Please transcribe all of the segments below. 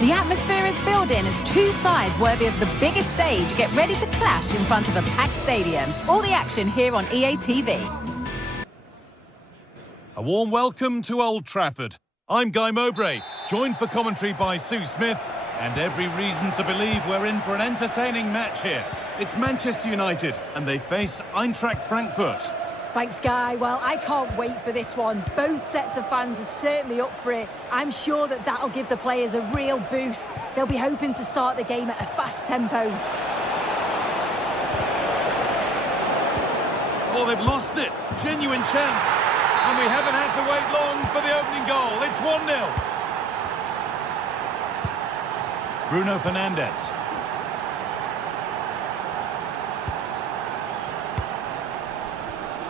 The atmosphere is building as two sides worthy of the biggest stage get ready to clash in front of a packed stadium. All the action here on EA TV. A warm welcome to Old Trafford. I'm Guy Mowbray, joined for commentary by Sue Smith, and every reason to believe we're in for an entertaining match here. It's Manchester United, and they face Eintracht Frankfurt. Thanks, Guy. Well, I can't wait for this one. Both sets of fans are certainly up for it. I'm sure that that'll give the players a real boost. They'll be hoping to start the game at a fast tempo. Oh, they've lost it. Genuine chance. And we haven't had to wait long for the opening goal. It's 1-0. Bruno Fernandes.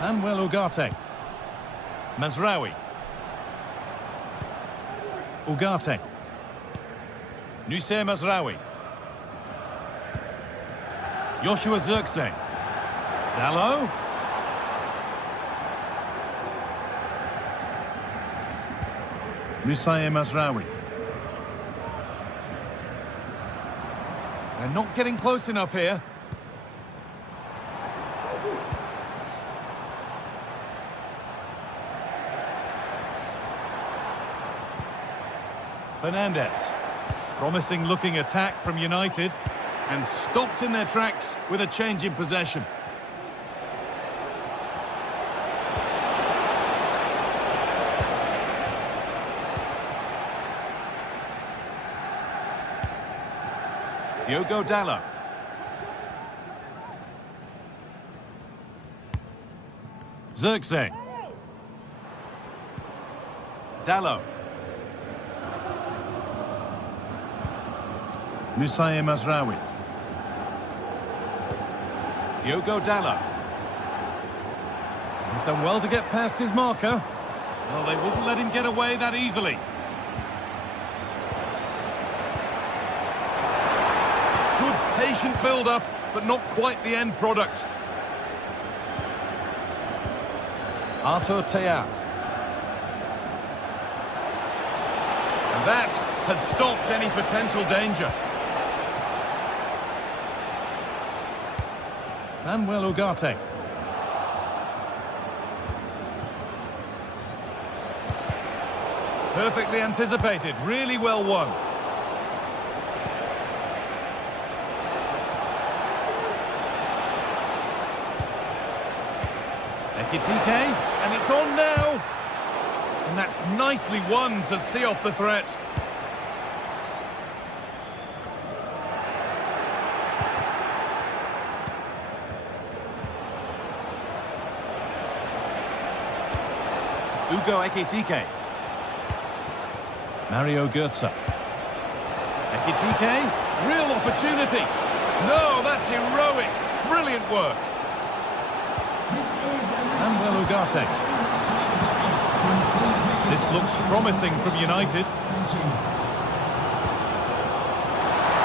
Manuel Ugarte. Mazraoui. Ugarte. Noussair Mazraoui. Joshua Zirkzee. Dalot. Noussair Mazraoui. They're not getting close enough here. Fernandes. Promising looking attack from United, and stopped in their tracks with a change in possession. Diogo Dalot. Zirkzee. Dalot. Noussair Mazraoui. Diogo Dalot. He's done well to get past his marker. Well, they wouldn't let him get away that easily. Good patient build-up, but not quite the end product. Artur Theat. And that has stopped any potential danger. Manuel Ugarte. Perfectly anticipated, really well won. Ekitike, and it's on now. And that's nicely won to see off the threat. Ugo Ekitike. Mario Götze. Ekitike, real opportunity. No, that's heroic. Brilliant work. Manuel Ugarte. This looks promising from United.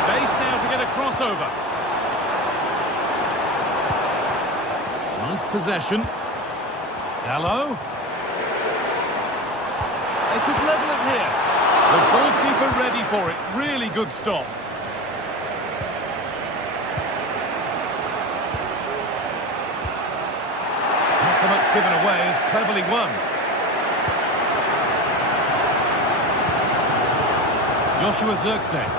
Space now to get a crossover. Nice possession. Dalot. They could level it here. The goalkeeper ready for it. Really good stop. Not so much given away as cleverly won. Joshua Zirkzee.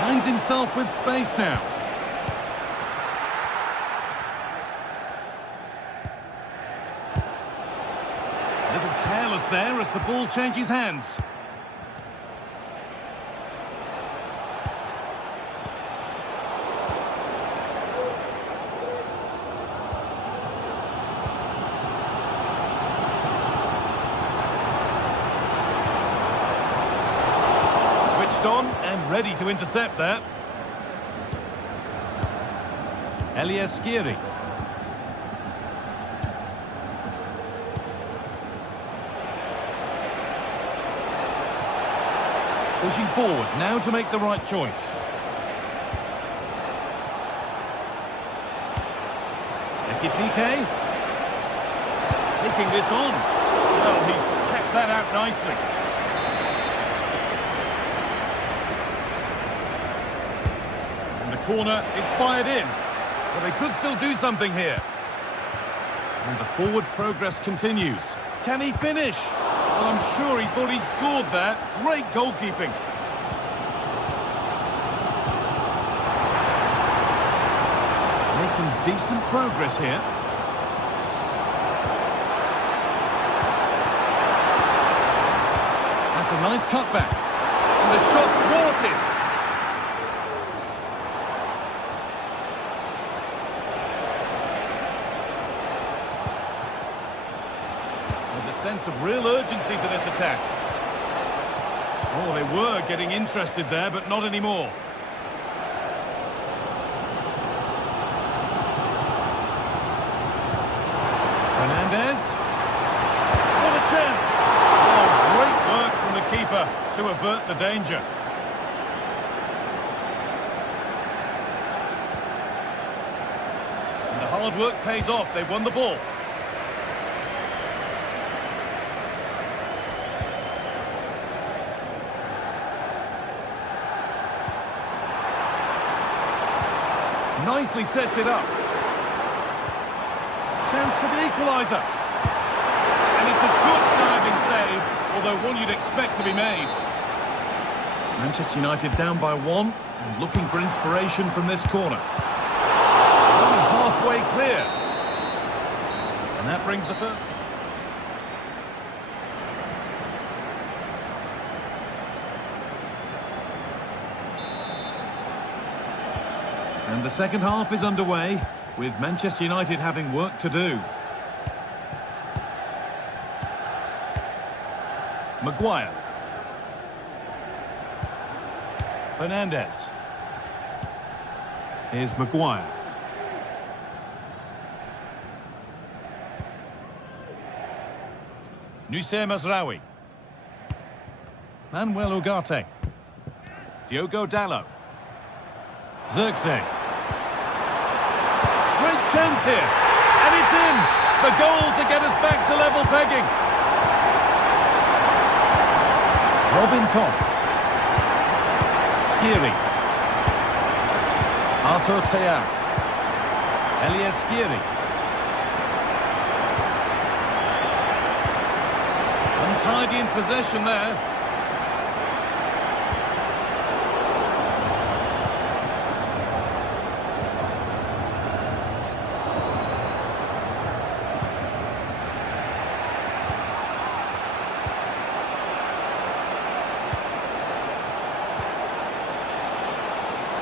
Finds himself with space now. A little careless there as the ball changes hands. On and ready to intercept that. Elias Skiri. Pushing forward now to make the right choice. Ekitike. Taking this on. Well, he's kept that out nicely. And the corner is fired in. But they could still do something here. And the forward progress continues. Can he finish? Well, I'm sure he thought he'd scored there. Great goalkeeping. Making decent progress here. That's a nice cutback. And the shot thwarted. There's a sense of real urgency to this attack. Oh, they were getting interested there, but not anymore. Fernandez. What a chance! Oh, great work from the keeper to avert the danger. And the hard work pays off. They've won the ball. Nicely sets it up. Chance for the equaliser. And it's a good diving save, although one you'd expect to be made. Manchester United down by 1 and looking for inspiration from this corner. Only halfway clear. And that brings the first. And the second half is underway, with Manchester United having work to do. Maguire. Fernandez. Here's Maguire. Noussair Mazraoui. Manuel Ugarte. Diogo Dalot. Zirkzee. Great chance here, and it's in! The goal to get us back to level pegging. Robin Koch. Skiri. Arthur Theat. Elias Skiri. Untidy in possession there.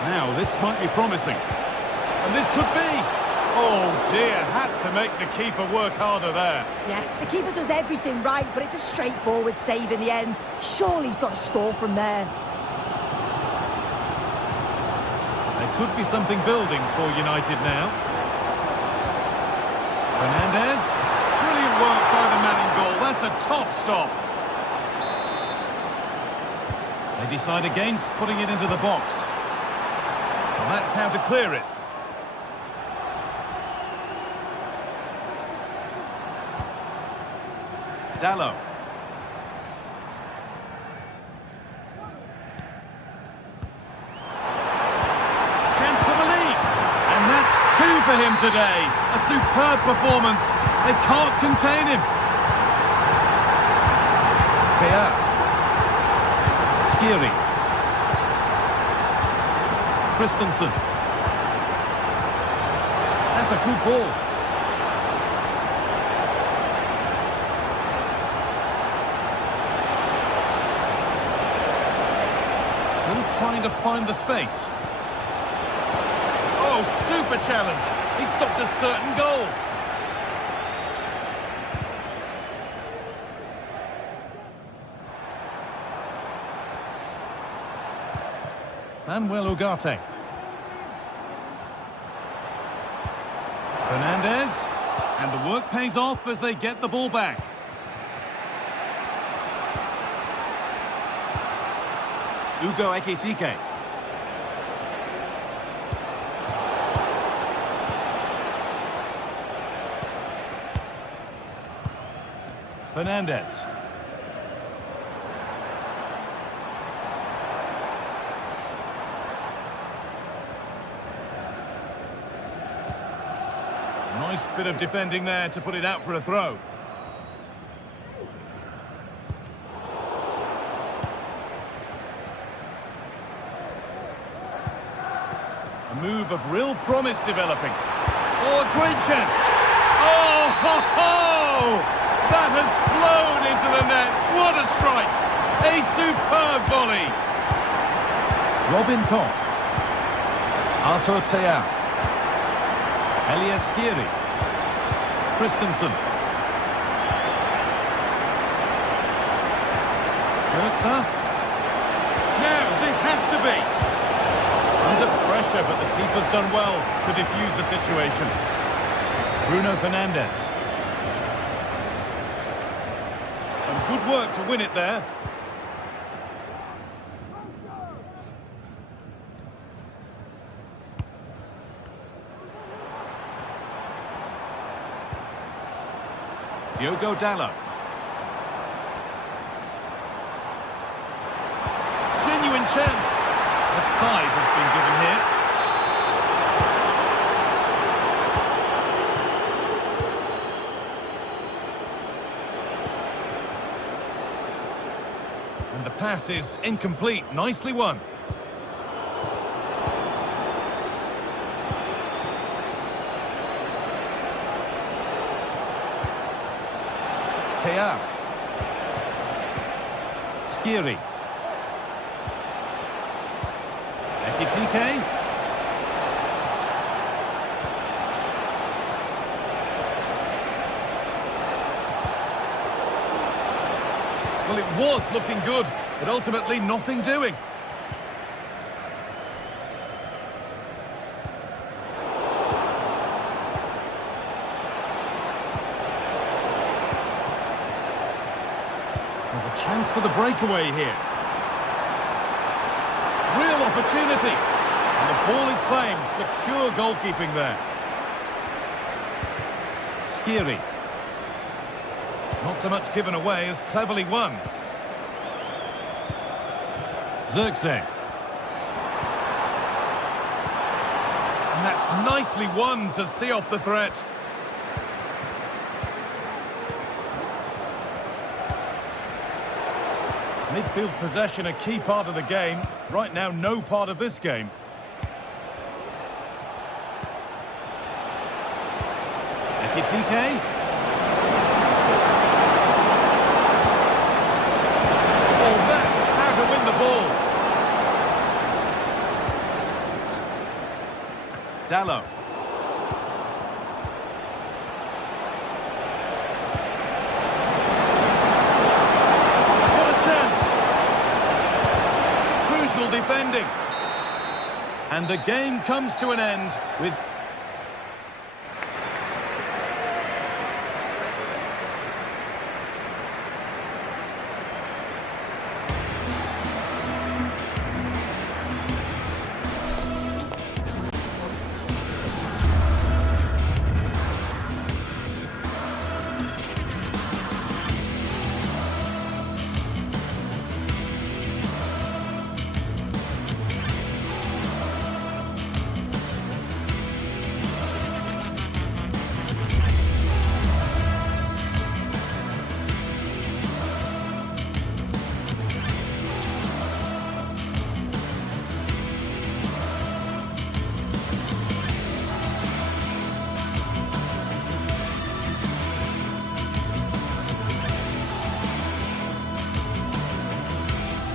Now, this might be promising. And this could be. Oh, dear. Had to make the keeper work harder there. Yeah, the keeper does everything right, but it's a straightforward save in the end. Surely he's got to score from there. There could be something building for United now. Fernandez. Brilliant work by the man in goal. That's a top stop. They decide against putting it into the box. That's how to clear it. Dalot. Chance for the lead. And that's 2 for him today. A superb performance. They can't contain him. Theat. Skiri. Christensen. That's a good ball. Still trying to find the space. Oh, super challenge. He stopped a certain goal. Manuel Ugarte. Fernandez. And the work pays off as they get the ball back. Ugo Ekitike. Fernandez. Nice bit of defending there to put it out for a throw. A move of real promise developing. Oh, a great chance. Oh, ho, ho! That has flown into the net. What a strike. A superb volley. Robin Koch. Arthur Theat. Elias Skiri. Christensen. Goetze. Now, this has to be. Under pressure, but the keeper's done well to defuse the situation. Bruno Fernandes. Some good work to win it there. Diogo Dalot. Genuine chance. Offside has been given here. And the pass is incomplete. Nicely won. Theat. Skiri. Ekitike. Well, it was looking good, but ultimately nothing doing. There's a chance for the breakaway here. Real opportunity. And the ball is claimed. Secure goalkeeping there. Skiri. Not so much given away as cleverly won. Zirkzee. And that's nicely won to see off the threat. Midfield possession a key part of the game. Right now, no part of this game. Ekitike. Oh, that's how to win the ball. Dalot. Defending. And the game comes to an end with...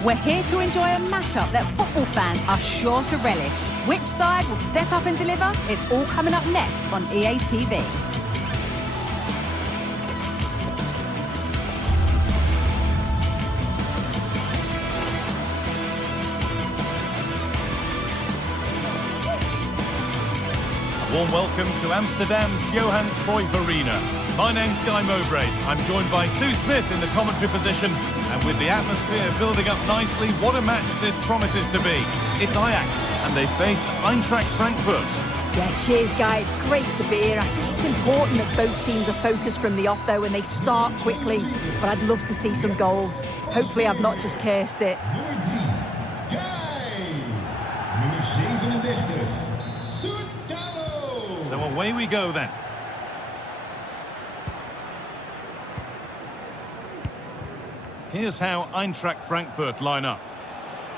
We're here to enjoy a matchup that football fans are sure to relish. Which side will step up and deliver? It's all coming up next on EA TV. Warm welcome to Amsterdam's Johan Cruyff Arena. My name's Guy Mowbray. I'm joined by Sue Smith in the commentary position. And with the atmosphere building up nicely, what a match this promises to be. It's Ajax, and they face Eintracht Frankfurt. Yeah, cheers, guys. Great to be here. I think it's important that both teams are focused from the off, though, and they start quickly. But I'd love to see some goals. Hopefully, I've not just cursed it. So away we go then. Here's how Eintracht Frankfurt line up.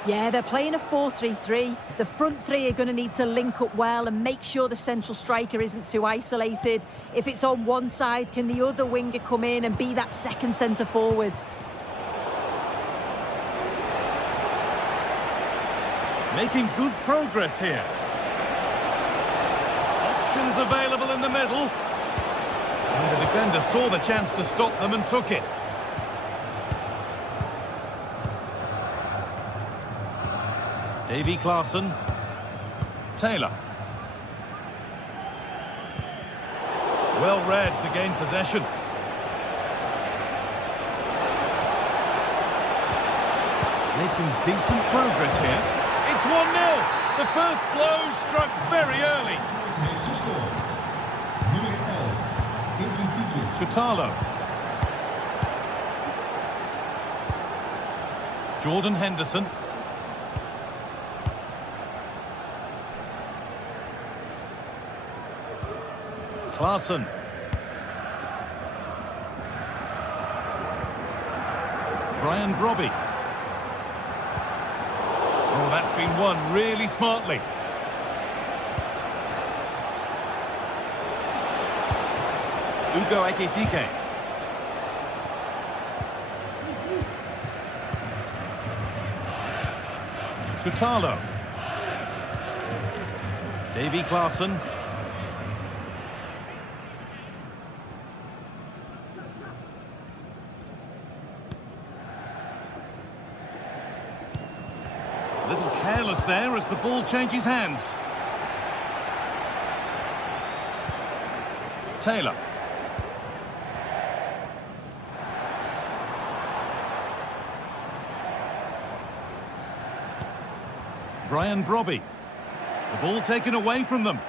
Yeah, they're playing a 4-3-3. The front three are going to need to link up well and make sure the central striker isn't too isolated. If it's on one side, can the other winger come in and be that second centre forward? Making good progress here. Options available in the middle. And the defender saw the chance to stop them and took it. Davy Klaassen. Taylor. Well read to gain possession. Making decent progress here. It's 1-0. The first blow struck very early. Chutalo. Jordan Henderson. Klaassen. Brian Brobby. Oh, that's been won really smartly. Ugo Ekitike. Chutalo. Davy Klaassen. A little careless there as the ball changes hands. Taylor. Brian Brobby. The ball taken away from them.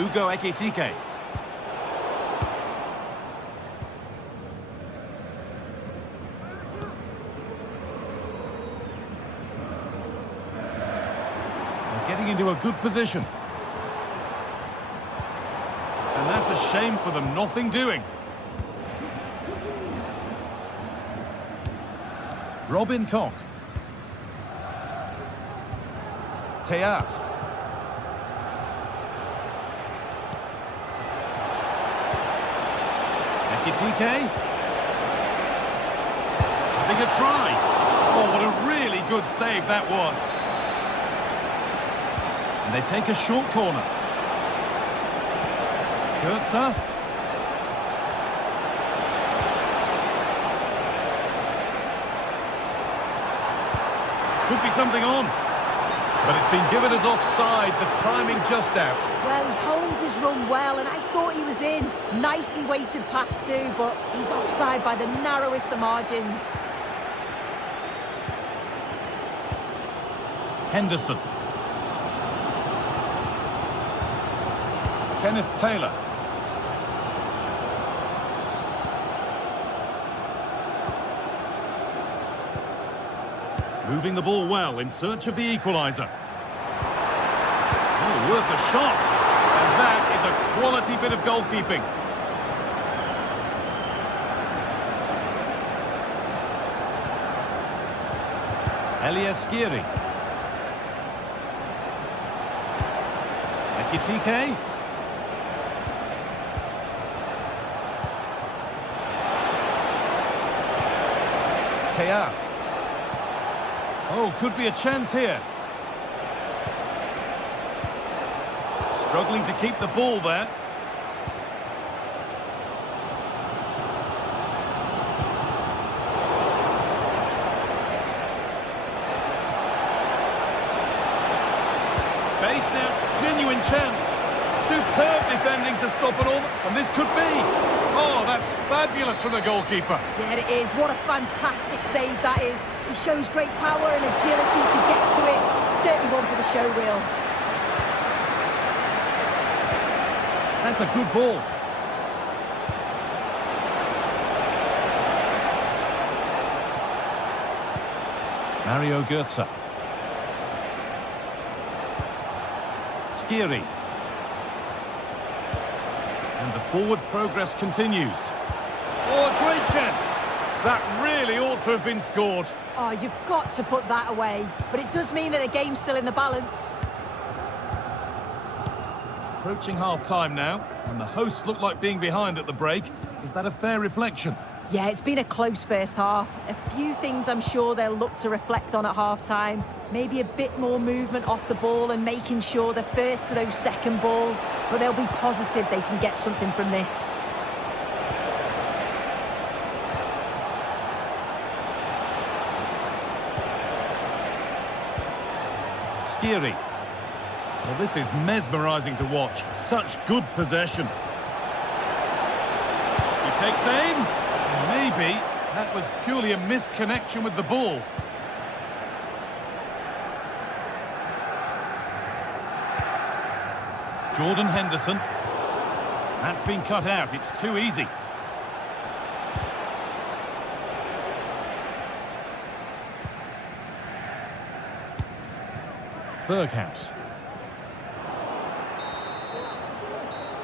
Ugo Ekitike. Getting into a good position. And that's a shame for them, nothing doing. Robin Koch. Teat. Ekitike. Having a try. Oh, what a really good save that was. And they take a short corner. Goetze. Could be something on. But it's been given as offside, the timing just out. Well, he holds his run well, and I thought he was in. Nicely weighted pass too, but he's offside by the narrowest of margins. Henderson. Kenneth Taylor. Moving the ball well in search of the equaliser. Oh, worth a shot. And that is a quality bit of goalkeeping. Elias Skiri. Ekitike. Teat. Oh, could be a chance here. Struggling to keep the ball there. Space now, genuine chance. Superb defending to stop it all, and this could be. Oh, that's fabulous from the goalkeeper. Yeah, it is. What a fantastic save that is. He shows great power and agility to get to it. Certainly one for the show reel. That's a good ball. Mario Götze. Skiri. And the forward progress continues. Oh, a great chance. That really ought to have been scored. Oh, you've got to put that away. But it does mean that the game's still in the balance. Approaching half-time now, and the hosts look like being behind at the break. Is that a fair reflection? Yeah, it's been a close first half. A few things I'm sure they'll look to reflect on at half-time. Maybe a bit more movement off the ball and making sure they're first to those second balls. But they'll be positive they can get something from this. Skiri. Well, this is mesmerising to watch. Such good possession. He takes aim. Maybe that was purely a misconnection with the ball. Jordan Henderson. That's been cut out. It's too easy. Berghaus.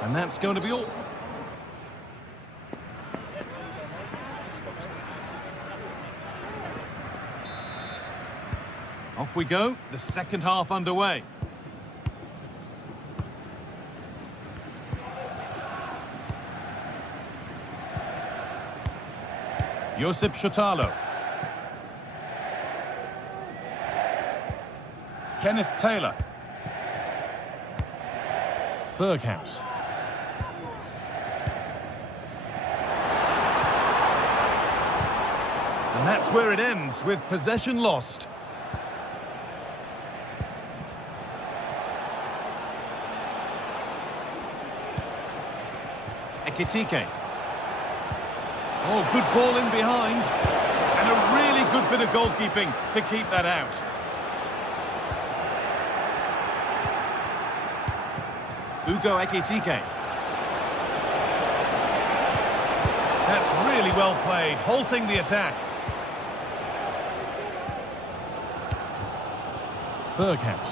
And that's going to be all. Off we go, the second half underway. Josip Šutalo. Kenneth Taylor. Berghaus. And that's where it ends, with possession lost. Ekitike. Oh, good ball in behind. And a really good bit of goalkeeping to keep that out. Ugo Ekitike. That's really well played, halting the attack. Berghaus.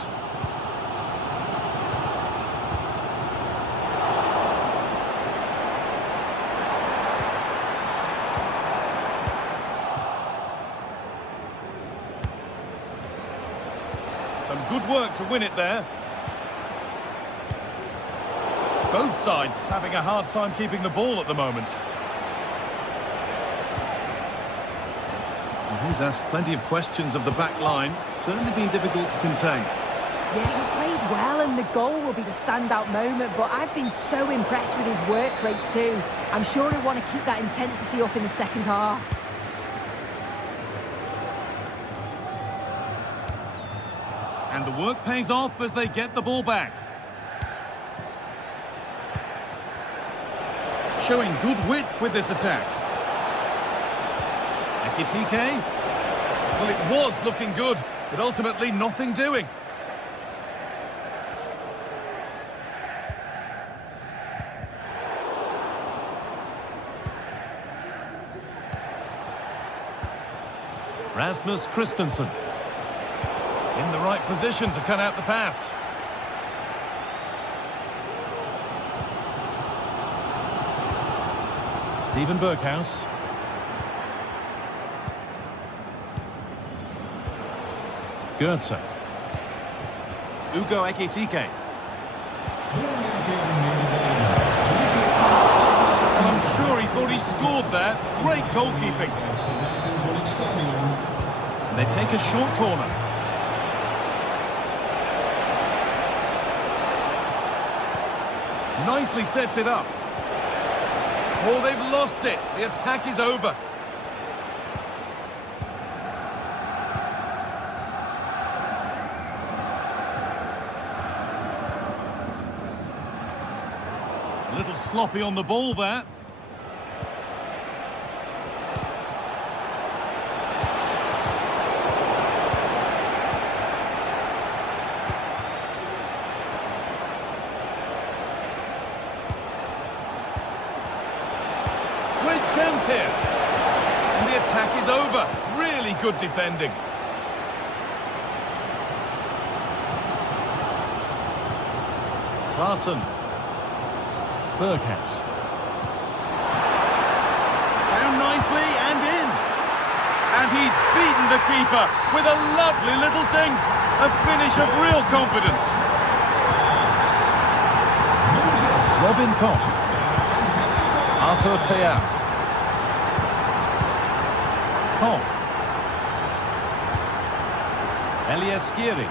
Some good work to win it there. Both sides having a hard time keeping the ball at the moment. And he's asked plenty of questions of the back line. Certainly been difficult to contain. Yeah, he's played well and the goal will be the standout moment, but I've been so impressed with his work rate too. I'm sure he'll want to keep that intensity up in the second half. And the work pays off as they get the ball back. Showing good wit with this attack. Ekitike. Well, it was looking good, but ultimately nothing doing. Rasmus Christensen. In the right position to cut out the pass. Steven Berghaus. Götze. Ugo Ekitike. I'm sure he thought he scored there. Great goalkeeping. And they take a short corner. Nicely sets it up. Oh, they've lost it. The attack is over. A little sloppy on the ball there. Great chance here. And the attack is over. Really good defending. Larson. Bergkamp. Down nicely and in. And he's beaten the keeper with a lovely little dink. A finish of real confidence. Robin Koch. Arthur Theat. Koch. Elias Giri.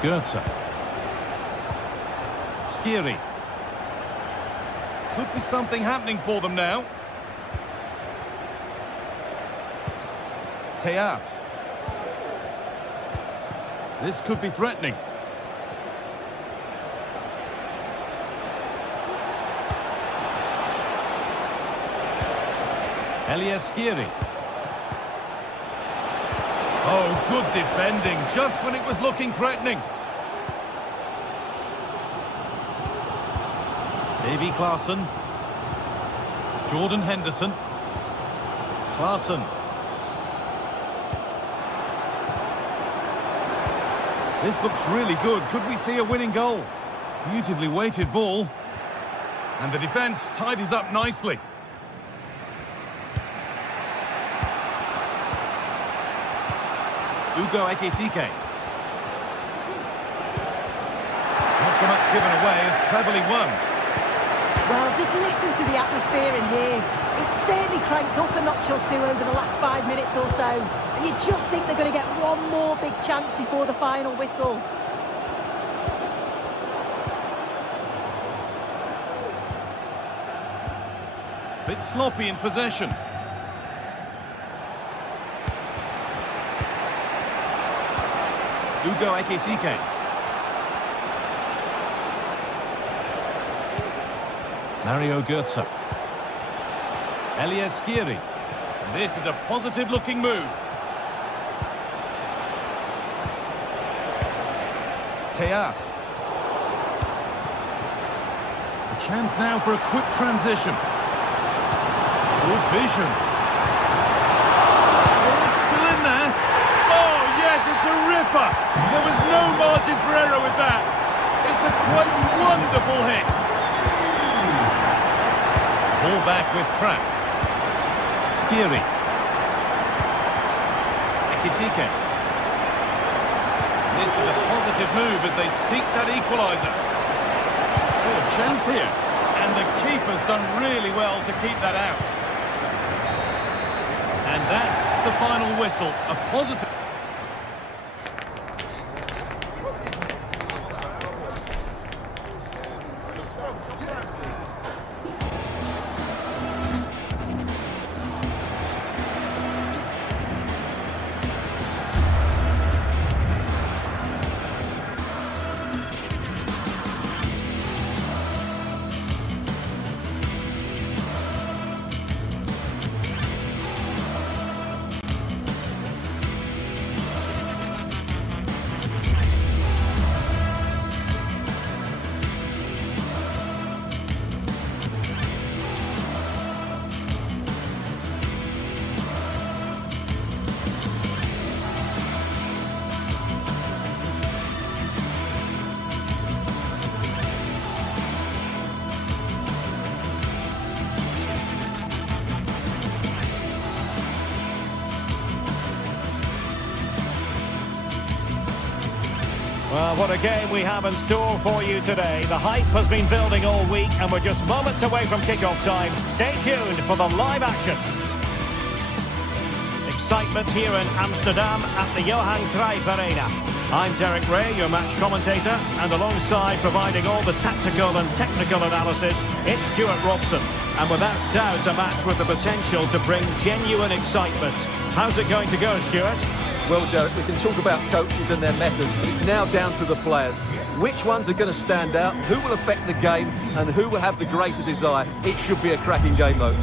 Goetze. Skiri. Could be something happening for them now. Theat. This could be threatening. Elias Giri. Oh, good defending, just when it was looking threatening. Davy Klaassen. Jordan Henderson. Klaassen. This looks really good. Could we see a winning goal? Beautifully weighted ball. And the defence tidies up nicely. Ugo Ekitike. Not so much given away as cleverly won. Well, just listen to the atmosphere in here. It's certainly cranked up a notch or two over the last 5 minutes or so. And you just think they're going to get one more big chance before the final whistle. Bit sloppy in possession. Ugo Ekitike. Mario Goetze. Elias Giri. This is a positive-looking move. Theat. A chance now for a quick transition. Good vision. Oh, it's still in there. Oh, yes, it's a ripper. There was no margin for error with that. It's a quite wonderful hit. Ball back with Trapp. Skiri. Ekitike. This is a positive move as they seek that equaliser. Oh, a chance here. And the keeper's done really well to keep that out. And that's the final whistle. A positive... Well, what a game we have in store for you today. The hype has been building all week and we're just moments away from kickoff time. Stay tuned for the live action. Excitement here in Amsterdam at the Johan Cruyff Arena. I'm Derek Ray, your match commentator, and alongside providing all the tactical and technical analysis, it's Stuart Robson. And without doubt, a match with the potential to bring genuine excitement. How's it going to go, Stuart? Well, Derek, we can talk about coaches and their methods, but it's now down to the players. Which ones are going to stand out, who will affect the game, and who will have the greater desire? It should be a cracking game, though.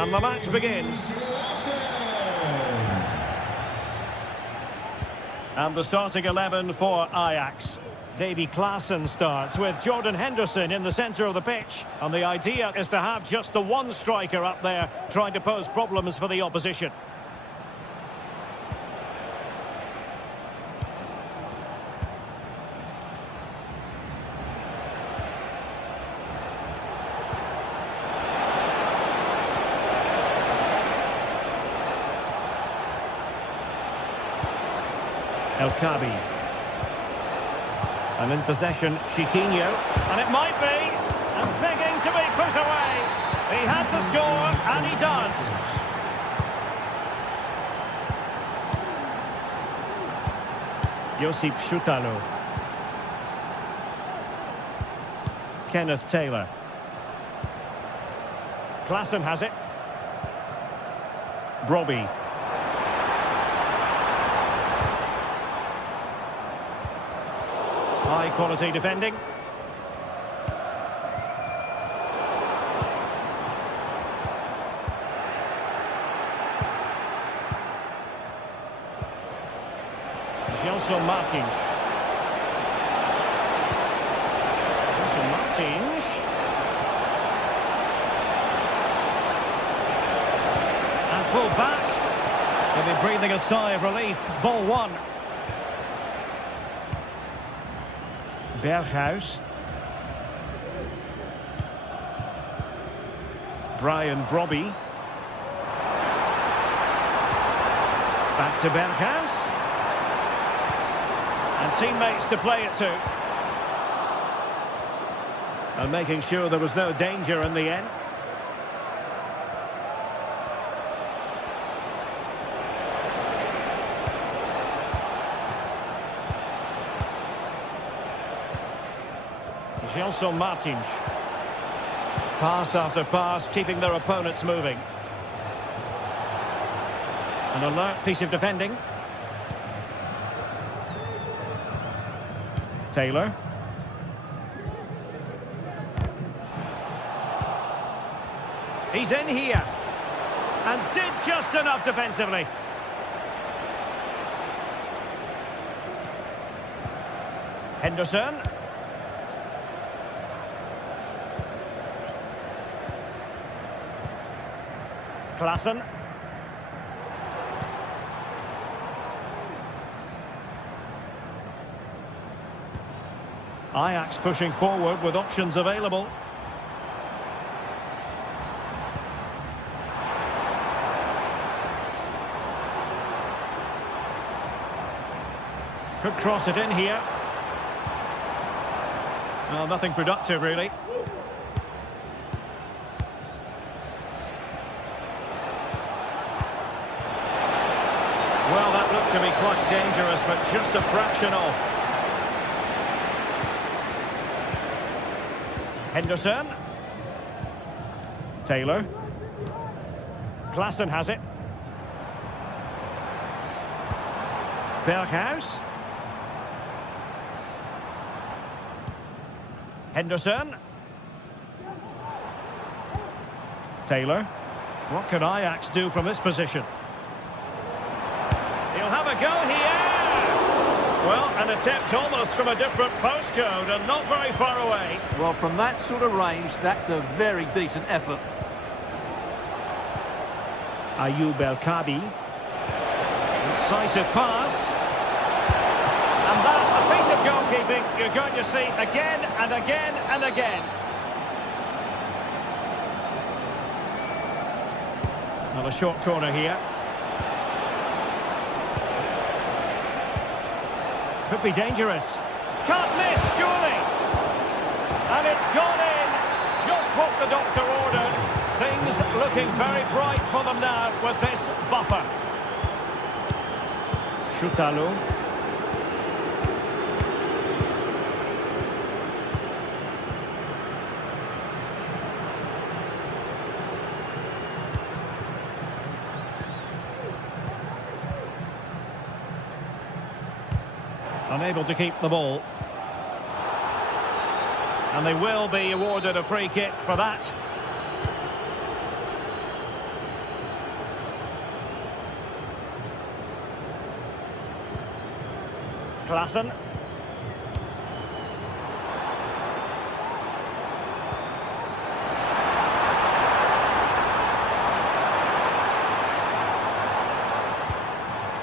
And the match begins. And the starting 11 for Ajax. Davy Klaassen starts with Jordan Henderson in the centre of the pitch. And the idea is to have just the one striker up there trying to pose problems for the opposition. El Kabi. And in possession, Chiquinho. And it might be. And begging to be put away. He had to score, and he does. Josip Schutalo. Kenneth Taylor. Klaassen has it. Brobbey. High quality defending. Gelson Martins. Gelson Martins. And pulled back. They'll be breathing a sigh of relief. Ball one. Berghuis. Brian Brobbey. Back to Berghuis. And teammates to play it to. And making sure there was no danger in the end. Gelson Martins. Pass after pass, keeping their opponents moving. An alert piece of defending. Taylor. He's in here. And did just enough defensively. Henderson. Klaassen. Ajax pushing forward with options available. Could cross it in here. Well, nothing productive really. Well, that looked to be quite dangerous, but just a fraction off. Henderson. Taylor. Klaassen has it. Berghuis. Henderson. Taylor. What can Ajax do from this position? He'll have a go here. Well, an attempt almost from a different postcode and not very far away. Well, from that sort of range, that's a very decent effort. Ayoub El Kabi. Incisive pass. And that, a piece of goalkeeping you're going to see again and again and again. Not a short corner here. Could be dangerous. Can't miss, surely. And it's gone in. Just what the doctor ordered. Things looking very bright for them now with this buffer. Shoutalo. Unable to keep the ball. And they will be awarded a free kick for that. Klassen.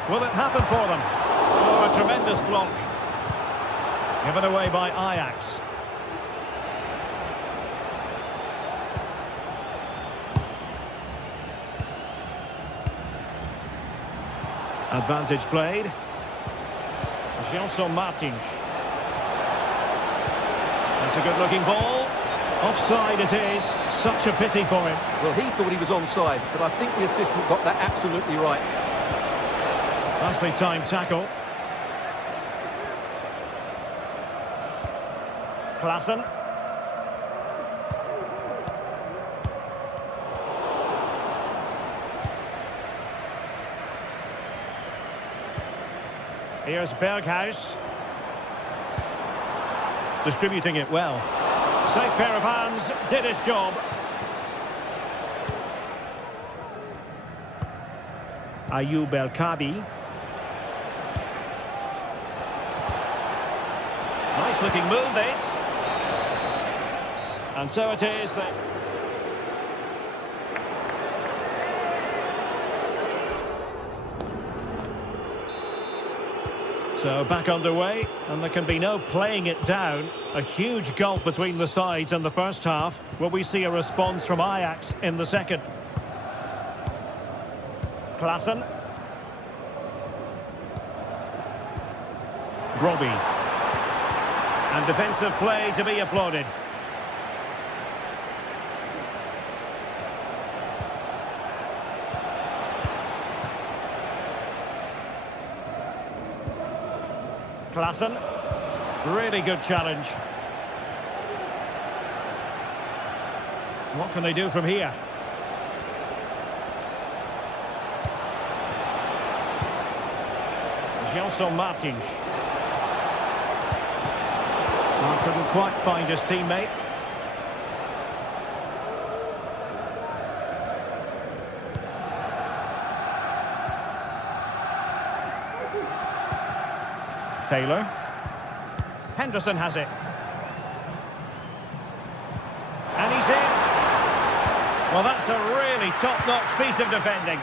Will it happen for them? Oh, a tremendous block. Given away by Ajax. Advantage played. Gelson Martins. That's a good-looking ball. Offside it is. Such a pity for him. Well, he thought he was onside, but I think the assistant got that absolutely right. Nicely timed tackle. Klassen. Here's Berghuis. Distributing it well. Safe pair of hands, did his job. Ayoub El-Kabi. Nice looking move this. And so it is that... So back underway, and there can be no playing it down. A huge gulf between the sides in the first half. Will we see a response from Ajax in the second? Klassen. Robbie. And defensive play to be applauded. Klassen. Really good challenge. What can they do from here? Gelson Martins. Couldn't quite find his teammate. Taylor. Henderson has it. And he's in. Well, that's a really top-notch piece of defending.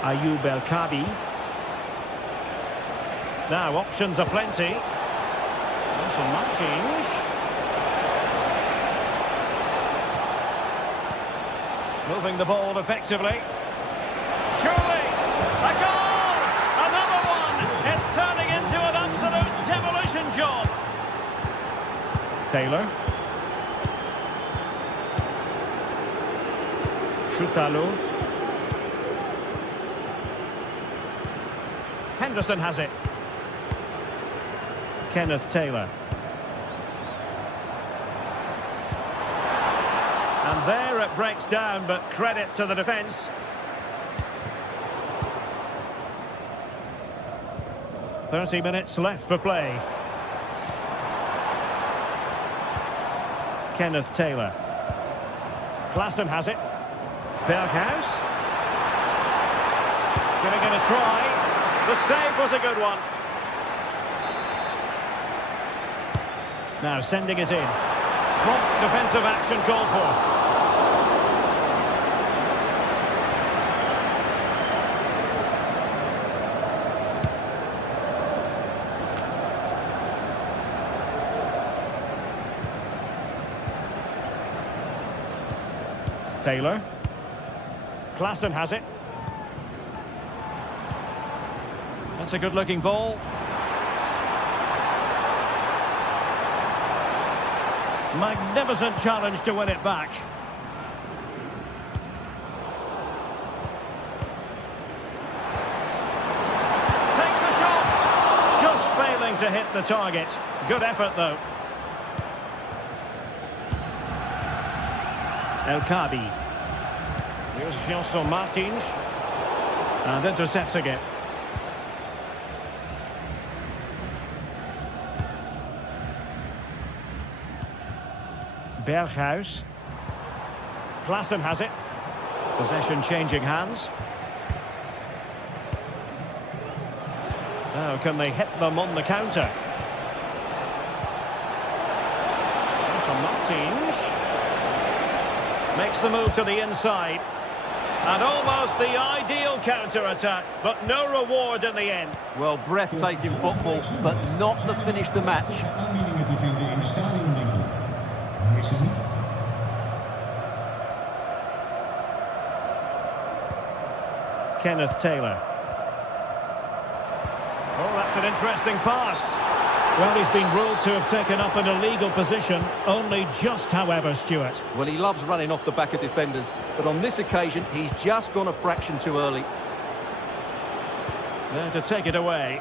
Ayoub El-Kabi. Now, options are plenty. Gelson Martins. Moving the ball effectively. Surely, a goal! Another one! It's turning into an absolute demolition job. Taylor. Shoutalo. Henderson has it. Kenneth Taylor. And there it breaks down, but credit to the defence. "30 minutes left for play. Kenneth Taylor. Klassen has it. Berghuis. Giving it a try. The save was a good one. Now sending it in. Prompt defensive action called for. Taylor. Klassen has it. That's a good-looking ball. Magnificent challenge to win it back. Takes the shot! Just failing to hit the target. Good effort, though. El Kadi. Here's Gelson Martins. And intercepts again. Berghuis. Klaassen has it. Possession changing hands. Now, can they hit them on the counter? Martins makes the move to the inside. And almost the ideal counter-attack, but no reward in the end. Well, breathtaking football, but not the finish to match. Kenneth Taylor. Oh, that's an interesting pass. Well, he's been ruled to have taken up an illegal position, only just, however, Stuart. Well, he loves running off the back of defenders, but on this occasion, he's just gone a fraction too early. There to take it away.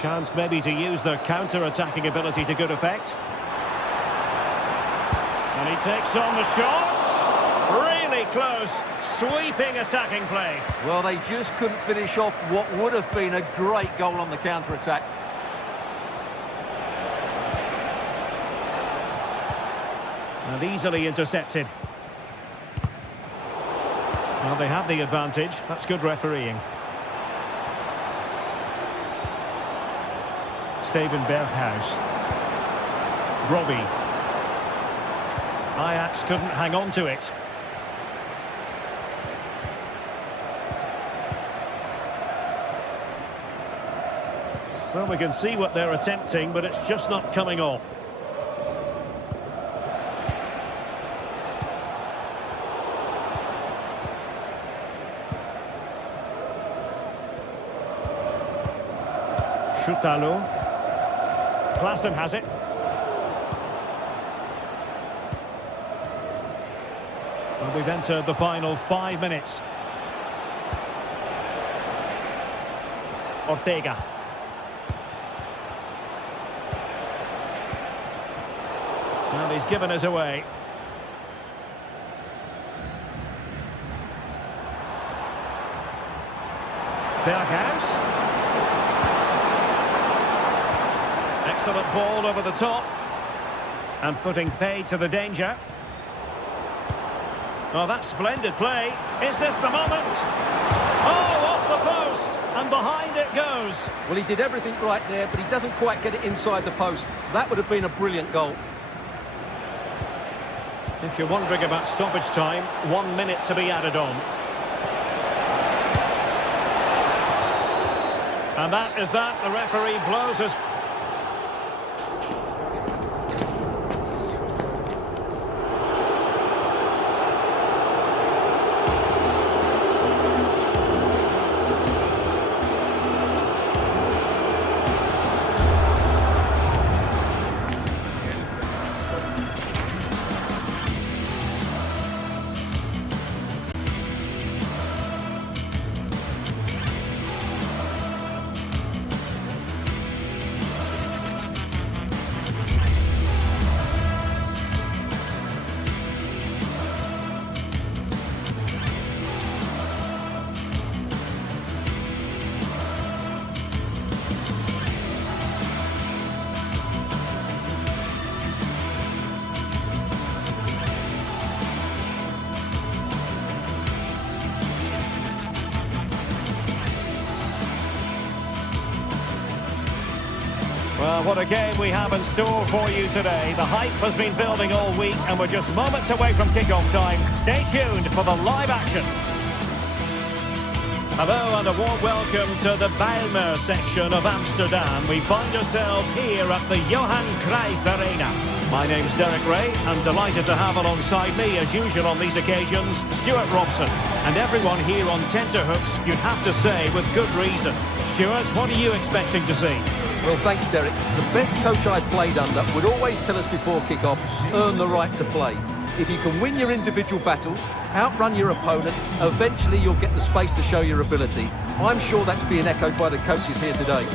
Chance maybe to use their counter-attacking ability to good effect. And he takes on the shot. Really close. Sweeping attacking play. Well, they just couldn't finish off what would have been a great goal on the counter-attack. And easily intercepted. Well, they have the advantage. That's good refereeing. Steven Berghuis. Robbie. Ajax couldn't hang on to it. Well, we can see what they're attempting, but it's just not coming off. Schutalo. Klaassen has it. Well, we've entered the final 5 minutes. Ortega. And he's given us away. Berghuis. Excellent ball over the top. And putting paid to the danger. Oh, that's splendid play. Is this the moment? Oh, off the post. And behind it goes. Well, he did everything right there, but he doesn't quite get it inside the post. That would have been a brilliant goal. If you're wondering about stoppage time, 1 minute to be added on. And that is that. The referee blows us. Well, what a game we have in store for you today. The hype has been building all week and we're just moments away from kickoff time. Stay tuned for the live action. Hello and a warm welcome to the Bayern section of Amsterdam. We find ourselves here at the Johan Cruyff Arena. My name's Derek Ray. I'm delighted to have alongside me, as usual on these occasions, Stuart Robson. And everyone here on tenterhooks, you'd have to say, with good reason. Stuart, what are you expecting to see? Well, thanks, Derek. The best coach I played under would always tell us before kick-off, earn the right to play. If you can win your individual battles, outrun your opponent, eventually you'll get the space to show your ability. I'm sure that's being echoed by the coaches here today.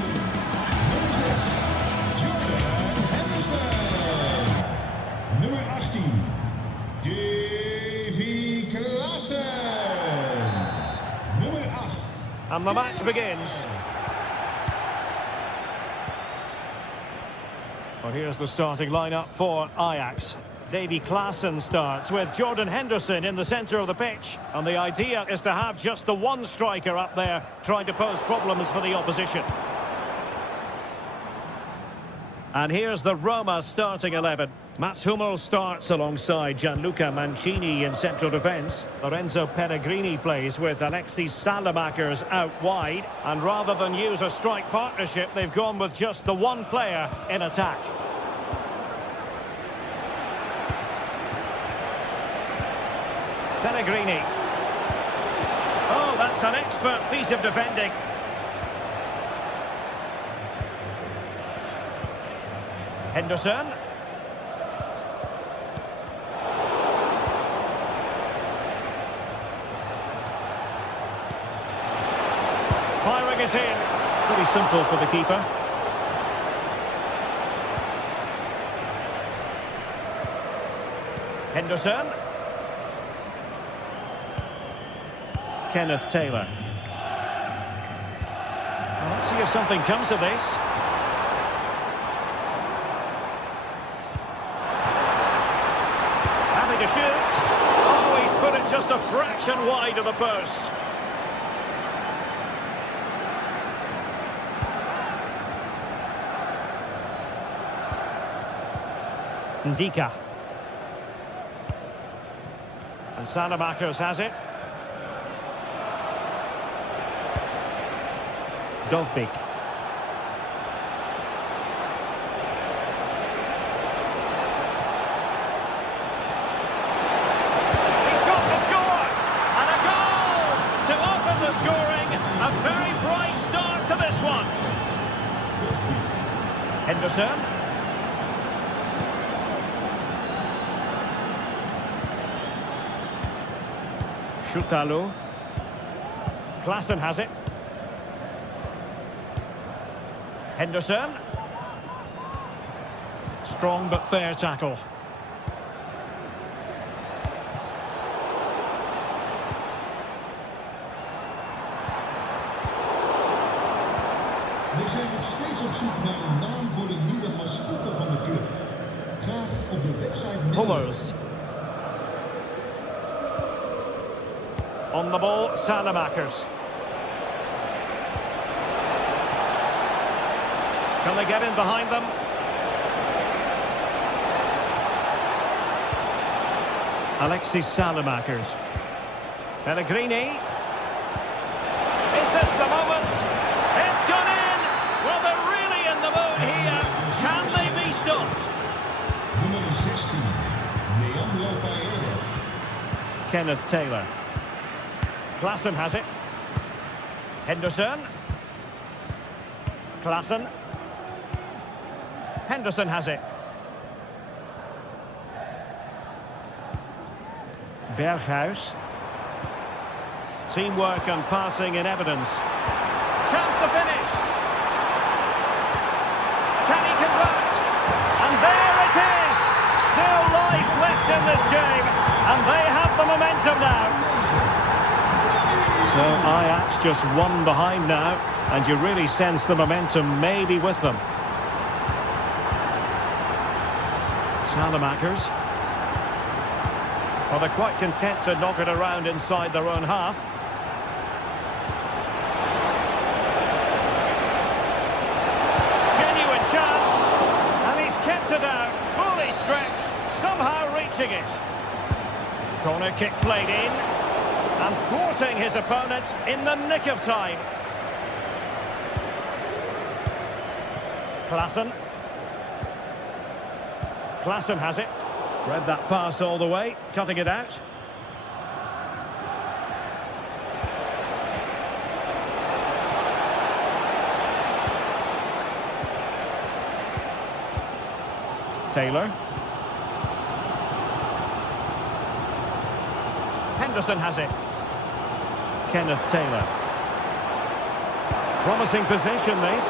Nummer 18, Davy Klaassen. Nummer 8. And the match begins. Well, here's the starting lineup for Ajax. Davy Klaassen starts with Jordan Henderson in the centre of the pitch. And the idea is to have just the one striker up there trying to pose problems for the opposition. And here's the Roma starting 11. Mats Hummels starts alongside Gianluca Mancini in central defence. Lorenzo Pellegrini plays with Alexis Salamakers out wide. And rather than use a strike partnership, they've gone with just the one player in attack. Pellegrini. Oh, that's an expert piece of defending. Henderson. Firing it in. Pretty simple for the keeper. Henderson. Kenneth Taylor. Well, let's see if something comes of this. Having a shoot. Oh, he's put it just a fraction wide of the post. Ndika. And Salamakers has it. Dovbik. He's got the score! And a goal to open the scoring. A very bright start to this one. Henderson. Schutalo. Klaassen has it. Henderson. Strong but fair tackle. We zijn nog steeds op zoek naar een naam voor de nieuwe mascotte van de club. Graag op de website. Hummels. On the ball, Salamakers. Can they get in behind them? Alexis Salamakers. Pellegrini. Is this the moment? It's gone in! Well, they're really in the mood here. Can they be stopped? Nummer 16, Leandro Paredes. Kenneth Taylor. Klaassen has it. Henderson. Klaassen. Henderson has it. Berghuis. Teamwork and passing in evidence. Chance to finish. Can he convert? And there it is. Still life left in this game. And they have the momentum now. So Ajax just one behind now. And you really sense the momentum maybe with them. Salamakers. Well, they're quite content to knock it around inside their own half. Genuine chance. And he's kept it out. Fully stretched. Somehow reaching it. Corner kick played in. And thwarting his opponent in the nick of time. Klaassen. Klaassen has it. Read that pass all the way, cutting it out. Taylor. Henderson has it. Kenneth Taylor. Promising possession, this.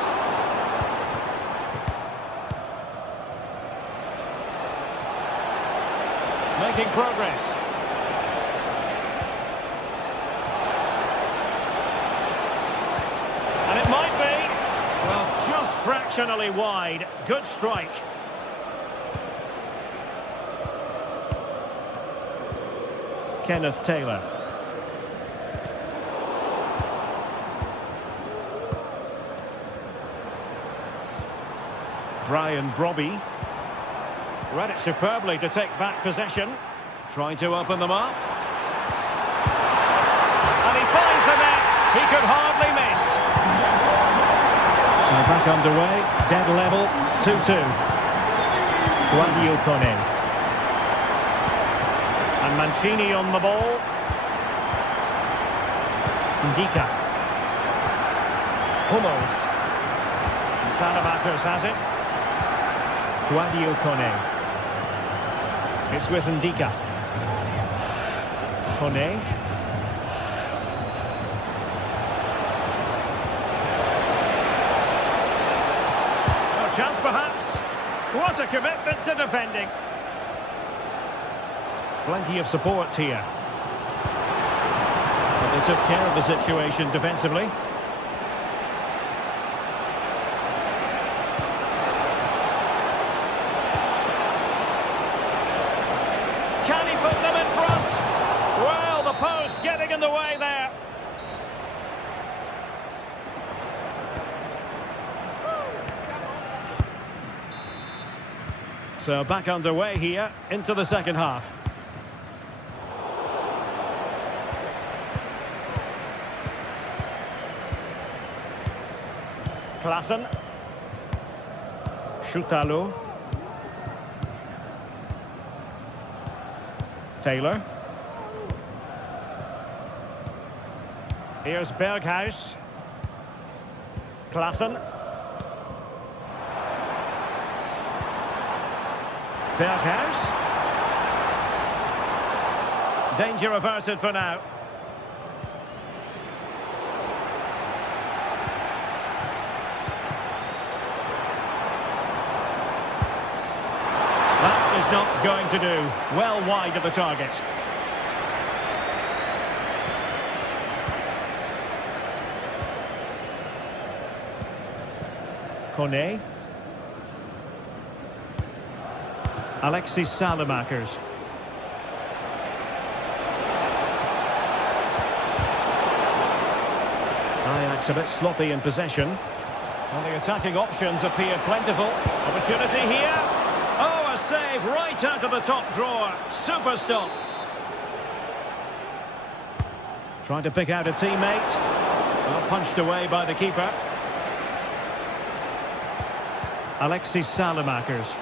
Making progress. And it might be, well, just fractionally wide. Good strike. Kenneth Taylor. Brian Brobby. Read it superbly to take back possession. Trying to open them up. And he finds the net. He could hardly miss. So back underway. Dead level. 2-2. Guadio Kone. And Mancini on the ball. Ndika. Hummels. Salamakers has it. Guadio Kone. It's with Ndika. Kone. No chance perhaps. What a commitment to defending. Plenty of support here. But they took care of the situation defensively. Can he put them in front? Well, the post getting in the way there. So back underway here into the second half. Klaassen. Schutalo. Taylor. Here's Berghuis. Klaassen. Berghuis. Danger averted for now. That is not going to do. Well wide of the target. Kone. Alexis Salamakers. Ajax a bit sloppy in possession. And the attacking options appear plentiful. Opportunity here. Oh, a save right out of the top drawer. Super stop. Trying to pick out a teammate. Well, punched away by the keeper. Alexis Salamakers.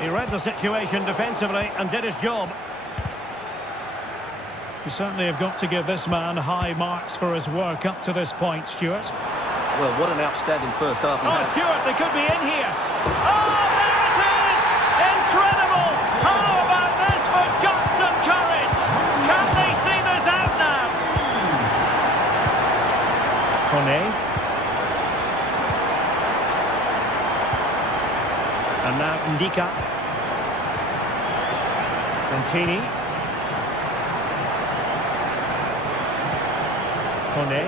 He read the situation defensively and did his job. You certainly have got to give this man high marks for his work up to this point, Stuart. Well, what an outstanding first half. Oh, Stuart, they could be in here. Oh, there it is! Incredible! How about this for guts and courage? Can they see this out now? Kone. And now Ndika. Mancini. Kone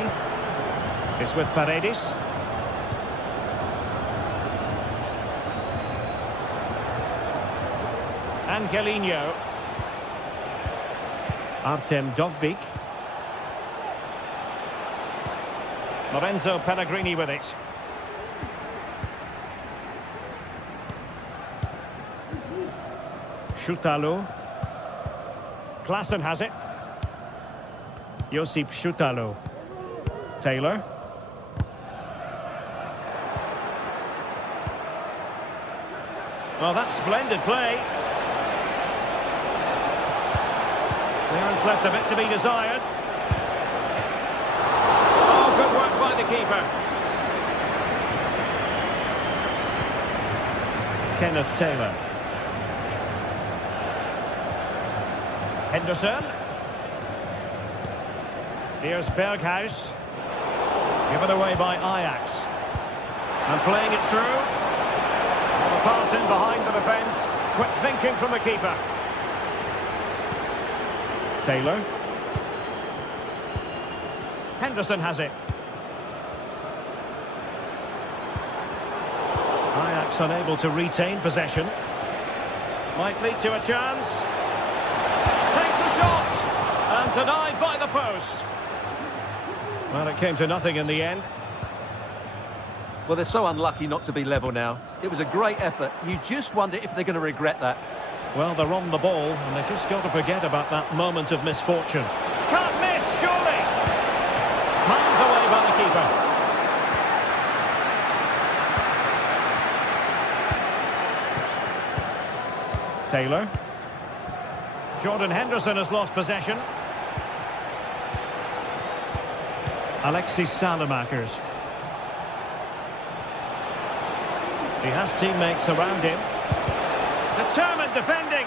is with Paredes. Angelino. Artem Dovbyk. Lorenzo Pellegrini with it. Schutalo. Klaassen has it. Josip Schutalo. Taylor. Well, that's splendid play. Clearance left a bit to be desired. Oh, good work by the keeper. Kenneth Taylor. Henderson. Here's Berghuis. Given away by Ajax. And playing it through. The pass in behind the defence. Quick thinking from the keeper. Taylor. Henderson has it. Ajax unable to retain possession. Might lead to a chance. Takes the shot. And denied by the post. Well, it came to nothing in the end. Well, they're so unlucky not to be level now. It was a great effort. You just wonder if they're going to regret that. Well, they're on the ball, and they've just got to forget about that moment of misfortune. Can't miss, surely! Miles away by the keeper. Taylor. Jordan Henderson has lost possession. Alexis Salamakers. He has teammates around him. Determined defending.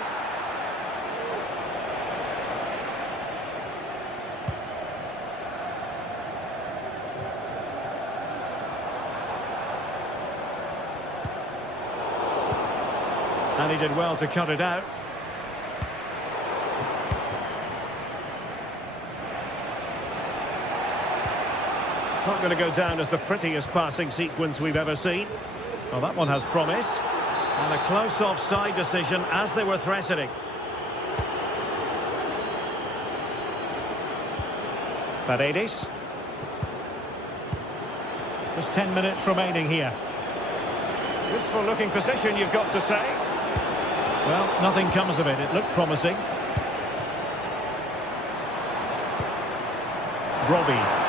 And he did well to cut it out. It's not going to go down as the prettiest passing sequence we've ever seen. Well, that one has promise. And a close offside decision as they were threatening. Paredes. Just 10 minutes remaining here. Useful looking position, you've got to say. Well, nothing comes of it. It looked promising. Robbie.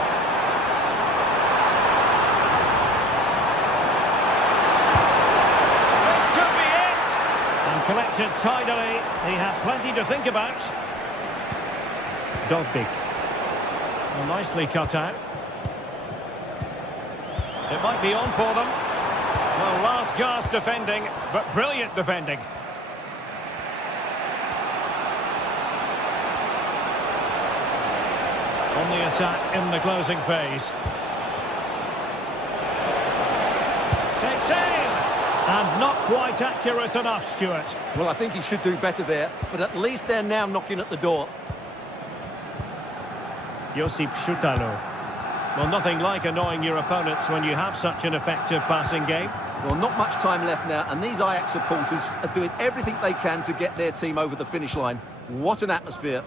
Collected tidily. He had plenty to think about. Dogbig. Well, nicely cut out. It might be on for them. Well, last gasp defending, but brilliant defending. On the attack in the closing phase. Takes aim! And not quite accurate enough, Stuart. Well, I think he should do better there, but at least they're now knocking at the door. Josip Šutalo. Well, nothing like annoying your opponents when you have such an effective passing game. Well, not much time left now, and these Ajax supporters are doing everything they can to get their team over the finish line. What an atmosphere.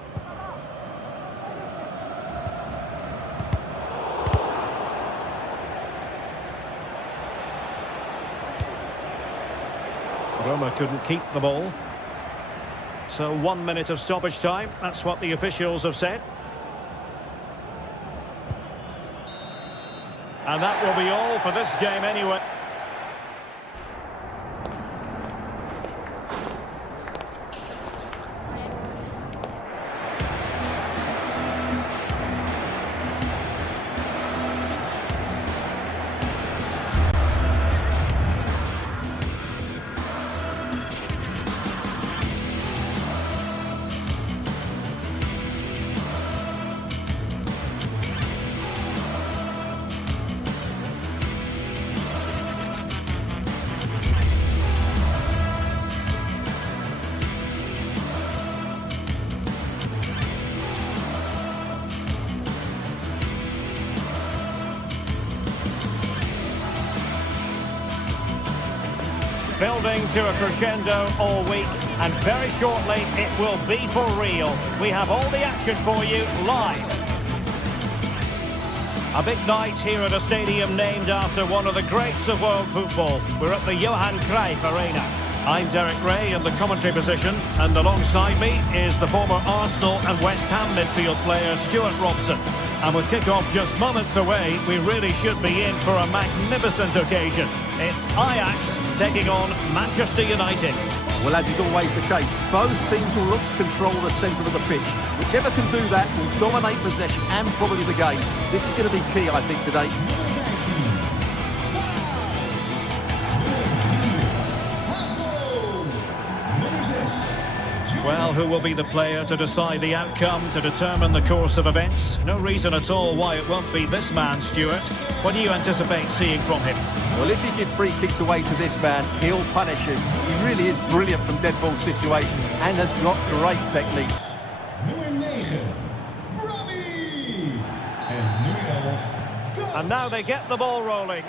Roma couldn't keep the ball. So 1 minute of stoppage time. That's what the officials have said. And that will be all for this game anyway. Building to a crescendo all week, and very shortly it will be for real. We have all the action for you live. A big night here at a stadium named after one of the greats of world football. We're at the Johan Cruyff Arena. I'm Derek Ray in the commentary position, and alongside me is the former Arsenal and West Ham midfield player Stuart Robson. And with kickoff just moments away, we really should be in for a magnificent occasion. It's Ajax taking on Manchester United. Well, as is always the case, both teams will look to control the centre of the pitch. Whichever can do that will dominate possession and probably the game. This is going to be key, I think, today. Well, who will be the player to decide the outcome, to determine the course of events? No reason at all why it won't be this man, Stuart. What do you anticipate seeing from him? Well, if he gives free kicks away to this man, he'll punish him. He really is brilliant from dead ball situations and has got great technique. Nummer 9, Robbie. En nummer 11, Gans. And now they get the ball rolling.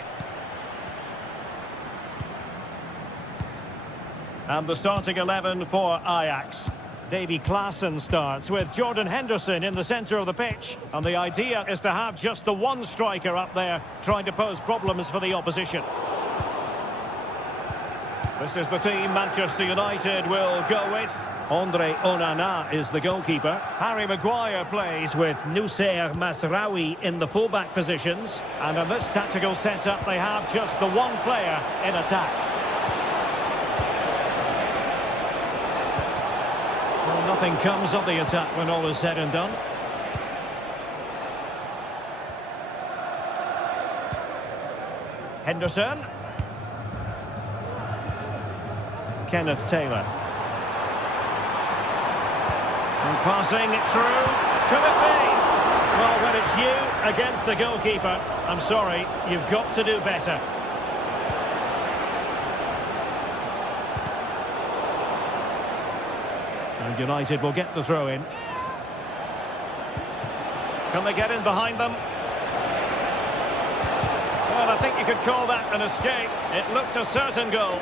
And the starting 11 for Ajax. Davy Klaassen starts with Jordan Henderson in the centre of the pitch. And the idea is to have just the one striker up there trying to pose problems for the opposition. This is the team Manchester United will go with. Andre Onana is the goalkeeper. Harry Maguire plays with Noussair Mazraoui in the fullback positions. And in this tactical setup, they have just the one player in attack. Well, nothing comes of the attack when all is said and done. Henderson. Kenneth Taylor. And passing it through. Could it be? Well, when it's you against the goalkeeper, I'm sorry, you've got to do better. And United will get the throw in. Can they get in behind them? Well, I think you could call that an escape. It looked a certain goal.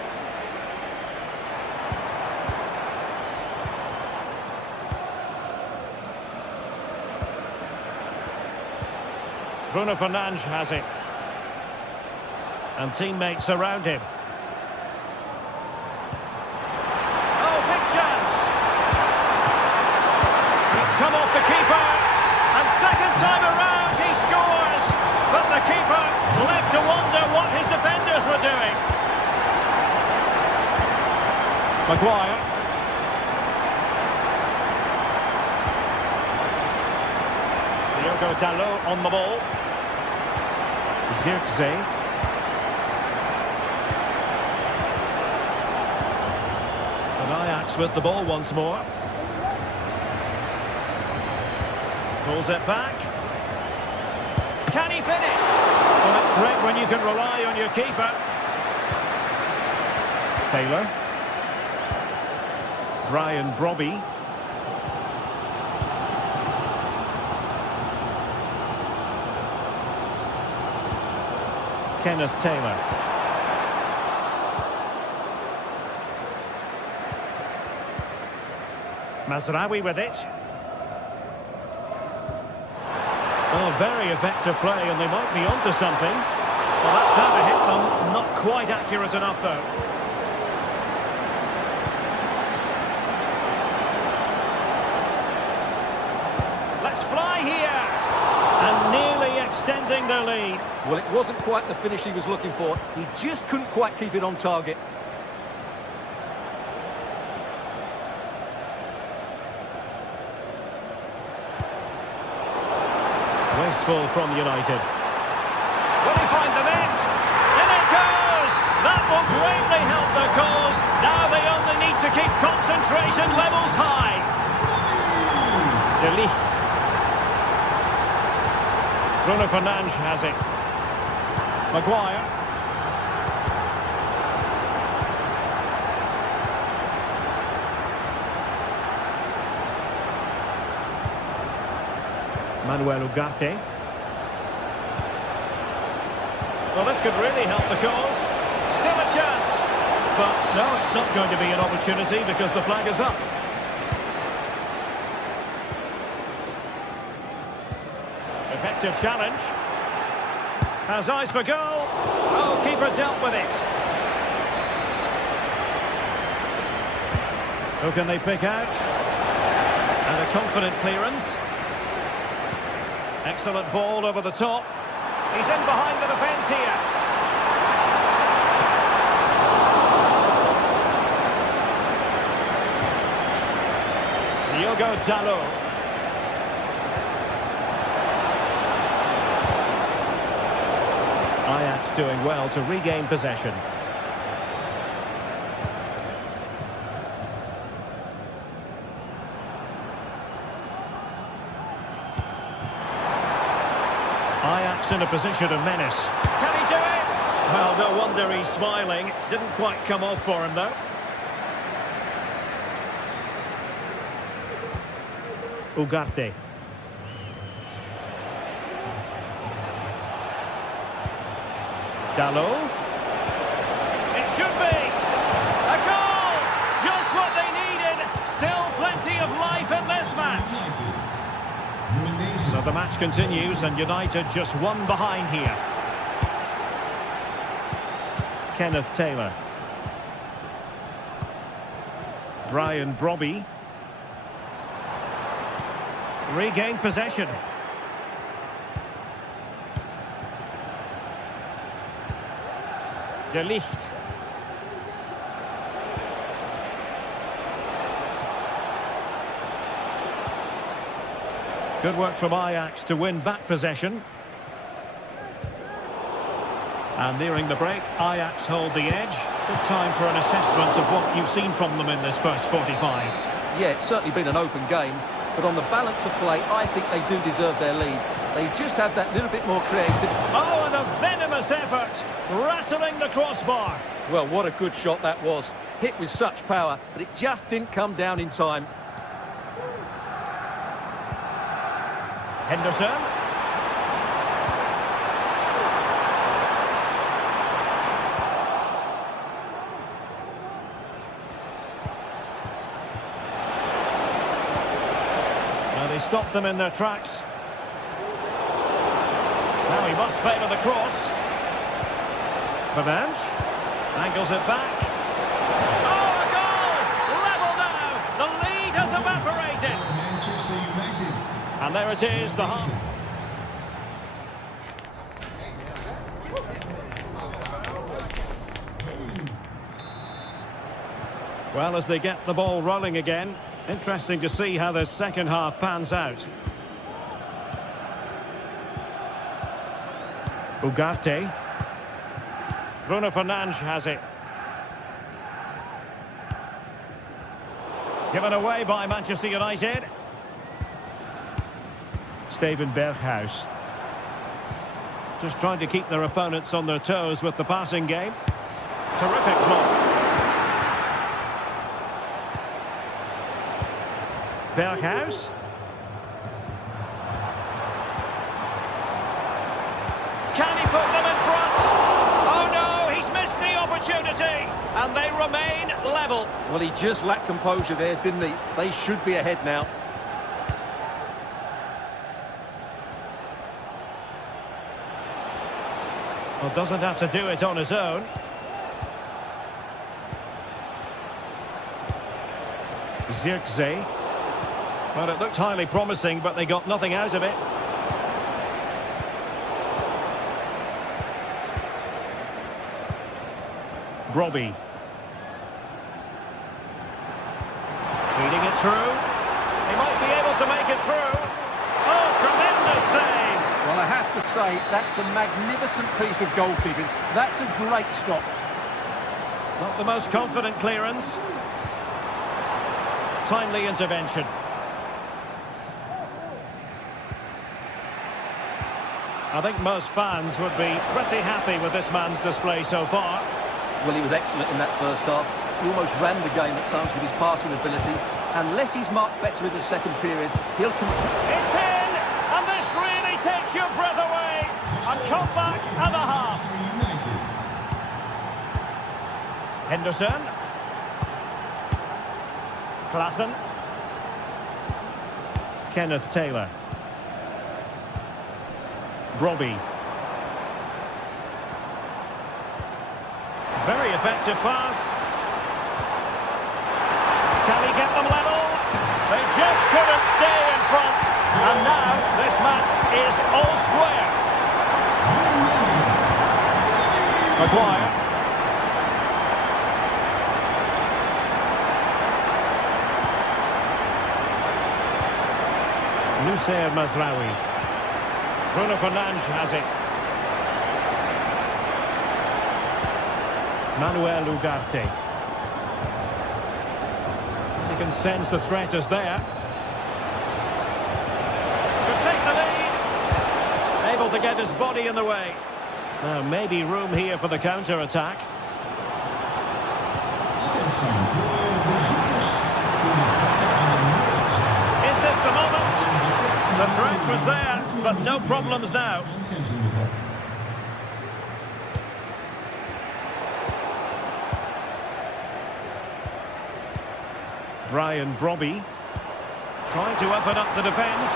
Bruno Fernandes has it. And teammates around him. Oh, big chance! It's come off the keeper. And second time around he scores. But the keeper left to wonder what his defenders were doing. Maguire. Diogo Dalot on the ball. Zirkzee. And Ajax with the ball once more. Pulls it back. Can he finish? Well, it's great when you can rely on your keeper. Taylor. Brian Brobby. Kenneth Taylor. Mazraoui with it. Oh, very effective play, and they might be onto something. Well, that's how to hit them. Not quite accurate enough, though. Let's fly here. And nearly extending their lead. Well, it wasn't quite the finish he was looking for. He just couldn't quite keep it on target. Wasteful from United. Will he find the net? In it goes! That will greatly help their cause. Now they only need to keep concentration levels high. De Ligt. Bruno Fernandes has it. Maguire. Manuel Ugarte. Well, this could really help the cause. Still a chance. But no, it's not going to be an opportunity because the flag is up. Effective challenge. Has eyes for goal. Oh, keeper dealt with it. Who can they pick out? And a confident clearance. Excellent ball over the top. He's in behind the defence here. Diogo Dalot. Ajax doing well to regain possession. defence in a position of menace. Can he do it? Well, no wonder he's smiling. Didn't quite come off for him, though. Ugarte. Dalot. It should be. A goal! Just what they needed. Still plenty of life in this match. So the match continues and United just one behind here. Kenneth Taylor. Brian Brobby. Regained possession. De Ligt. Good work from Ajax to win back possession. And nearing the break, Ajax hold the edge. Good time for an assessment of what you've seen from them in this first 45. Yeah, it's certainly been an open game, but on the balance of play, I think they do deserve their lead. They just have that little bit more creativity. Oh, and a venomous effort, rattling the crossbar. Well, what a good shot that was. Hit with such power, but it just didn't come down in time. Henderson. They stopped them in their tracks. Now he must favour the cross. Babanch angles it back. Oh, a goal! Level now. The lead has evaporated. Manchester United. And there it is, the half. Well, as they get the ball rolling again, interesting to see how the second half pans out. Ugarte. Bruno Fernandes has it. Given away by Manchester United. Steven Berghuis. Just trying to keep their opponents on their toes with the passing game. Terrific block. Berghuis. Can he put them in front? Oh no, he's missed the opportunity. And they remain level. Well, he just lacked composure there, didn't he? They should be ahead now. Well, doesn't have to do it on his own. Zirkzee. Well, it looked highly promising, but they got nothing out of it. Brobby. Feeding it through. He might be able to make it through. Oh, tremendous save! Well, I have to say, that's a magnificent piece of goalkeeping. That's a great stop. Not the most confident clearance. Timely intervention. I think most fans would be pretty happy with this man's display so far. Well, he was excellent in that first half. He almost ran the game at times with his passing ability. Unless he's marked better in the second period, he'll continue. It's in! And this really takes your breath away. A comeback and a half. Henderson. Klaassen. Kenneth Taylor. Brobby. Very effective pass. Can he get them level? They just couldn't stay in front. And now this match is all square. Maguire. Noussair Mazraoui. Bruno Fernandes has it. Manuel Ugarte. You can sense the threat is there. Could take the lead. Able to get his body in the way. Now, maybe room here for the counter-attack. Is this the moment? The threat was there, but no problems now. Brian Brobby trying to open up the defence.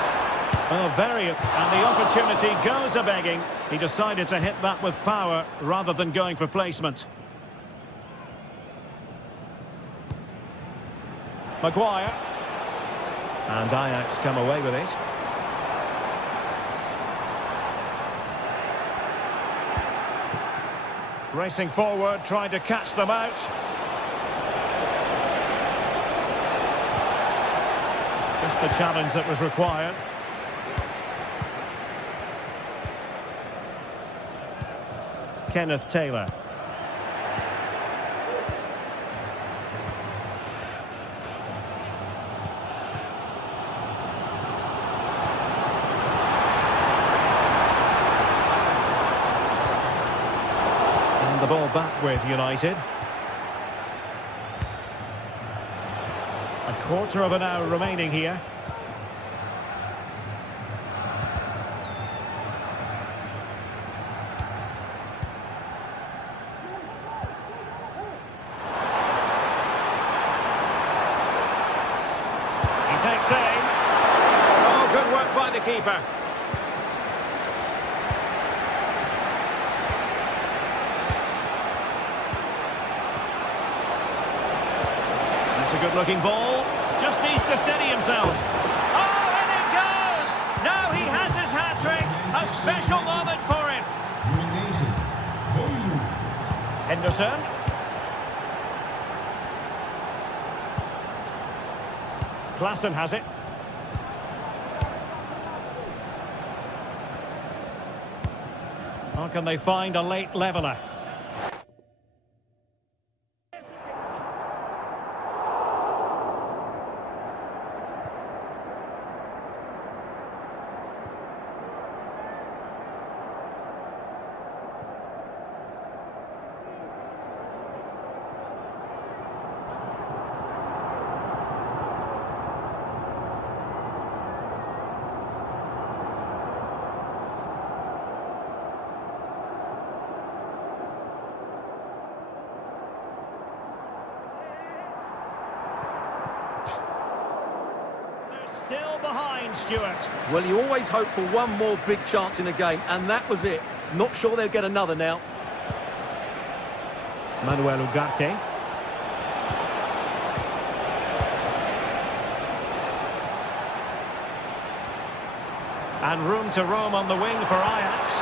Oh, and the opportunity goes a-begging. He decided to hit that with power rather than going for placement. Maguire. And Ajax come away with it. Racing forward, trying to catch them out. Just the challenge that was required. Kenneth Taylor. And the ball back with United. A quarter of an hour remaining here. He takes aim. Oh, good work by the keeper. That's a good-looking ball. Just needs to steady himself. Oh, and it goes! Now he has his hat-trick. A special moment for him. Henderson. Klaassen has it. How can they find a late leveller? Still behind, Stuart. Well, you always hope for one more big chance in a game, and that was it. Not sure they'll get another now. Manuel Ugarte. And room to roam on the wing for Ajax.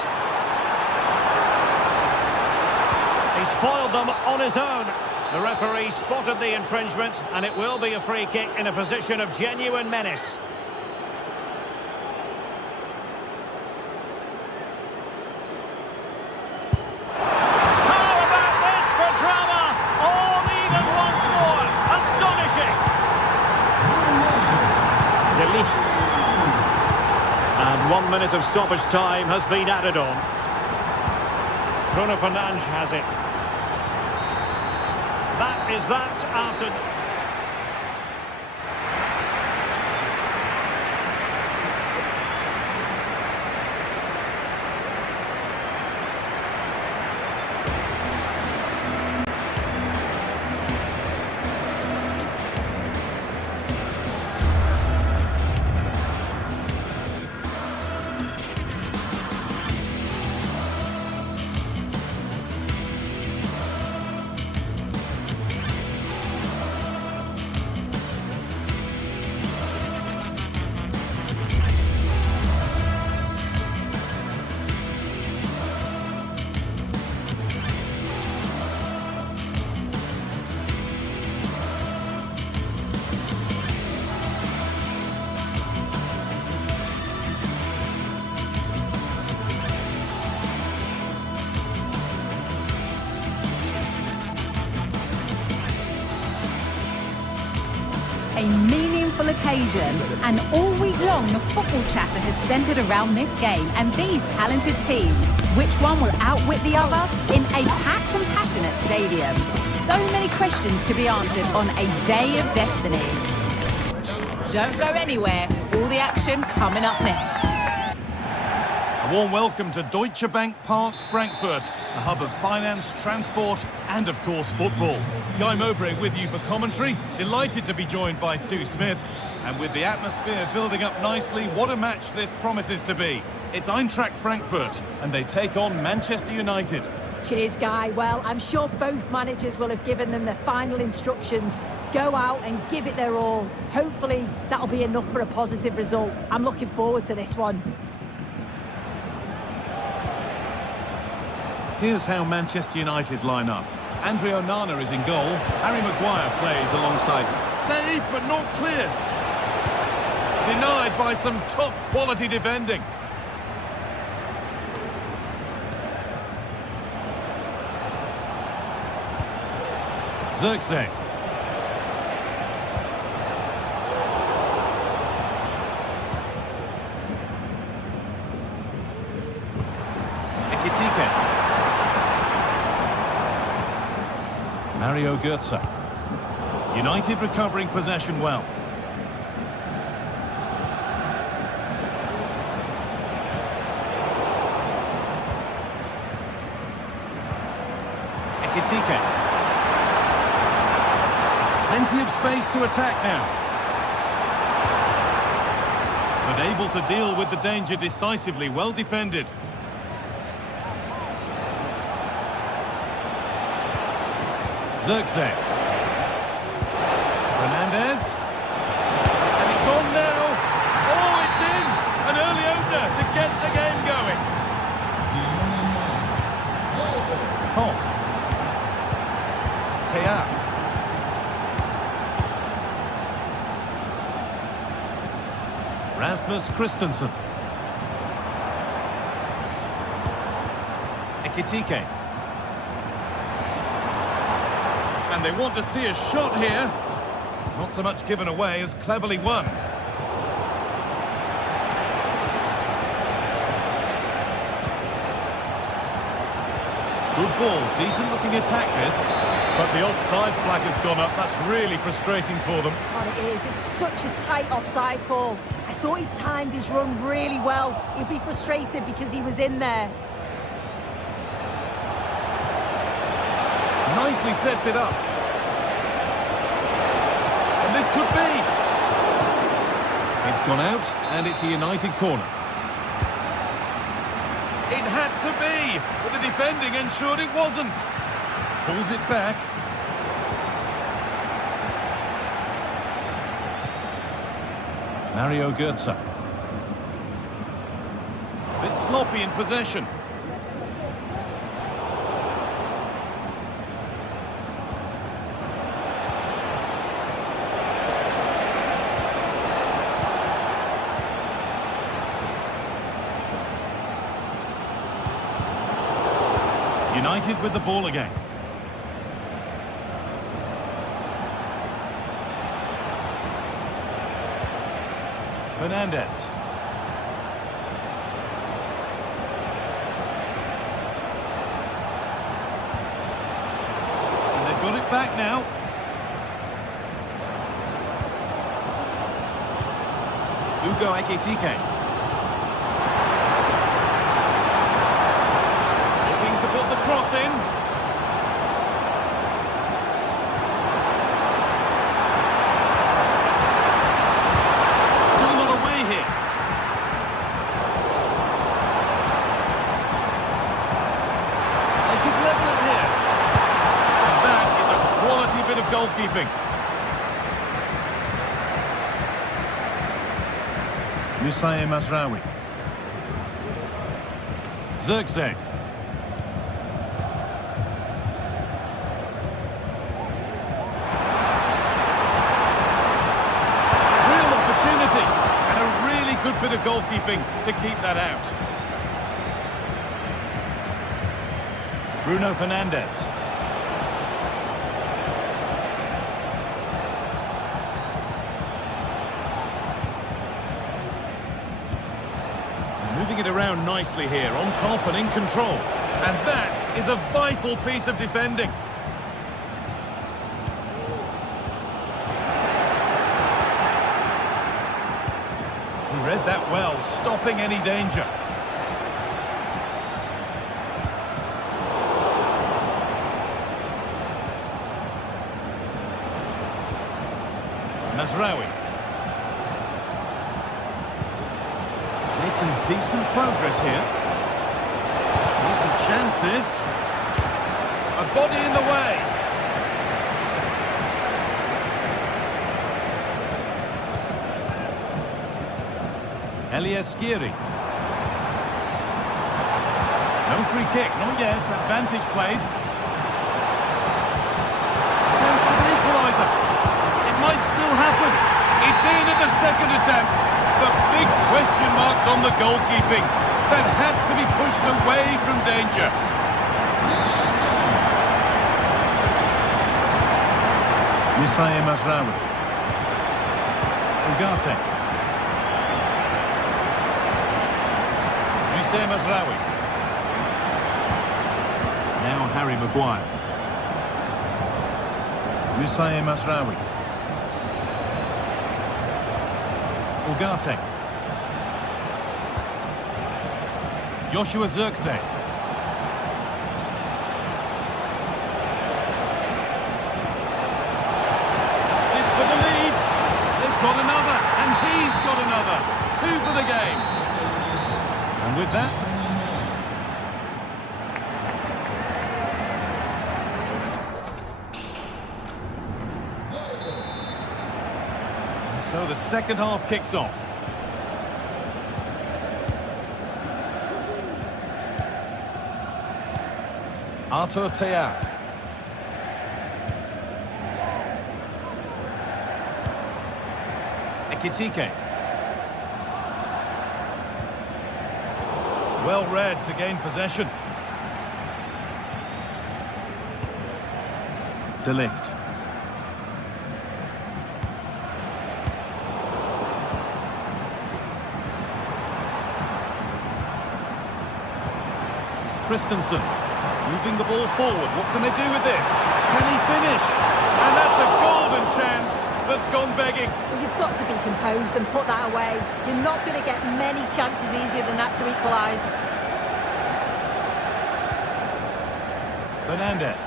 He's foiled them on his own. The referee spotted the infringement, and it will be a free kick in a position of genuine menace. How about this for drama? All even once more. Astonishing. And 1 minute of stoppage time has been added on. Bruno Fernandes has it. That is that after... a meaningful occasion, and all week long the football chatter has centred around this game and these talented teams. Which one will outwit the other in a packed and passionate stadium? So many questions to be answered on a day of destiny. Don't go anywhere, all the action coming up next. A warm welcome to Deutsche Bank Park, Frankfurt, a hub of finance, transport and, of course, football. Guy Mowbray with you for commentary. Delighted to be joined by Sue Smith. And with the atmosphere building up nicely, what a match this promises to be. It's Eintracht Frankfurt, and they take on Manchester United. Cheers, Guy. Well, I'm sure both managers will have given them their final instructions. Go out and give it their all. Hopefully, that'll be enough for a positive result. I'm looking forward to this one. Here's how Manchester United line up. Andre Onana is in goal. Harry Maguire plays alongside. Saved but not clear. Denied by some top-quality defending. Zirkzee. Mario Götze. United recovering possession well. Ekitike. Plenty of space to attack now. But able to deal with the danger decisively, well defended. Zirkzee. Fernandez. And it's on now. Oh, it's in. An early opener to get the game going. Tom. Teat. Rasmus Christensen. Ekitike. And they want to see a shot here. Not so much given away as cleverly won. Good ball, decent looking attack this. But the offside flag has gone up. That's really frustrating for them. Oh, it is. It's such a tight offside call. I thought he timed his run really well. He'd be frustrated because he was in there. Nicely sets it up. And this could be. It's gone out, and it's a United corner. It had to be, but the defending ensured it wasn't. Pulls it back. Mario Götze. A bit sloppy in possession. United with the ball again. Fernandez. And they've got it back now. Ugo Ekitike. Put the cross in. Still not away here. They could level it here. And that is a quality bit of goalkeeping. Musaye Mazraoui. Zirkzee. Good bit of goalkeeping to keep that out. Bruno Fernandes. it around nicely here, on top and in control. And that is a vital piece of defending. He read that well, stopping any danger. Mazraoui. Making decent progress here. Decent chance this. A body in the way. Eliaskiri. No free kick, not yet. Advantage played. Goes for the equaliser. It might still happen. It's in at the second attempt. But big question marks on the goalkeeping. That had to be pushed away from danger. Mishae Mazraoui. Ugarte. Mishae Mazraoui. Now Harry Maguire. Mishae Mazraoui. Ugarte. Joshua Zirkzee. This for the lead. They've got another, and he's got another. 2 for the game. And with that, so the second half kicks off. Artur Teat. Ekitike. Well read to gain possession. De Ligt. Christensen. Moving the ball forward. What can they do with this? Can he finish? And that's a golden chance that's gone begging. Well, you've got to be composed and put that away. You're not going to get many chances easier than that to equalise. Fernandes.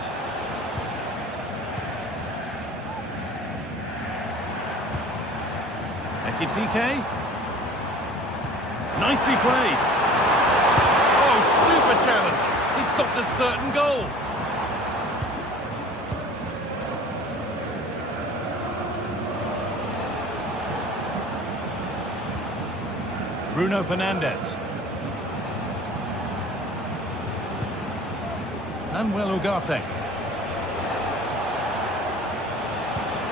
Ekitike. Nicely played. Oh, super challenge. He stopped a certain goal. Bruno Fernandes. Manuel Ugarte.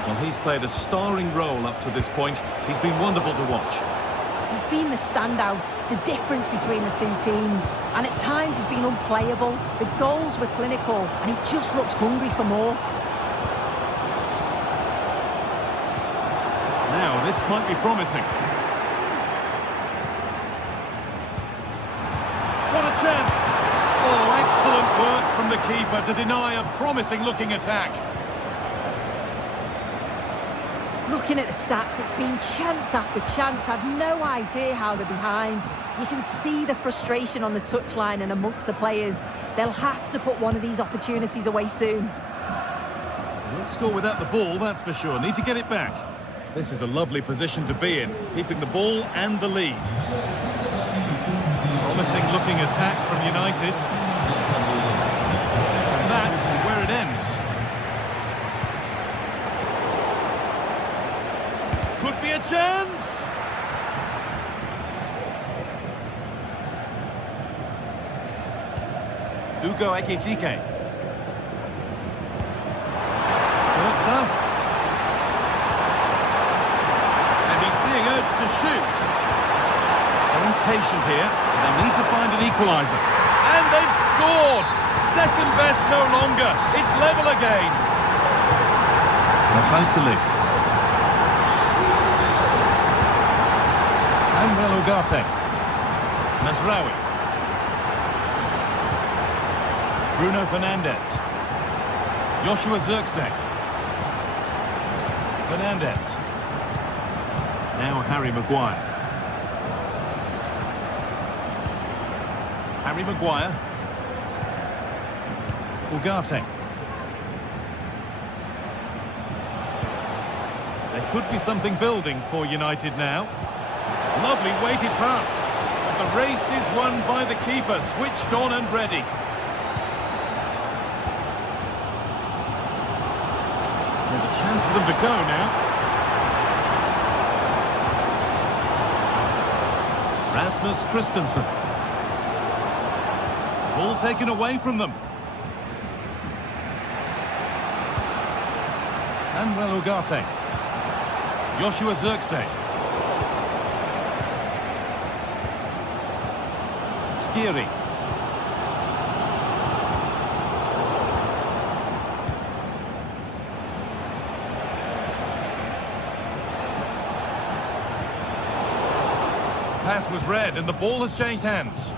Well, he's played a starring role up to this point. He's been wonderful to watch. He's been the standout, the difference between the two teams. And at times he's been unplayable. The goals were clinical and he just looks hungry for more. Now, this might be promising. What a chance! Oh, excellent work from the keeper to deny a promising-looking attack. Looking at the stats, it's been chance after chance. I've no idea how they're behind. You can see the frustration on the touchline and amongst the players. They'll have to put one of these opportunities away soon. Won't score without the ball, that's for sure. Need to get it back. This is a lovely position to be in, keeping the ball and the lead. Promising-looking attack from United. And that's where it ends. Could be a chance! Ugo Ekitike. Works up. And he's being urged to shoot. They're impatient here. They need to find an equaliser. And they've scored! Second best no longer. It's level again. Now tries to lift. Manuel Ugarte. Mazraoui. Bruno Fernandes. Joshua Zirkzee. Fernandes. Now Harry Maguire. Harry Maguire. Ugarte. There could be something building for United now. Lovely weighted pass. But the race is won by the keeper, switched on and ready. There's a chance for them to go now. Rasmus Christensen. Ball taken away from them. Manuel Ugarte. Joshua Zirkzee. Skiri. Pass was read and the ball has changed hands.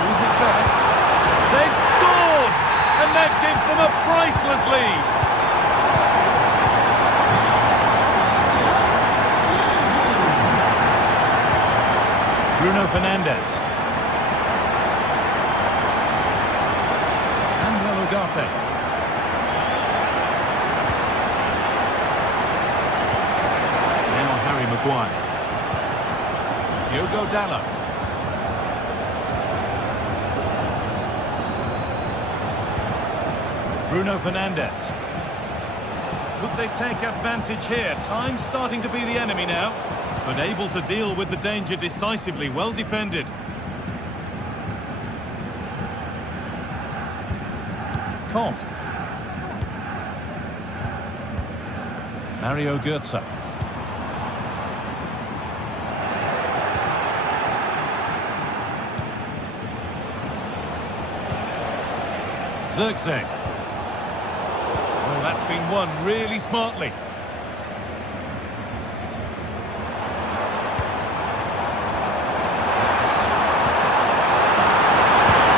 Pulls it back. They've scored! And that gives them a priceless lead. Bruno Fernandes. Manuel Ugarte. Now Harry Maguire. Diogo Dalot. Bruno Fernandes. Could they take advantage here? Time's starting to be the enemy now, but able to deal with the danger decisively. Well defended. Koch. Mario Götze. Zirkzee. Well, that's been won really smartly.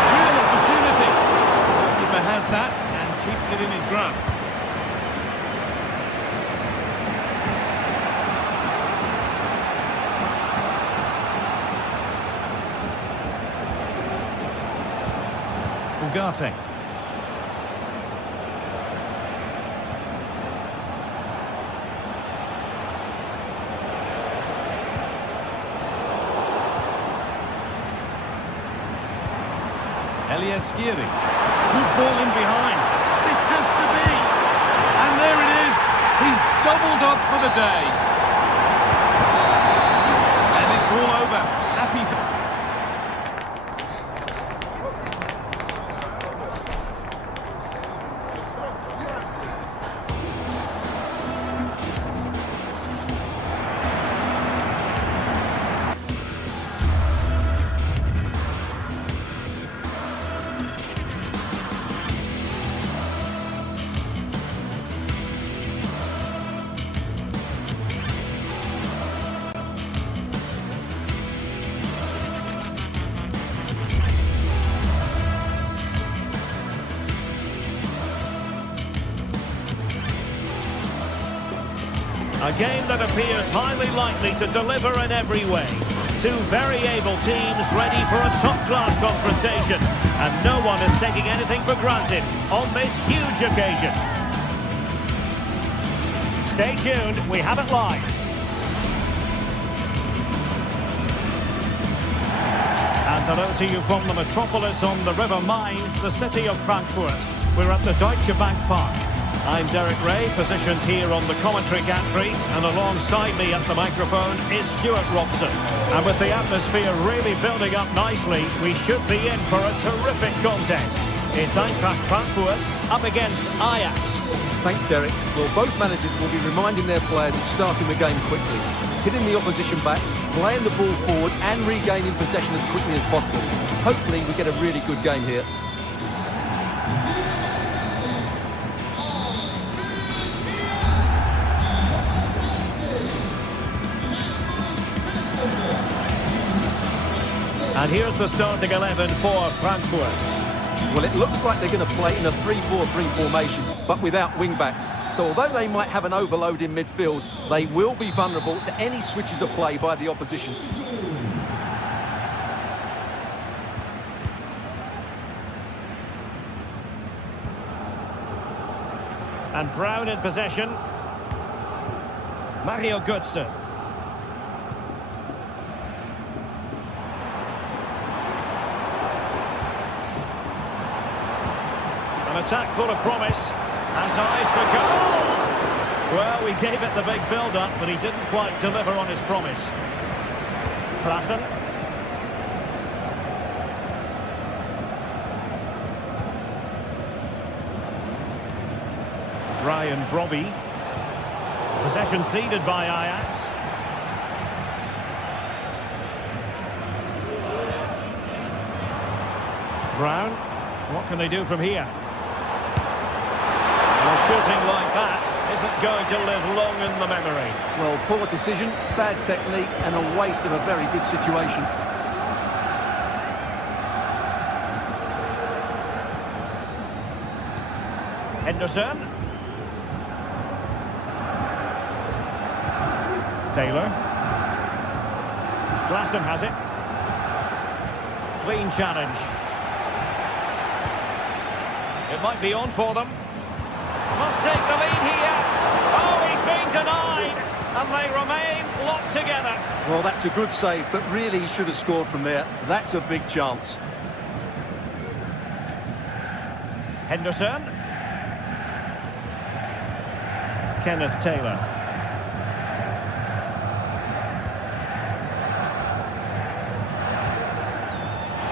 Real opportunity. The keeper has that and keeps it in his grasp. Ugarte. Skiri. Good ball in behind. This has to be. And there it is. He's doubled up for the day. And it's all over. Happy to... A game that appears highly likely to deliver in every way. Two very able teams ready for a top-class confrontation. And no one is taking anything for granted on this huge occasion. Stay tuned, we have it live. And hello to you from the metropolis on the River Main, the city of Frankfurt. We're at the Deutsche Bank Park. I'm Derek Ray, positioned here on the commentary gantry, and alongside me at the microphone is Stuart Robson. And with the atmosphere really building up nicely, we should be in for a terrific contest. It's Eintracht Frankfurt up against Ajax. Thanks, Derek. Well, both managers will be reminding their players of starting the game quickly, hitting the opposition back, playing the ball forward and regaining possession as quickly as possible. Hopefully we get a really good game here. And here's the starting 11 for Frankfurt. Well, it looks like they're going to play in a 3-4-3 formation, but without wing-backs. So although they might have an overload in midfield, they will be vulnerable to any switches of play by the opposition. And Brown in possession. Mario Götze. An attack full of promise. And eyes for goal! Well, we gave it the big build-up, but he didn't quite deliver on his promise. Klassen. Ryan Brobby. Possession ceded by Ajax. Brown. What can they do from here? Well, shooting like that isn't going to live long in the memory. Well, poor decision, bad technique, and a waste of a very good situation. Henderson. Taylor. Klassen has it. Clean challenge. It might be on for them. Must take the lead here. Oh, he's been denied. And they remain locked together. Well, that's a good save, but really he should have scored from there. That's a big chance. Henderson. Kenneth Taylor.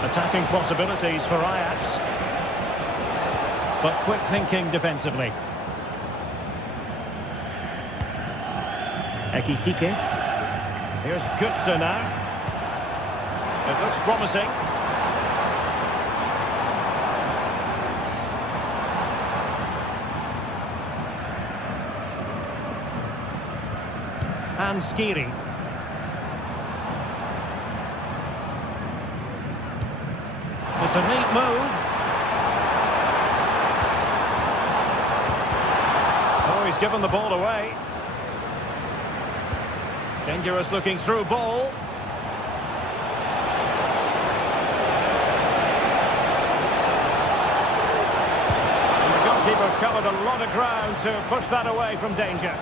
Attacking possibilities for Ajax. But quick thinking defensively. Ekitike. Here's Götze now. It looks promising. And Skiri. It's a neat move. Oh, he's given the ball away. Dangerous looking through ball. And the goalkeeper covered a lot of ground to push that away from danger.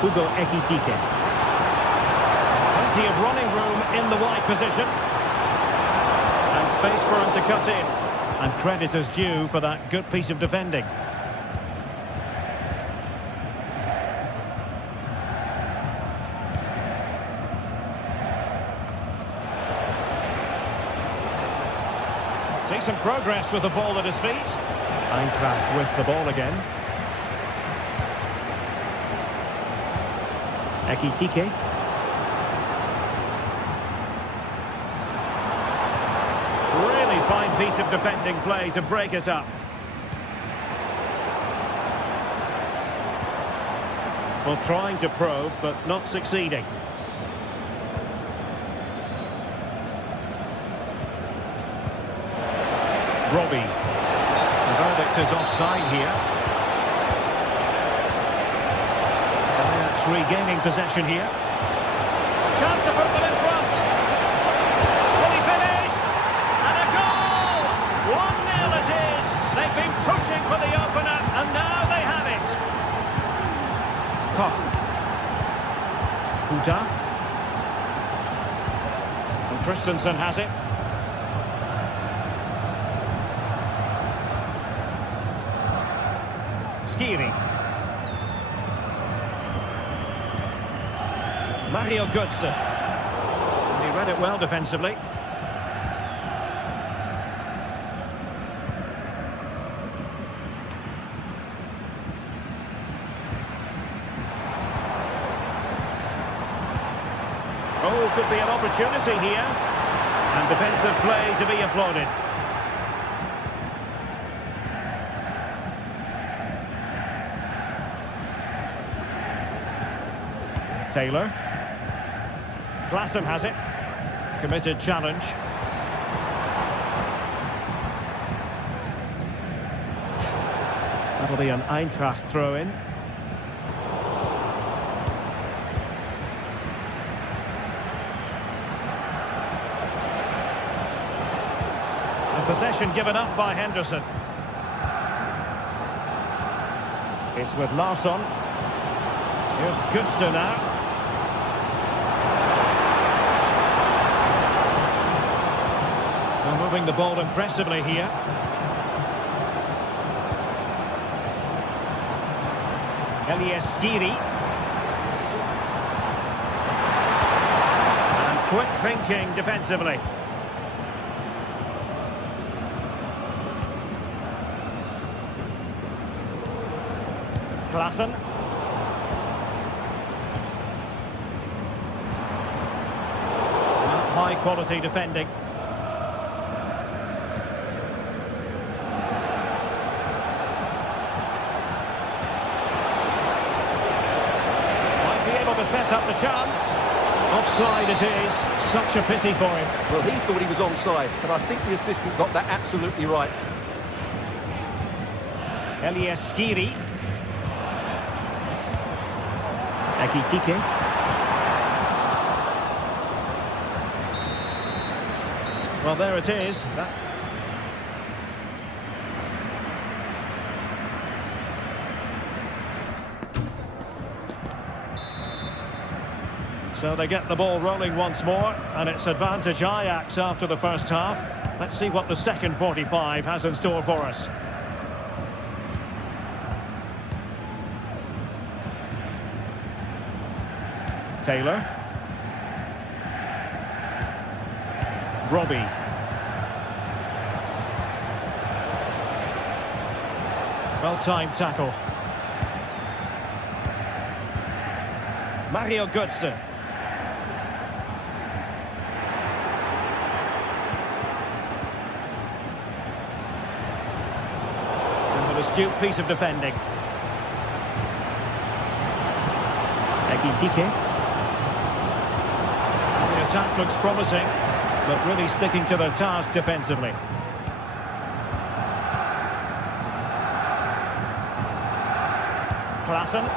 Hugo Ekitike. Plenty of running room in the wide position. And space for him to cut in. And credit is due for that good piece of defending. Decent progress with the ball at his feet. Eintracht with the ball again. Ekitike. Really fine piece of defending play to break it up. Well, trying to probe, but not succeeding. Robbie. The verdict is offside here. Ajax regaining possession here. Chance to put them in front. Will he finish? And a goal! 1-0 it is. They've been pushing for the opener, and now they have it. Koch. Futa. And Christensen has it. Skiri. Mario Götze. He read it well defensively. Oh, could be an opportunity here. And defensive play to be applauded. Taylor. Klassen has it. Committed challenge. That'll be an Eintracht throw-in. And possession given up by Henderson. It's with Larsson. Here's Götze now. They're moving the ball impressively here. Skiri. And quick thinking defensively. Klassen. High quality defending. Set up the chance. Offside it is. Such a pity for him. Well, he thought he was onside, but I think the assistant got that absolutely right. Skiri. Akitike. Well, there it is. So they get the ball rolling once more, and it's advantage Ajax after the first half. Let's see what the second 45 has in store for us. Taylor. Robbie. Well-timed tackle. Mario Götze. Astute piece of defending. Akitike. The attack looks promising, but really sticking to their task defensively. Klassen.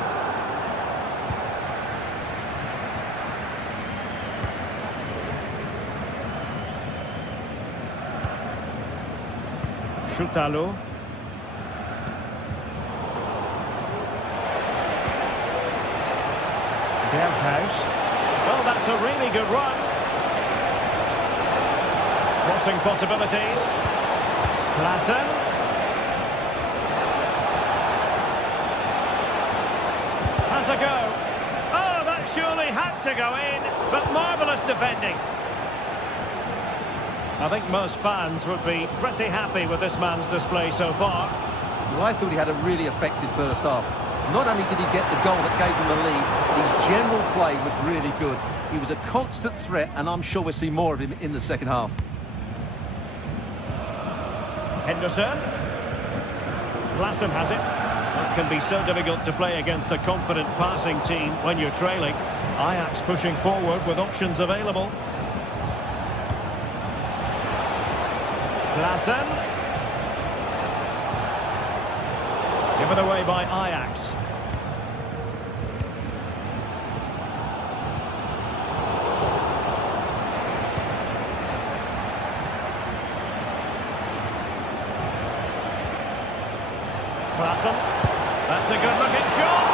Schutalo. Well, that's a really good run. Crossing possibilities. Klassen. Has a go. Oh, that surely had to go in, but marvellous defending. I think most fans would be pretty happy with this man's display so far. Well, I thought he had a really effective first half. Not only did he get the goal that gave him the lead, his general play was really good. He was a constant threat, and I'm sure we'll see more of him in the second half. Henderson. Klassen has it. It can be so difficult to play against a confident passing team when you're trailing. Ajax pushing forward with options available. Klassen. Given away by Ajax. Klassen. That's a good-looking shot.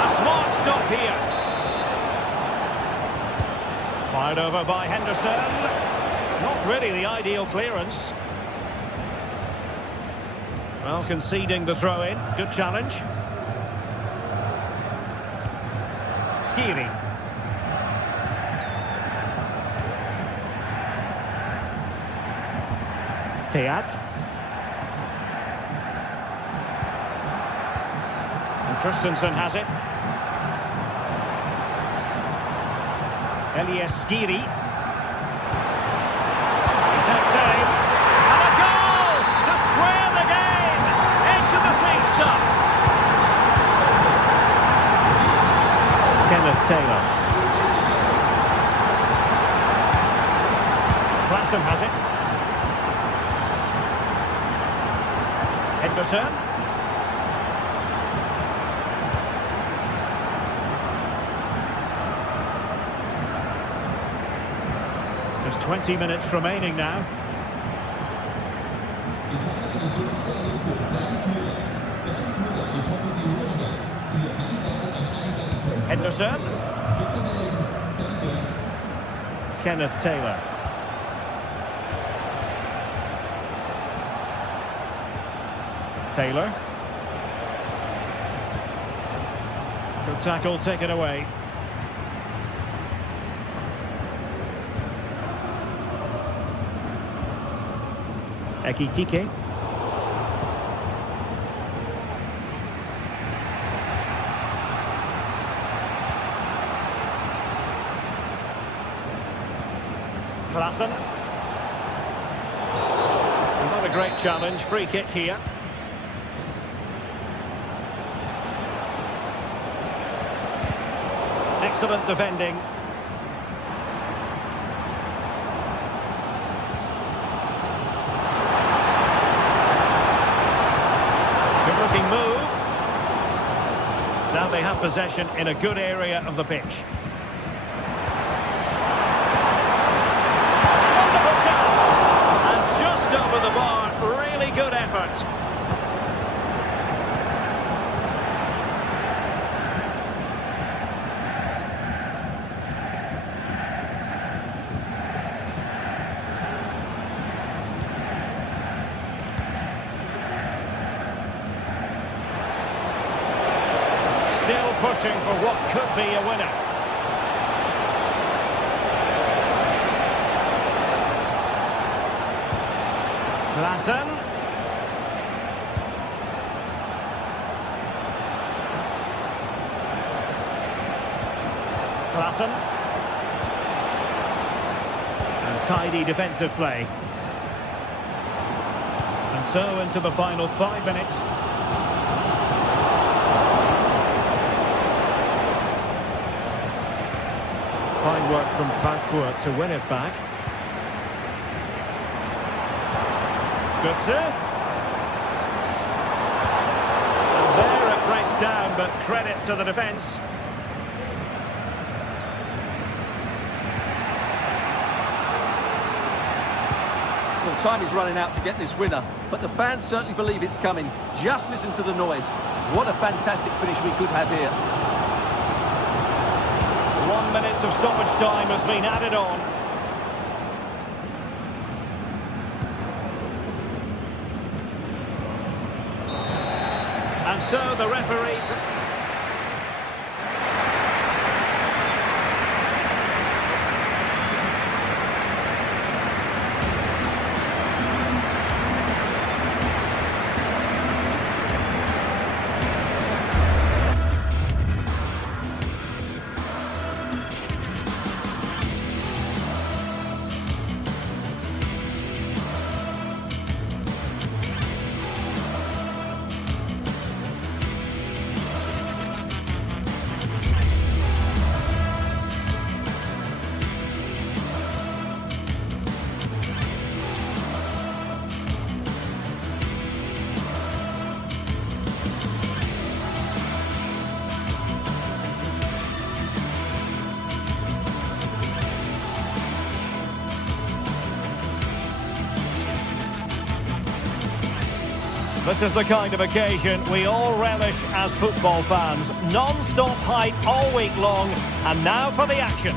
A smart stop here. Fired over by Henderson. Not really the ideal clearance. Well, conceding the throw-in. Good challenge. Skiri. Teat. And Christensen has it. Skiri. Attack save. And a goal to square the game. Into the seat stop. Kenneth Taylor. Klassen has it. Henderson. There's 20 minutes remaining now. Henderson. Kenneth Taylor. Taylor. Good tackle taken away. Ekitike. Klassen. Not a great challenge. Free kick here. Excellent defending. Good looking move. Now they have possession in a good area of the pitch. Wonderful chance. And just over the bar. Really good effort. Still pushing for what could be a winner. Klassen. Klassen. And tidy defensive play. And so into the final 5 minutes. Fine work from Frankfurt to win it back. Good serve. And there it breaks down, but credit to the defence. Well, time is running out to get this winner, but the fans certainly believe it's coming. Just listen to the noise. What a fantastic finish we could have here. 1 minute of stoppage time has been added on. And so the referee... This is the kind of occasion we all relish as football fans. Non-stop hype all week long, and now for the action.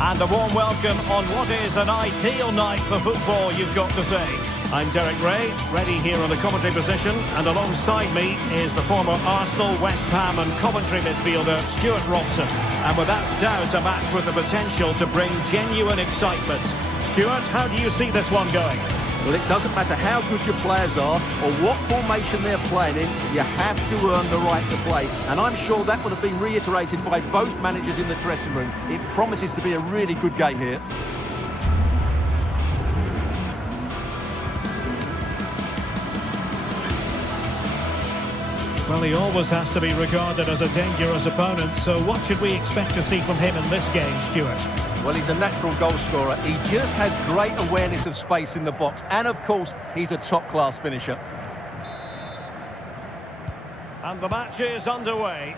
And a warm welcome on what is an ideal night for football, you've got to say. I'm Derek Ray, ready here on the commentary position, and alongside me is the former Arsenal, West Ham and Coventry midfielder, Stuart Robson. And without doubt, a match with the potential to bring genuine excitement. Stuart, how do you see this one going? Well, it doesn't matter how good your players are or what formation they're playing in, you have to earn the right to play. And I'm sure that would have been reiterated by both managers in the dressing room. It promises to be a really good game here. Well, he always has to be regarded as a dangerous opponent, so what should we expect to see from him in this game, Stuart? Well, he's a natural goal scorer. He just has great awareness of space in the box. And, of course, he's a top-class finisher. And the match is underway.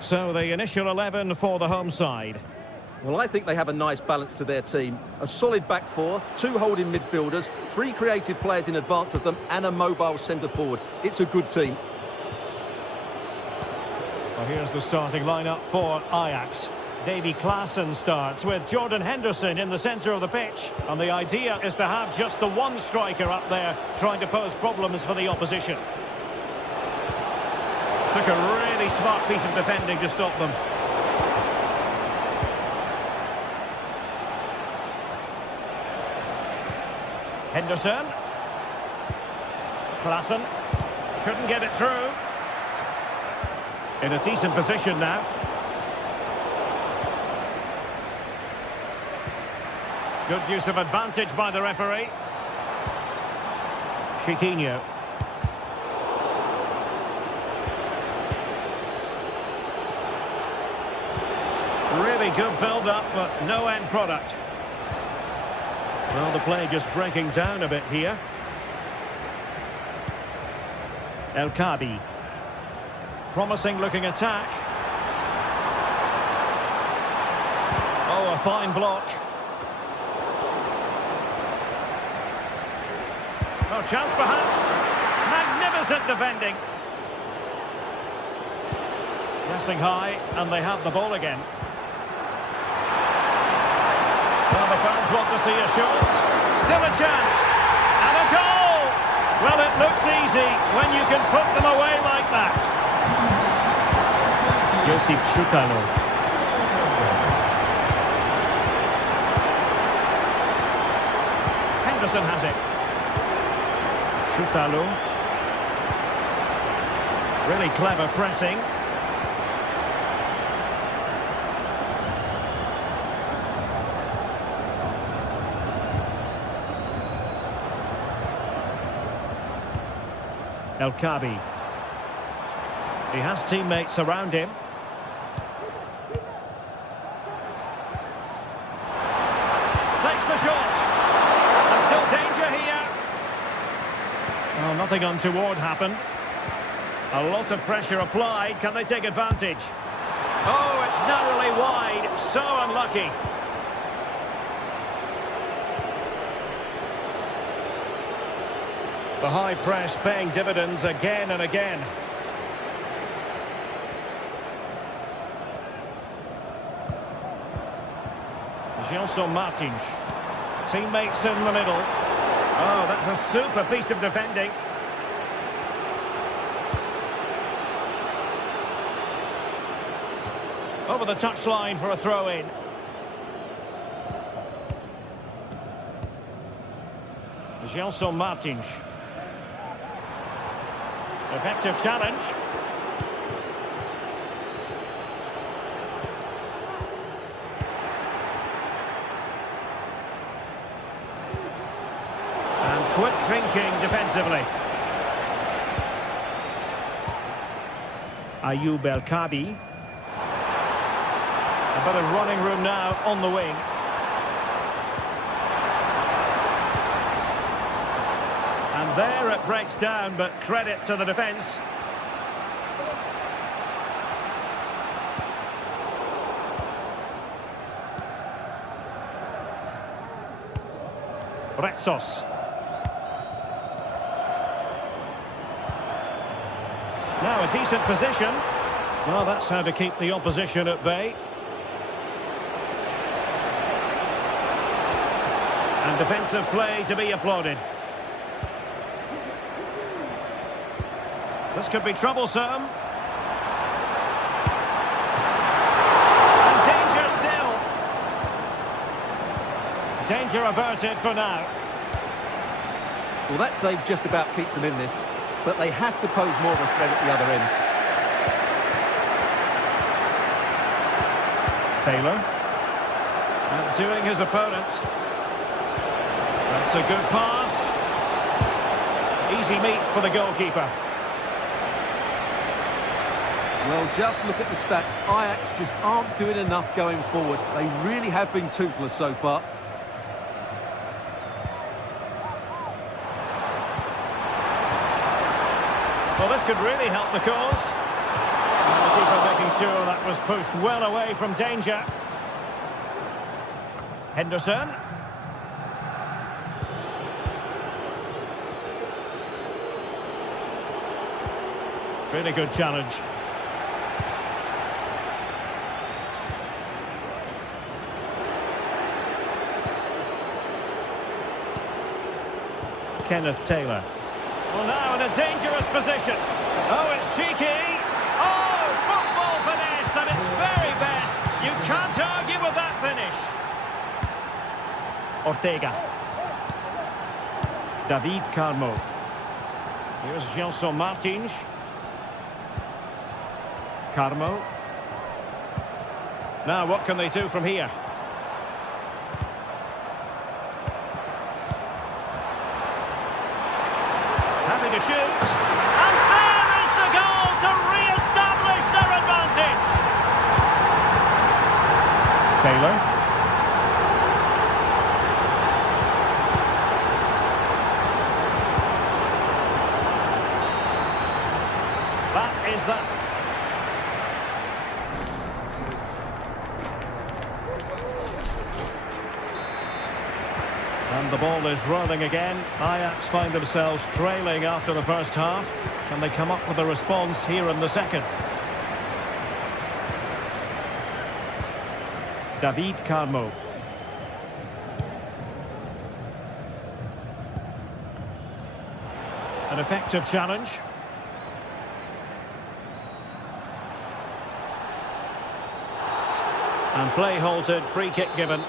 So the initial 11 for the home side. Well, I think they have a nice balance to their team. A solid back four, 2 holding midfielders, 3 creative players in advance of them, and a mobile centre-forward. It's a good team. Well, here's the starting lineup for Ajax. Davy Klaassen starts with Jordan Henderson in the centre of the pitch. And the idea is to have just the one striker up there trying to pose problems for the opposition. Took a really smart piece of defending to stop them. Henderson. Klaassen. Couldn't get it through. In a decent position now. Good use of advantage by the referee. Chiquinho. Really good build-up, but no end product. Well, the play just breaking down a bit here. El Khabi. Promising looking attack. Oh, a fine block. Oh, chance perhaps. Magnificent defending. Pressing high, and they have the ball again. Well, the fans want to see a shot. Still a chance. And a goal! Well, it looks easy when you can put them away like that. Josip Chutalo. Henderson has it. Chutalo. Really clever pressing. El Khabi. He has teammates around him. Takes the shot. There's still danger here. Oh, nothing untoward happened. A lot of pressure applied. Can they take advantage? Oh, it's narrowly wide. So unlucky. The high press paying dividends again and again. Gelson Martins. Teammates in the middle. Oh, that's a super piece of defending. Over the touchline for a throw-in. Gelson Martins. Effective challenge. And quick thinking defensively. Ayoub El Khabi. A bit of running room now on the wing. And there it breaks down, but credit to the defence. Retsos. Now a decent position. Well, that's how to keep the opposition at bay. And defensive play to be applauded. This could be troublesome. And danger still. Danger averted for now. Well, that save just about keeps them in this, but they have to pose more of a threat at the other end. Taylor. Outdoing his opponent. That's a good pass. Easy meet for the goalkeeper. Well, just look at the stats. Ajax just aren't doing enough going forward. They really have been toothless so far. Well, this could really help the cause. And the keeper making sure that was pushed well away from danger. Henderson. Really good challenge. Kenneth Taylor. Well, now in a dangerous position. Oh, it's cheeky. Oh, football finesse at its very best. You can't argue with that finish. Ortega. David Carmo. Here's Gelson Martins. Carmo. Now, what can they do from here? Happy to shoot. And there is the goal to re-establish their advantage. Taylor. That is that. And the ball is rolling again. Ajax find themselves trailing after the first half. Can they come up with a response here in the second? David Carmo. An effective challenge. And play halted, free kick given.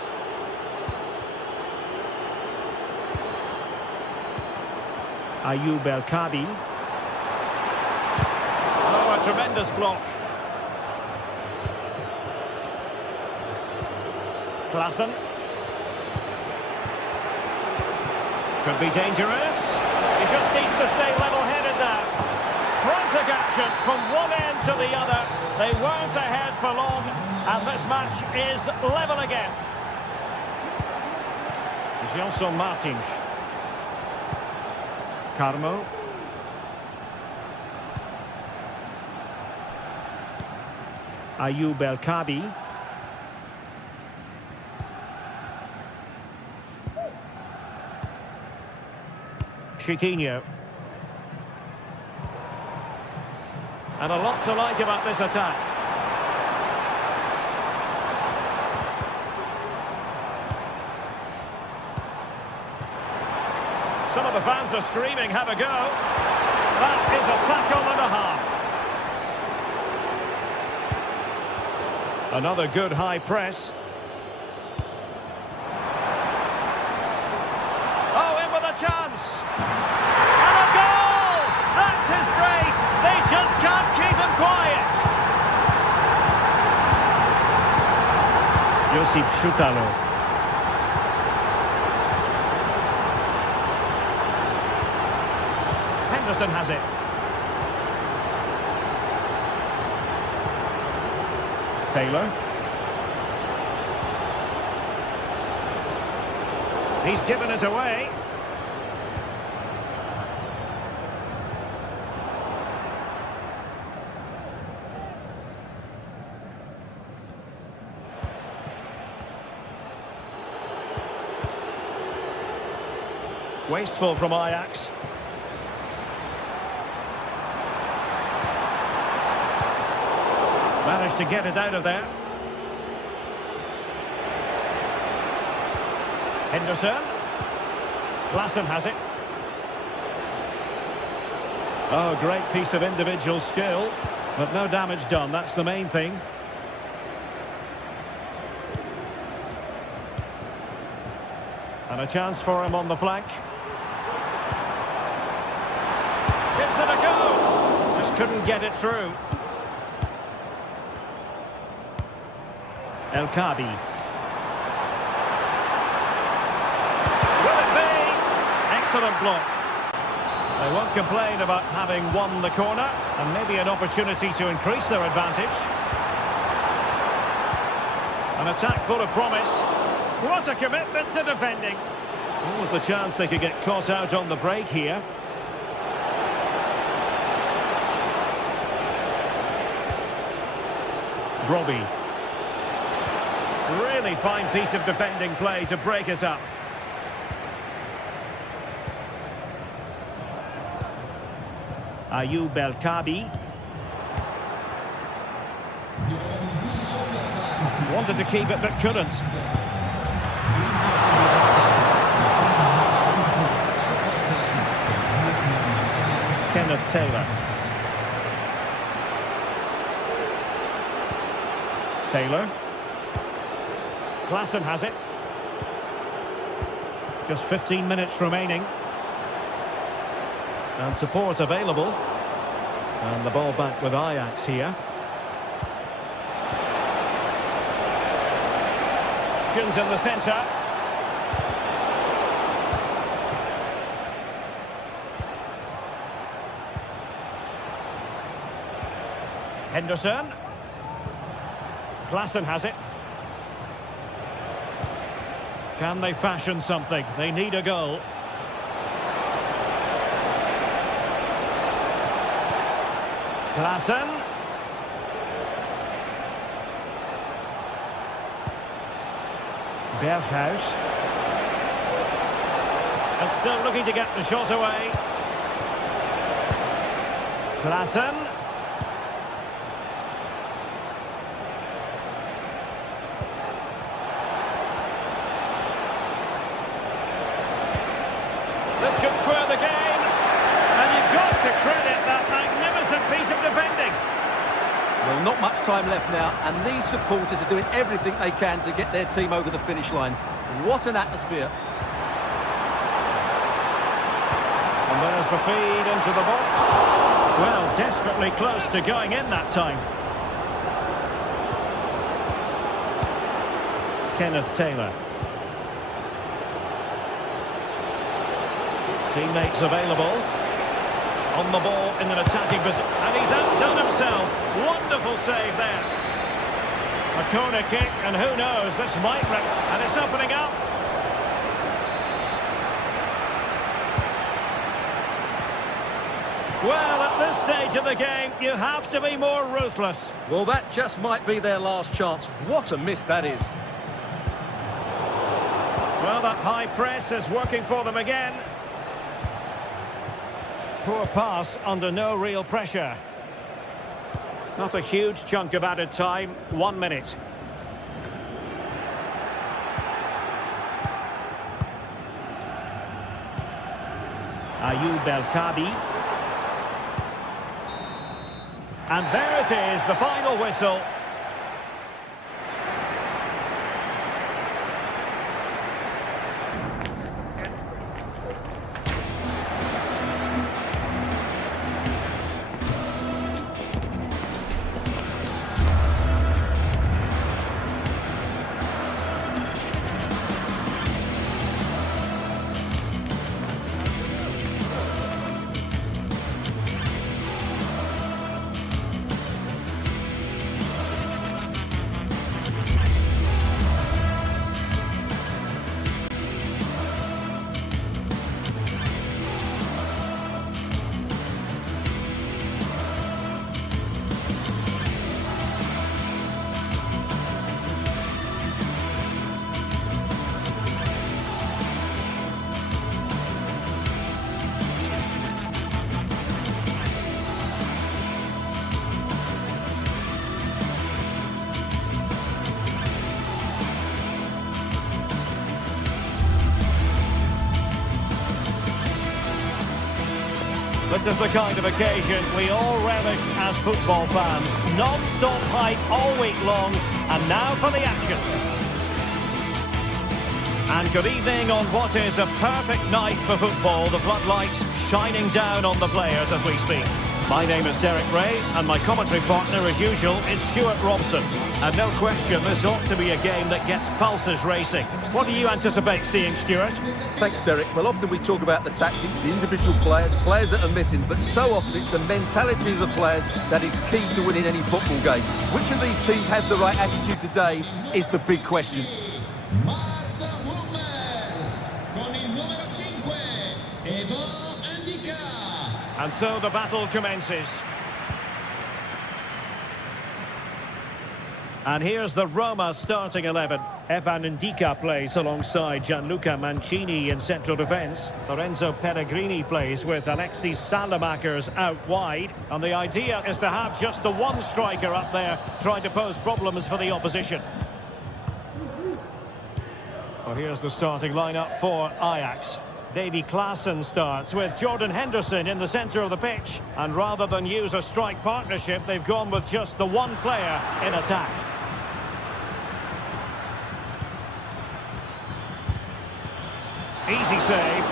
Ayoub El-Kadi. Oh, a tremendous block. Klassen. Could be dangerous. He just needs to stay level-headed now. Frantic action from one end to the other. They weren't ahead for long, and this match is level again. Gelson Martins. Carmo. Ayoub El-Kadi. Chiquinho. And a lot to like about this attack. Some of the fans are screaming, have a go. That is a tackle and a half. Another good high press. Oh, in with a chance. And a goal! That's his brace. They just can't keep him quiet. Josip Šutalo. Henderson has it. Taylor. He's given us away. Wasteful from Ajax. Managed to get it out of there. Henderson. Klassen has it. Oh, great piece of individual skill, but no damage done. That's the main thing. And a chance for him on the flank. Gives it a go. Just couldn't get it through. El-Kadi. Will it be? Excellent block. They won't complain about having won the corner, and maybe an opportunity to increase their advantage. An attack full of promise. What a commitment to defending. What was the chance they could get caught out on the break here? Robbie. Really fine piece of defending play to break it up. Ayoub El-Kabi. Wanted to keep it but couldn't. Kenneth Taylor. Taylor. Klaassen has it. Just 15 minutes remaining. And support available. And the ball back with Ajax here. In the centre. Henderson. Klaassen has it. Can they fashion something? They need a goal. Klaassen. Berghuis. And still looking to get the shot away. Klaassen. This could square the game. And you've got to credit that magnificent piece of defending. Well, not much time left now, and these supporters are doing everything they can to get their team over the finish line. What an atmosphere. And there's the feed into the box. Well, desperately close to going in that time. Kenneth Taylor. Teammates available. On the ball in an attacking position. And he's outdone himself. Wonderful save there. A corner kick, and who knows, this might... And it's opening up. Well, at this stage of the game, you have to be more ruthless. Well, that just might be their last chance. What a miss that is. Well, that high press is working for them again. Poor pass under no real pressure. Not a huge chunk of added time. 1 minute. Ayoub El-Kabi. And there it is, the final whistle. This is the kind of occasion we all relish as football fans. Non-stop hype all week long, and now for the action. And good evening on what is a perfect night for football. The floodlights shining down on the players as we speak. My name is Derek Ray, and my commentary partner, as usual, is Stuart Robson. And no question, this ought to be a game that gets pulses racing. What do you anticipate seeing, Stuart? Thanks, Derek. Well, often we talk about the tactics, the individual players that are missing, but so often it's the mentality of the players that is key to winning any football game. Which of these teams has the right attitude today is the big question. And so the battle commences. And here's the Roma starting 11. Evan Ndika plays alongside Gianluca Mancini in central defence. Lorenzo Pellegrini plays with Alexis Salamakers out wide. And the idea is to have just the one striker up there trying to pose problems for the opposition. Well, here's the starting lineup for Ajax. Davy Klaassen starts with Jordan Henderson in the centre of the pitch. And rather than use a strike partnership, they've gone with just the one player in attack. Easy save.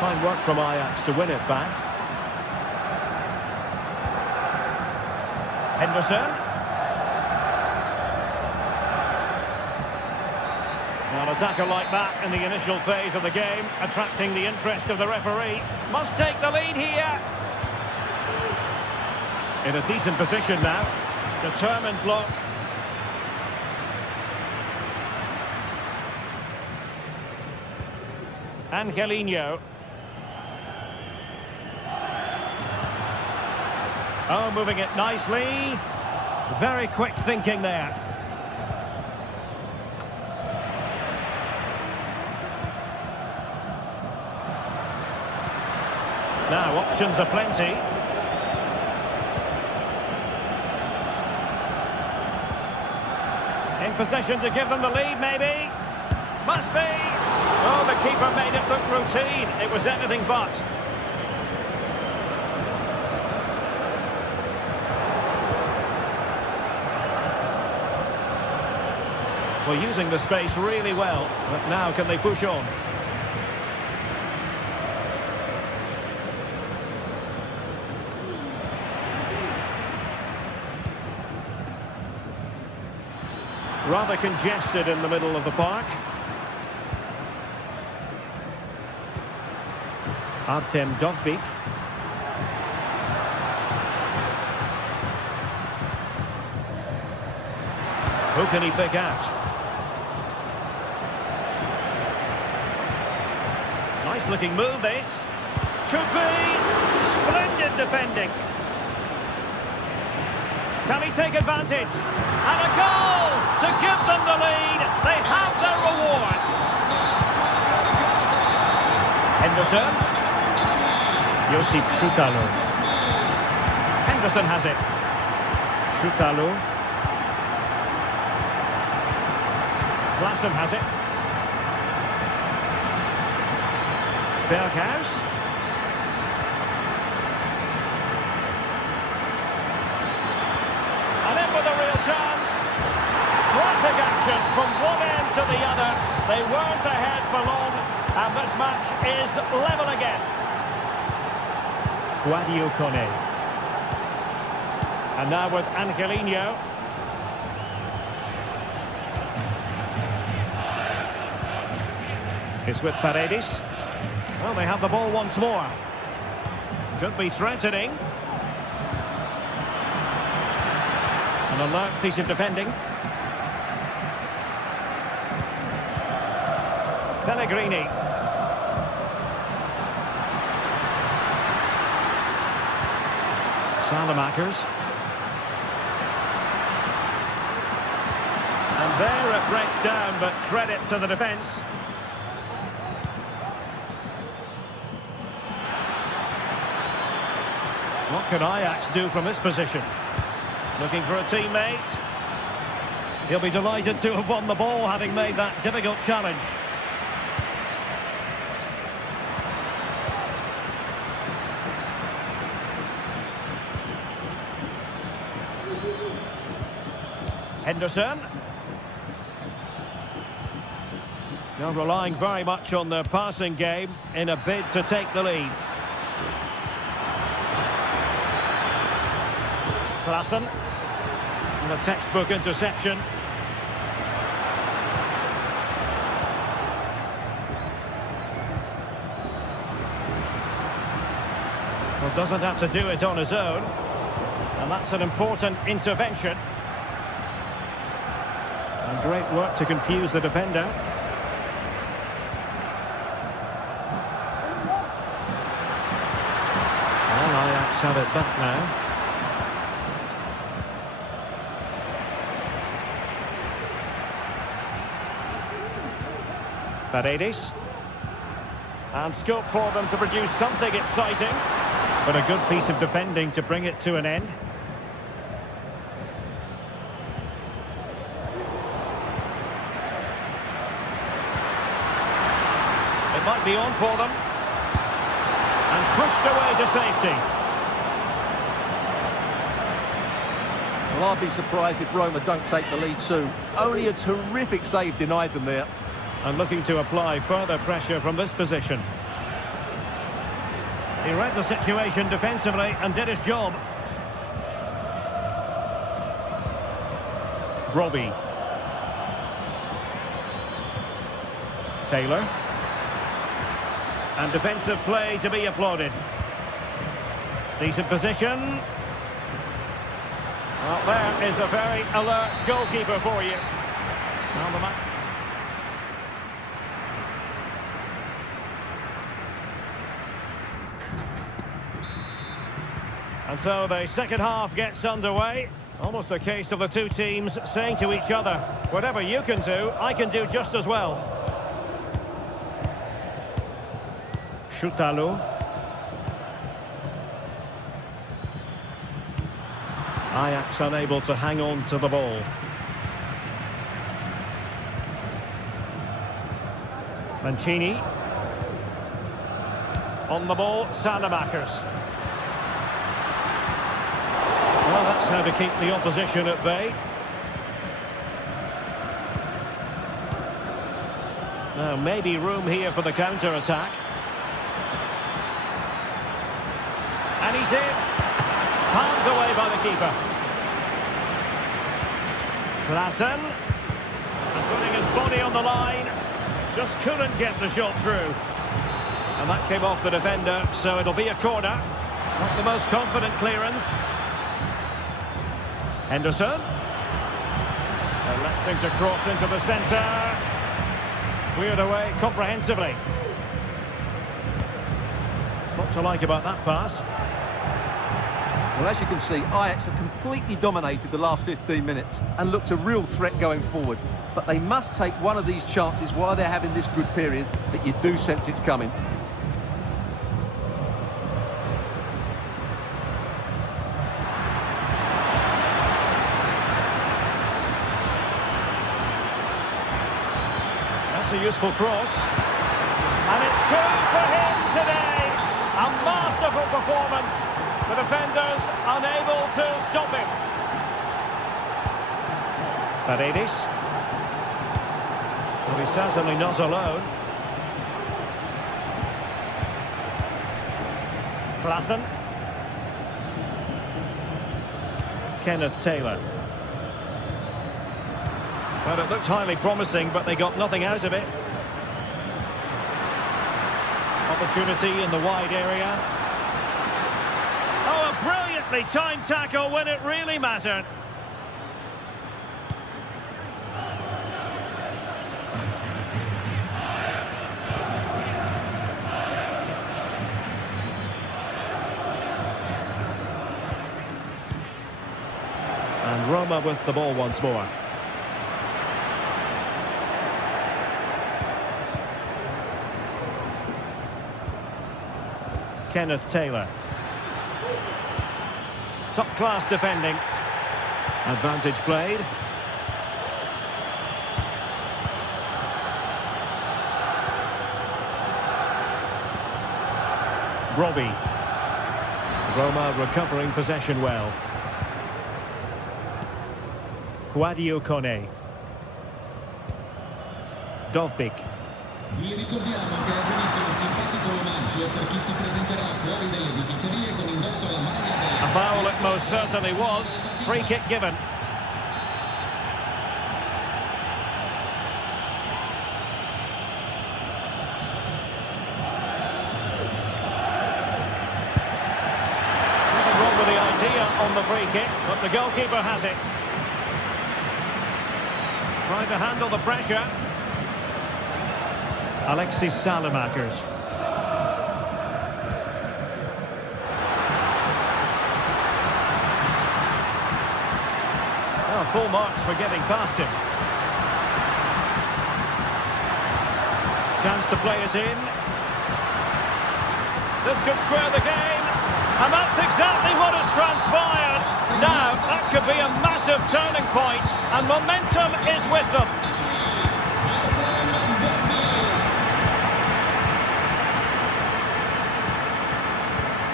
Fine work from Ajax to win it back. Henderson. An attacker like that in the initial phase of the game, attracting the interest of the referee. Must take the lead here. In a decent position now. Determined block. Angelino. Oh, moving it nicely. Very quick thinking there. Now, options are plenty. In possession to give them the lead, maybe. Must be. Oh, the keeper made it look routine. It was anything but. Well, using the space really well, but now can they push on? Rather congested in the middle of the park. Artem Dovbyk. Who can he pick out? Nice looking move, this. Could be. Splendid defending. Can he take advantage? And a goal to give them the lead. They have their reward. Henderson. Josip Šutalo. Henderson has it. Šutalo. Klaassen has it. Berghuis. And in with a real chance. Frantic action from one end to the other. They weren't ahead for long, and this match is level again. Guadio Kone. And now with Angelino. It's with Paredes. Well, they have the ball once more. Could be threatening. An alert piece of defending. Pellegrini. Salamakers. And there it breaks down, but credit to the defence. What can Ajax do from this position? Looking for a teammate. He'll be delighted to have won the ball, having made that difficult challenge. Henderson. They're relying very much on their passing game in a bid to take the lead. Klaassen. And a textbook interception. Well, doesn't have to do it on his own. And that's an important intervention. And great work to confuse the defender. Well, Ajax have it back now. Paredes. And scope for them to produce something exciting. But a good piece of defending to bring it to an end. It might be on for them. And pushed away to safety. Well, I'd be surprised if Roma don't take the lead soon. Only a terrific save denied them there. And looking to apply further pressure from this position. He read the situation defensively and did his job. Robbie. Taylor. And defensive play to be applauded. Decent position. Well, there is a very alert goalkeeper for you. Now the match. And so the second half gets underway. Almost a case of the two teams saying to each other, whatever you can do, I can do just as well. Schutalo. Ajax unable to hang on to the ball. Mancini. On the ball, Salamakers. Well, that's how to keep the opposition at bay. Now, maybe room here for the counter-attack. And he's in. Palmed away by the keeper. Klaassen. And putting his body on the line. Just couldn't get the shot through. And that came off the defender, so it'll be a corner. Not the most confident clearance. Henderson. Electing to cross into the centre. Cleared away comprehensively. What to like about that pass? Well, as you can see, Ajax have completely dominated the last 15 minutes and looked a real threat going forward. But they must take one of these chances while they're having this good period that you do sense it's coming. A useful cross, and it's true for him today. A masterful performance. The defenders unable to stop him. Paredes. Well, he's certainly not alone. Klaassen. Kenneth Taylor. Well, it looked highly promising, but they got nothing out of it. Opportunity in the wide area. Oh, a brilliantly timed tackle when it really mattered. And Roma with the ball once more. Kenneth Taylor. Top-class defending. Advantage played. Robbie. Roma recovering possession well. Quadio Kone. Dovbik. Vi ricordiamo che è previsto un simpatico omaggio per chi si presenterà fuori dalle biglietterie con indosso la maglia della... A foul it most certainly was. Free kick given. Nothing wrong with the idea on the free kick, but the goalkeeper has it. Trying to handle the pressure. Alexis Salamakers. Oh, full marks for getting past him. Chance to play it in. This could square the game. And that's exactly what has transpired. Now, that could be a massive turning point, and momentum is with them.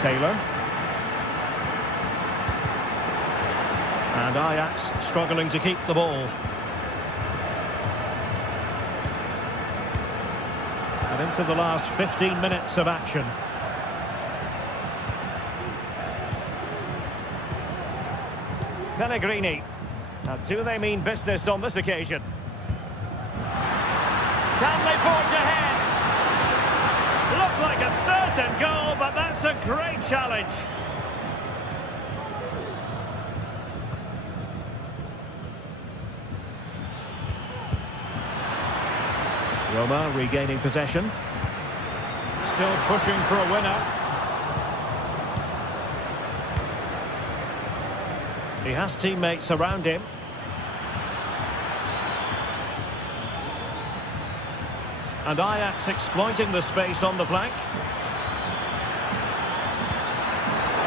Taylor. And Ajax struggling to keep the ball. And into the last 15 minutes of action. Pellegrini. Now, do they mean business on this occasion? Can they forge ahead? Looked like a certain goal, but that's a great challenge. Roma regaining possession. Still pushing for a winner. He has teammates around him. And Ajax exploiting the space on the flank.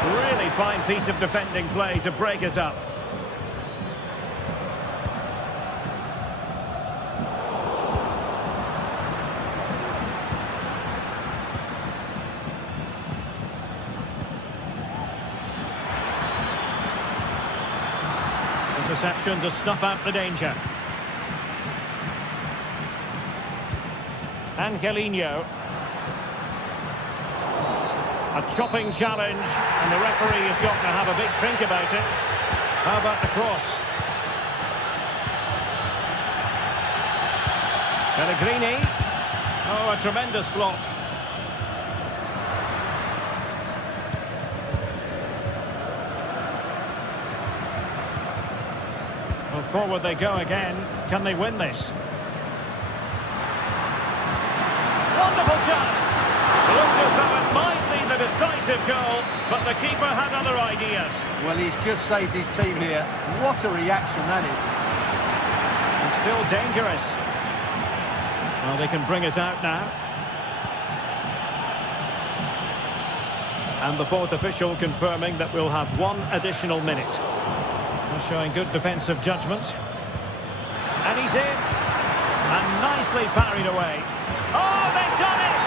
Really fine piece of defending play to break it up. Interception to snuff out the danger. Angelino. A chopping challenge, and the referee has got to have a big think about it. How about the cross? Pellegrini. Oh, a tremendous block. Well, forward they go again. Can they win this? Wonderful chance. Looked as though it might be the decisive goal, but the keeper had other ideas. Well, he's just saved his team here. What a reaction that is. And still dangerous. Well, they can bring it out now. And the fourth official confirming that we'll have one additional minute. They're showing good defensive judgment. And he's in. And nicely parried away. Oh, they've done it!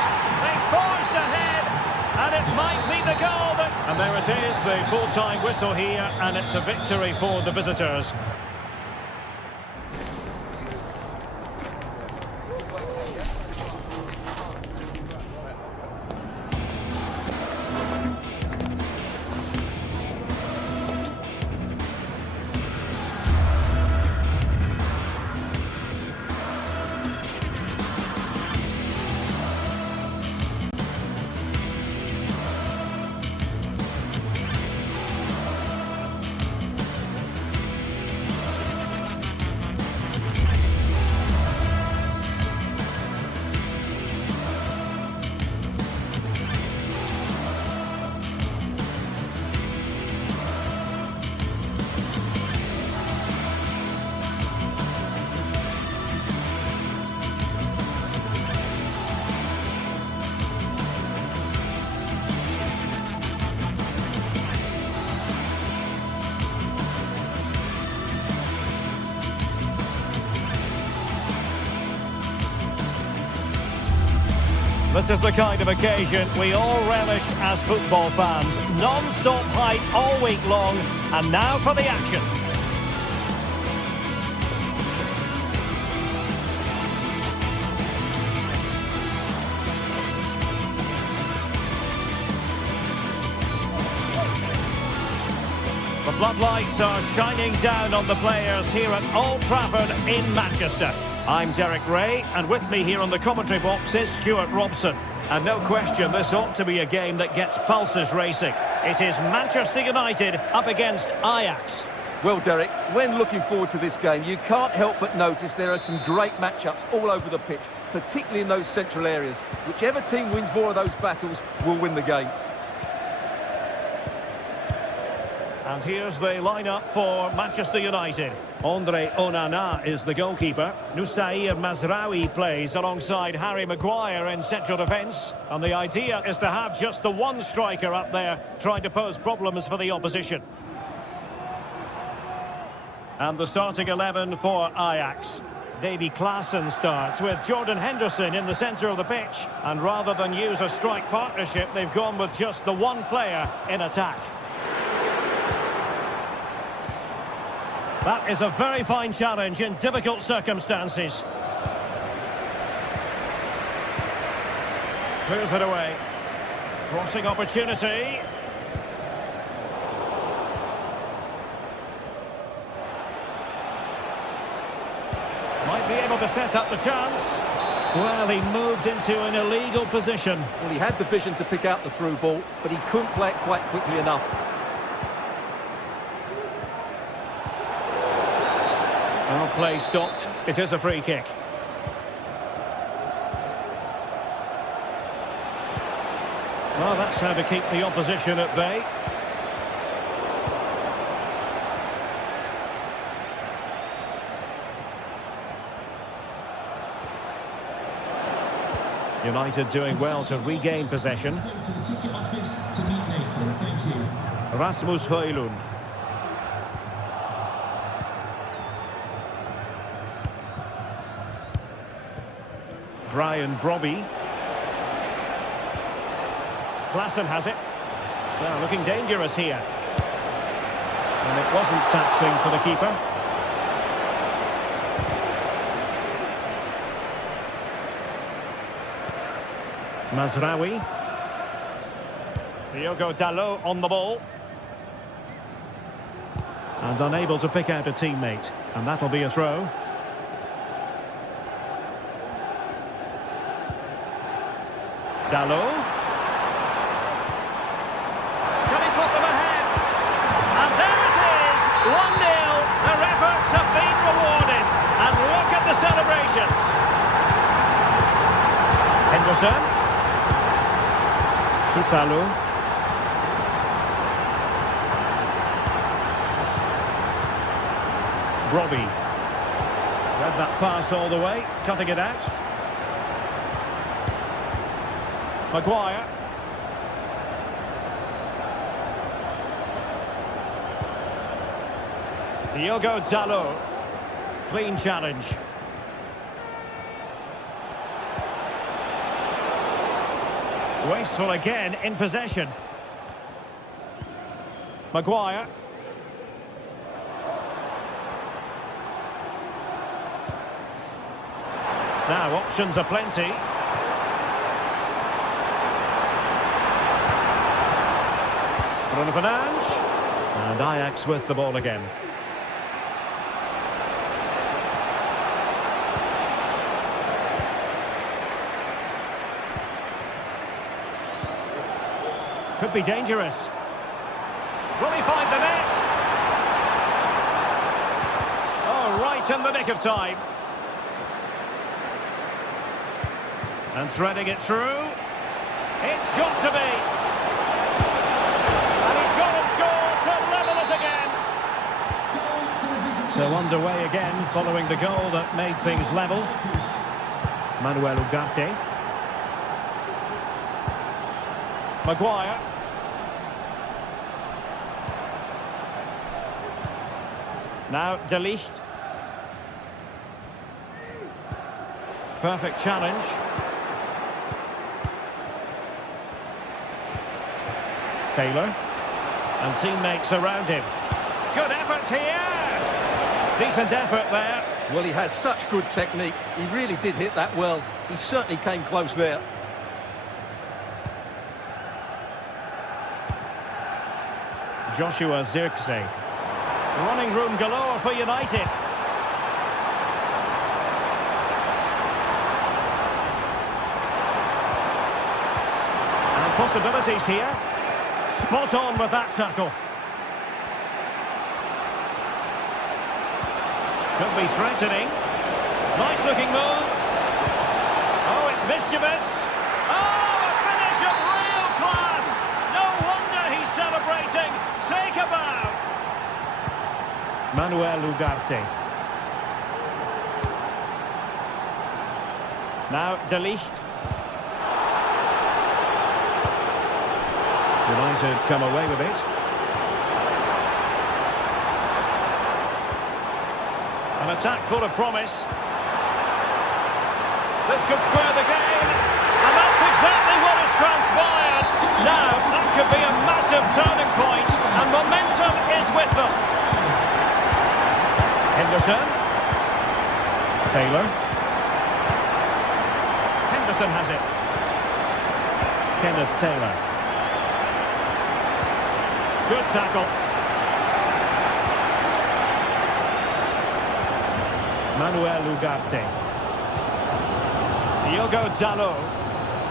They've forged ahead, and it might be the goal that... And there it is, the full-time whistle here, and it's a victory for the visitors. This is the kind of occasion we all relish as football fans. Non-stop hype all week long, and now for the action. floodlights are shining down on the players here at Old Trafford in Manchester. I'm Derek Ray, and with me here on the commentary box is Stuart Robson. And no question, this ought to be a game that gets pulses racing. It is Manchester United up against Ajax. Well, Derek, when looking forward to this game, you can't help but notice there are some great matchups all over the pitch, particularly in those central areas. Whichever team wins more of those battles will win the game. And here's the lineup for Manchester United. Andre Onana is the goalkeeper. Nusair Mazraoui plays alongside Harry Maguire in central defence. And the idea is to have just the one striker up there trying to pose problems for the opposition. And the starting 11 for Ajax. Davy Klaassen starts with Jordan Henderson in the centre of the pitch. And rather than use a strike partnership, they've gone with just the one player in attack. That is a very fine challenge in difficult circumstances. Clears it away. Crossing opportunity. Might be able to set up the chance. Well, he moved into an illegal position. Well, he had the vision to pick out the through ball, but he couldn't play it quite quickly enough. Well, play stopped. It is a free kick. Well, that's how to keep the opposition at bay. United doing well to regain possession. Rasmus Højlund. Brian Brobby. Klaassen has it. Well, looking dangerous here. And it wasn't taxing for the keeper. Mazraoui. Diogo Dalot on the ball. And unable to pick out a teammate. And that'll be a throw. Dalot. Can he put them ahead? And there it is! 1-0. Their efforts have been rewarded. And look at the celebrations. Henderson. Shoutalo. Brobby. Read that pass all the way, cutting it out. Maguire. Diogo Dalot. Clean challenge. Wasteful again in possession. Maguire. Now options are plenty. Bruno Fernandes. And Ajax with the ball again. Could be dangerous. Will he find the net? Oh, right in the nick of time. And threading it through. It's got to be. And he's got to score to level it again. So underway again following the goal that made things level. Manuel Ugarte. Maguire. Now De Ligt. Perfect challenge. Taylor. And teammates around him. Good effort here. Decent effort there. Well, he has such good technique. He really did hit that well. He certainly came close there. Joshua Zirkzee. Running room galore for United. And possibilities here. Spot on with that tackle. Could be threatening. Nice looking move. Oh, it's mischievous. Oh, a finish of real class. No wonder he's celebrating. Take a bow. Manuel Ugarte. Now De Ligt. United come away with it. An attack full of promise. This could square the game. And that's exactly what has transpired. Now, that could be a massive turning point. And momentum is with them. Henderson. Taylor. Henderson has it. Kenneth Taylor. Good tackle. Manuel Ugarte. Diogo Dalot.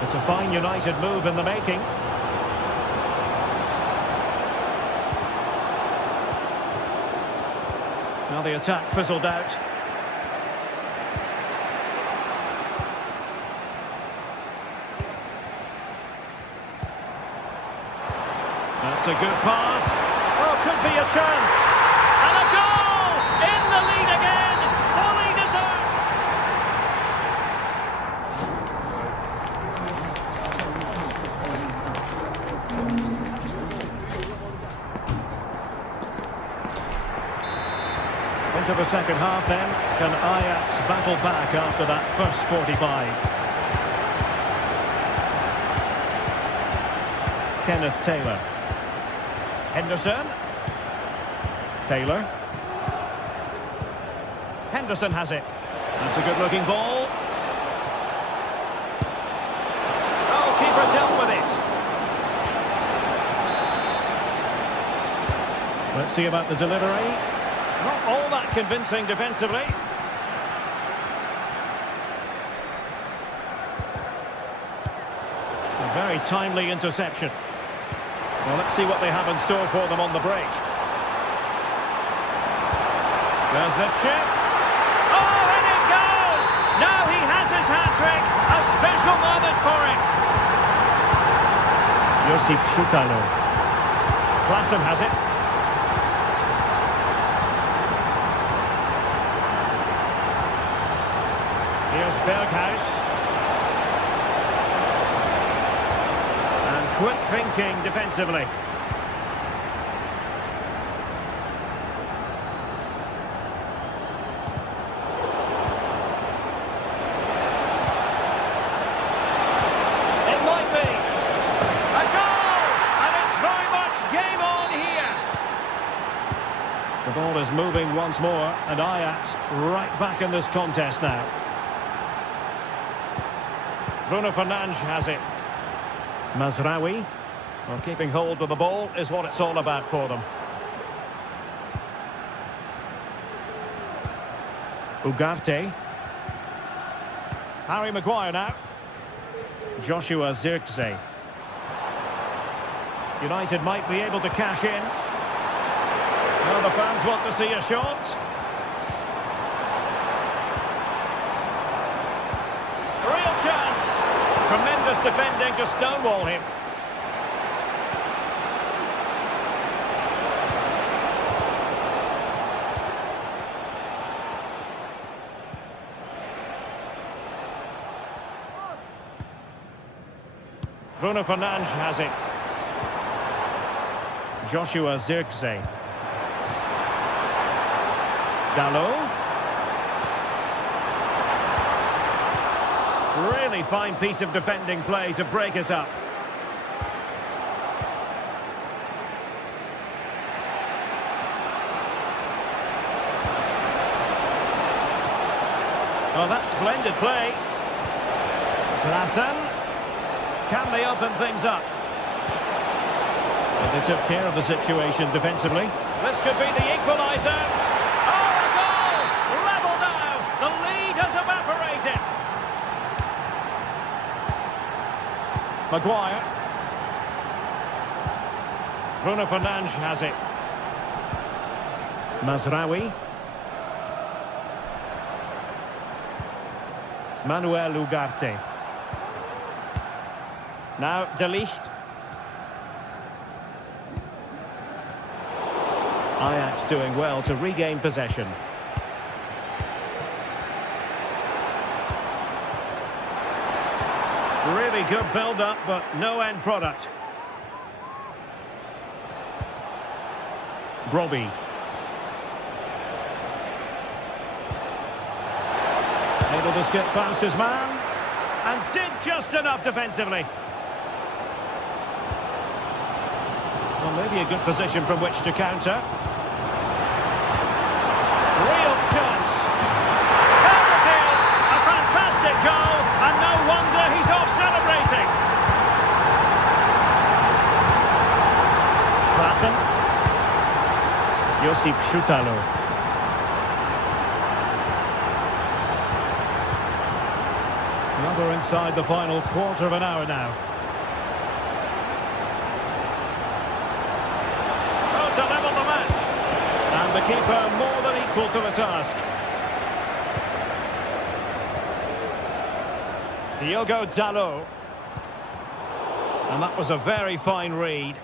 It's a fine United move in the making. Now the attack fizzled out. That's a good pass. Oh, could be a chance. And a goal! In the lead again! Fully deserved! Into the second half then. Can Ajax battle back after that first 45? Kenneth Taylor. Henderson. Taylor. Henderson has it. That's a good-looking ball. Oh, keeper dealt with it. Let's see about the delivery. Not all that convincing defensively. A very timely interception. Well, let's see what they have in store for them on the break. There's the chip. Oh, and it goes! Now he has his hat-trick. A special moment for him. Josip Šutalo. Klassen has it. Here's Berghuis. And quick thinking defensively. The ball is moving once more, and Ajax right back in this contest now. Bruno Fernandes has it. Mazraoui. Well, keeping hold of the ball is what it's all about for them. Ugarte. Harry Maguire now. Joshua Zirkzee. United might be able to cash in. Well, the fans want to see a shot. Real chance. Tremendous defending to stonewall him. Bruno Fernandes has it. Joshua Zirkzee. Dalot. Really fine piece of defending play to break it up. Well, that's splendid play. Klassen. Can they open things up? But they took care of the situation defensively. This could be the equaliser. Oh, a goal! Level now. The lead has evaporated. Maguire. Bruno Fernandes has it. Mazraoui. Manuel Ugarte. Now De Ligt. Ajax doing well to regain possession. Really good build-up, but no end product. Brobbey. Able to skip past his man. And did just enough defensively. Well, maybe a good position from which to counter. Real chance. There it is! A fantastic goal, and no wonder he's off celebrating. Klassen. Josip Schutalo. Another inside the final quarter of an hour now. To level the match. And the keeper more than equal to the task. Diogo Dalot. And that was a very fine read.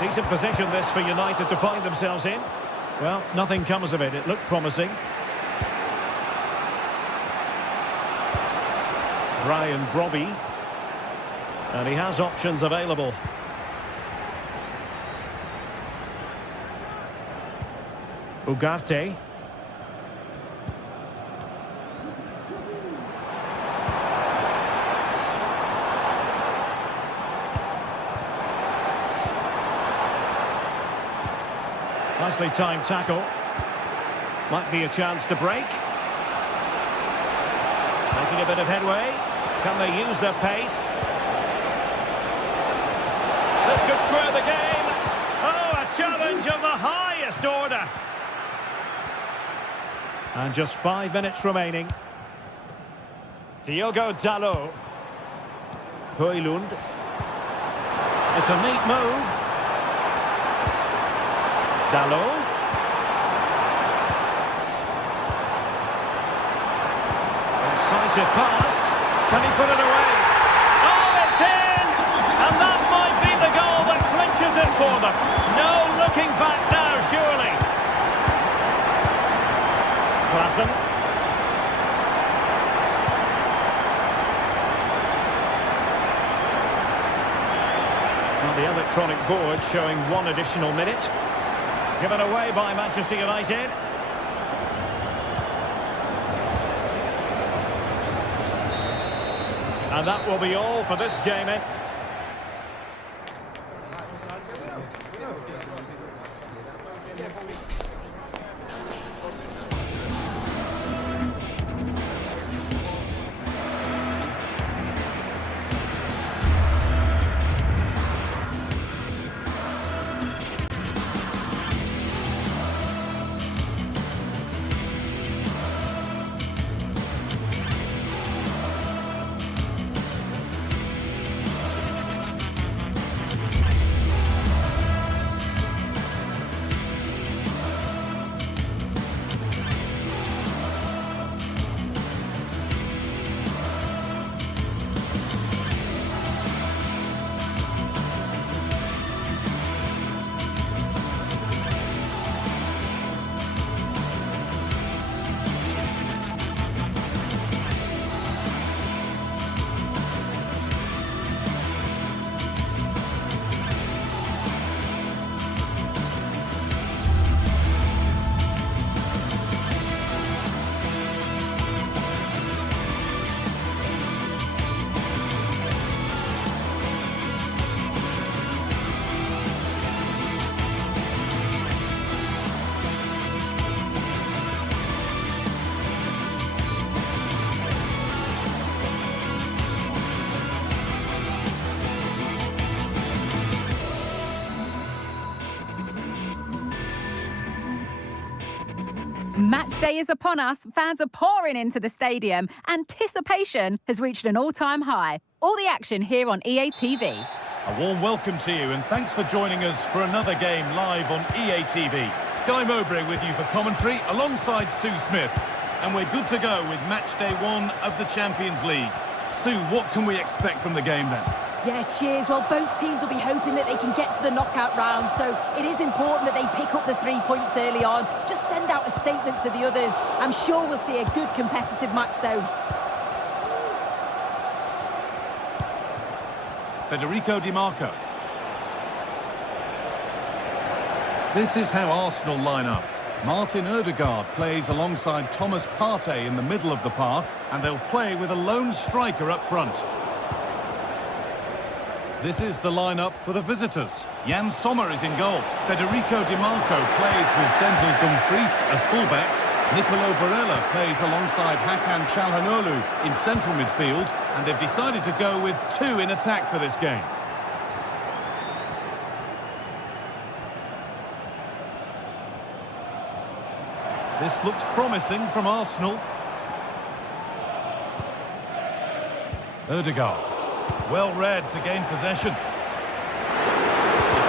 Decent position this for United to find themselves in. Well, nothing comes of it. It looked promising. Ryan Brobbey. And he has options available. Ugarte. Nicely timed tackle. Might be a chance to break. Making a bit of headway. Can they use their pace? This could square the game. Oh, a challenge of the highest order. And just 5 minutes remaining. Diogo Dalot. Højlund. It's a neat move. Dalot. Incisive pass. Can he put it away? Oh, it's in! And that might be the goal that clinches it for them. No looking back now, surely. Klassen. Well, the electronic board showing 1 additional minute. Given away by Manchester United. And that will be all for this game. Match day is upon us. Fans are pouring into the stadium. Anticipation has reached an all-time high. All the action here on EA TV. A warm welcome to you and thanks for joining us for another game live on EA TV. Guy Mowbray with you for commentary alongside Sue Smith. And we're good to go with match day 1 of the Champions League. Sue, what can we expect from the game then? Yeah, cheers. Well, both teams will be hoping that they can get to the knockout round, so it is important that they pick up the 3 points early on. Just send out a statement to the others. I'm sure we'll see a good competitive match, though. Federico Di Marco. This is how Arsenal line up. Martin Odegaard plays alongside Thomas Partey in the middle of the park, and they'll play with a lone striker up front. This is the lineup for the visitors. Jan Sommer is in goal. Federico Di Marco plays with Denzel Dumfries as fullbacks. Nicolo Barella plays alongside Hakan Çalhanoğlu in central midfield, and they've decided to go with 2 in attack for this game. This looks promising from Arsenal. Odegaard. Well read to gain possession. The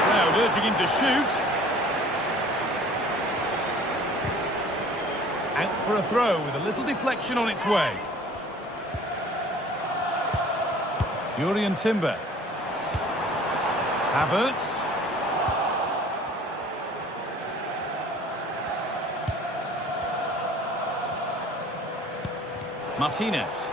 crowd urging him to shoot. Out for a throw with a little deflection on its way. Jurrien Timber. Havertz. Martinez.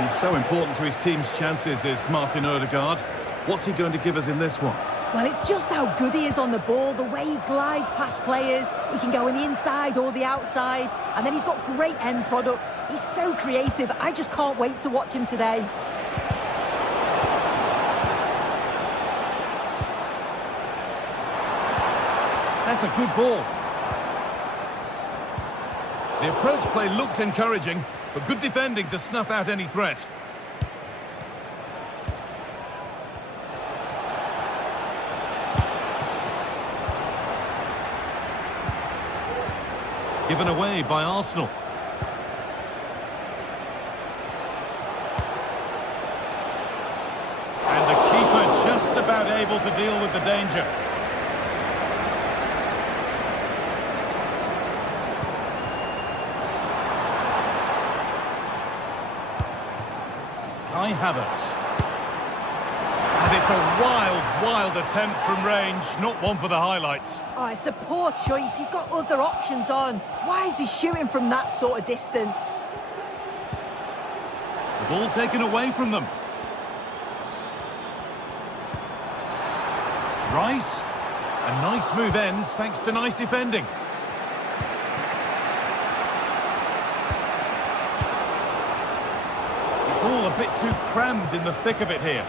He's so important to his team's chances, is Martin Odegaard. What's he going to give us in this one? Well, it's just how good he is on the ball, the way he glides past players. He can go on the inside or the outside, and then he's got great end product. He's so creative. I just can't wait to watch him today. That's a good ball. The approach play looked encouraging, but good defending to snuff out any threat. Given away by Arsenal. And the keeper just about able to deal with the danger. Kai Havertz. And it's a wild attempt from range, not one for the highlights. Oh, it's a poor choice. He's got other options on. Why is he shooting from that sort of distance? The ball taken away from them. Rice. A nice move ends thanks to nice defending. All a bit too crammed in the thick of it here.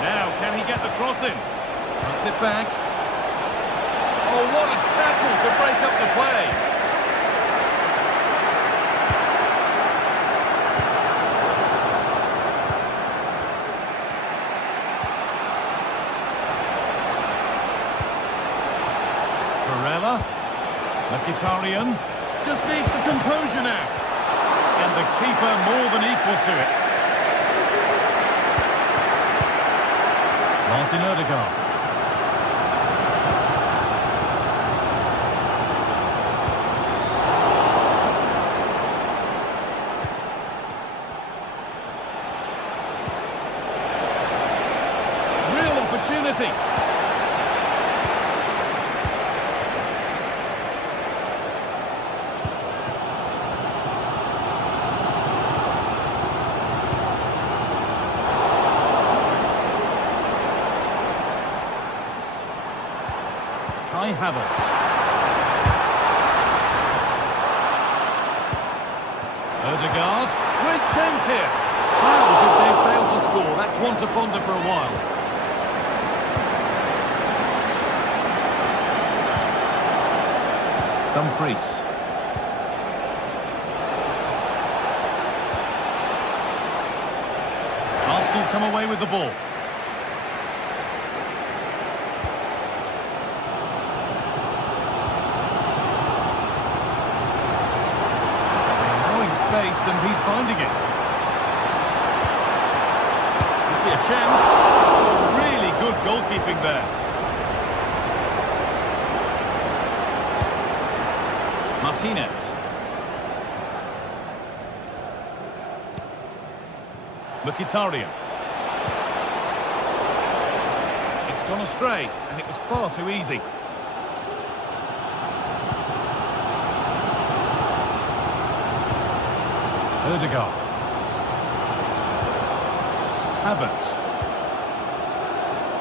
Now, can he get the cross in? Puts it back. Oh, what a tackle to break up the play. Barella. Mkhitaryan. Just needs the composure now. And the keeper more than equal to it. Martin Odegaard. Real opportunity. Kai Havertz. Odegaard. Great chance here. How did they fail to score? That's one to ponder for a while. Dumfries. Arsenal come away with the ball. and he's finding it. Could be a chance. Oh, really good goalkeeping there. Martinez. Mkhitaryan. It's gone astray, and it was far too easy. Odegaard. Havertz.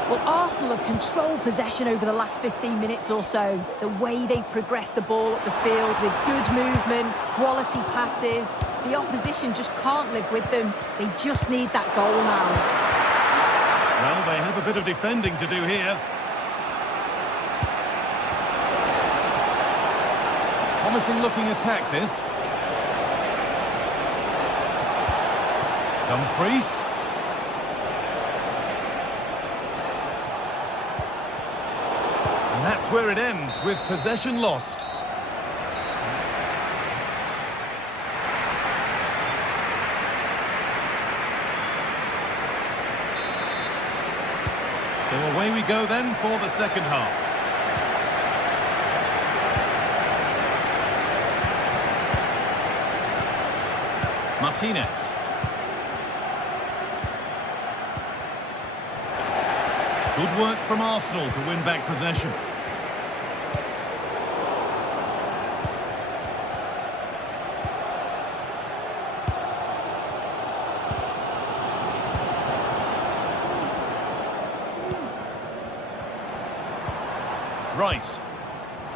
Well, Arsenal have controlled possession over the last 15 minutes or so. The way they've progressed the ball up the field with good movement, quality passes. The opposition just can't live with them. They just need that goal now. Well, they have a bit of defending to do here. Promising looking attack, this. Dumfries. And that's where it ends, with possession lost. So away we go then for the second half. Martinez. Good work from Arsenal to win back possession. Rice.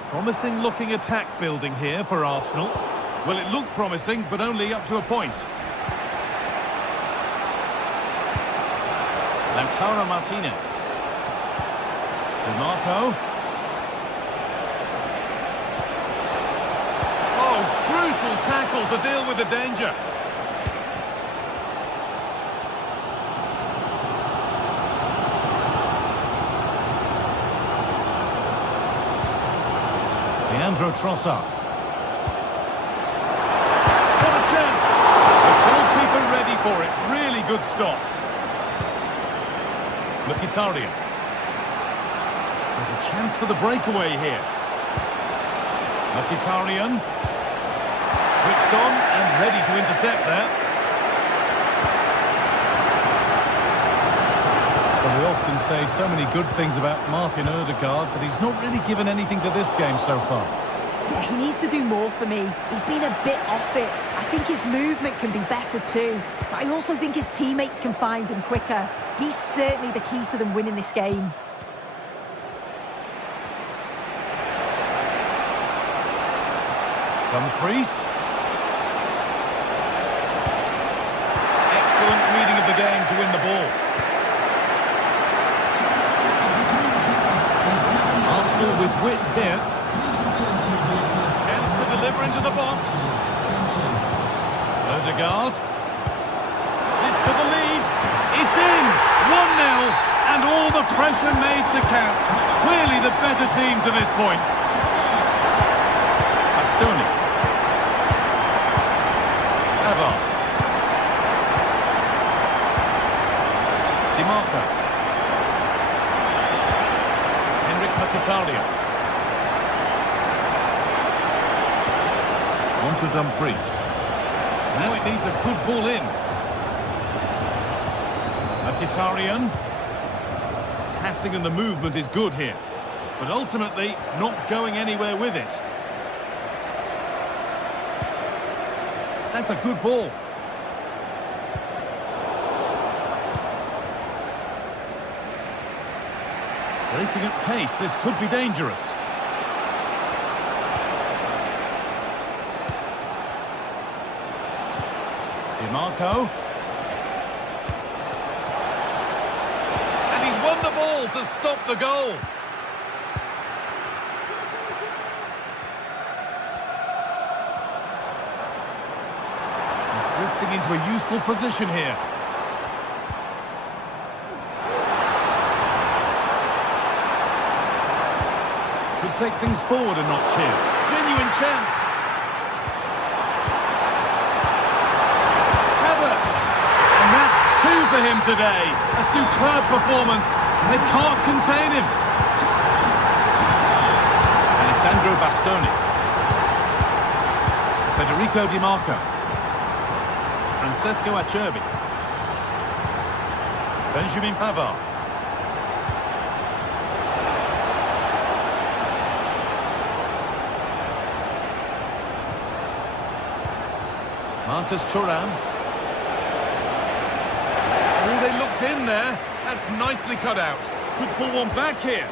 Promising looking attack building here for Arsenal. Well, it looked promising, but only up to a point. Lautaro Martinez. DeMarco. Oh, crucial tackle to deal with the danger. Leandro Trossard. What a chance! The goalkeeper ready for it. Really good stop. Mkhitaryan. There's a chance for the breakaway here. Mkhitaryan. Switched on and ready to intercept there. Well, we often say so many good things about Martin Odegaard, but he's not really given anything to this game so far. Yeah, he needs to do more for me. He's been a bit off it. I think his movement can be better too. But I also think his teammates can find him quicker. He's certainly the key to them winning this game. Dumfries. Excellent reading of the game to win the ball. Arsenal with wit here. Chance to deliver into the box. Odegaard. It's for the lead. It's in. 1-0. And all the pressure made to count. Clearly the better team to this point. Bastoni. DeMarco. Mkhitaryan. On to Dumfries. Now it needs a good ball in. Mkhitaryan. Passing and the movement is good here, but ultimately not going anywhere with it. That's a good ball. Breaking at pace, this could be dangerous. DeMarco. And he's won the ball to stop the goal. He's drifting into a useful position here. Take things forward a notch here. Genuine chance. him today. A superb performance. They can't contain him. Alessandro Bastoni. Federico Di Marco. Francesco Acerbi. Benjamin Pavard. Marcus Thuram. Oh, they looked in there. That's nicely cut out. Could pull one back here.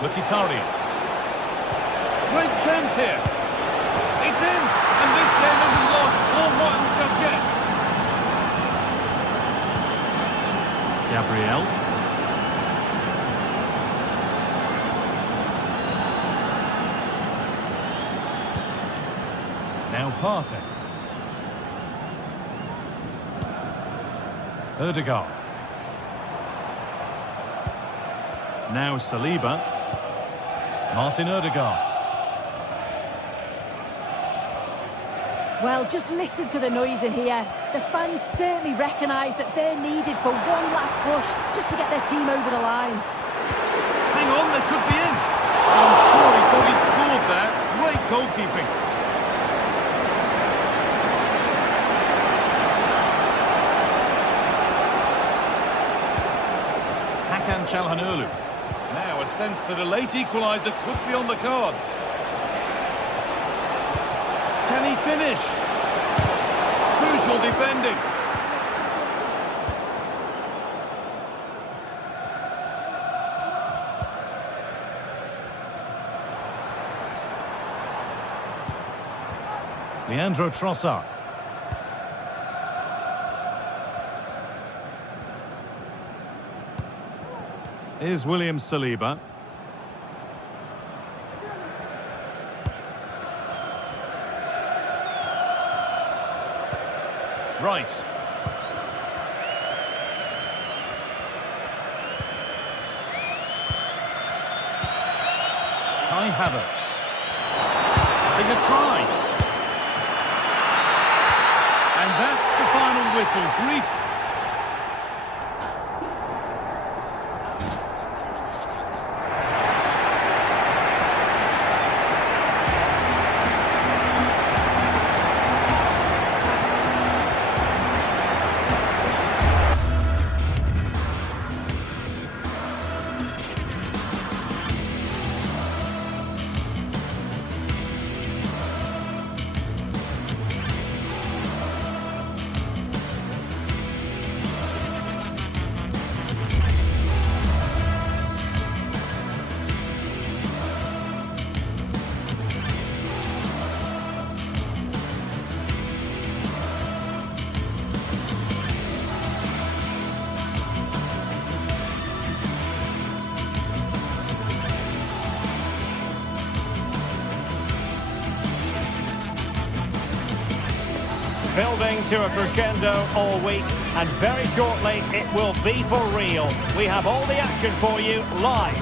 Mkhitaryan. Great chance here. It's in, and this game isn't lost or won just yet. Gabriel. Now Partey. Ødegaard. Now Saliba. Martin Ødegaard. Well, just listen to the noise in here. The fans certainly recognise that they're needed for one last push just to get their team over the line. Hang on, they could be in. I'm sure he thought he'd scored there. Great goalkeeping. Hakan Çalhanoğlu. Now a sense that a late equaliser could be on the cards. Can he finish? Crucial defending. Leandro Trossard. Here's William Saliba. Rice. Kai Havertz. Having a try. And that's the final whistle. Great. Building to a crescendo all week, and very shortly it will be for real. We have all the action for you live.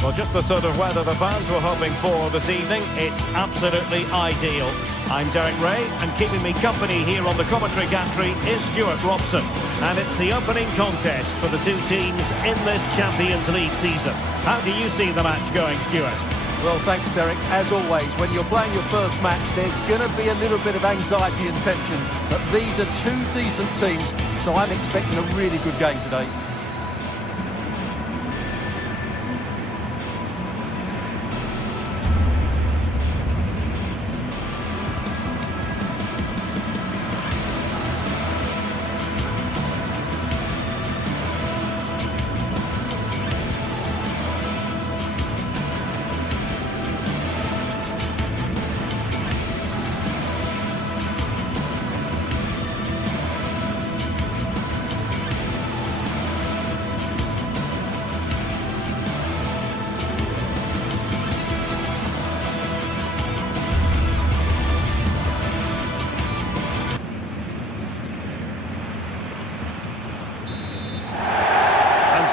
Well, just the sort of weather the fans were hoping for this evening. It's absolutely ideal. I'm Derek Ray, and keeping me company here on the commentary gantry is Stuart Robson. And it's the opening contest for the two teams in this Champions League season. How do you see the match going, Stuart? Well, thanks, Derek. As always, when you're playing your first match, there's going to be a little bit of anxiety and tension. But these are two decent teams, so I'm expecting a really good game today.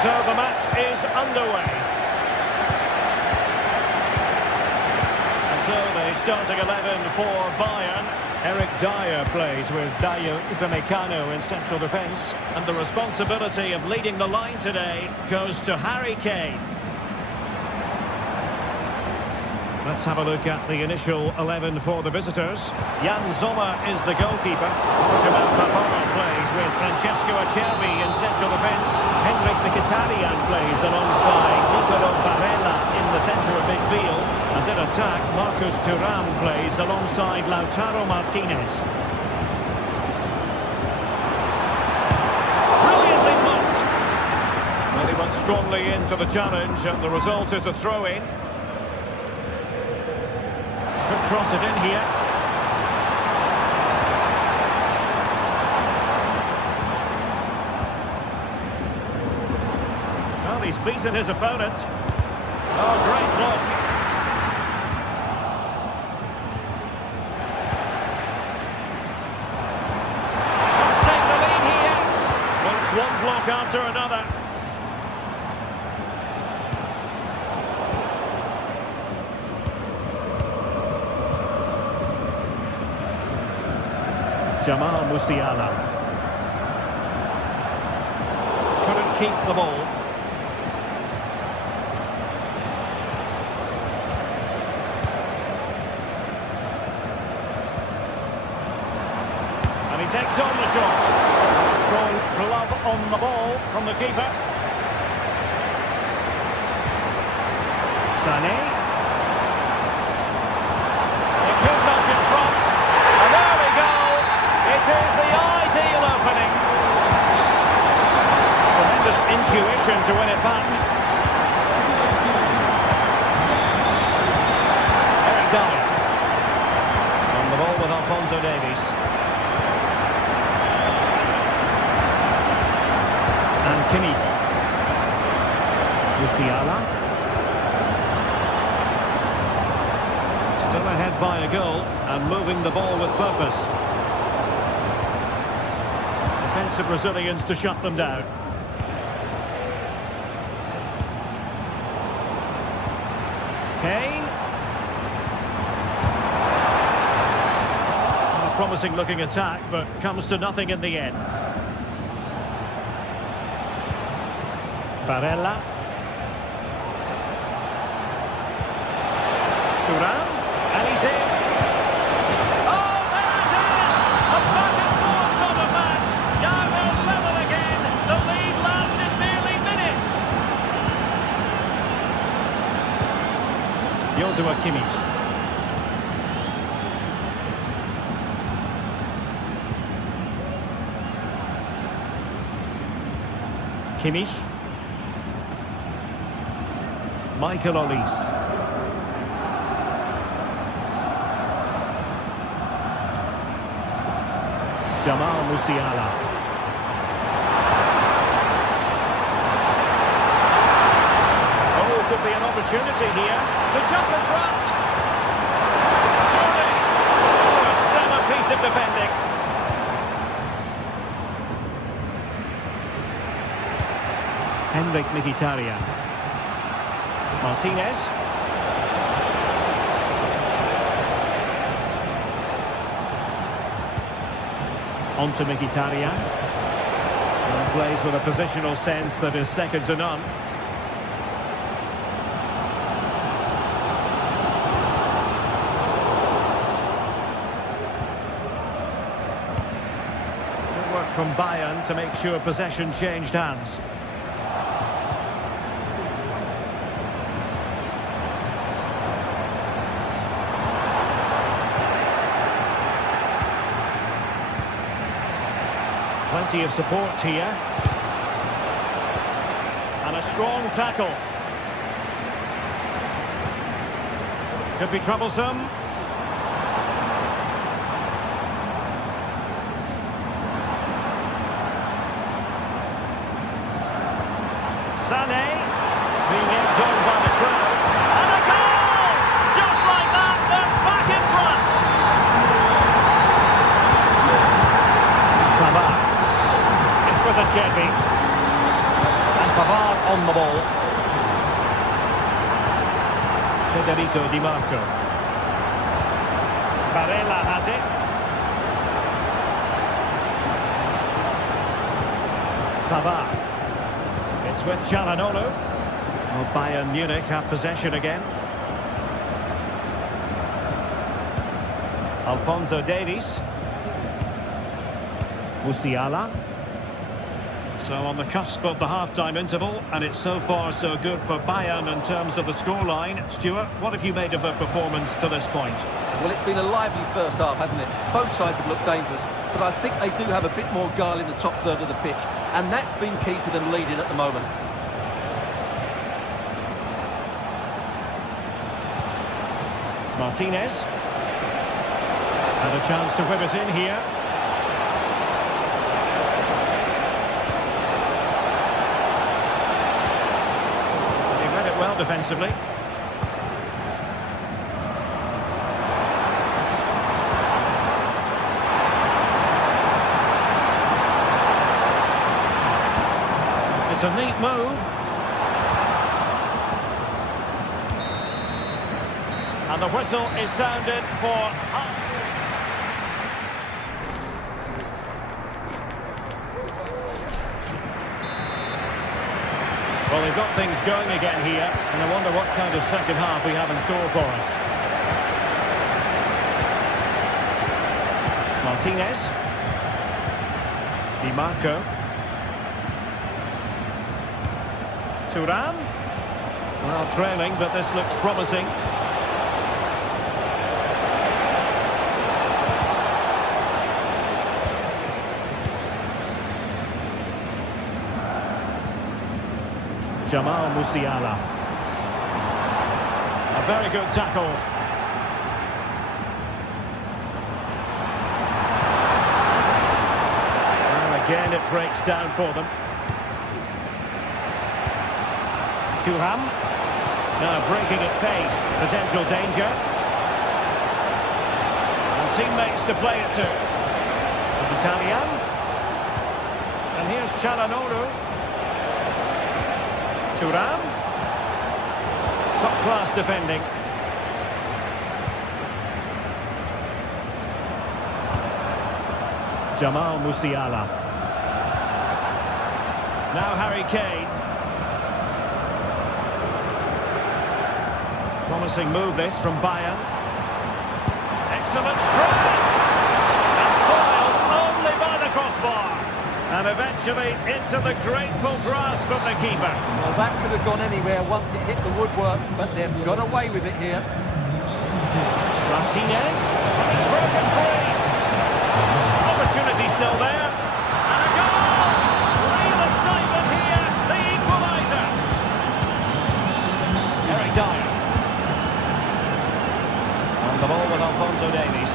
So the match is underway. And so the starting 11 for Bayern. Eric Dyer plays with Dayo Upamecano in central defence. And the responsibility of leading the line today goes to Harry Kane. Let's have a look at the initial 11 for the visitors. Jan Sommer is the goalkeeper. Portugal Paporo plays with Francesco Acerbi in central defence. Henrik Mkhitaryan plays alongside Nicolo Barella in the centre of midfield. And in attack, Marcus Thuram plays alongside Lautaro Martinez. Brilliantly blocked. Well, he went strongly into the challenge, and the result is a throw-in. Could cross it in here. Well, he's beaten his opponent. Oh, great block. Let's take the lead here. Well, it's one block after another. Jamal Musiala couldn't keep the ball. And he takes on the shot. Strong glove on the ball from the keeper. Sané. He could knock in front. And there we go. It is the ideal opening. Tremendous intuition to win it back. Eric Dyer. On the ball with Alphonso Davies. And Kimmich. Musiala. Still ahead by a goal and moving the ball with purpose. Defensive Brazilians to shut them down. Kane. A promising looking attack, but comes to nothing in the end. Barella. Thuram. And he's in. Joshua Kimmich. Kimmich. Michael Olise. Jamal Musiala. Could be an opportunity here to jump in front. Surely. Oh, a stellar piece of defending. Henrik Mkhitaryan. Martinez. On to Mkhitaryan. And plays with a positional sense that is second to none. From Bayern to make sure possession changed hands. Plenty of support here. And a strong tackle. Could be troublesome. Sané, being egged on by the crowd, and a goal! Just like that, they're back in front! Climax. It's with Acerbi. And Pavard on the ball. Federico Di Marco. Barella has it. Pavard. It's with Çalhanoğlu. Well, Bayern Munich have possession again. Alphonso Davies. Musiala. So on the cusp of the half-time interval, and it's so far so good for Bayern in terms of the scoreline. Stuart, what have you made of their performance to this point? Well, it's been a lively first half, hasn't it? Both sides have looked dangerous, but I think they do have a bit more guile in the top third of the pitch, and that's been key to them leading at the moment. Martinez. And a chance to whip it in here. He read it well defensively. It's a neat move. And the whistle is sounded for... Well, they've got things going again here, and I wonder what kind of second half we have in store for us. Martinez. Di Marco. Thuram. Well, trailing, but this looks promising. Jamal Musiala. A very good tackle. And again it breaks down for them. Thuram. Now breaking at pace. Potential danger. And teammates to play it to. Italian. And here's Çalhanoğlu. Thuram. Top-class defending. Jamal Musiala. Now Harry Kane. Promising move this from Bayern. Excellent strike! And foiled only by the crossbar. And eventually into the grateful grasp of the keeper. Well, that could have gone anywhere once it hit the woodwork, but they've got away with it here. Martinez. He's broken free. Opportunity still there. And a goal! Real excitement here. The equaliser. Eric Dyer. On the ball with Alphonso Davies.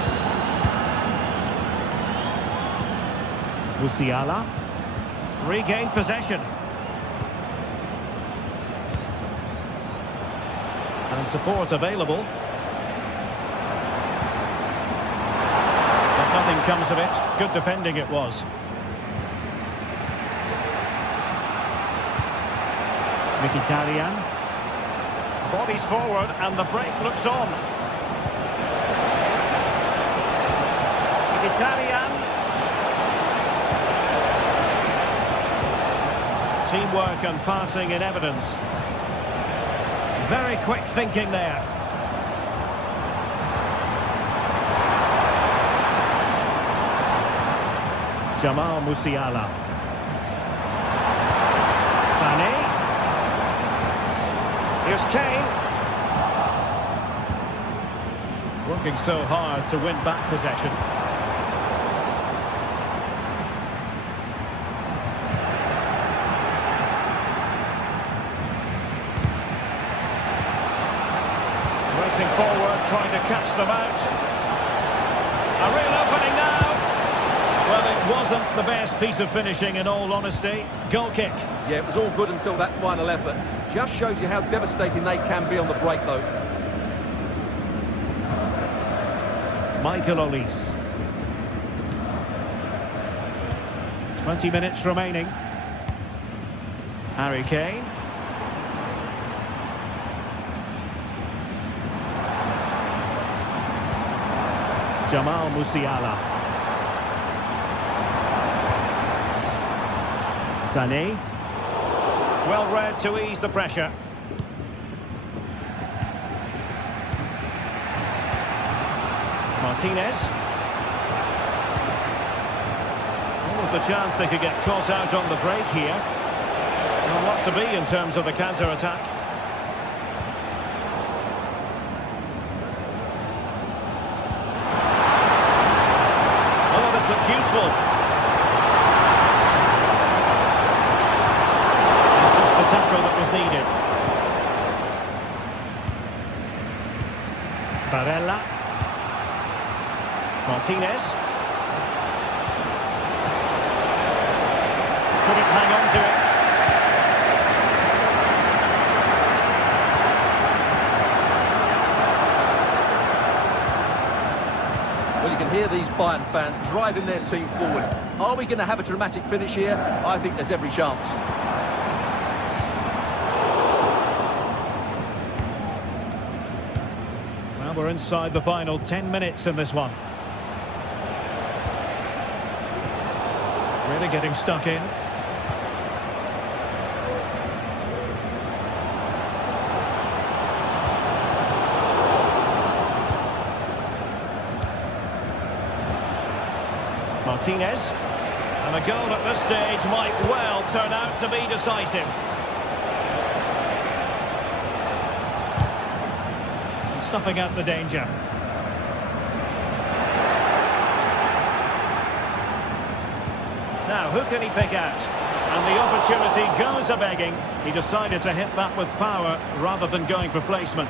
Musiala. Regained possession. And support available. But nothing comes of it. Good defending it was. Mkhitaryan. Bodies forward and the break looks on. Mkhitaryan. Teamwork and passing in evidence. Very quick thinking there. Jamal Musiala. Sané. Here's Kane. Working so hard to win back possession. Forward, trying to catch them out. A real opening now. Well, it wasn't the best piece of finishing, in all honesty. Goal kick. Yeah, it was all good until that final effort. Just shows you how devastating they can be on the break, though. Michael Olise. 20 minutes remaining. Harry Kane. Jamal Musiala. Sané. Well read to ease the pressure. Martinez. Almost a chance they could get caught out on the break here. Well, what to be in terms of the counter-attack. Oh, this looks useful. Just the tackle that was needed. Barella. Martinez. Couldn't hang on to it. Well, you can hear these Bayern fans driving their team forward. Are we going to have a dramatic finish here? I think there's every chance. Well, we're inside the final 10 minutes in this one. Really getting stuck in. Martinez. And a goal at this stage might well turn out to be decisive. And snuffing out the danger. Now, who can he pick out? And the opportunity goes a-begging. He decided to hit that with power rather than going for placement.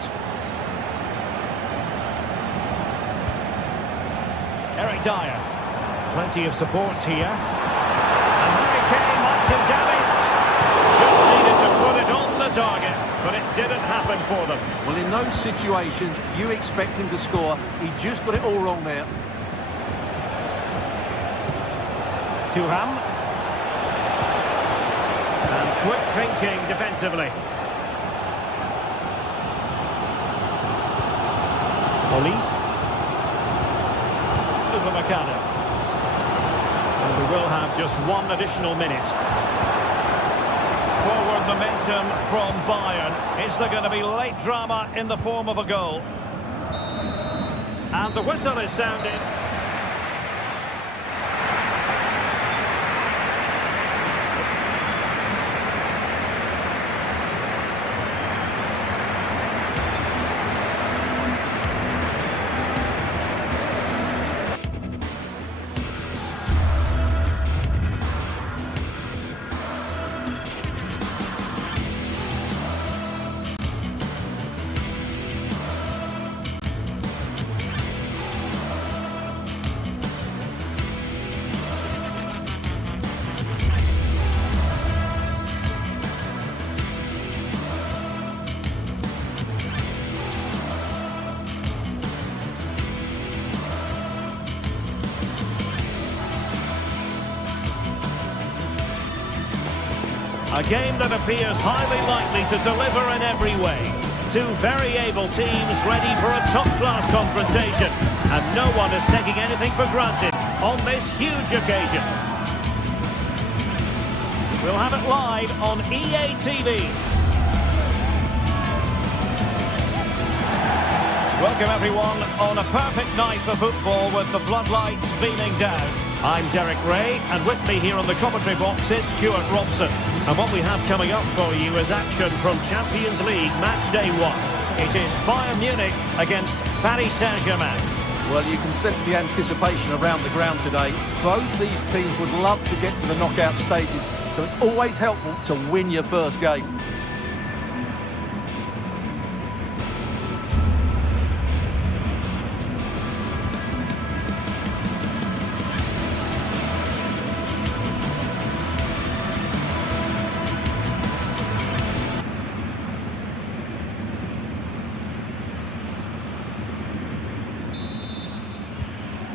Eric Dyer. Plenty of support here. And Harry Kane might do damage. Just needed to put it on the target, but it didn't happen for them. Well, in those situations, you expect him to score. He just got it all wrong there. Thuram. And quick thinking defensively. Police. Upamecano. And we will have just one additional minute. Forward momentum from Bayern. Is there going to be late drama in the form of a goal? And the whistle is sounded. A game that appears highly likely to deliver in every way. Two very able teams ready for a top-class confrontation. And no one is taking anything for granted on this huge occasion. We'll have it live on EA TV. Welcome everyone on a perfect night for football with the floodlights beaming down. I'm Derek Ray, and with me here on the commentary box is Stuart Robson. And what we have coming up for you is action from Champions League match day 1. It is Bayern Munich against Paris Saint-Germain. Well, you can sense the anticipation around the ground today. Both these teams would love to get to the knockout stages, so it's always helpful to win your first game.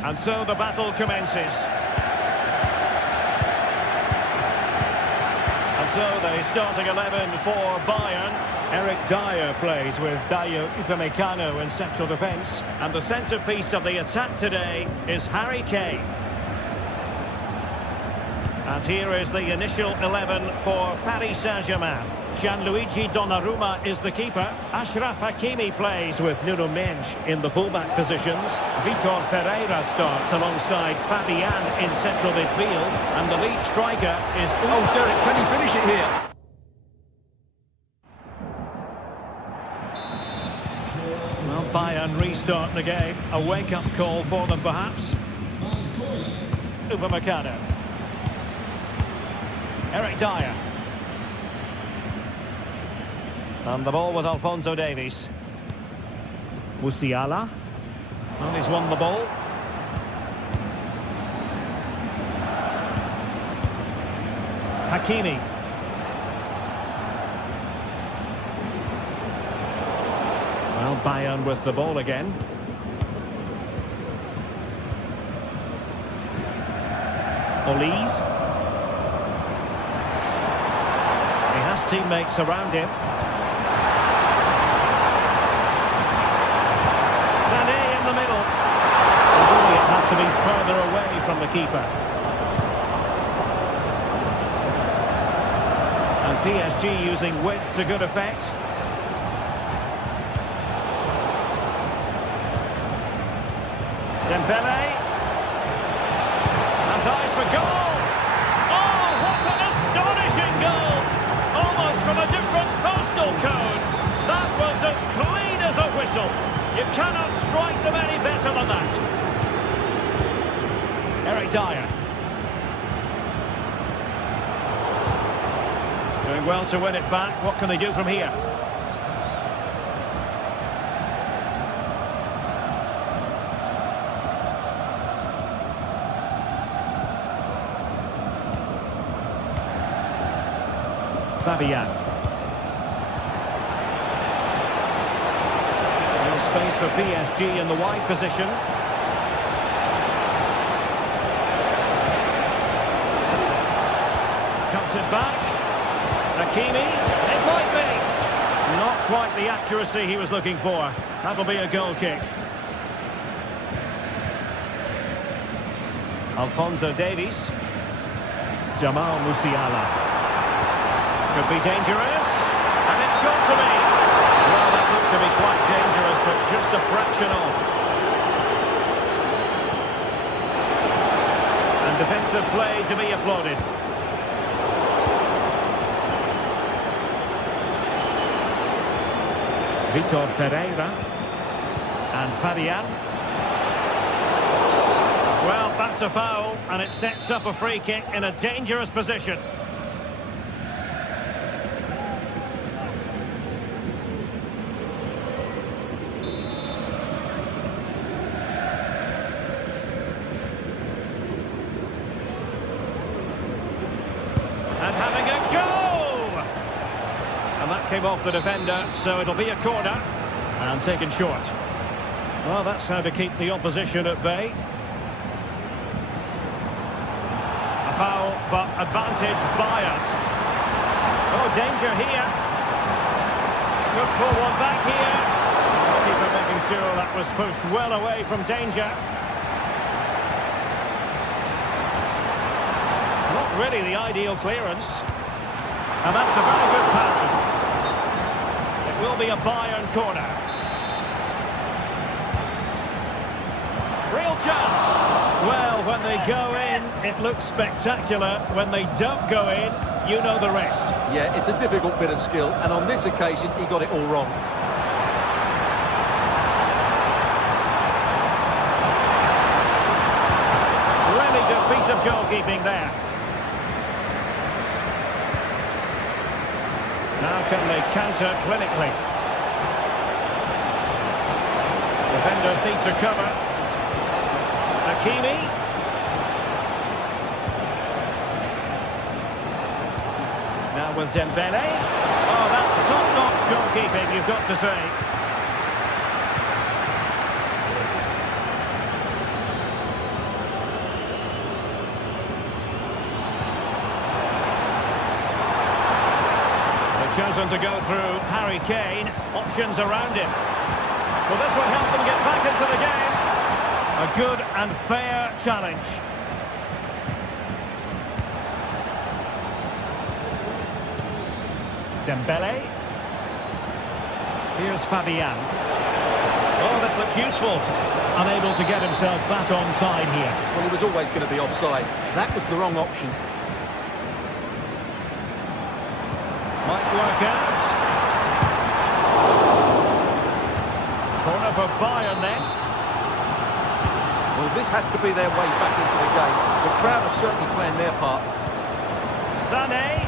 And so the battle commences. And So the starting 11 for Bayern. Eric Dyer plays with Dayo Upamecano in central defence. And the centrepiece of the attack today is Harry Kane. And here is the initial 11 for Paris Saint-Germain. Gianluigi Donnarumma is the keeper. Achraf Hakimi plays with Nuno Mendes in the fullback positions. Vitor Pereira starts alongside Fabian in central midfield. And the lead striker is... Oh, Derek, can you finish it here? Well, Bayern restart the game. A wake-up call for them, perhaps. Upamecano. Eric Dyer. And the ball with Alphonso Davies. Musiala. And he's won the ball. Hakimi. Well, Bayern with the ball again. Olise. He has teammates around him. In the middle. Really, it had to be further away from the keeper. And PSG using width to good effect. Dembele. And eyes for goal. Oh, what an astonishing goal! Almost from a different postal code. That was as clean as a whistle. You cannot strike them any better than that. Eric Dyer. Doing well to win it back. What can they do from here? Fabian. Space for PSG in the wide position. Cuts it back. Hakimi. It might be. Not quite the accuracy he was looking for. That'll be a goal kick. Alphonso Davies. Jamal Musiala. Could be dangerous. And it's got to be. Well, that looked to be quite dangerous, but just a fraction off. And defensive play to be applauded. Vitor Pereira. And Fabian. Well, that's a foul, and it sets up a free kick in a dangerous position. And having a go! And that came off the defender, so it'll be a corner. And taken short. Well, that's how to keep the opposition at bay. A foul, but advantage Bayern. Oh, danger here. Good pull one back here. Keeper making sure that was pushed well away from danger. Not really the ideal clearance. And that's a very good pass. It will be a Bayern corner. Real chance. Well, when they go in, it looks spectacular. When they don't go in, you know the rest. Yeah, it's a difficult bit of skill, and on this occasion, he got it all wrong. Really good piece of goalkeeping there. Now can they counter clinically? Defenders need to cover. Hakimi. Now with Dembele. Oh, that's top-notch goalkeeping, you've got to say. chosen to go through Harry Kane. Options around him. Well, this will help them get back into the game. A good and fair challenge. Dembele. Here's Fabian. Oh, that looks useful. Unable to get himself back onside here. Well, he was always going to be offside. That was the wrong option. Might work out. Corner for Bayern then. Well, this has to be their way back into the game. The crowd are certainly playing their part. Sané.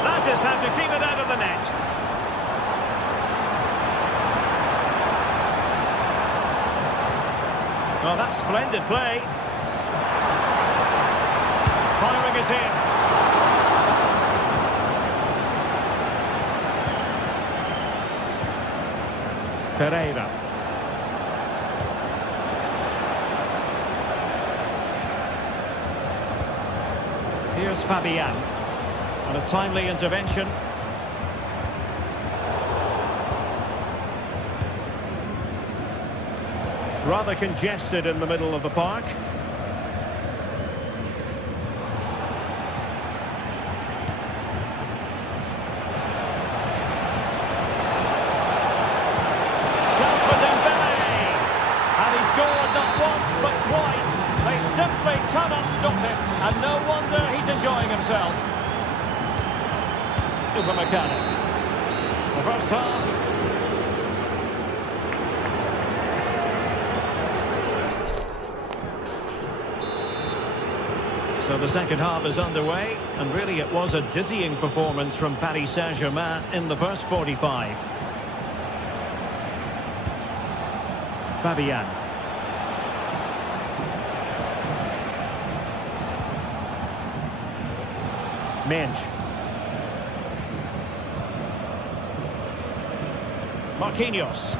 That is how to keep it out of the net. Well, that's splendid play. Firing is in. Pereira. Here's Fabian. And a timely intervention. Rather congested in the middle of the park. Chance for Dembele. And he scored not once but twice. They simply cannot stop him. And no wonder he's enjoying himself. Upamecano. The first half. So the second half is underway, and really it was a dizzying performance from Paris Saint-Germain in the first 45. Fabian. Mensch. Marquinhos.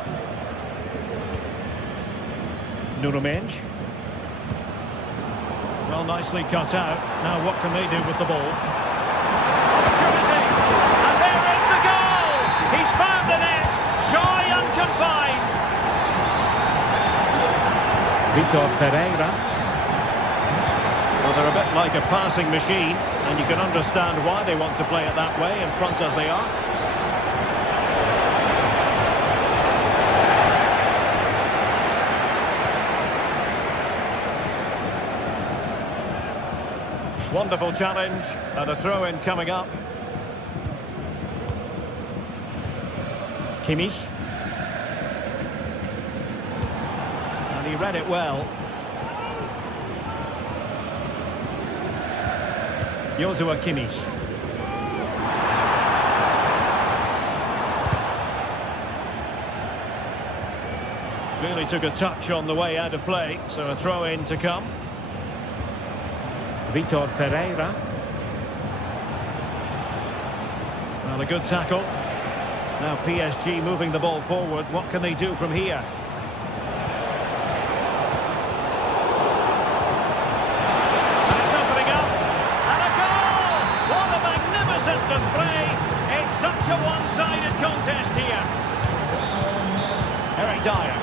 Nuno Mensch. Well, nicely cut out. Now what can they do with the ball? Opportunity! And there is the goal! He's found the net! Joy unconfined! Vitor Pereira. Well, they're a bit like a passing machine, and you can understand why they want to play it that way, in front as they are. Wonderful challenge, and a throw-in coming up. Kimmich. And he read it well. Joshua Kimmich. Really took a touch on the way out of play, so a throw-in to come. Vitor Pereira. Well, a good tackle. Now PSG moving the ball forward. What can they do from here? And it's opening up. And a goal! What a magnificent display. It's such a one-sided contest here. Eric Dyer.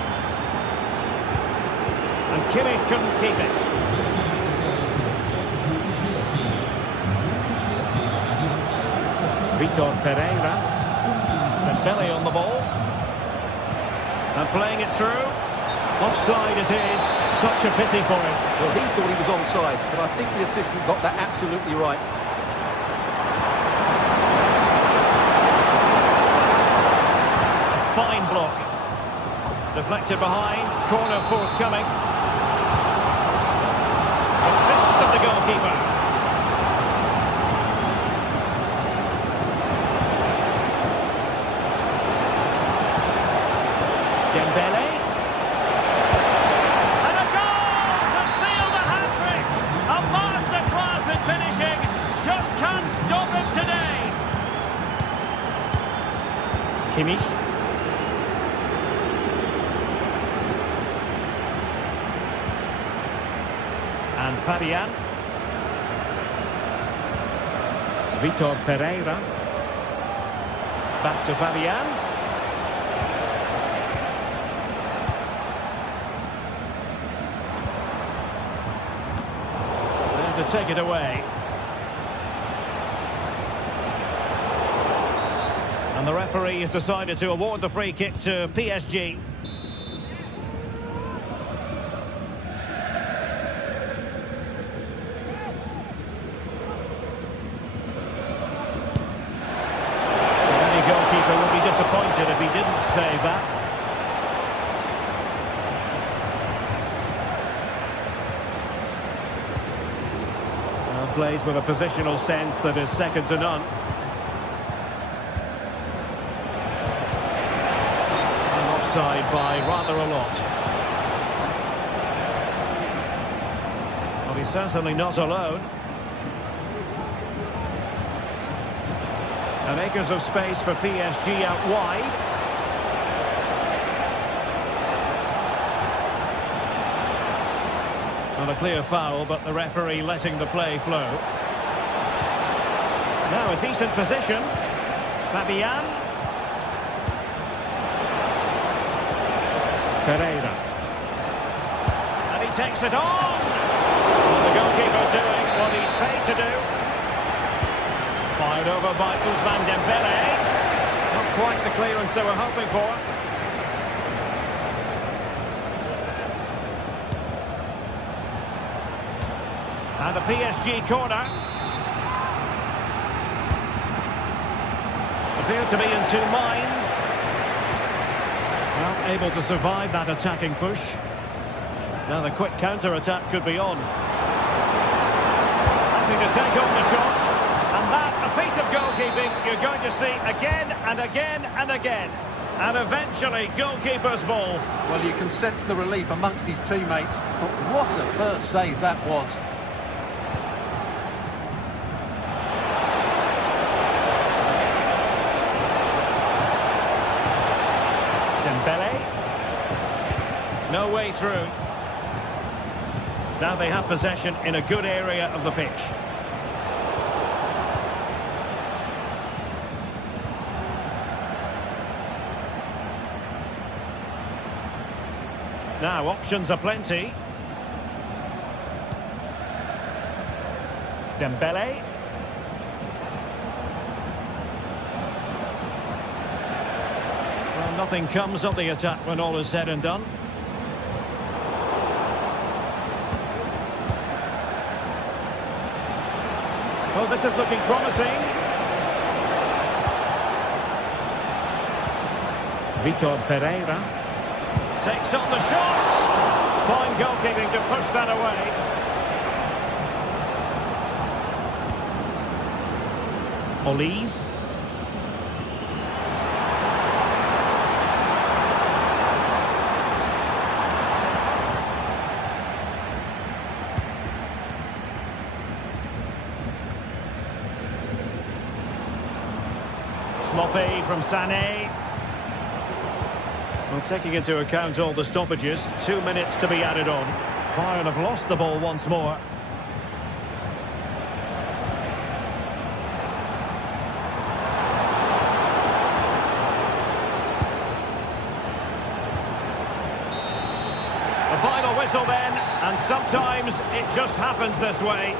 And Kimmich couldn't keep it. Vitor Pereira. Dembele on the ball. And playing it through. Offside it is. Such a pity for him. Well, he thought he was onside, but I think the assistant got that absolutely right. Fine block. Deflected behind. Corner forthcoming. The fist of the goalkeeper. Dembele. And a goal to seal the hat-trick. A masterclass in finishing. Just can't stop him today. Kimmich. And Fabian. Vitor Pereira. Back to Fabian. There to take it away. And the referee has decided to award the free kick to PSG. Goalkeeper will be disappointed if he didn't save that. Well, plays with a positional sense that is second to none. And offside by rather a lot. Well, he's certainly not alone. And acres of space for PSG out wide. Not a clear foul, but the referee letting the play flow. Now a decent position. Fabian. Pereira. And he takes it on. And the goalkeeper doing what he's paid to do. Fired over by Ousmane Dembele. Not quite the clearance they were hoping for. And the PSG corner. Appeared to be in two minds. Well, able to survive that attacking push. Now the quick counter-attack could be on. Having to take on the shot. And that, a piece of goalkeeping you're going to see again and again and again. And eventually, goalkeeper's ball. Well, you can sense the relief amongst his teammates. But what a first save that was. Dembele. No way through. Now they have possession in a good area of the pitch. Now, options are plenty. Dembele. Well, nothing comes of the attack when all is said and done. Oh, this is looking promising. Vitor Pereira. Takes on the shot. Fine goalkeeping to push that away. Olise. Sloppy from Sané. Well, taking into account all the stoppages, 2 minutes to be added on. Bayern have lost the ball once more. The final whistle then, and sometimes it just happens this way.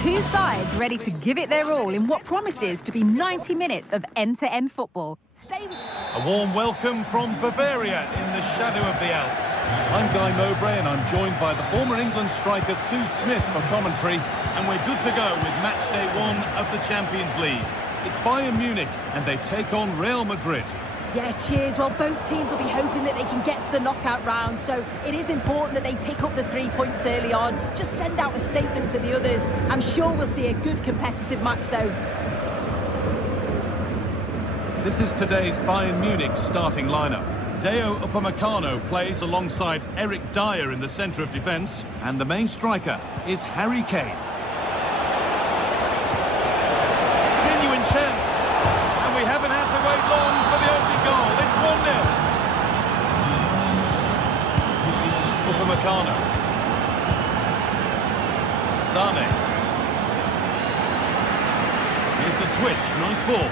Two sides ready to give it their all in what promises to be 90 minutes of end-to-end football. Stay with A warm welcome from Bavaria in the shadow of the Alps. I'm Guy Mowbray and I'm joined by the former England striker Sue Smith for commentary, and we're good to go with match day 1 of the Champions League. It's Bayern Munich and they take on Real Madrid. Yeah, cheers. Well, both teams will be hoping that they can get to the knockout round, so it is important that they pick up the 3 points early on. Just send out a statement to the others. I'm sure we'll see a good competitive match though. This is today's Bayern Munich starting lineup. Deo Upamecano plays alongside Eric Dyer in the centre of defence, and the main striker is Harry Kane. Genuine chance, and we haven't had to wait long for the opening goal. It's 1-0. Upamecano. Sane. Here's the switch, nice ball.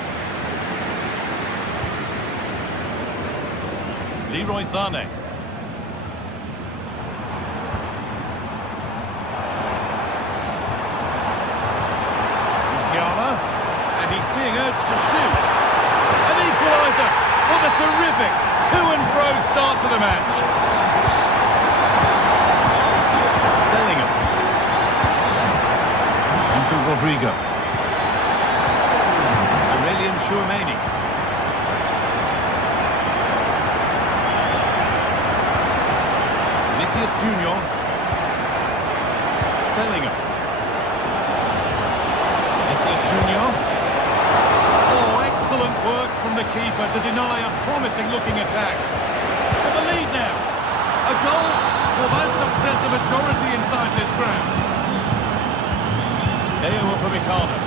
Leroy Sane. Musiala, and he's being urged to shoot. An equaliser. What a terrific to-and-fro start to the match. Bellingham. Into Rodrigo. Aurelien Tchouameni. Junior. Bellingham. Vinicius Junior. Oh, excellent work from the keeper to deny a promising looking attack. For the lead now. A goal? Well, that's upset the majority inside this ground. Deo Upamecano.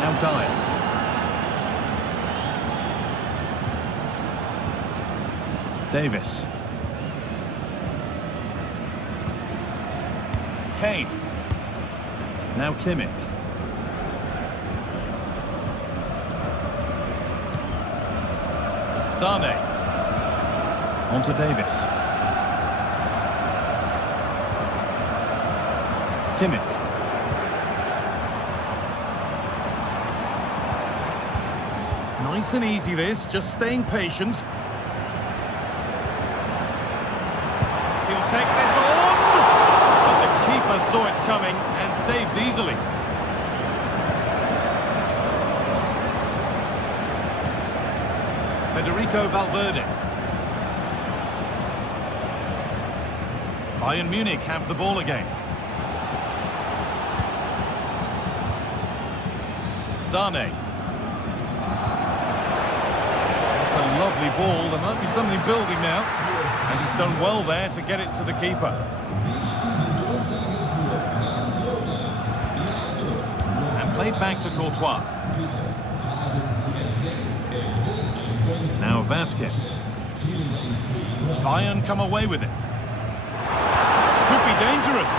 Now Dyer. Davis. Kane. Now Kimmich. Sane. On to Davis. Kimmich. Nice and easy this, just staying patient. Take this on, but the keeper saw it coming and saves easily. Federico Valverde. Bayern Munich have the ball again. Sane. That's a lovely ball. There might be something building now. And he's done well there to get it to the keeper. And played back to Courtois. Now Vasquez. Bayern come away with it. Could be dangerous.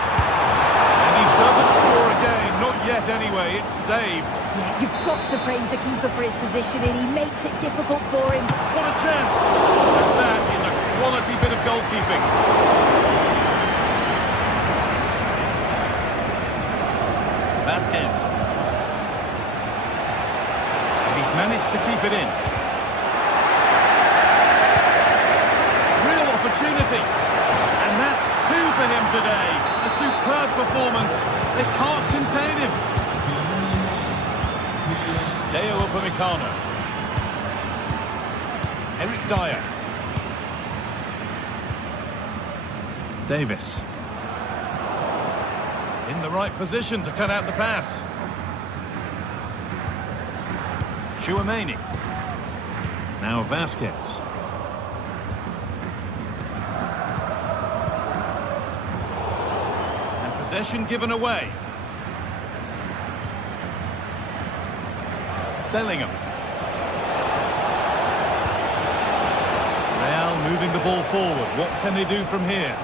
And he doesn't score again. Not yet anyway. It's saved. Yeah, you've got to praise the keeper for his positioning. He makes it difficult for him. What a chance. And that is a quality bit of goalkeeping. Vasquez. He's managed to keep it in. Real opportunity. And that's 2 for him today. A superb performance. They can't contain him. Deo Upamecano. Eric Dyer. Davis. In the right position to cut out the pass. Tchouameni. Now Vasquez. And possession given away. Bellingham. Real moving the ball forward. What can they do from here?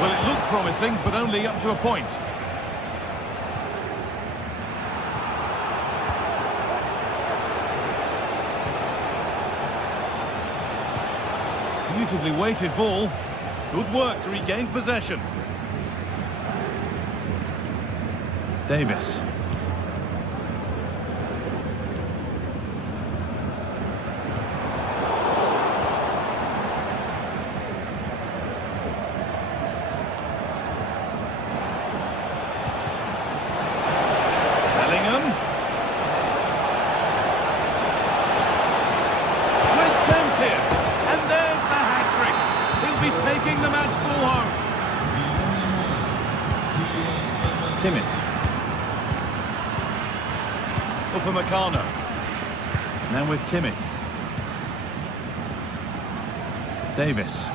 Well, it looked promising, but only up to a point. Beautifully weighted ball. Good work to regain possession. Davis. Kimmich. Upamecano. Now with Kimmich. Davis.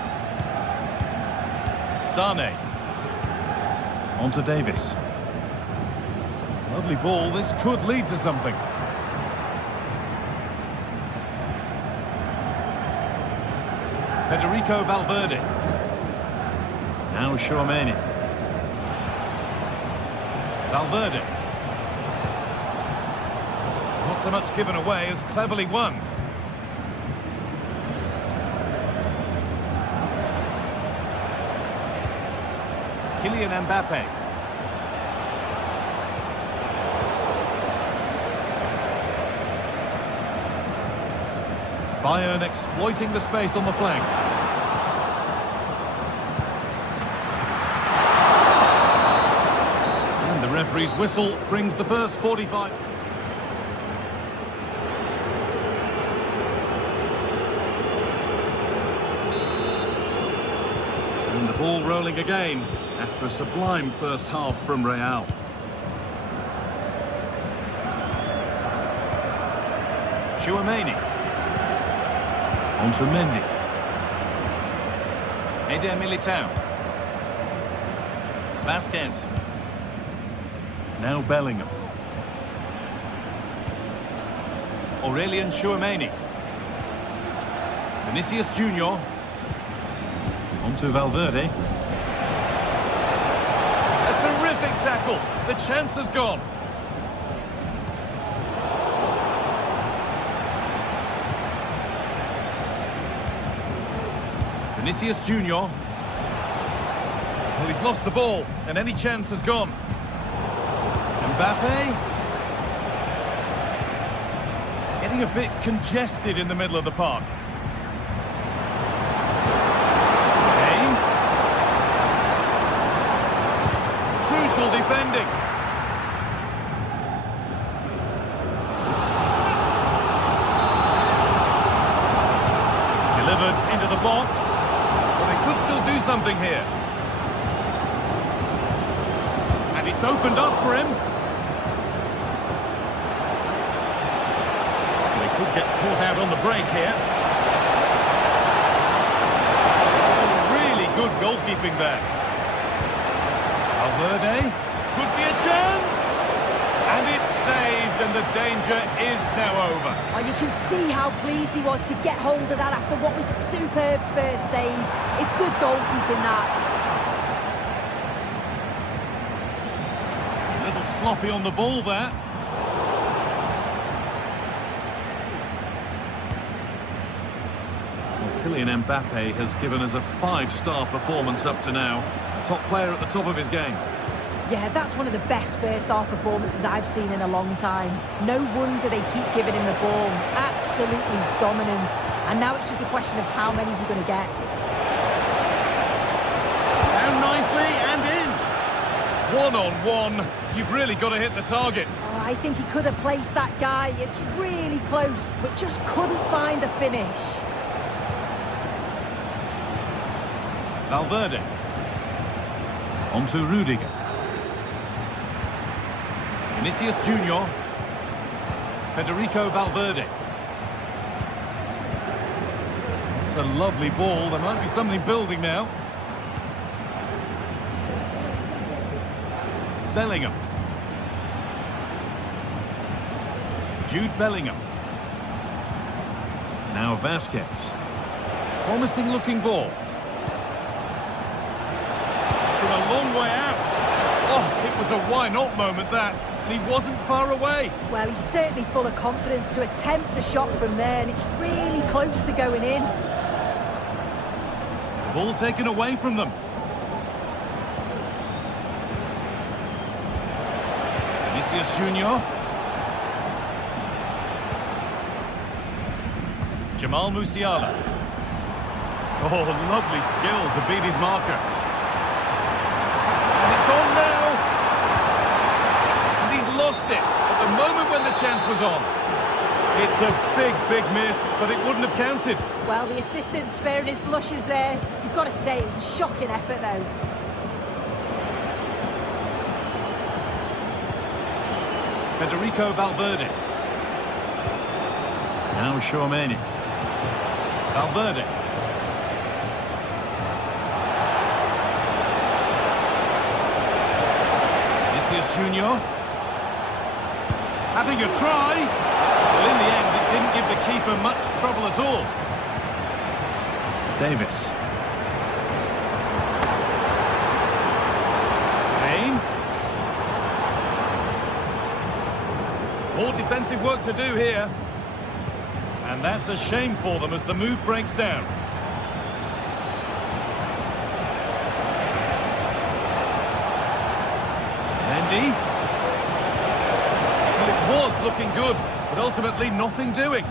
Sane. On to Davis. Lovely ball. This could lead to something. Federico Valverde. Now Tchouaméni. Valverde. Not so much given away as cleverly won. Kylian Mbappe. Bayern exploiting the space on the flank. And the referee's whistle brings the first 45. And the ball rolling again after a sublime first half from Real. Tchouaméni. On to Mendy. Eder Militao. Vasquez. Now Bellingham. Aurelien Tchouaméni. Vinicius Junior. On to Valverde. A terrific tackle. The chance has gone. Vinicius Junior. Well, he's lost the ball, and any chance has gone. Mbappe. Getting a bit congested in the middle of the park. Kane. Crucial defending. Delivered into the box. Could still do something here. And it's opened up for him. They could get caught out on the break here. Oh, really good goalkeeping there. Valverde. Could be a chance. And it's saved, and the danger is now over. Oh, you can see how pleased he was to get hold of that after what was a superb first save. It's good goalkeeping, that. A little sloppy on the ball there. Well, Kylian Mbappe has given us a 5-star performance up to now. Top player at the top of his game. Yeah, that's one of the best first-half performances I've seen in a long time. No wonder they keep giving him the ball. Absolutely dominant. And now it's just a question of how many he's going to get. Down nicely and in. One-on-one. You've really got to hit the target. Oh, I think he could have placed that guy. It's really close, but just couldn't find the finish. Valverde. On to Rudiger. Vinicius Junior. Federico Valverde. It's a lovely ball. There might be something building now. Bellingham. Jude Bellingham. Now Vasquez. Promising looking ball. From a long way out. Oh, it was a why not moment, that. And he wasn't far away. Well, he's certainly full of confidence to attempt a shot from there, and it's really close to going in. Ball taken away from them. Vinicius Junior. Jamal Musiala. Oh, lovely skill to beat his marker. And it's on now. And he's lost it at the moment when the chance was on. It's a big, big miss, but it wouldn't have counted. Well, the assistant's sparing his blushes there. You've got to say it was a shocking effort, though. Federico Valverde. Now Tchouaméni. Valverde. Vinicius Junior. Having a try. Well, in the end, it didn't give the keeper much trouble at all. Davis. Kane. More defensive work to do here. And that's a shame for them as the move breaks down. Mendy. Well, it was looking good, but ultimately nothing doing.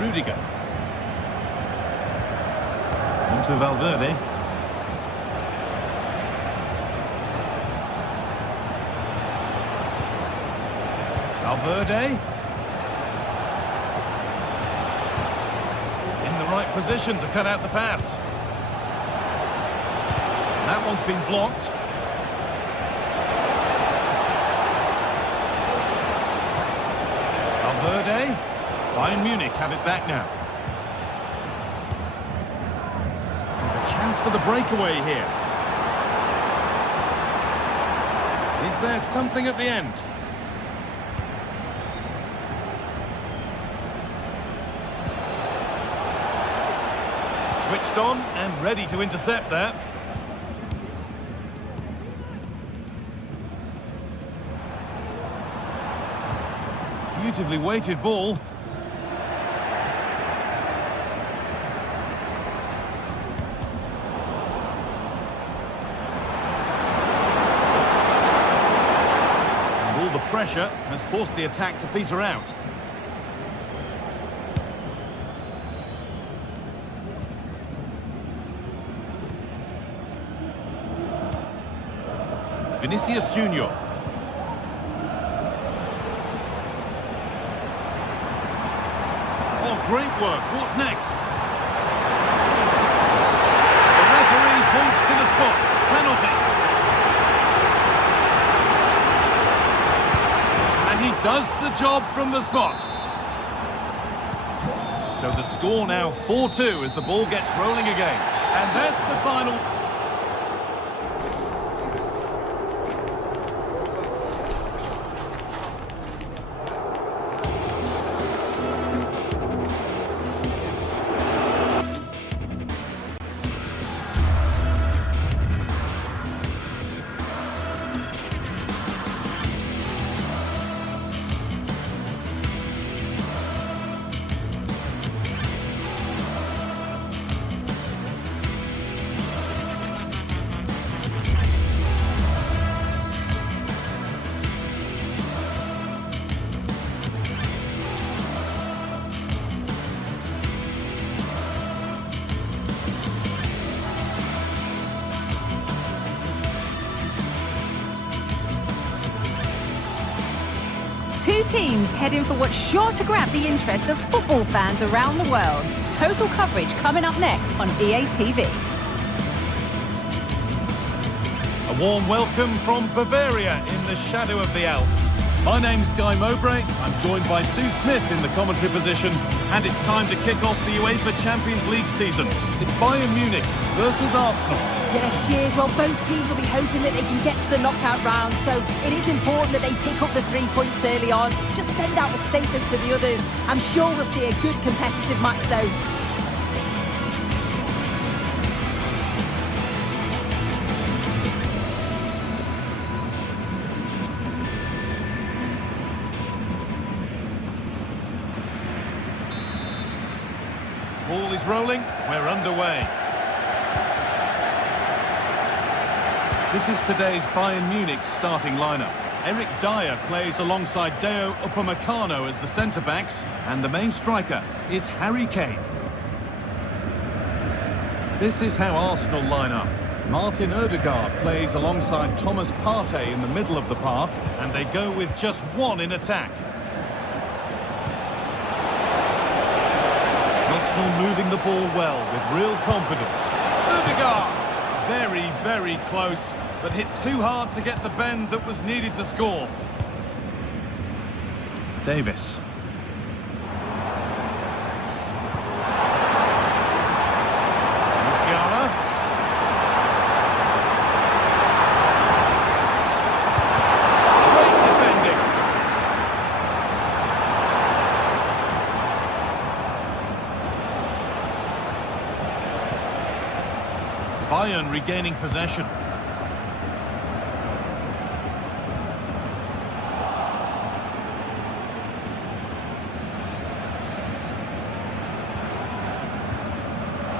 Rudiger. Onto Valverde. Valverde. In the right position to cut out the pass. That one's been blocked. Valverde. Bayern Munich have it back now. There's a chance for the breakaway here. Is there something at the end? Switched on and ready to intercept that. Beautifully weighted ball. And all the pressure has forced the attack to peter out. Vinicius Junior. Oh, great work. What's next? The referee points to the spot. Penalty. And he does the job from the spot. So the score now 4-2 as the ball gets rolling again. And that's the final. Two teams heading for what's sure to grab the interest of football fans around the world. Total coverage coming up next on EA TV. A warm welcome from Bavaria in the shadow of the Alps. My name's Guy Mowbray. I'm joined by Sue Smith in the commentary position, and it's time to kick off the UEFA Champions League season. It's Bayern Munich versus Arsenal. Yeah, cheers. Well, both teams will be hoping that they can get to the knockout round, so it is important that they pick up the 3 points early on. Just send out a statement to the others. I'm sure we'll see a good competitive match, though. Ball is rolling. We're underway. This is today's Bayern Munich starting lineup. Eric Dyer plays alongside Deo Upamecano as the centre-backs, and the main striker is Harry Kane. This is how Arsenal line up. Martin Odegaard plays alongside Thomas Partey in the middle of the park, and they go with just one in attack. Arsenal moving the ball well with real confidence. Odegaard! very, very close, but hit too hard to get the bend that was needed to score. Davis. Musiala. Great defending. Bayern regaining possession.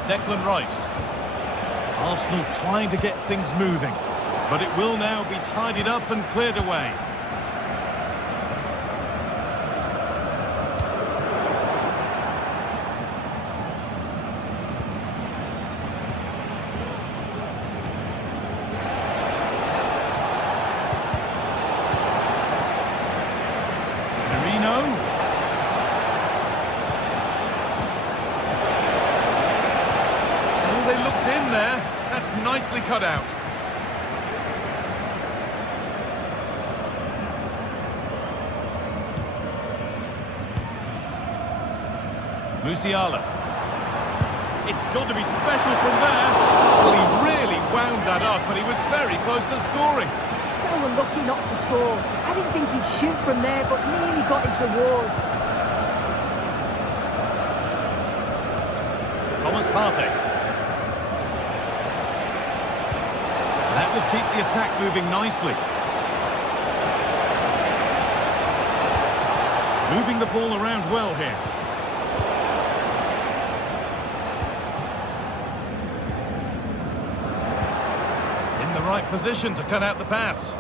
Declan Rice. Arsenal trying to get things moving, but it will now be tidied up and cleared away. They looked in there. That's nicely cut out. Musiala. It's got to be special from there. Well, he really wound that up, and he was very close to scoring. So unlucky not to score. I didn't think he'd shoot from there, but nearly got his rewards. Thomas Partey. That will keep the attack moving nicely. Moving the ball around well here. In the right position to cut out the pass.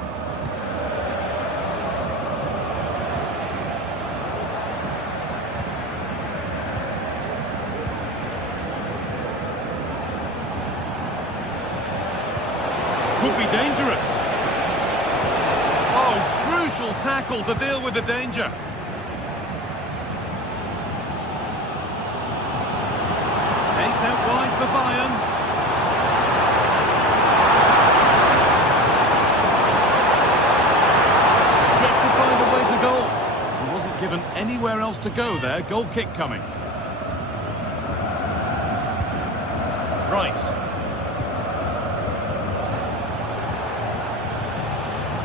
Could be dangerous. Oh, crucial tackle to deal with the danger. Eight out wide for Bayern. Yet to find a way to goal. He wasn't given anywhere else to go there. Goal kick coming. Rice.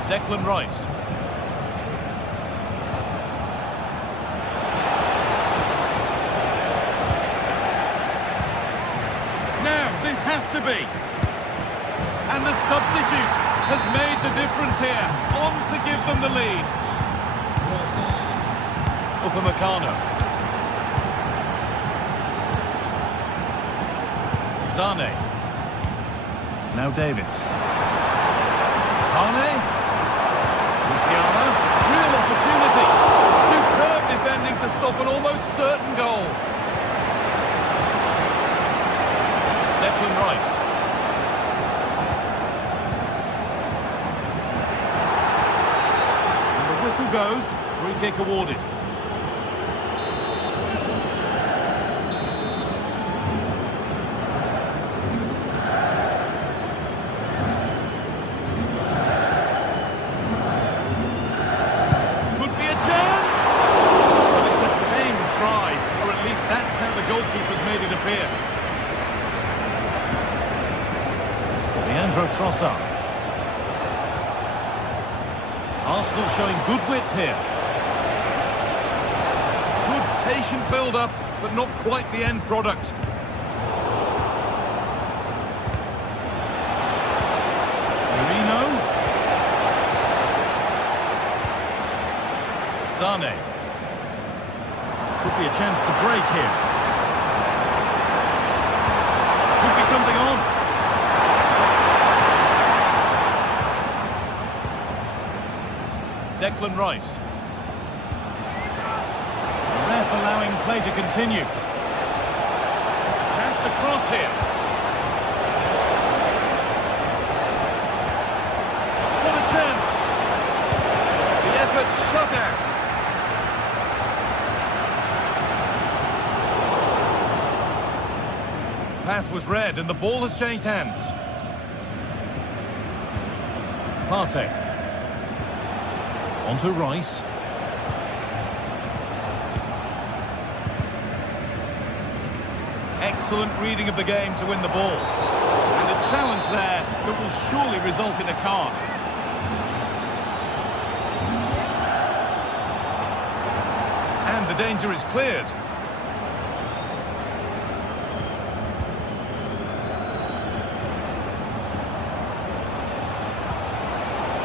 Declan Rice. Now, this has to be. And the substitute has made the difference here. On to give them the lead. Upamecano. Zane. Now Davis. Zane. Real opportunity. Superb defending to stop an almost certain goal. Declan Rice. And the whistle goes. Free kick awarded. Arsenal showing good width here. Good patient build-up, but not quite the end product. Marino. Zane. Could be a chance to break here. Could be something on. Declan Rice. The ref allowing play to continue. Chance to cross here. What a chance. The effort shut out. Pass was read and the ball has changed hands. Partey. On to Rice. Excellent reading of the game to win the ball. And a challenge there that will surely result in a card. And the danger is cleared.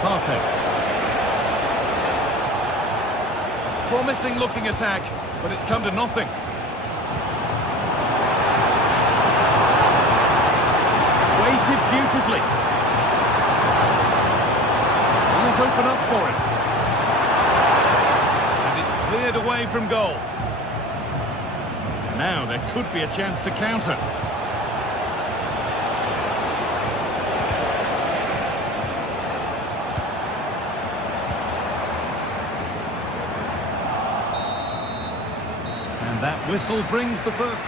Partey. Promising looking attack, but it's come to nothing. Waited beautifully. Will it open up for him? And it's cleared away from goal. Now there could be a chance to counter. And that whistle brings the first...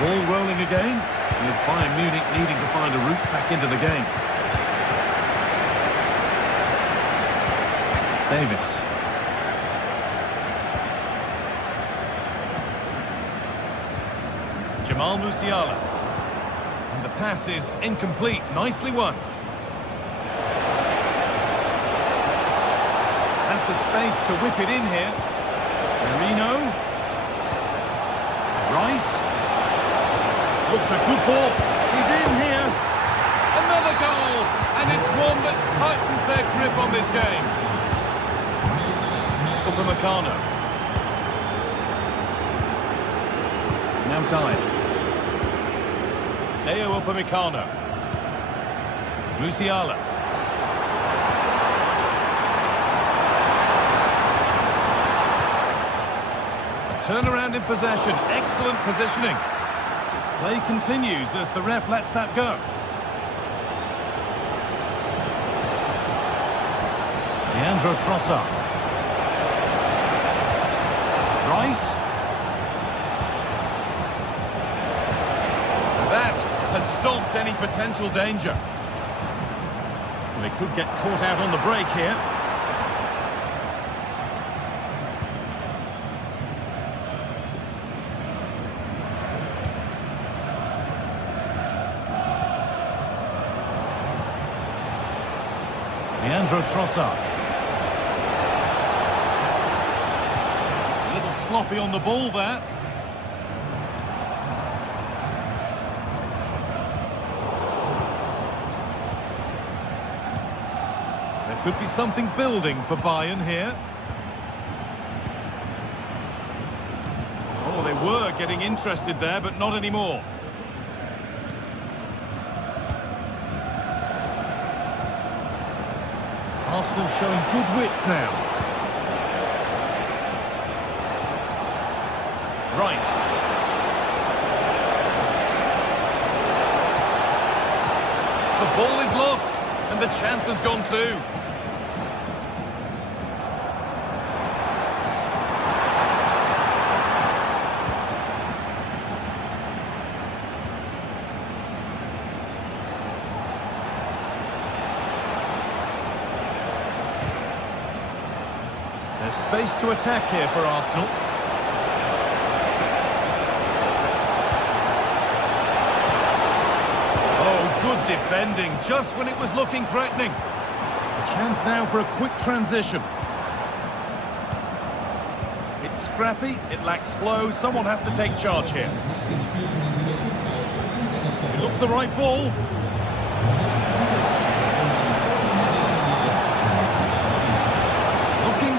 Ball rolling again, with Bayern Munich needing to find a route back into the game. Davis. Jamal Musiala. And the pass is incomplete. Nicely won. Has the space to whip it in here. Marino. Rice. Looks a good ball. He's in here. Another goal. And it's one that tightens their grip on this game. Upamecano. Now Dyer. Leo Upamecano. Musiala. A turnaround in possession. Excellent positioning. Play continues as the ref lets that go. Leandro Trossard. Rice. That has stopped any potential danger. They could get caught out on the break here. Leandro Trossard. A little sloppy on the ball there. There could be something building for Bayern here. Oh, they were getting interested there, but not anymore. Arsenal showing good wit now. Rice. The ball is lost, and the chance has gone too. There's space to attack here for Arsenal. Oh, good defending, just when it was looking threatening. A chance now for a quick transition. It's scrappy, it lacks flow, someone has to take charge here. It looks the right ball.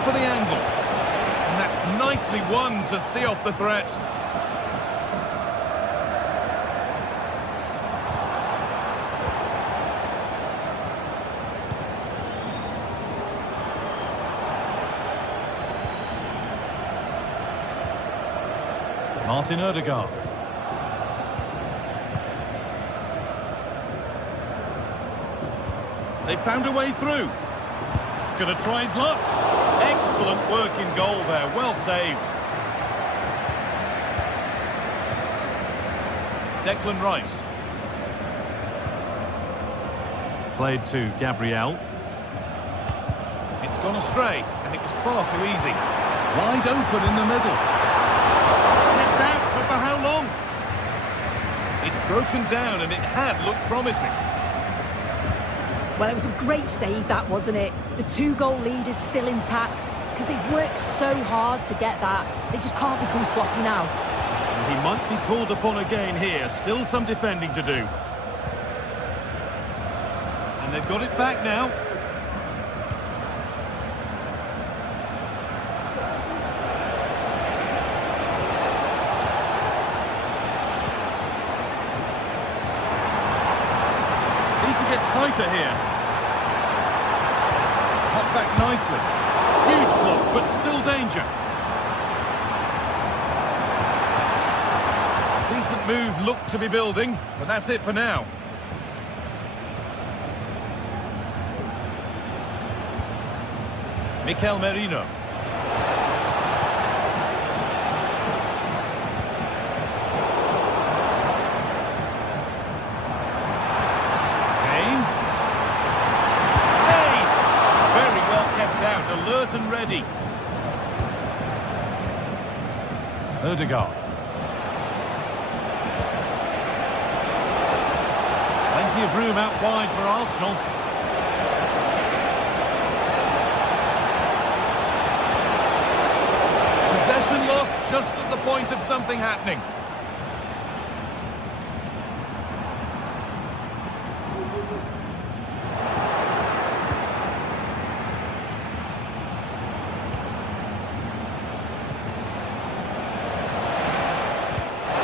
For the angle, and that's nicely won to see off the threat. Martin Odegaard. They found a way through. Gonna try his luck. Excellent work in goal there, well saved. Declan Rice. Played to Gabriel. It's gone astray, and it was far too easy. Wide open in the middle. Kept out, but for how long? It's broken down, and it had looked promising. Well, it was a great save, that, wasn't it? The 2-goal lead is still intact because they've worked so hard to get that. They just can't become sloppy now. And he might be called upon again here. Still some defending to do. And they've got it back now. Need to get tighter here. Cut back nicely. Huge block, but still danger. Decent move looked to be building, but that's it for now. Mikel Merino. Kane. Hey! Very well kept out, alert and ready. Odegaard. Plenty of room out wide for Arsenal. Possession lost just at the point of something happening.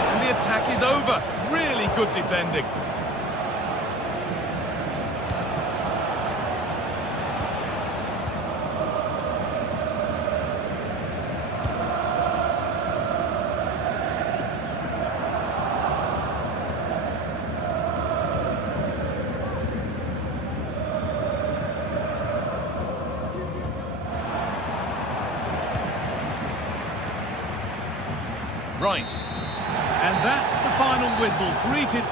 And the attack is over. Really good defending. Rice. And that's the final whistle. Greeted.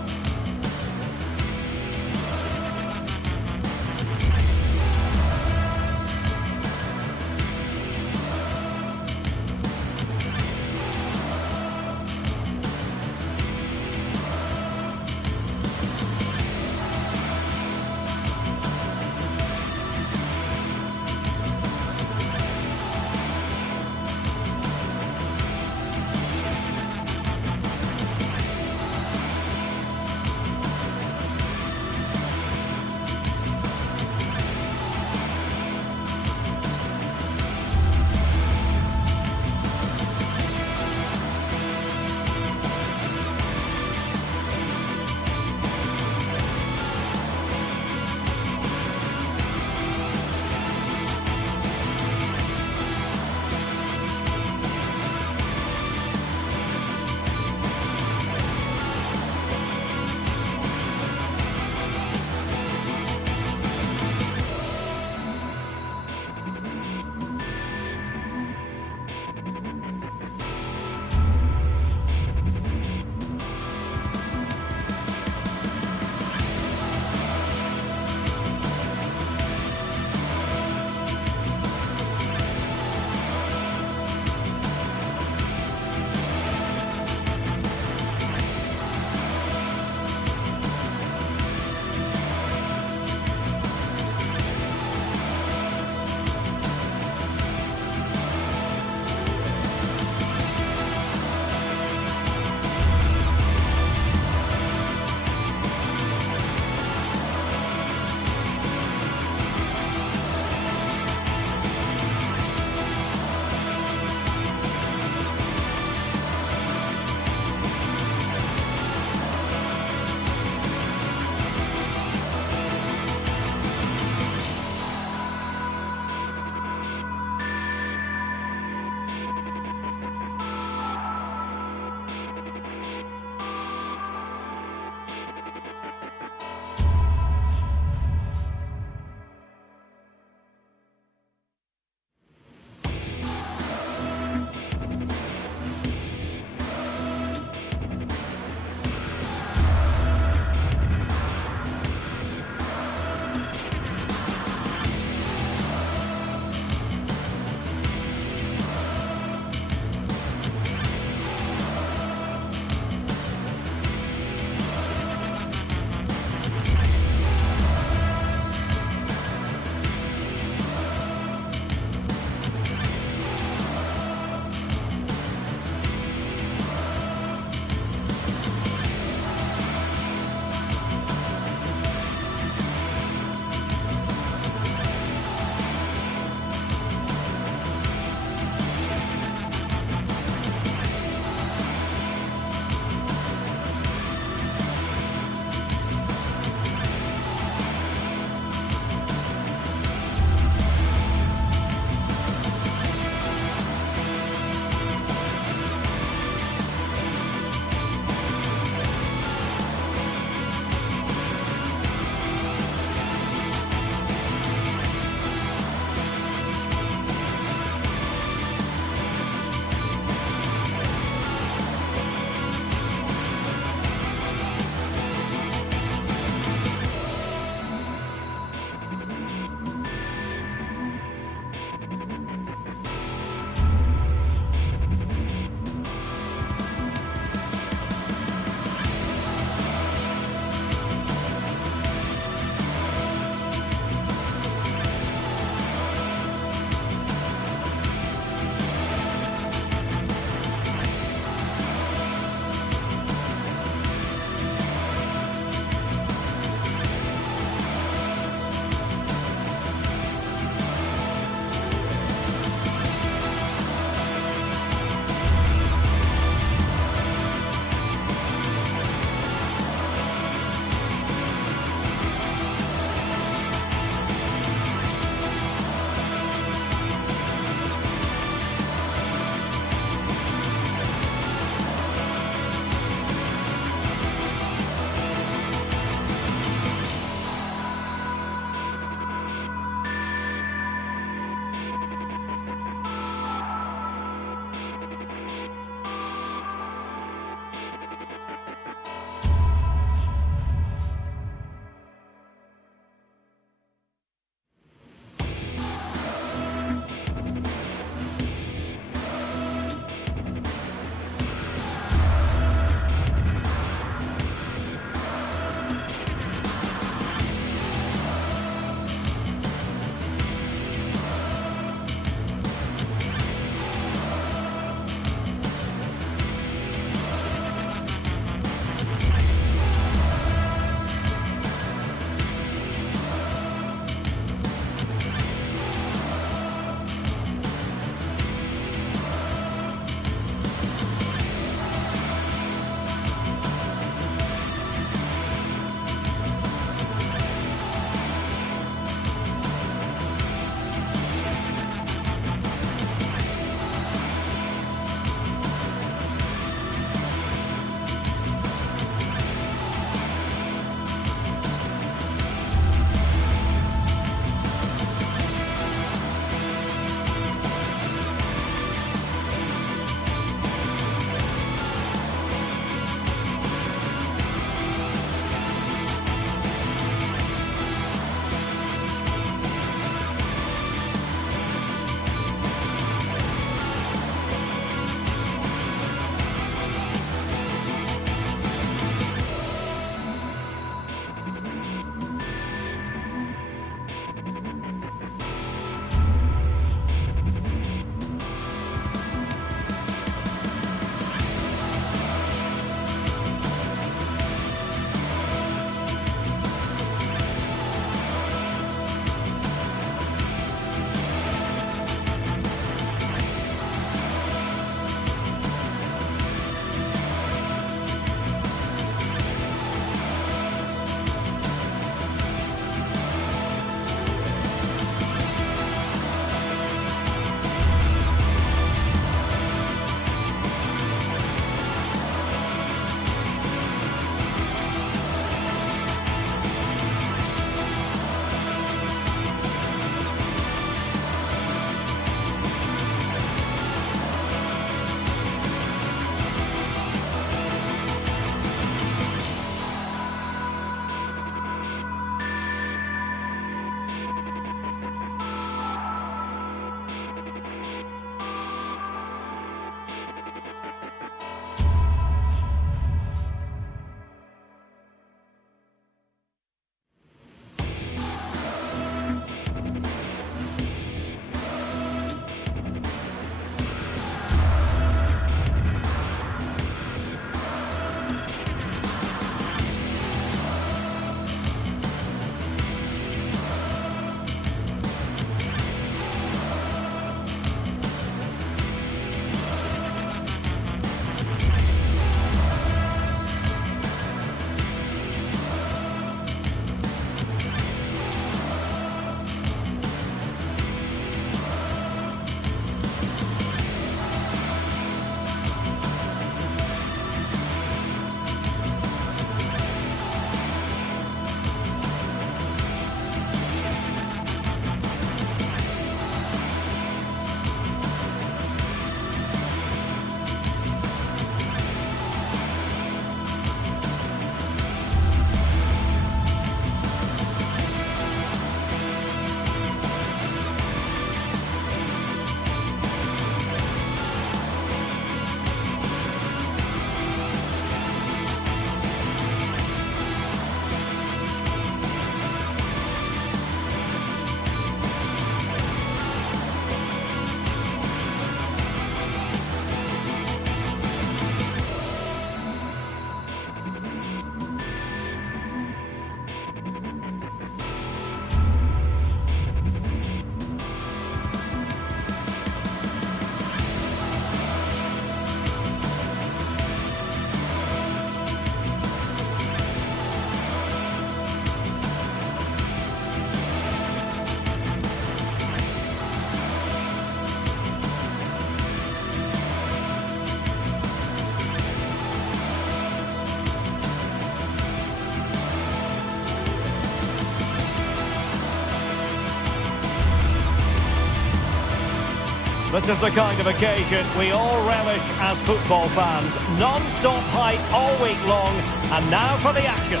This is the kind of occasion we all relish as football fans. Non-stop hype all week long, and now for the action.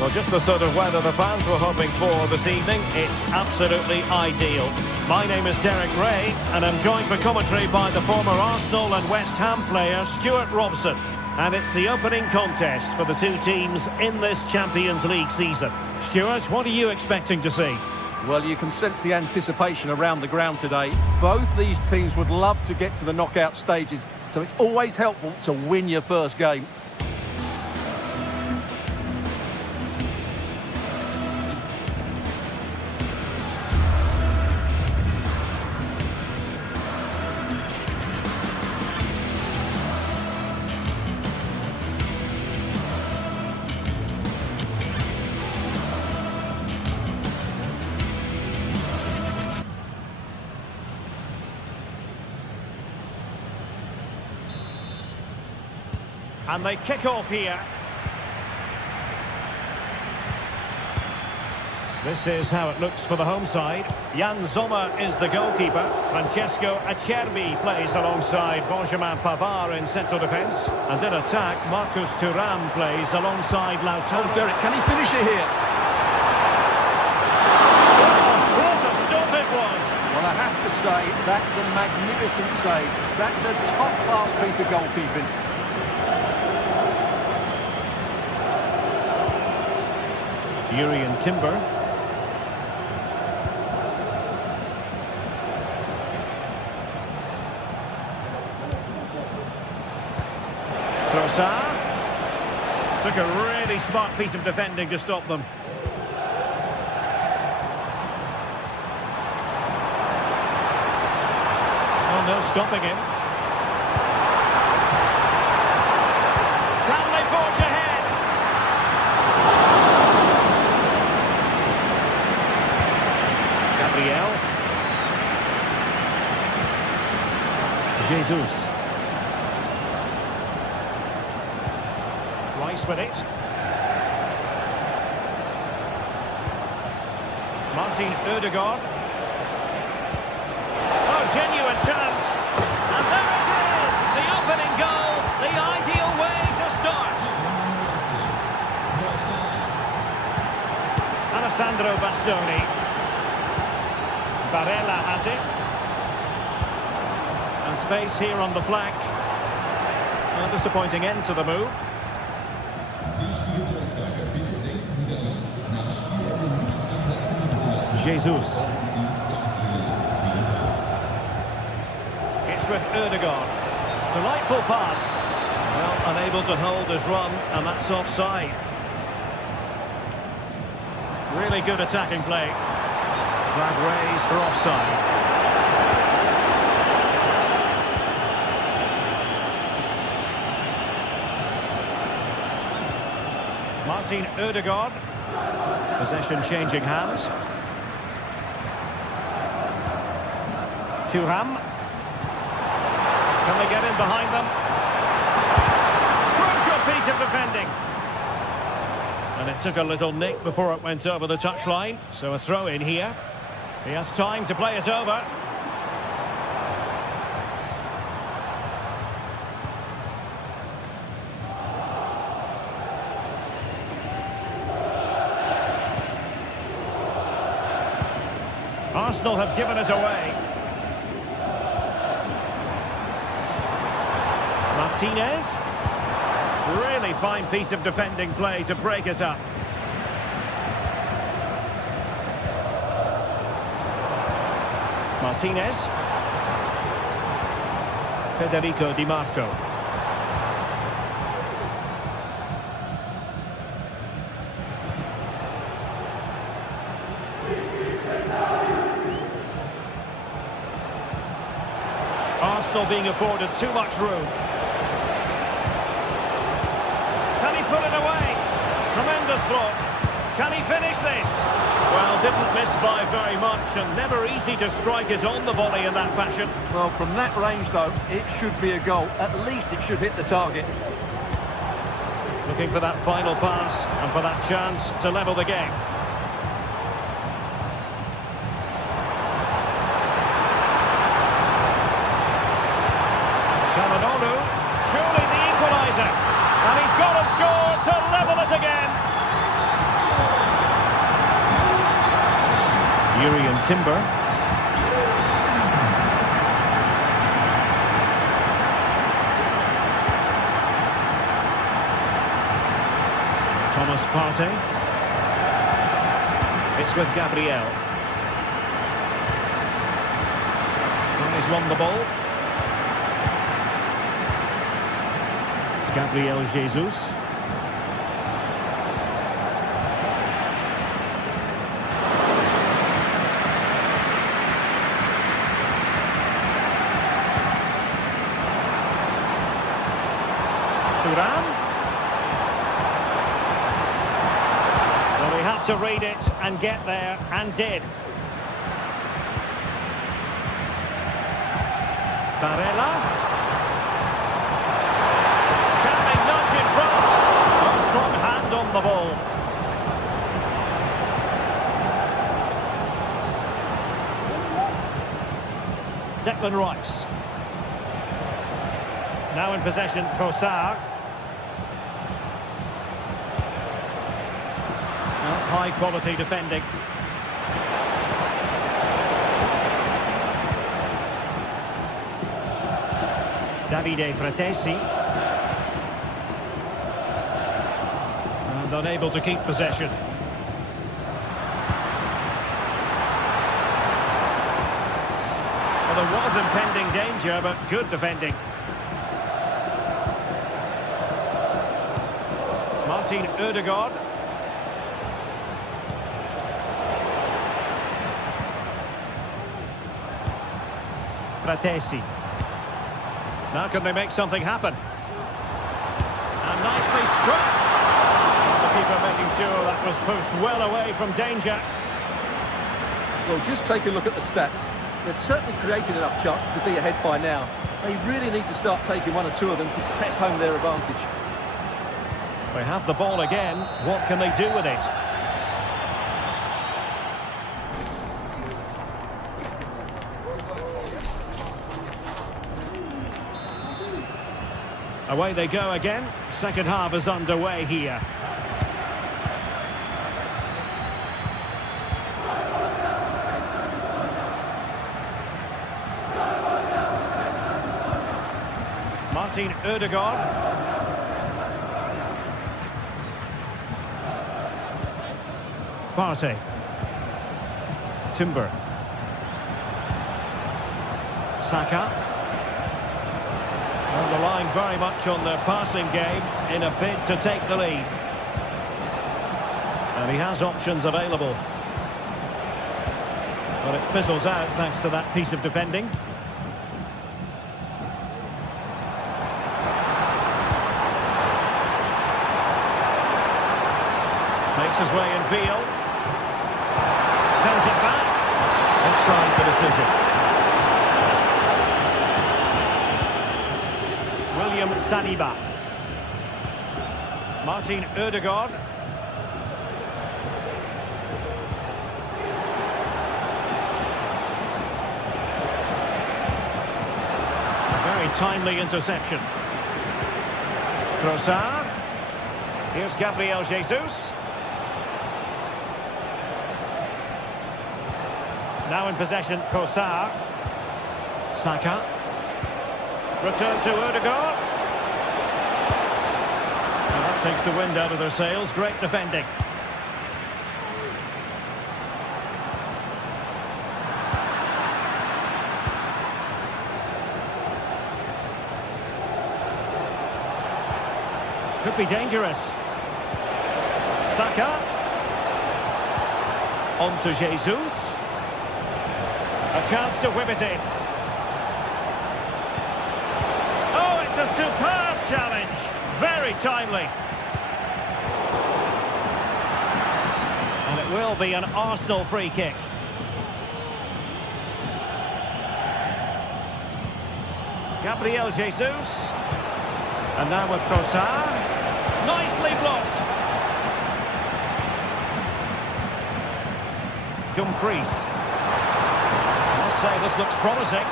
Well, just the sort of weather the fans were hoping for this evening. It's absolutely ideal. My name is Derek Ray, and I'm joined for commentary by the former Arsenal and West Ham player Stuart Robson. And it's the opening contest for the two teams in this Champions League season. Stuart, what are you expecting to see? Well, you can sense the anticipation around the ground today. Both these teams would love to get to the knockout stages, so it's always helpful to win your first game. And they kick off here. This is how it looks for the home side. Jan Sommer is the goalkeeper. Francesco Acerbi plays alongside Benjamin Pavard in central defence. And in attack, Marcus Thuram plays alongside Lautaro. Oh, Derek, can he finish it here? What a stop it was! Well, I have to say, that's a magnificent save. That's a top-class piece of goalkeeping. Urian Timber. Trossard. Took a really smart piece of defending to stop them. Oh, no stopping him. Can they forge ahead? Jesus. Rice with it. Martin Ødegaard. Oh, genuine chance. And there it is! The opening goal. The ideal way to start. Alessandro Bastoni. Barella has it. And space here on the flank. A disappointing end to the move. Jesus. It's with Ødegaard. Delightful pass. Well, unable to hold his run, and that's offside. Really good attacking play. Flag raised for offside. Martin Ødegaard. Possession changing hands. Thuram. Can they get in behind them? Crucial piece of defending. And it took a little nick before it went over the touchline. So a throw in here. He has time to play it over. Arsenal have given it away. Martinez. Really fine piece of defending play to break it up. Martinez. Federico Di Marco. Arsenal being afforded too much room. Can he put it away? Tremendous block. Can he finish this? Well, didn't miss by very much, and never easy to strike it on the volley in that fashion. Well, from that range, though, it should be a goal. At least it should hit the target. Looking for that final pass and for that chance to level the game. Urian Timber. Thomas Partey. It's with Gabriel. He's won the ball. Gabriel Jesus. Thuram. Well, he had to read it and get there, and did. Barella. Can they nudge in front? A strong hand on the ball. Declan Rice. Now in possession, Trossard. High quality defending. Davide Fratesi. And unable to keep possession. Well, there was impending danger, but good defending. Martin Ødegaard. Fratesi. Now can they make something happen? And nicely struck. The keeper making sure that was pushed well away from danger. Well, just take a look at the stats. They've certainly created enough chances to be ahead by now. They really need to start taking one or two of them to press home their advantage. They have the ball again. What can they do with it? Away they go again. Second half is underway here. Martin Ødegaard. Partey. Timber. Saka. And relying very much on their passing game in a bid to take the lead. And he has options available. But it fizzles out thanks to that piece of defending. Makes his way in field. Sends it back. Offside the decision. William Saliba. Martin Ødegaard. A very timely interception. Trossard. Here's Gabriel Jesus. Now in possession, Trossard. Saka. Return to Ødegaard. And that takes the wind out of their sails. Great defending. Could be dangerous. Saka. On to Jesus. A chance to whip it in. Oh, it's a superb challenge. Very timely. And it will be an Arsenal free kick. Gabriel Jesus. And now with Trossard. Nicely blocked. Dumfries. I must say this looks promising.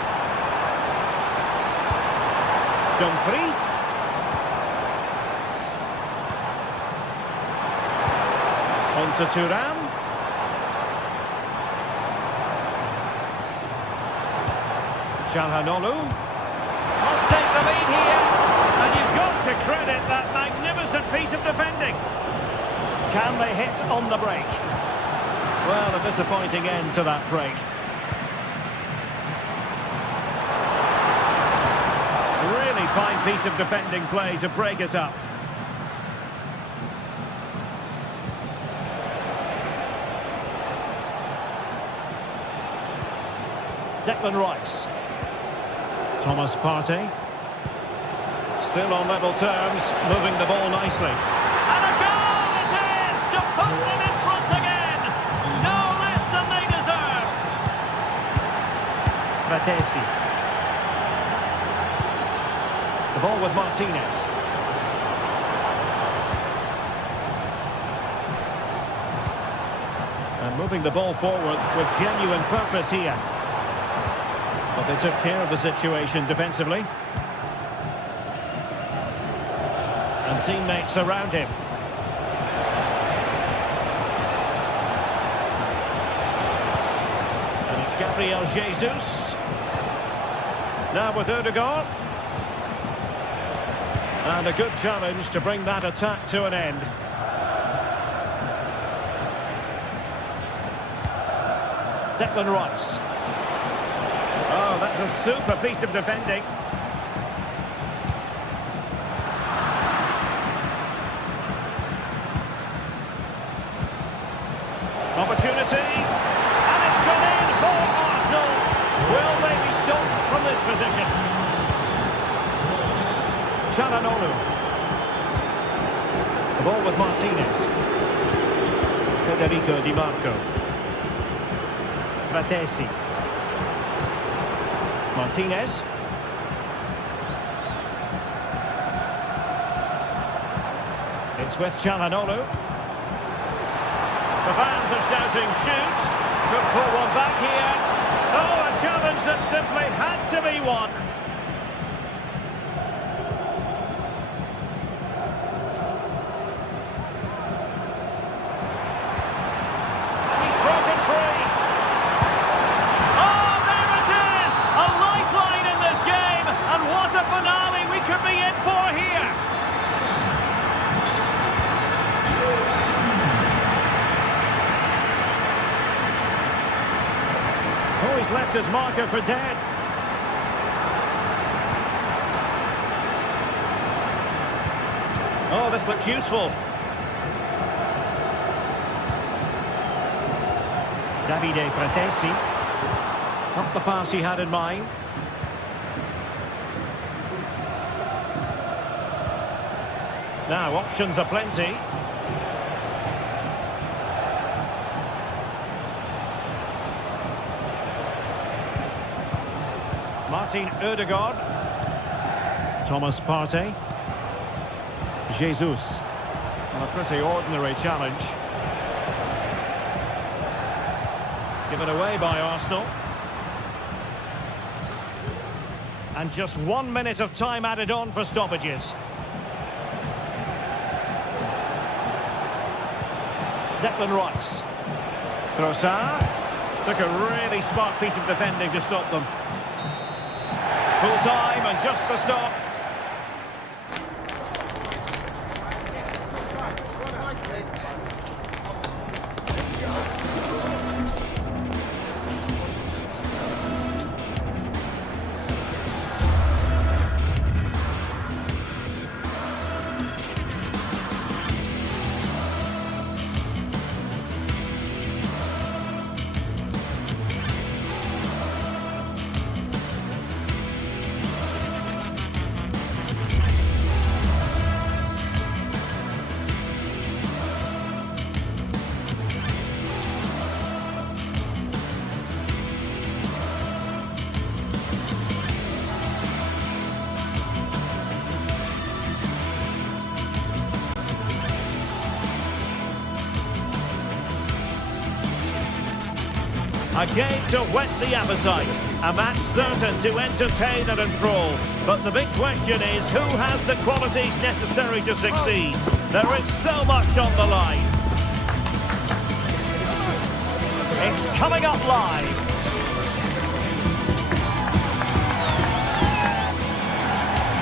Dumfries. On to Thuram. Çalhanoğlu must take the lead here, and you've got to credit that magnificent piece of defending. Can they hit on the break? Well, a disappointing end to that break. Really fine piece of defending play to break it up. Declan Rice. Thomas Partey. Still on level terms, moving the ball nicely. And a goal it is to put them in front again. No less than they deserve. Frattesi. The ball with Martinez. And moving the ball forward with genuine purpose here. But they took care of the situation defensively. And teammates around him. And it's Gabriel Jesus. Now with Ødegaard. And a good challenge to bring that attack to an end. Declan Rice. Oh, that's a super piece of defending. Opportunity. And it's gone in for Arsenal. Will they be stopped from this position? Çalhanoğlu. The ball with Martinez. Federico Di Marco. Frattesi. Martinez. It's with Çalhanoğlu. The fans are shouting, shoot. Could put one back here. Oh, a challenge that simply had to be won. And he's broken free. Oh, there it is! A lifeline in this game. And what a finale we could be in for here. Oh, he's left his marker for dead. Oh, this looks useful. Davide Frattesi. Not the pass he had in mind. Now, options are plenty. Martin Ødegaard. Thomas Partey. Jesus. Well, a pretty ordinary challenge. Given away by Arsenal. And just 1 minute of time added on for stoppages. Declan Rice. Trossard. Took a really smart piece of defending to stop them. Full time and just the stop. A game to whet the appetite. A match certain to entertain and enthrall. But the big question is, who has the qualities necessary to succeed? There is so much on the line. It's coming up live.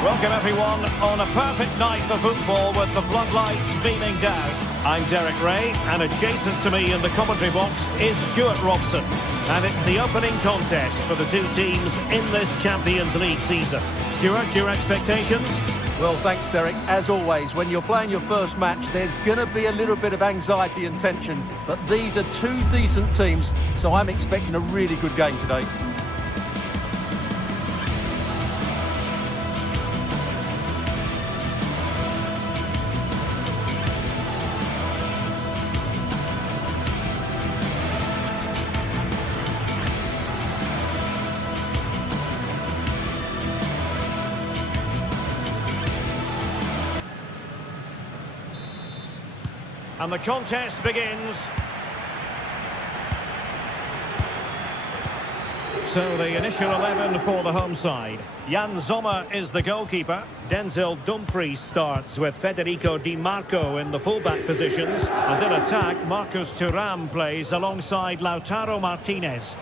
Welcome everyone on a perfect night for football with the floodlights beaming down. I'm Derek Ray, and adjacent to me in the commentary box is Stuart Robson. And it's the opening contest for the two teams in this Champions League season. Stuart, your expectations? Well, thanks, Derek. As always, when you're playing your first match, there's going to be a little bit of anxiety and tension. But these are two decent teams, so I'm expecting a really good game today. And the contest begins. So the initial 11 for the home side. Jan Sommer is the goalkeeper. Denzel Dumfries starts with Federico Di Marco in the fullback positions. And in attack, Marcus Thuram plays alongside Lautaro Martinez.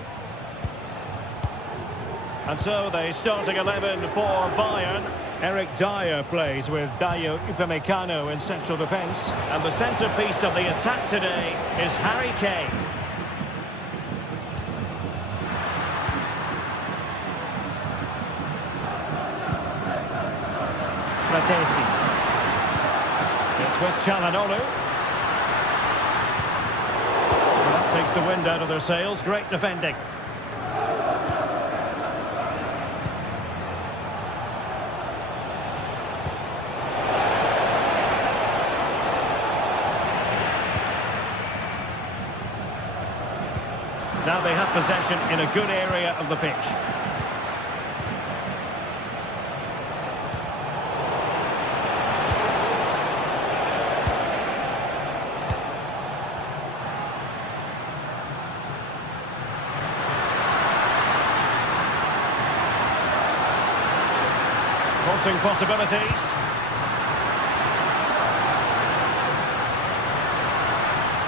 And so the starting 11 for Bayern. Eric Dyer plays with Dayo Upamecano in central defence. And the centrepiece of the attack today is Harry Kane. Fratesi. It's with Çalhanoğlu. Well, that takes the wind out of their sails. Great defending. Now they have possession in a good area of the pitch. Crossing possibilities.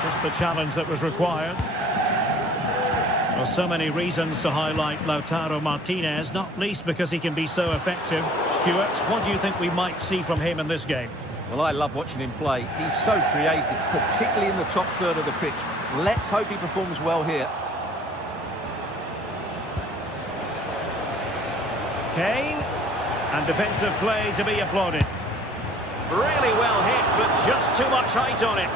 Just the challenge that was required. Well, so many reasons to highlight Lautaro Martinez, not least because he can be so effective. Stuart, what do you think we might see from him in this game? Well, I love watching him play. He's so creative, particularly in the top third of the pitch. Let's hope he performs well here. Kane, and defensive play to be applauded. Really well hit, but just too much height on it.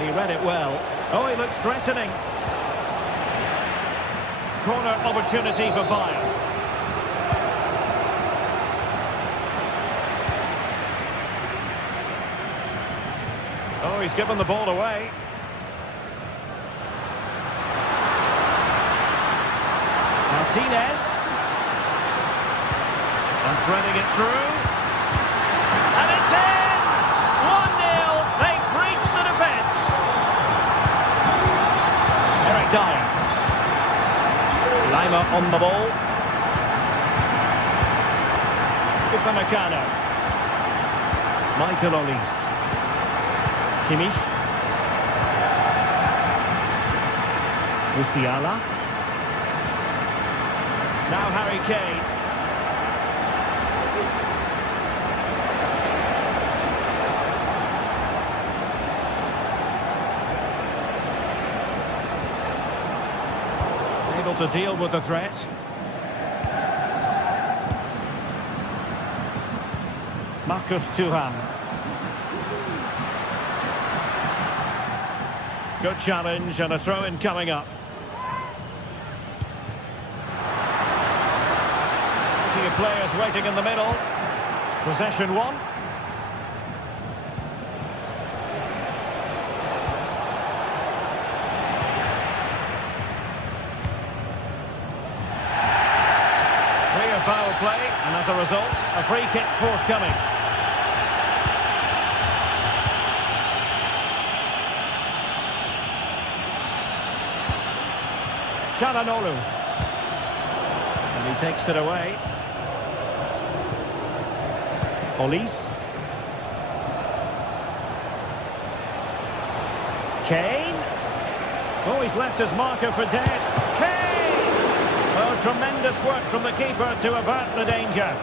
He read it well. Oh, he looks threatening. Corner opportunity for Bayern. Oh, he's given the ball away. Martinez. And threading it through. And it's in! 1-0. They breached the defence. Eric Dyer. Lima on the ball. Upamecano. Michael Olise. Kimmich. Musiala. Now Harry Kane. Able to deal with the threat. Marcus Thuram. Good challenge and a throw-in coming up. Plenty of players waiting in the middle. Possession one. Clear foul play, and as a result, a free kick forthcoming. Çalhanoğlu. And he takes it away. Olise. Kane. Oh, he's left his marker for dead. Kane! Oh, tremendous work from the keeper to avert the danger.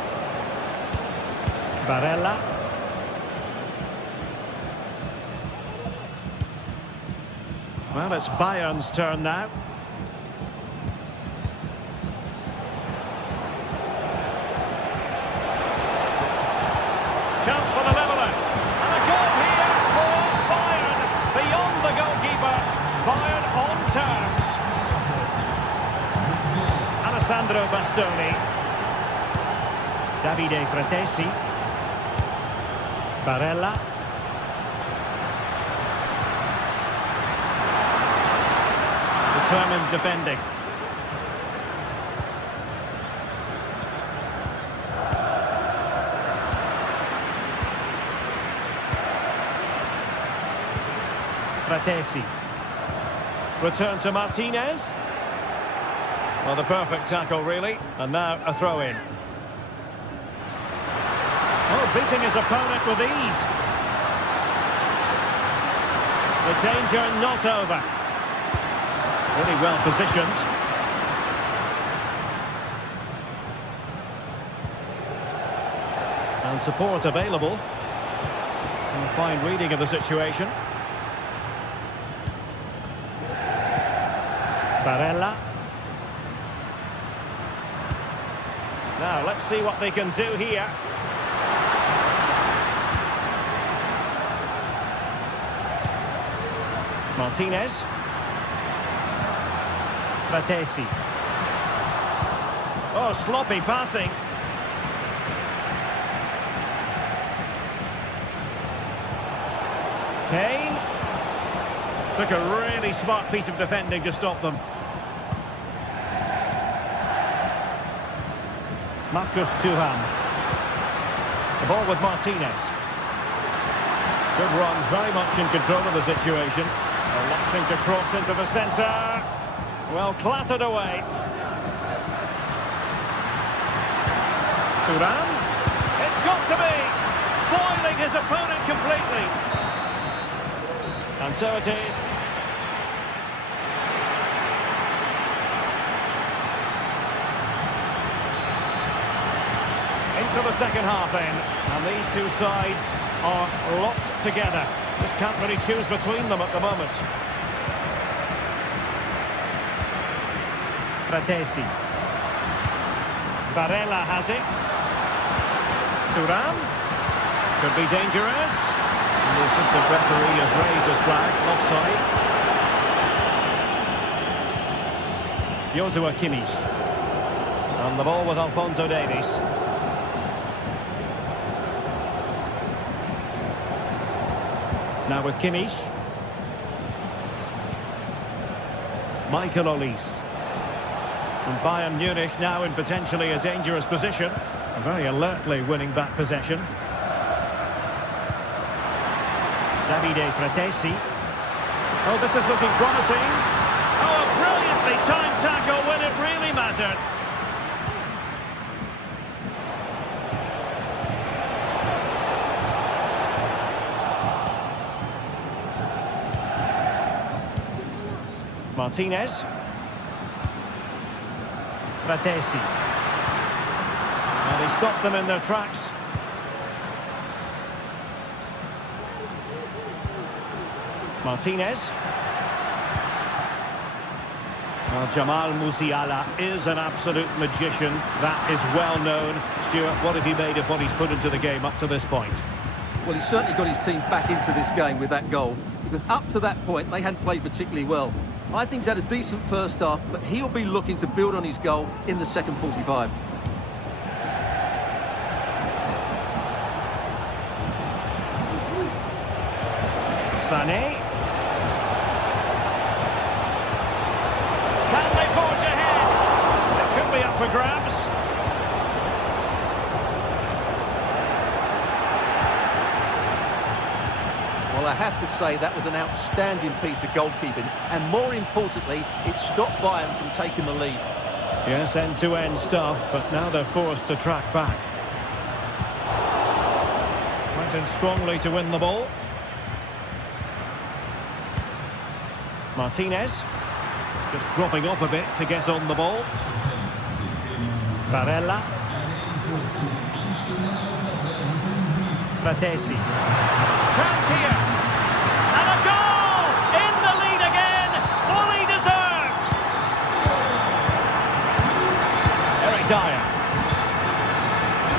Barella. Well, it's Bayern's turn now. Chance for the leveller. And a goal here for Bayern. Beyond the goalkeeper. Bayern on terms. Alessandro Bastoni. Davide Fratesi. Barella. Determined defending. Fratesi. Return to Martinez. Well, the perfect tackle, really. And now a throw-in. Oh, beating his opponent with ease. The danger not over. Really well positioned. And support available. And a fine reading of the situation. Barella. Now, let's see what they can do here. Martinez. Fratesi. Oh, sloppy passing. Kane. Took a really smart piece of defending to stop them. Marcus Thuram. The ball with Martinez. Good run, very much in control of the situation. Launching to cross into the centre. Well, clattered away. Thuram. It's got to be. Foiling his opponent completely. And so it is. Into the second half then. And these two sides are locked together. Just can't really choose between them at the moment. Fratesi. Barella has it. Thuram. Could be dangerous. And the assistant referee has raised his flag. Offside. Joshua Kimmich. And the ball with Alphonso Davies. Now with Kimmich. Michael Olise. And Bayern Munich now in potentially a dangerous position. Very alertly winning back possession. Davide Fratesi. Oh, this is looking promising. Oh, a brilliantly timed tackle when it really mattered. Martinez. Fratesi. Well, he stopped them in their tracks. Martinez. Well, Jamal Musiala is an absolute magician. That is well known. Stuart, what have you made of what he's put into the game up to this point? Well, he's certainly got his team back into this game with that goal. Because up to that point, they hadn't played particularly well. I think he's had a decent first half, but he'll be looking to build on his goal in the second 45. Sané. Can they forge ahead? It could be up for grabs. Well, I have to say that was an outstanding piece of goalkeeping, and more importantly, it stopped Bayern from taking the lead. Yes, end-to-end stuff, but now they're forced to track back. Went in strongly to win the ball. Martinez. Just dropping off a bit to get on the ball. Barella. Fratesi. Chance here. And a goal! In the lead again! Fully deserved! Eric Dyer.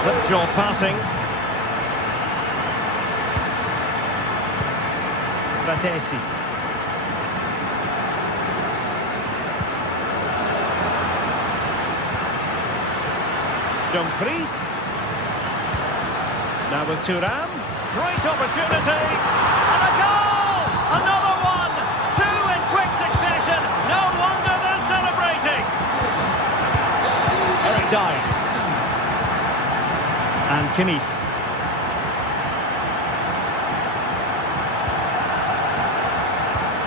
Slipshod passing. Fratesi. Dumfries. Now with Thuram. Great opportunity. And a goal! Another one! Two in quick succession. No wonder they're celebrating. Eric Dyer. And Kimmich.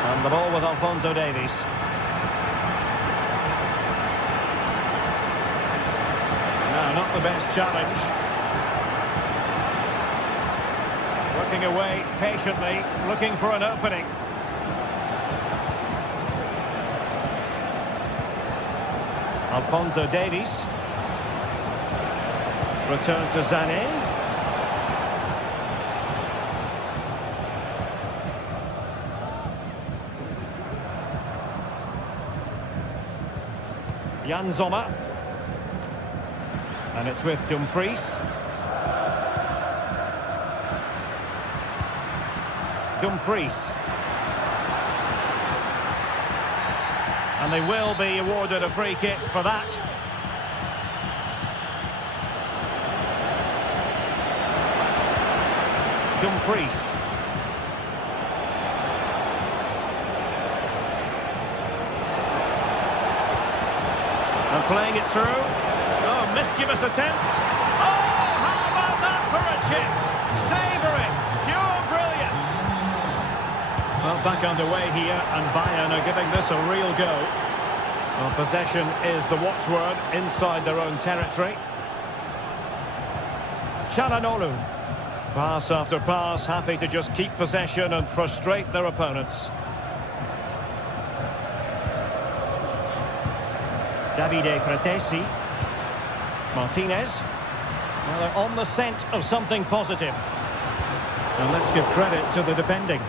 And the ball with Alphonso Davies. Not the best challenge. Working away patiently, looking for an opening. Alphonso Davies. Return to Sané. Jan Sommer. And it's with Dumfries. Dumfries. And they will be awarded a free kick for that. Dumfries. And playing it through. Oh, mischievous attempt. Oh, how about that for a chip? Savour it. Pure brilliance. Well, back underway here, and Bayern are giving this a real go. Well, possession is the watchword inside their own territory. Çalhanoğlu. Pass after pass, happy to just keep possession and frustrate their opponents. Davide Fratesi. Martinez. Well, they're on the scent of something positive. And let's give credit to the defending.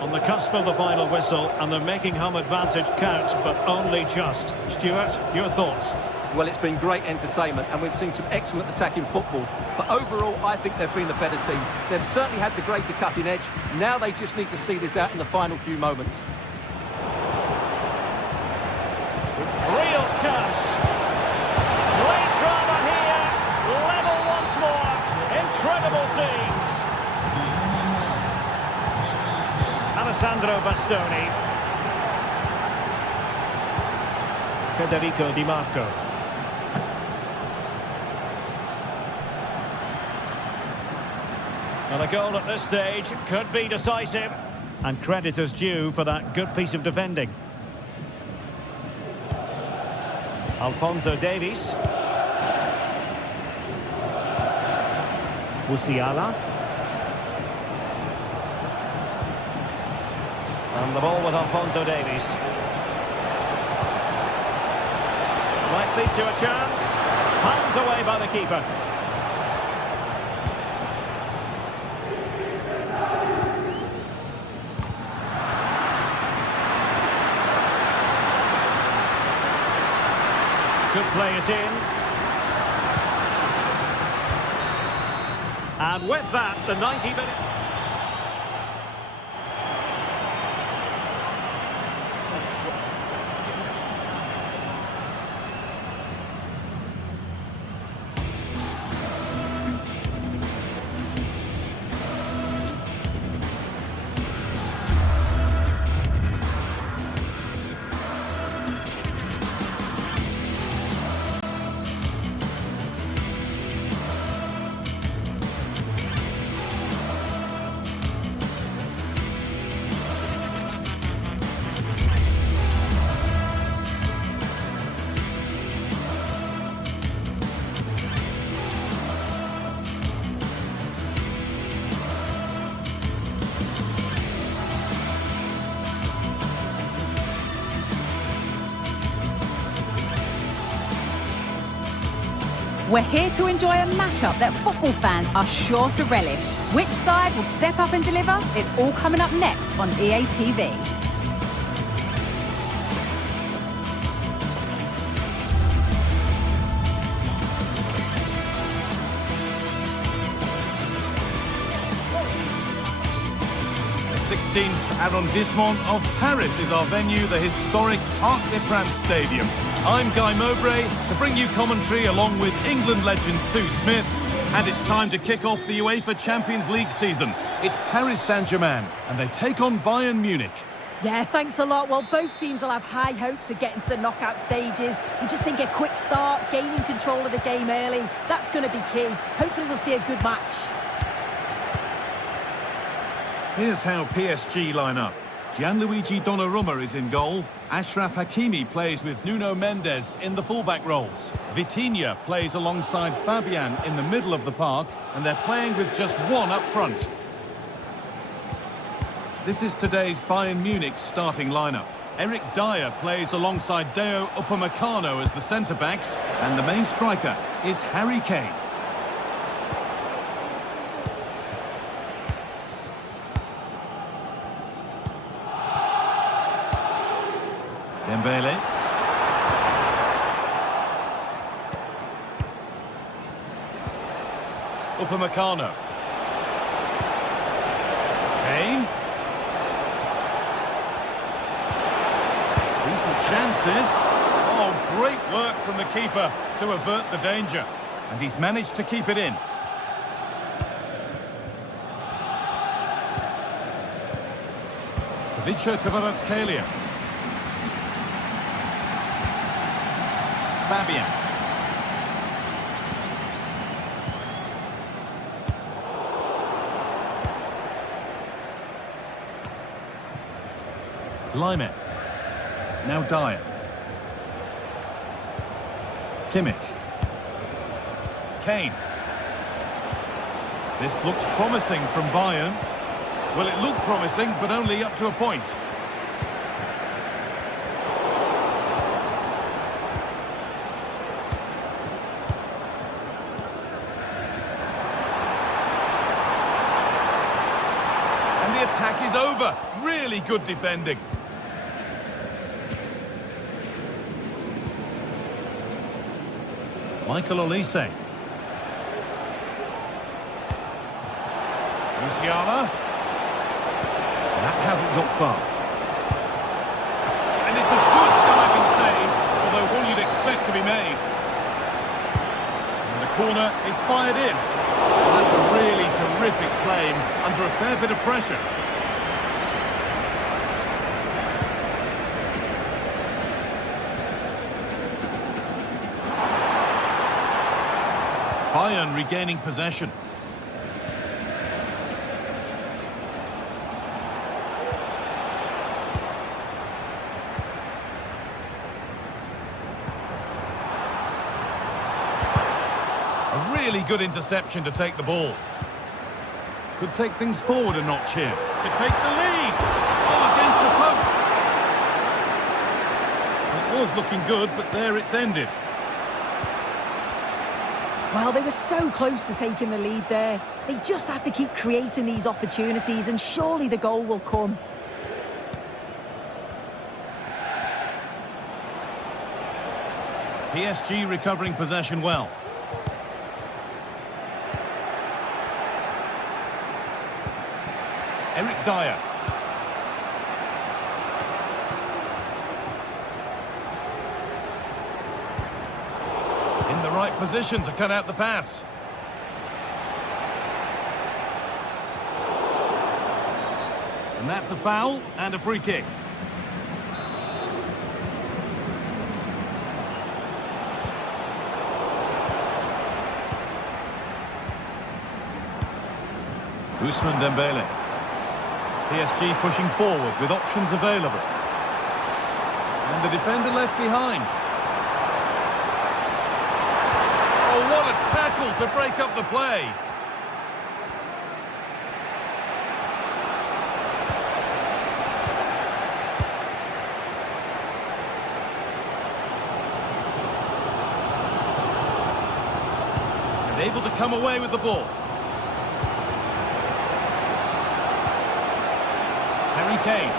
On the cusp of the final whistle, and they're making home advantage count, but only just. Stuart, your thoughts? Well, it's been great entertainment, and we've seen some excellent attacking football. But overall, I think they've been the better team. They've certainly had the greater cutting edge. Now they just need to see this out in the final few moments. Real chance. Great drama here. Level once more. Incredible scenes. Alessandro Bastoni. Federico Di Marco. And a goal at this stage could be decisive. And credit is due for that good piece of defending. Alphonso Davies. Musiala. And the ball with Alphonso Davies. Might lead to a chance. Pumped away by the keeper. Could play it in. And with that, the 90 minutes. We're here to enjoy a matchup that football fans are sure to relish. Which side will step up and deliver? It's all coming up next on EA TV. The 16th arrondissement of Paris is our venue, the historic Arc de France Stadium. I'm Guy Mowbray to bring you commentary along with England legend Stu Smith. And it's time to kick off the UEFA Champions League season. It's Paris Saint-Germain and they take on Bayern Munich. Yeah, thanks a lot. Well, both teams will have high hopes of getting to the knockout stages. You just think a quick start, gaining control of the game early, that's going to be key. Hopefully we'll see a good match. Here's how PSG line up. Gianluigi Donnarumma is in goal. Achraf Hakimi plays with Nuno Mendes in the fullback roles. Vitinha plays alongside Fabian in the middle of the park, and they're playing with just one up front. This is today's Bayern Munich starting lineup. Eric Dyer plays alongside Deo Upamecano as the centre-backs, and the main striker is Harry Kane. Dembele. Upamecano. Kane. Decent chance this. Oh, great work from the keeper to avert the danger. And he's managed to keep it in. Vicha Kvaratskhelia. Fabian. Lyman. Now Dyer. Kimmich. Kane. This looks promising from Bayern. Well, it looked promising, but only up to a point. And the attack is over. Really good defending. Michael Olise. Musiala. That hasn't got far. And it's a good diving save, although one you'd expect to be made. And the corner is fired in. Well, that's a really terrific claim under a fair bit of pressure. Bayern regaining possession. A really good interception to take the ball. Could take things forward a notch here. To take the lead. Oh, against the post. It was looking good, but there it's ended. Well, they were so close to taking the lead there. They just have to keep creating these opportunities, and surely the goal will come. PSG recovering possession well. Eric Dyer. In the right position to cut out the pass. And that's a foul and a free kick. Ousmane Dembele. PSG pushing forward with options available. And the defender left behind. Oh, what a tackle to break up the play. And able to come away with the ball. Harry Kane.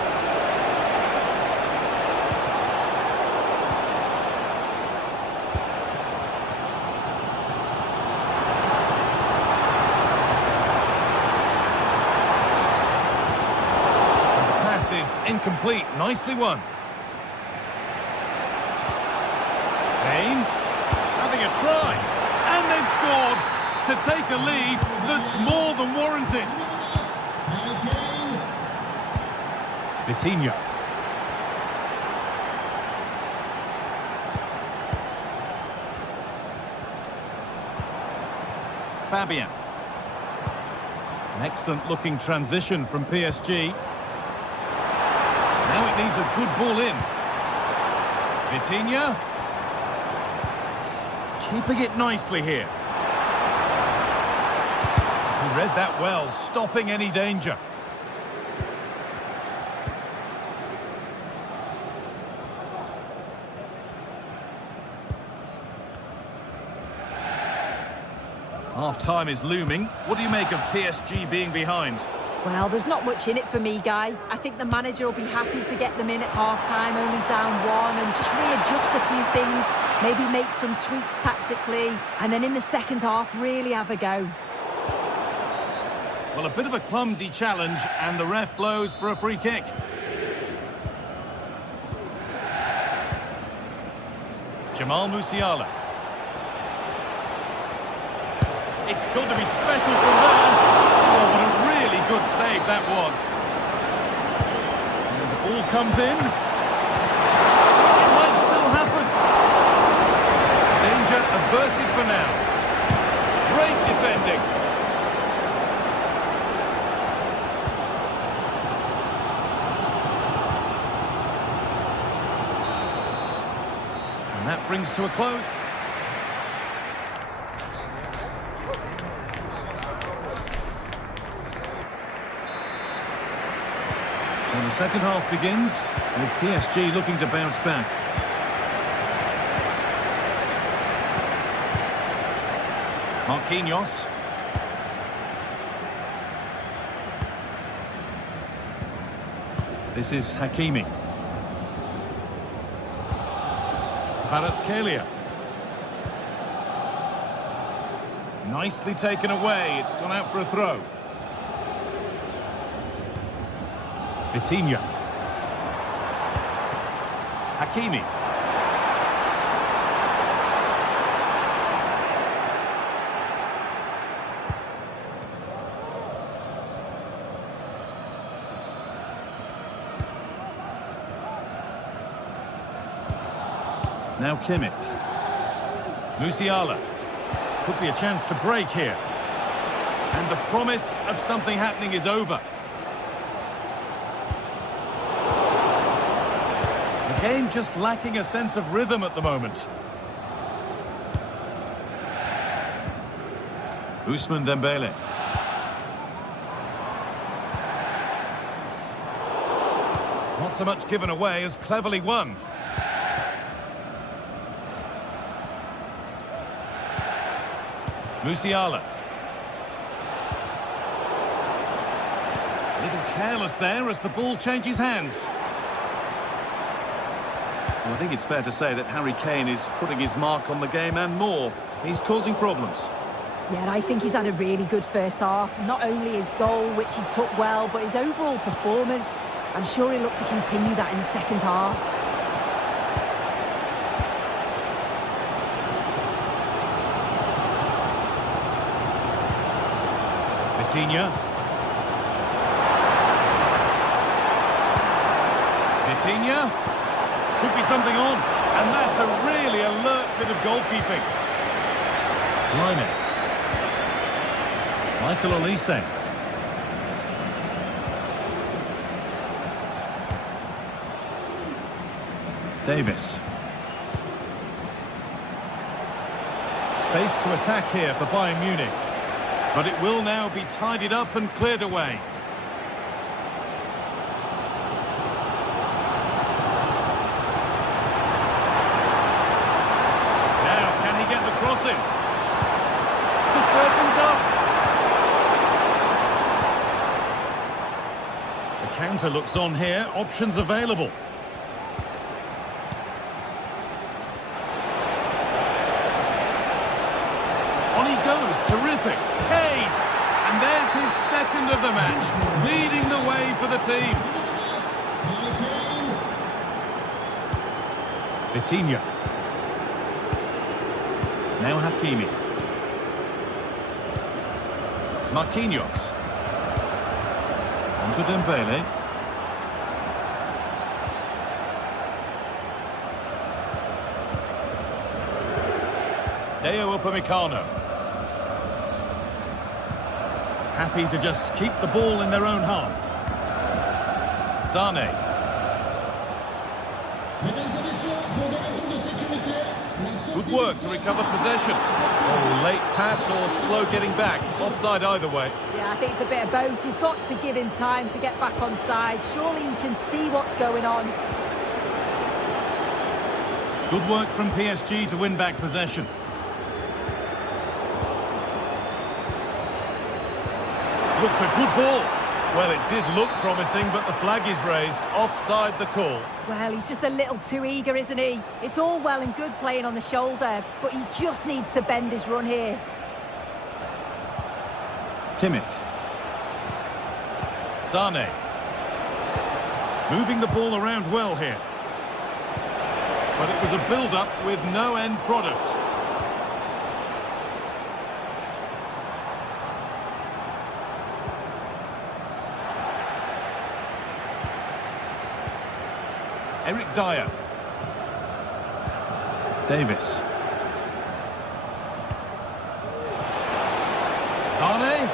Incomplete, nicely won. Kane, having a try, and they've scored to take a lead that's more than warranted. Vitinha. Fabian. An excellent looking transition from PSG. Now it needs a good ball in. Vitinha. Keeping it nicely here. He read that well, stopping any danger. Half-time is looming. What do you make of PSG being behind? Well, there's not much in it for me, Guy. I think the manager will be happy to get them in at half-time, only down one, and just readjust a few things, maybe make some tweaks tactically, and then in the second half, really have a go. Well, a bit of a clumsy challenge, and the ref blows for a free kick. Jamal Musiala. It's got to be special from there. Oh, what a really good save that was. And the ball comes in. It might still happen. Danger averted for now. Great defending. And that brings to a close. And the second half begins with PSG looking to bounce back. Marquinhos. This is Hakimi. Kvaratskhelia. Nicely taken away. It's gone out for a throw. Vitinha. Hakimi. Now Kimmich. Musiala. Could be a chance to break here. And the promise of something happening is over. The game just lacking a sense of rhythm at the moment. Ousmane Dembele. Not so much given away as cleverly won. Musiala. A little careless there as the ball changes hands. Well, I think it's fair to say that Harry Kane is putting his mark on the game and more. He's causing problems. Yeah, I think he's had a really good first half. Not only his goal, which he took well, but his overall performance. I'm sure he'll look to continue that in the second half. Vitinha. Vitinha. Could be something on. And that's a really alert bit of goalkeeping. Climax. Michael Olise. Davis. Space to attack here for Bayern Munich. But it will now be tidied up and cleared away. Now, can he get the cross in? Counter looks on here, options available. On he goes, terrific. Kane! And there's his second of the match, leading the way for the team. Vitinha. Now Hakimi. Marquinhos. On to Dembele. Deo Upamecano. Happy to just keep the ball in their own half. Sane. Good work to recover possession. Oh, late pass or slow getting back. Offside either way. Yeah, I think it's a bit of both. You've got to give him time to get back on side. Surely he can see what's going on. Good work from PSG to win back possession. Looks a good ball. Well, it did look promising, but the flag is raised. Offside the call. Well, he's just a little too eager, isn't he? It's all well and good playing on the shoulder, but he just needs to bend his run here. Kimmich. Sane. Moving the ball around well here. But it was a build-up with no end product. Eric Dyer. Davis. Sane.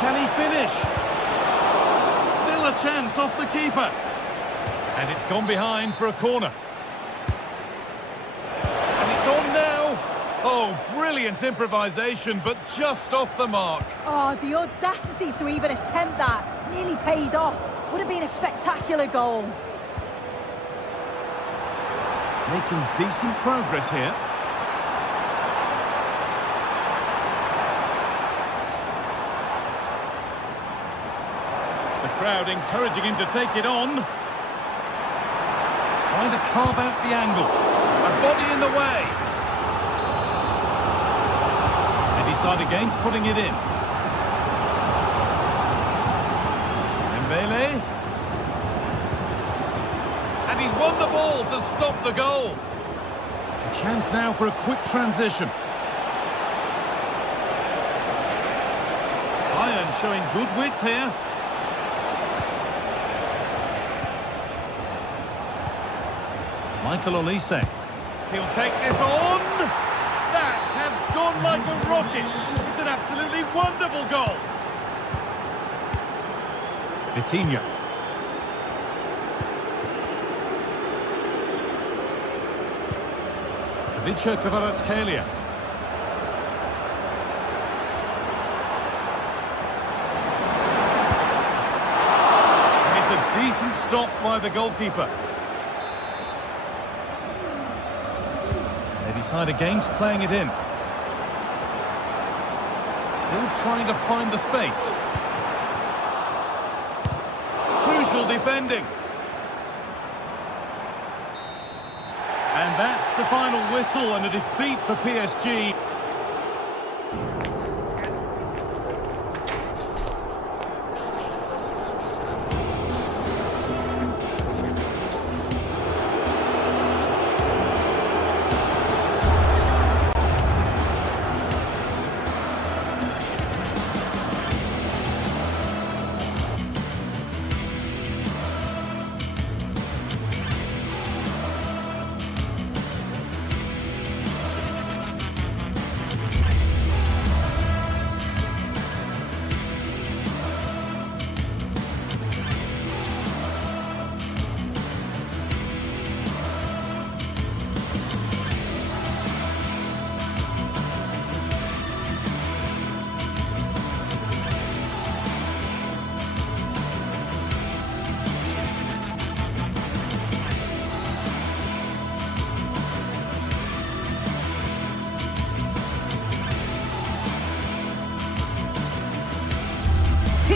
Can he finish? Still a chance off the keeper. And it's gone behind for a corner. And it's on now. Oh, brilliant improvisation, but just off the mark. Oh, the audacity to even attempt that. Nearly paid off. Would have been a spectacular goal. Making decent progress here. The crowd encouraging him to take it on. Trying to carve out the angle. A body in the way. They decide against putting it in. Dembele. And he's won the ball to stop the goal. A chance now for a quick transition. Bayern showing good width here. Michael Olise. He'll take this on. That has gone like a rocket. It's an absolutely wonderful goal. Vitinha. Vicha Kvaratskhelia. It's a decent stop by the goalkeeper. They decide against playing it in. Still trying to find the space. Crucial defending. And that's the final whistle and a defeat for PSG.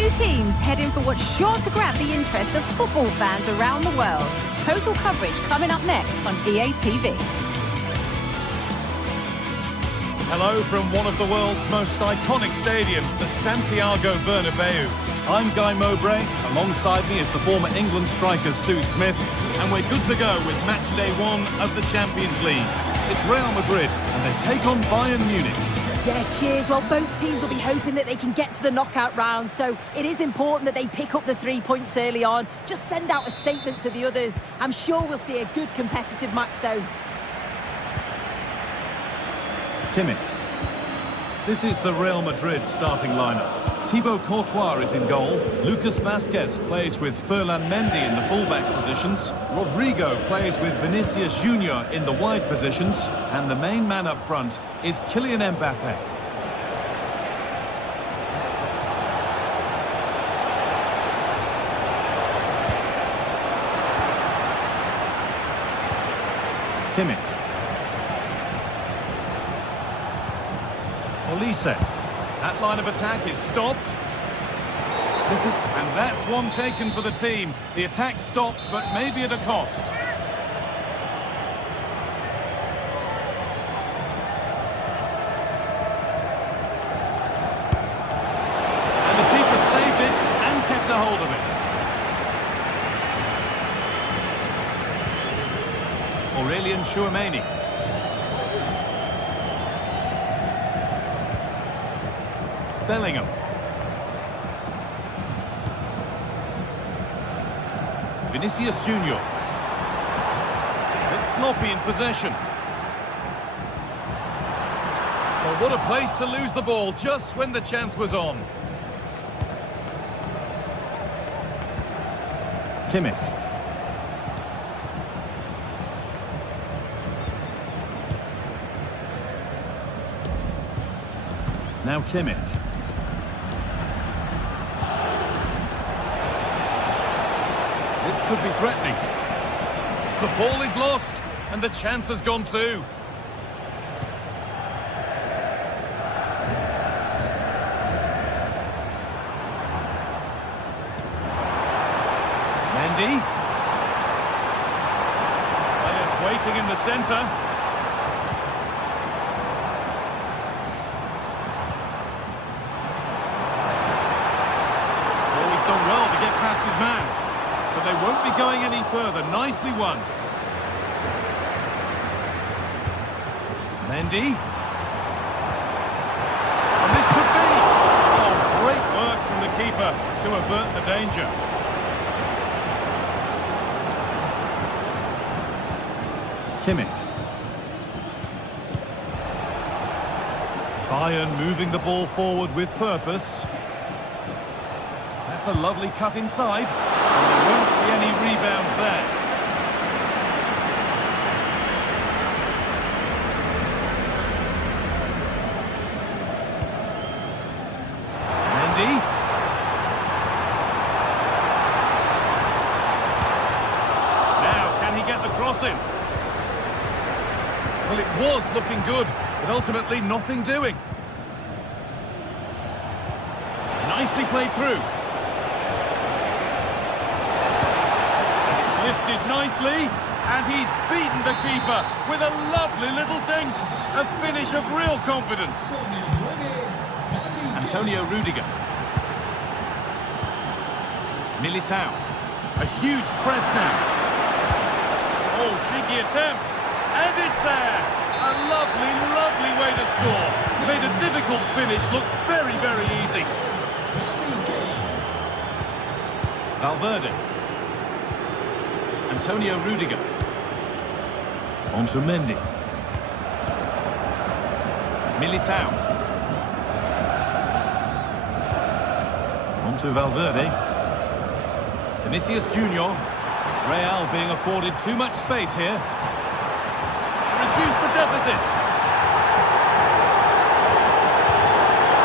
two teams heading for what's sure to grab the interest of football fans around the world. Total coverage coming up next on EA TV. Hello from one of the world's most iconic stadiums, the Santiago Bernabeu. I'm Guy Mowbray. Alongside me is the former England striker Sue Smith. And we're good to go with match day 1 of the Champions League. It's Real Madrid and they take on Bayern Munich. Yeah, cheers. Well, both teams will be hoping that they can get to the knockout round, so it is important that they pick up the 3 points early on. Just send out a statement to the others. I'm sure we'll see a good competitive match, though. Kimmich. This is the Real Madrid starting lineup. Thibaut Courtois is in goal. Lucas Vazquez plays with Ferland Mendy in the fullback positions. Rodrigo plays with Vinicius Junior in the wide positions. And the main man up front is Kylian Mbappe. Kimmich. Olise. That line of attack is stopped. And that's one taken for the team. The attack stopped, but maybe at a cost. And the keeper saved it and kept a hold of it. Aurelien Tchouameni. Bellingham. Vinicius Junior. It's sloppy in possession. Well, what a place to lose the ball just when the chance was on. Kimmich. Now Kimmich. This could be threatening. The ball is lost, and the chance has gone too. Mendy. Players waiting in the centre. Oh, he's done well to get past his man. But they won't be going any further. Nicely won. Mendy. And this could be. Oh, great work from the keeper to avert the danger. Kimmich. Bayern moving the ball forward with purpose. That's a lovely cut inside. There won't be any rebounds there. Mendy. Now, can he get the cross in? Well, it was looking good, but ultimately nothing doing. Nicely played through. Lifted nicely, and he's beaten the keeper with a lovely little dink. A finish of real confidence. Antonio Rudiger. Militao. A huge press now. Oh, cheeky attempt. And it's there. A lovely, lovely way to score. Made a difficult finish look very, very easy. Valverde. Antonio Rudiger. On to Mendy. Militao. On to Valverde. Vinicius Junior. Real being afforded too much space here. Reduce the deficit.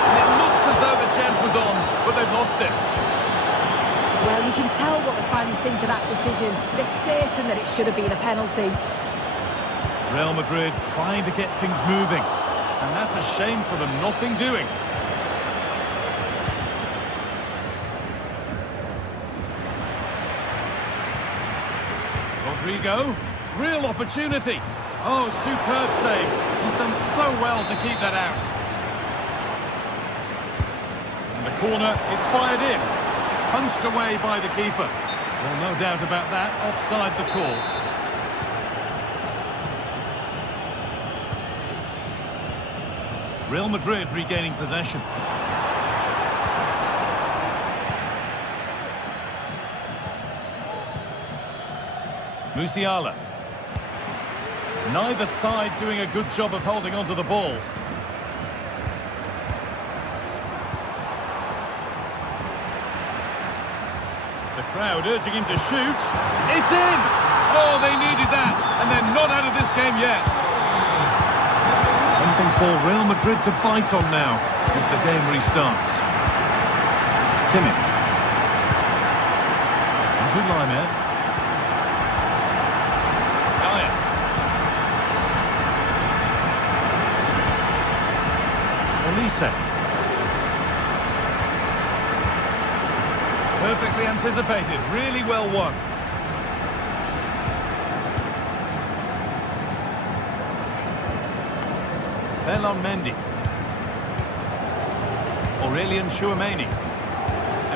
And it looks as though the chance was on, but they've lost it. Well, you can tell what the fans think of that decision. They're certain that it should have been a penalty. Real Madrid trying to get things moving. And that's a shame for them, nothing doing. Rodrigo, real opportunity. Oh, superb save. He's done so well to keep that out. And the corner is fired in. Punched away by the keeper. Well, no doubt about that. Offside the call. Real Madrid regaining possession. Musiala. Neither side doing a good job of holding onto the ball. The crowd urging him to shoot. It's in! Oh, they needed that, and they're not out of this game yet. Something for Real Madrid to bite on now as the game restarts. Kimmich. Andrew Laimer. Perfectly anticipated, really well won. Mendy. Aurelien Tchouameni.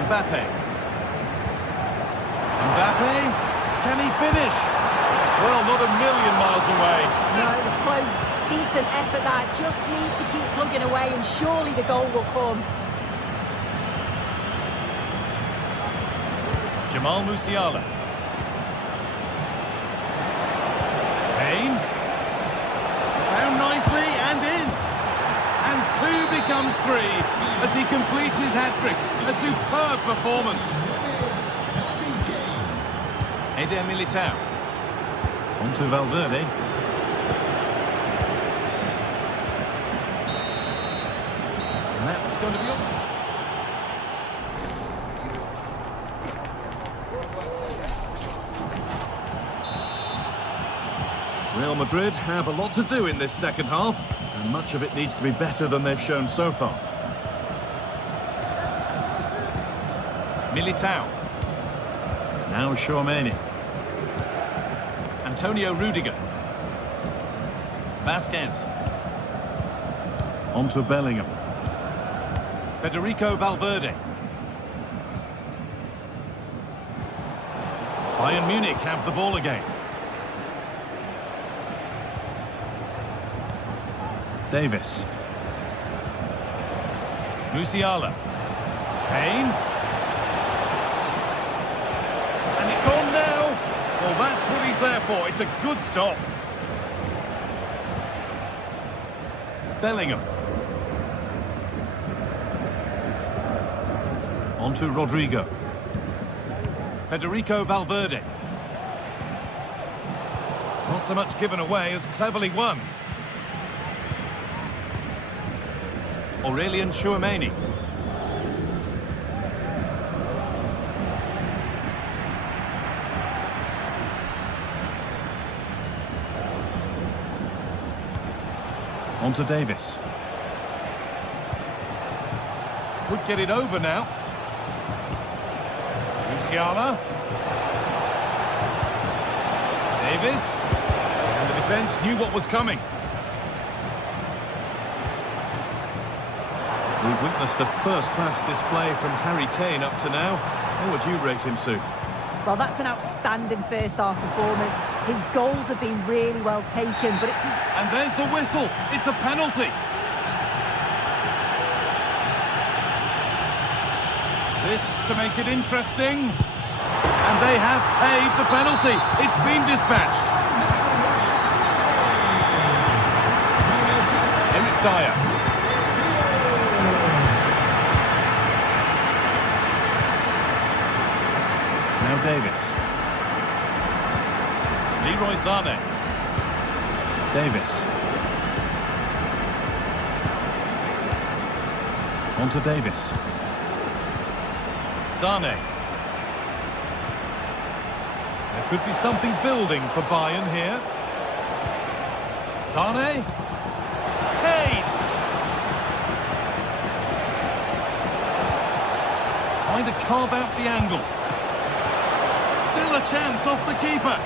Mbappe. Can he finish? Well, not a million miles away. No, it was close. Decent effort that. Just need to keep plugging away and surely the goal will come. Jamal Musiala. Kane. Found nicely and in. And 2 becomes 3 as he completes his hat-trick. A superb performance. Eder Militao. On to Valverde. And that's going to be all. Real Madrid have a lot to do in this second half, and much of it needs to be better than they've shown so far. Militao. Now Tchouameni. Antonio Rudiger. Vasquez. On to Bellingham. Federico Valverde. Bayern Munich have the ball again. Davis. Musiala. Kane. And it's on now. Well, that's what he's there for. It's a good stop. Bellingham. On to Rodrigo. Federico Valverde. Not so much given away as cleverly won. Aurelien Tchouameni. On to Davis. Could get it over now. Musiala. Davis. And the defence knew what was coming. We've witnessed a first-class display from Harry Kane up to now. How would you rate him, Sue? Well, that's an outstanding first-half performance. His goals have been really well taken, but it's his... And there's the whistle. It's a penalty. This to make it interesting. And they have paid the penalty. It's been dispatched. Eric Dyer. Now Davis. Leroy Sané. Davis. On to Davis. Sané. There could be something building for Bayern here. Sané. Kane. Trying to carve out the angle. Still a chance off the keeper.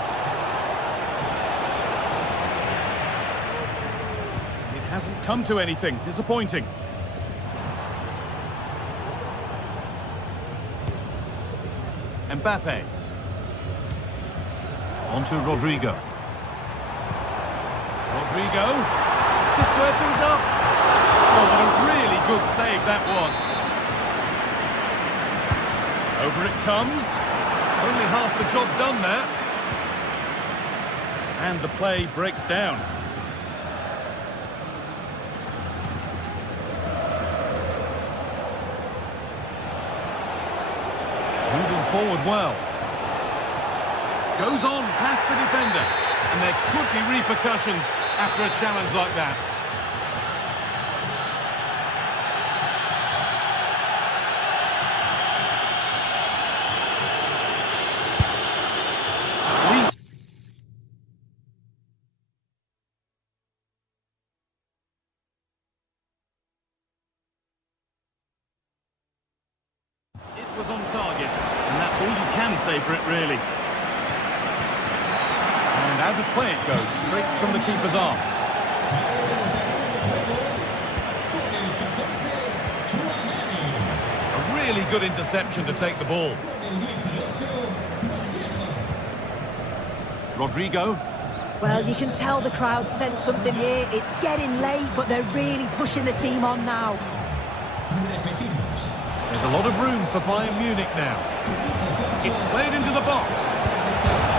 hasn't come to anything. Disappointing. Mbappe. On to Rodrigo. Rodrigo. Just square things up. Oh, what a really good save that was. Over it comes. Only half the job done there. And the play breaks down. Moving forward well. Goes on past the defender. And there could be repercussions after a challenge like that. It was on target, and that's all you can say for it, really. And out of play it goes, straight from the keeper's arms. A really good interception to take the ball. Rodrigo. Well, you can tell the crowd sensed something here. It's getting late, but they're really pushing the team on now. There's a lot of room for Bayern Munich now. It's played into the box.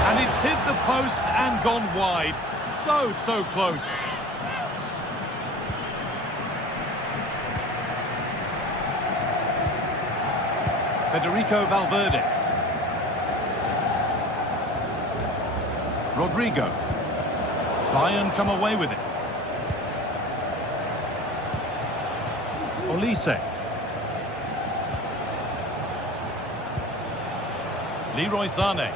And it's hit the post and gone wide. So close. Federico Valverde. Rodrigo. Bayern come away with it. Olise. Leroy Sané.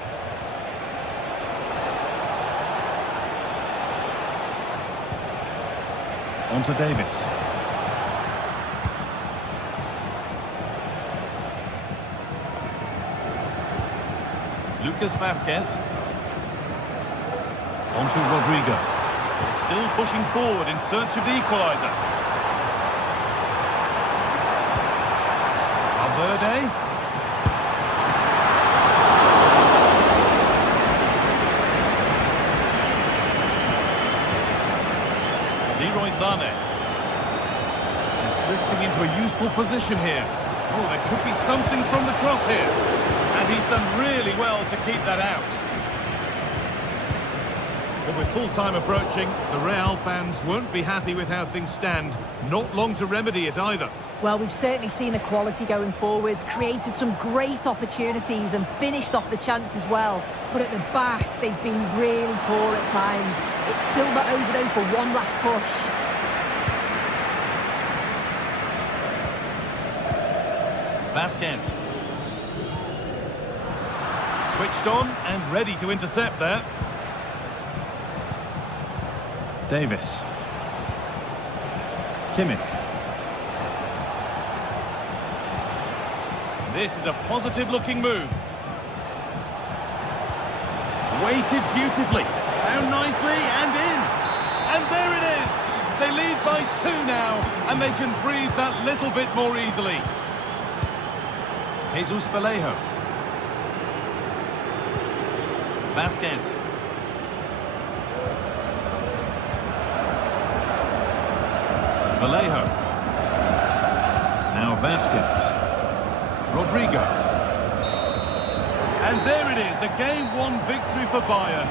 On to Davis. Lucas Vazquez. On to Rodrigo. Still pushing forward in search of the equaliser. Valverde. Leroy Sané. Drifting into a useful position here. Oh, there could be something from the cross here. And he's done really well to keep that out. But with full-time approaching, the Real fans won't be happy with how things stand. Not long to remedy it either. Well, we've certainly seen the quality going forwards, created some great opportunities and finished off the chances well. But at the back, they've been really poor at times. It's still not over though for one last push. Vazquez. Switched on and ready to intercept there. Davis. Kimmich. This is a positive-looking move. Weighted beautifully. Found nicely and in. And there it is. They lead by 2 now, and they can breathe that little bit more easily. Jesus Vallejo. Vazquez. Vallejo. Now Vazquez. Rodrigo. And there it is, a game 1 victory for Bayern.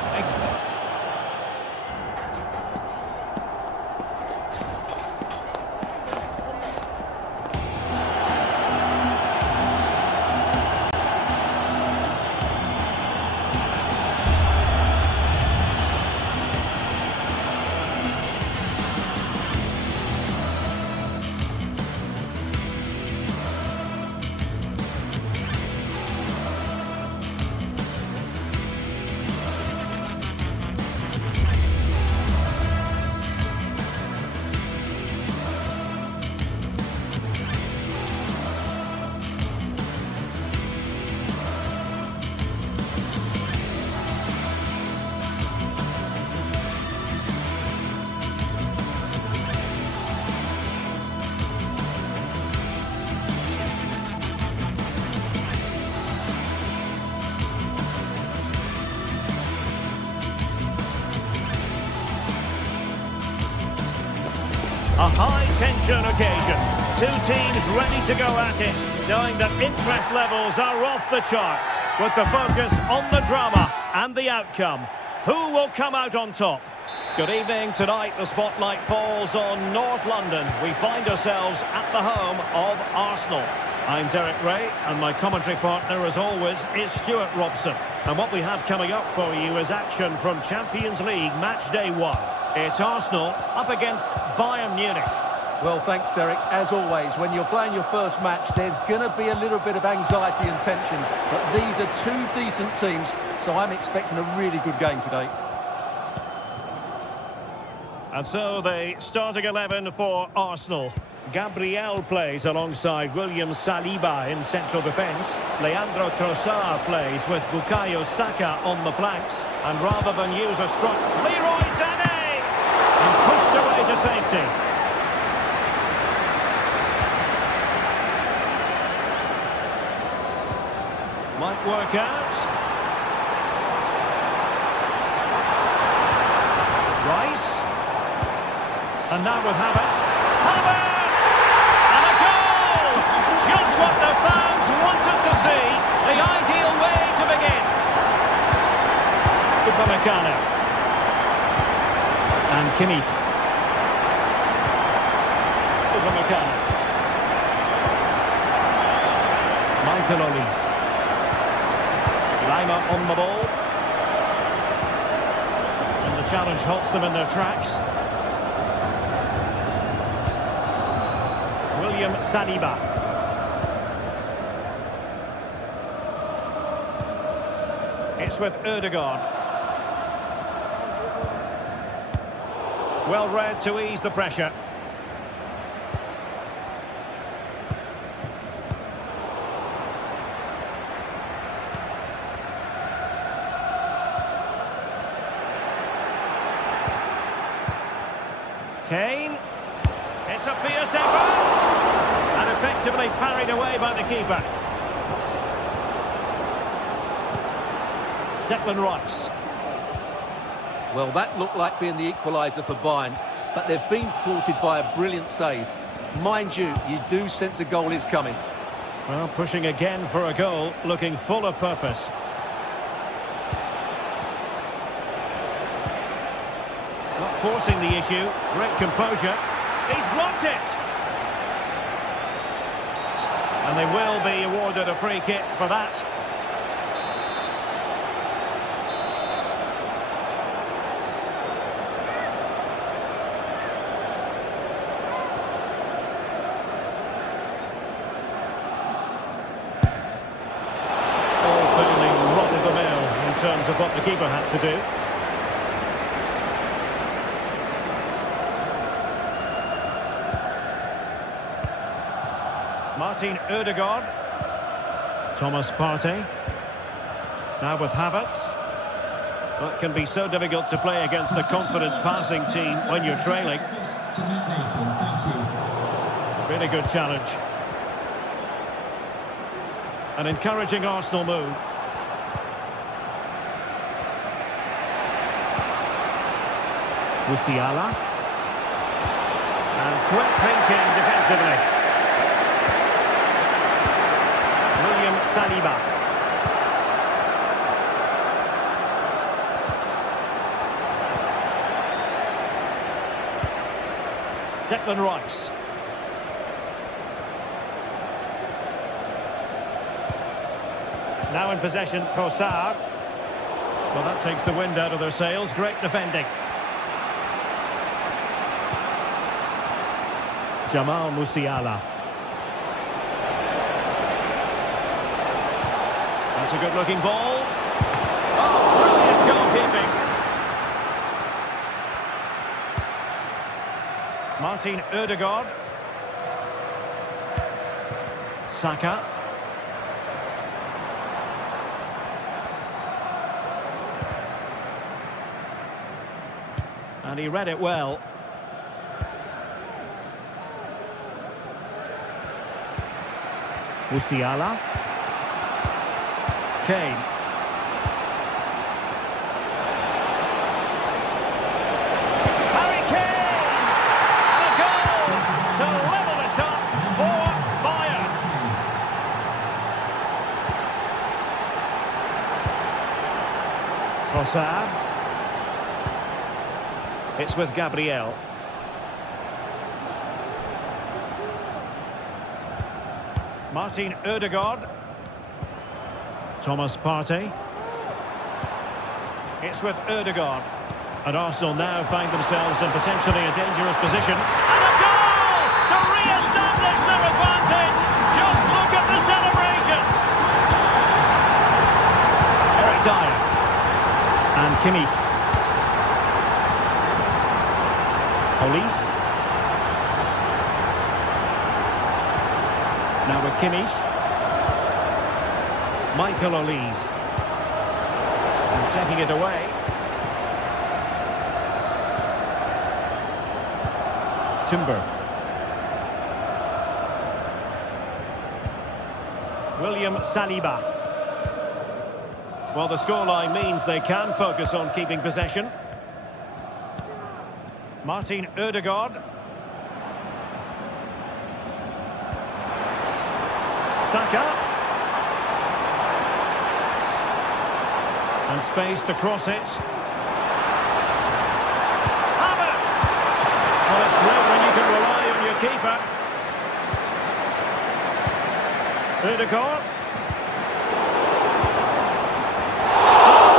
high-tension occasion. Two teams ready to go at it, knowing that interest levels are off the charts, with the focus on the drama and the outcome. Who will come out on top? Good evening. Tonight, the spotlight falls on North London. We find ourselves at the home of Arsenal. I'm Derek Ray, and my commentary partner, as always, is Stuart Robson. And what we have coming up for you is action from Champions League Match Day 1. It's Arsenal up against Bayern Munich. Well, thanks, Derek. As always, when you're playing your first match, there's going to be a little bit of anxiety and tension. But these are two decent teams, so I'm expecting a really good game today. And so the starting 11 for Arsenal. Gabriel plays alongside William Saliba in central defence. Leandro Trossard plays with Bukayo Saka on the flanks. And rather than use a strong Leroy Sané! And pushed away to safety. Might work out. Rice. And now with Havertz. Havertz! And a goal! Just what the fans wanted to see. The ideal way to begin. Upamecano. And Kimmich. Upamecano. Michael Olise. Lima on the ball. And the challenge halts them in their tracks. William Saliba. It's with Ødegaard. Well read to ease the pressure. Kane. It's a fierce effort. And effectively parried away by the keeper. Declan Rice. Well, that looked like being the equaliser for Bayern, but they've been thwarted by a brilliant save. Mind you, you do sense a goal is coming. Well, pushing again for a goal, looking full of purpose. Not forcing the issue, great composure. He's blocked it! And they will be awarded a free kick for that. All feeling run-of-the-mill in terms of what the keeper had to do. Martin Ødegaard. Thomas Partey. Now with Havertz. Well, it can be so difficult to play against a confident passing team when you're trailing. Really good challenge. An encouraging Arsenal move. Musiala. And quick thinking defensively. William Saliba. Declan Rice. Now in possession, Trossard. Well, that takes the wind out of their sails. Great defending. Jamal Musiala. That's a good-looking ball. Oh, brilliant goalkeeping. Martin Ødegaard. Saka. And he read it well. Musiala. Kane. Harry Kane! And a goal! Trossard. It's with Gabriel. Martin Ødegaard. Thomas Partey. It's with Ødegaard. And Arsenal now find themselves in potentially a dangerous position. And a goal to re-establish their advantage. Just look at the celebrations. Eric Dyer. And Kimmich. Olise. Now with Kimmich. Michael Olise. And taking it away. Timber. William Saliba. Well, the scoreline means they can focus on keeping possession. Martin Ødegaard. Saka. And space to cross it. Havertz! Well, it's great when you can rely on your keeper. Ødegaard.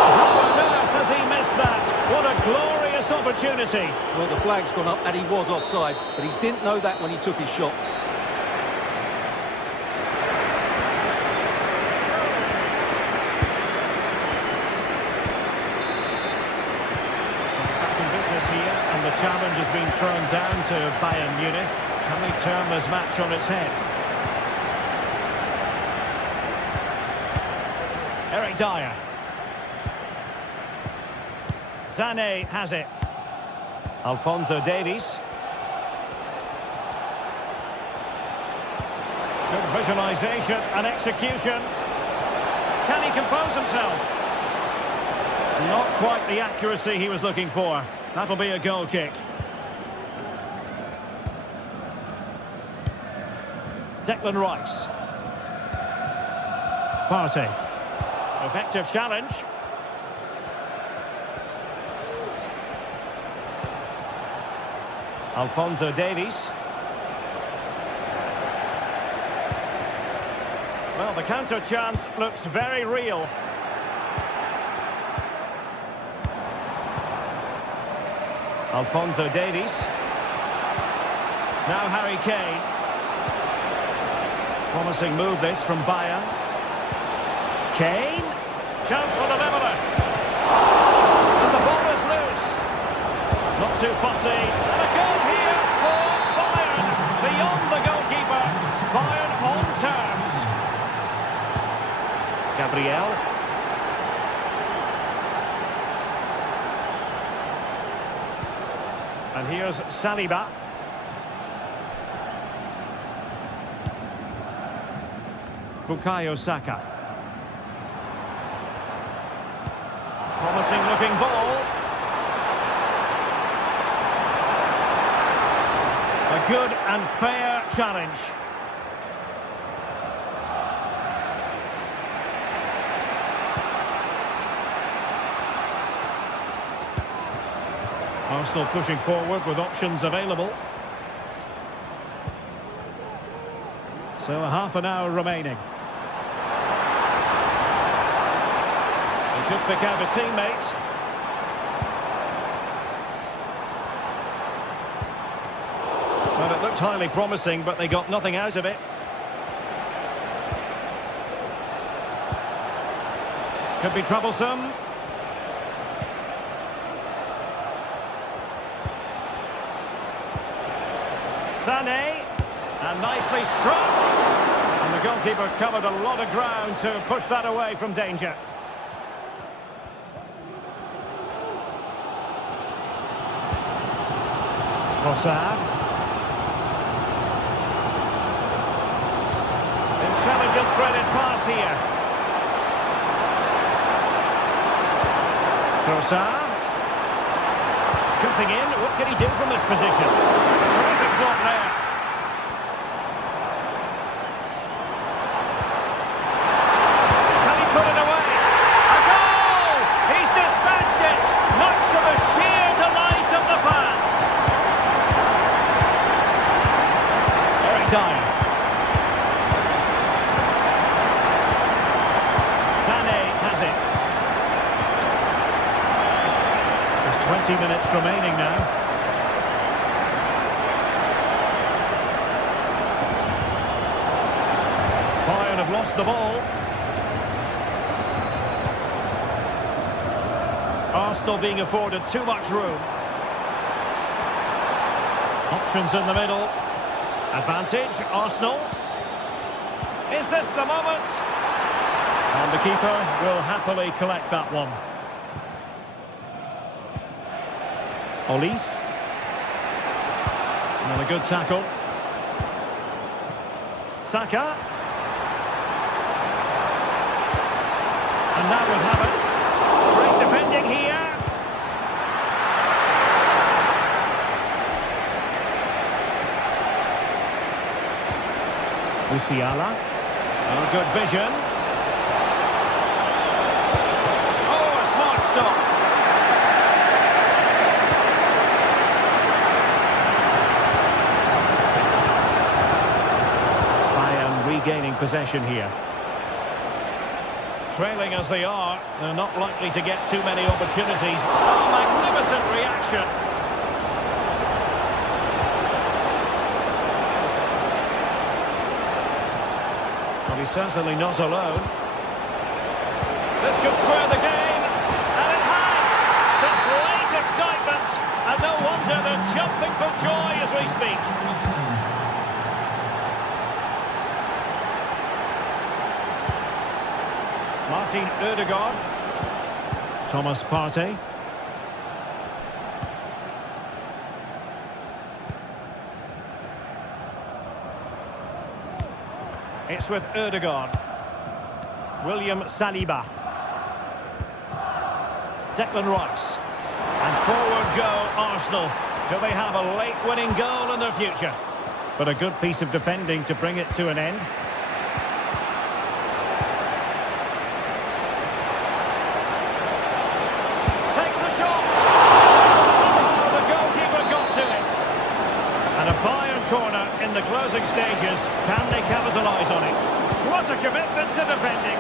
How on earth has he missed that? What a glorious opportunity. Well, the flag's gone up and he was offside, but he didn't know that when he took his shot. The challenge has been thrown down to Bayern Munich. Can they turn this match on its head? Eric Dyer. Sané has it. Alphonso Davies. Good visualisation and execution. Can he compose himself? Not quite the accuracy he was looking for. That'll be a goal kick. Declan Rice. Partey. Effective challenge. Alphonso Davies. Well, the counter chance looks very real. Alphonso Davies. Now Harry Kane. Promising move this from Bayern. Kane. Chance for the leveller. And the ball is loose. Not too fussy. And a goal here for Bayern. Beyond the goalkeeper. Bayern on terms. Gabriel. And here's Saliba. Bukayo Saka. Promising looking ball. A good and fair challenge. Arsenal pushing forward with options available. So a half an hour remaining. They could pick out a teammate. Well, it looked highly promising, but they got nothing out of it. Could be troublesome. Sané, and nicely struck. And the goalkeeper covered a lot of ground to push that away from danger. Trossard. Intelligent threaded pass here. Trossard. Cutting in, what can he do from this position? Terrific block there. Can he put it away? A goal! He's dispatched time. Sané has it. There's 20 minutes remaining now. Bayern have lost the ball. Arsenal being afforded too much room. Options in the middle. Advantage, Arsenal. Is this the moment? And the keeper will happily collect that one. Olise. Another good tackle. Saka. And now with Havertz. Great defending here. Musiala. Oh, good vision. Oh, a smart stop. Bayern regaining possession here. Trailing as they are, they're not likely to get too many opportunities. Oh, magnificent reaction. Well, he's certainly not alone. This could square the game, and it has! Such late excitement, and no wonder they're jumping for joy as we speak. Martin Ødegaard. Thomas Partey. It's with Ødegaard. William Saliba. Declan Rice. And forward go Arsenal. Do they have a late winning goal in their future? But a good piece of defending to bring it to an end. Takes the shot. Somehow the goalkeeper got to it. And a Bayern corner in the closing stages. Can they capitalise on it? What a commitment to defending.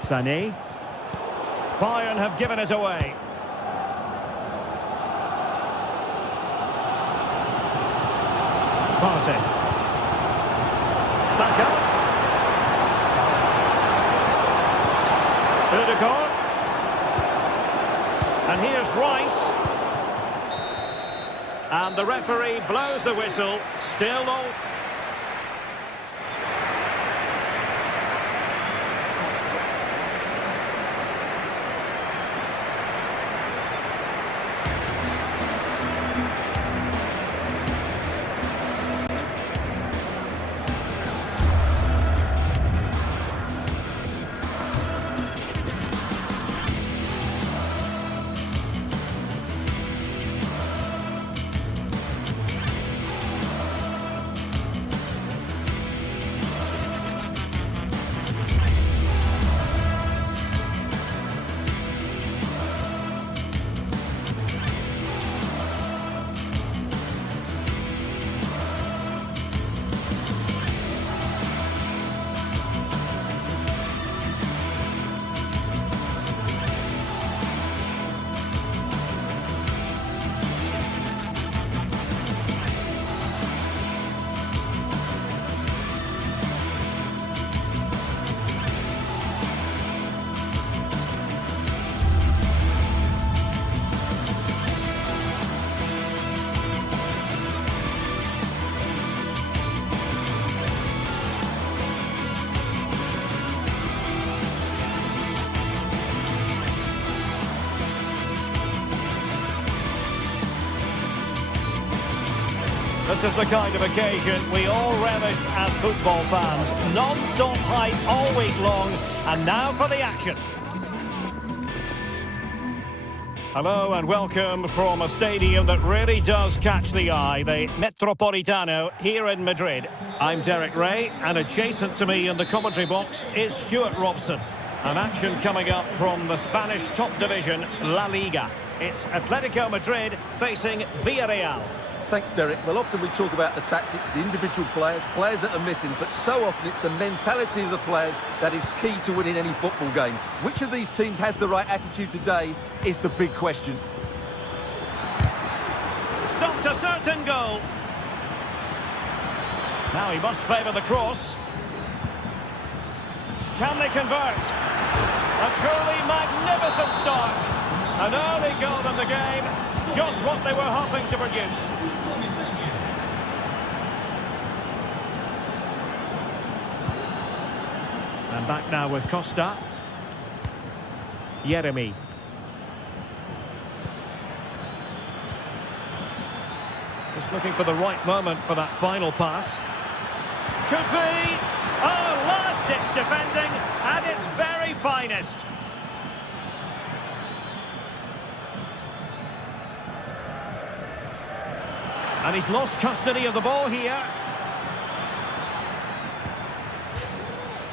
Sané. Bayern have given it away. Partey. Saka. Ødegaard. And here's Rice. And the referee blows the whistle. Still all. This is the kind of occasion we all relish as football fans. Non-stop hype all week long, and now for the action. Hello and welcome from a stadium that really does catch the eye, the Metropolitano here in Madrid. I'm Derek Ray, and adjacent to me in the commentary box is Stuart Robson. An action coming up from the Spanish top division, La Liga. It's Atletico Madrid facing Villarreal. Thanks, Derek. Well, often we talk about the tactics, the individual players that are missing, but so often it's the mentality of the players that is key to winning any football game. Which of these teams has the right attitude today is the big question. Stopped a certain goal. Now he must favour the cross. Can they convert? A truly magnificent start. An early goal in the game. Just what they were hoping to produce. And back now with Costa. Yeremi. Just looking for the right moment for that final pass. Could be. Oh, last-ditch defending at its very finest. And he's lost custody of the ball here.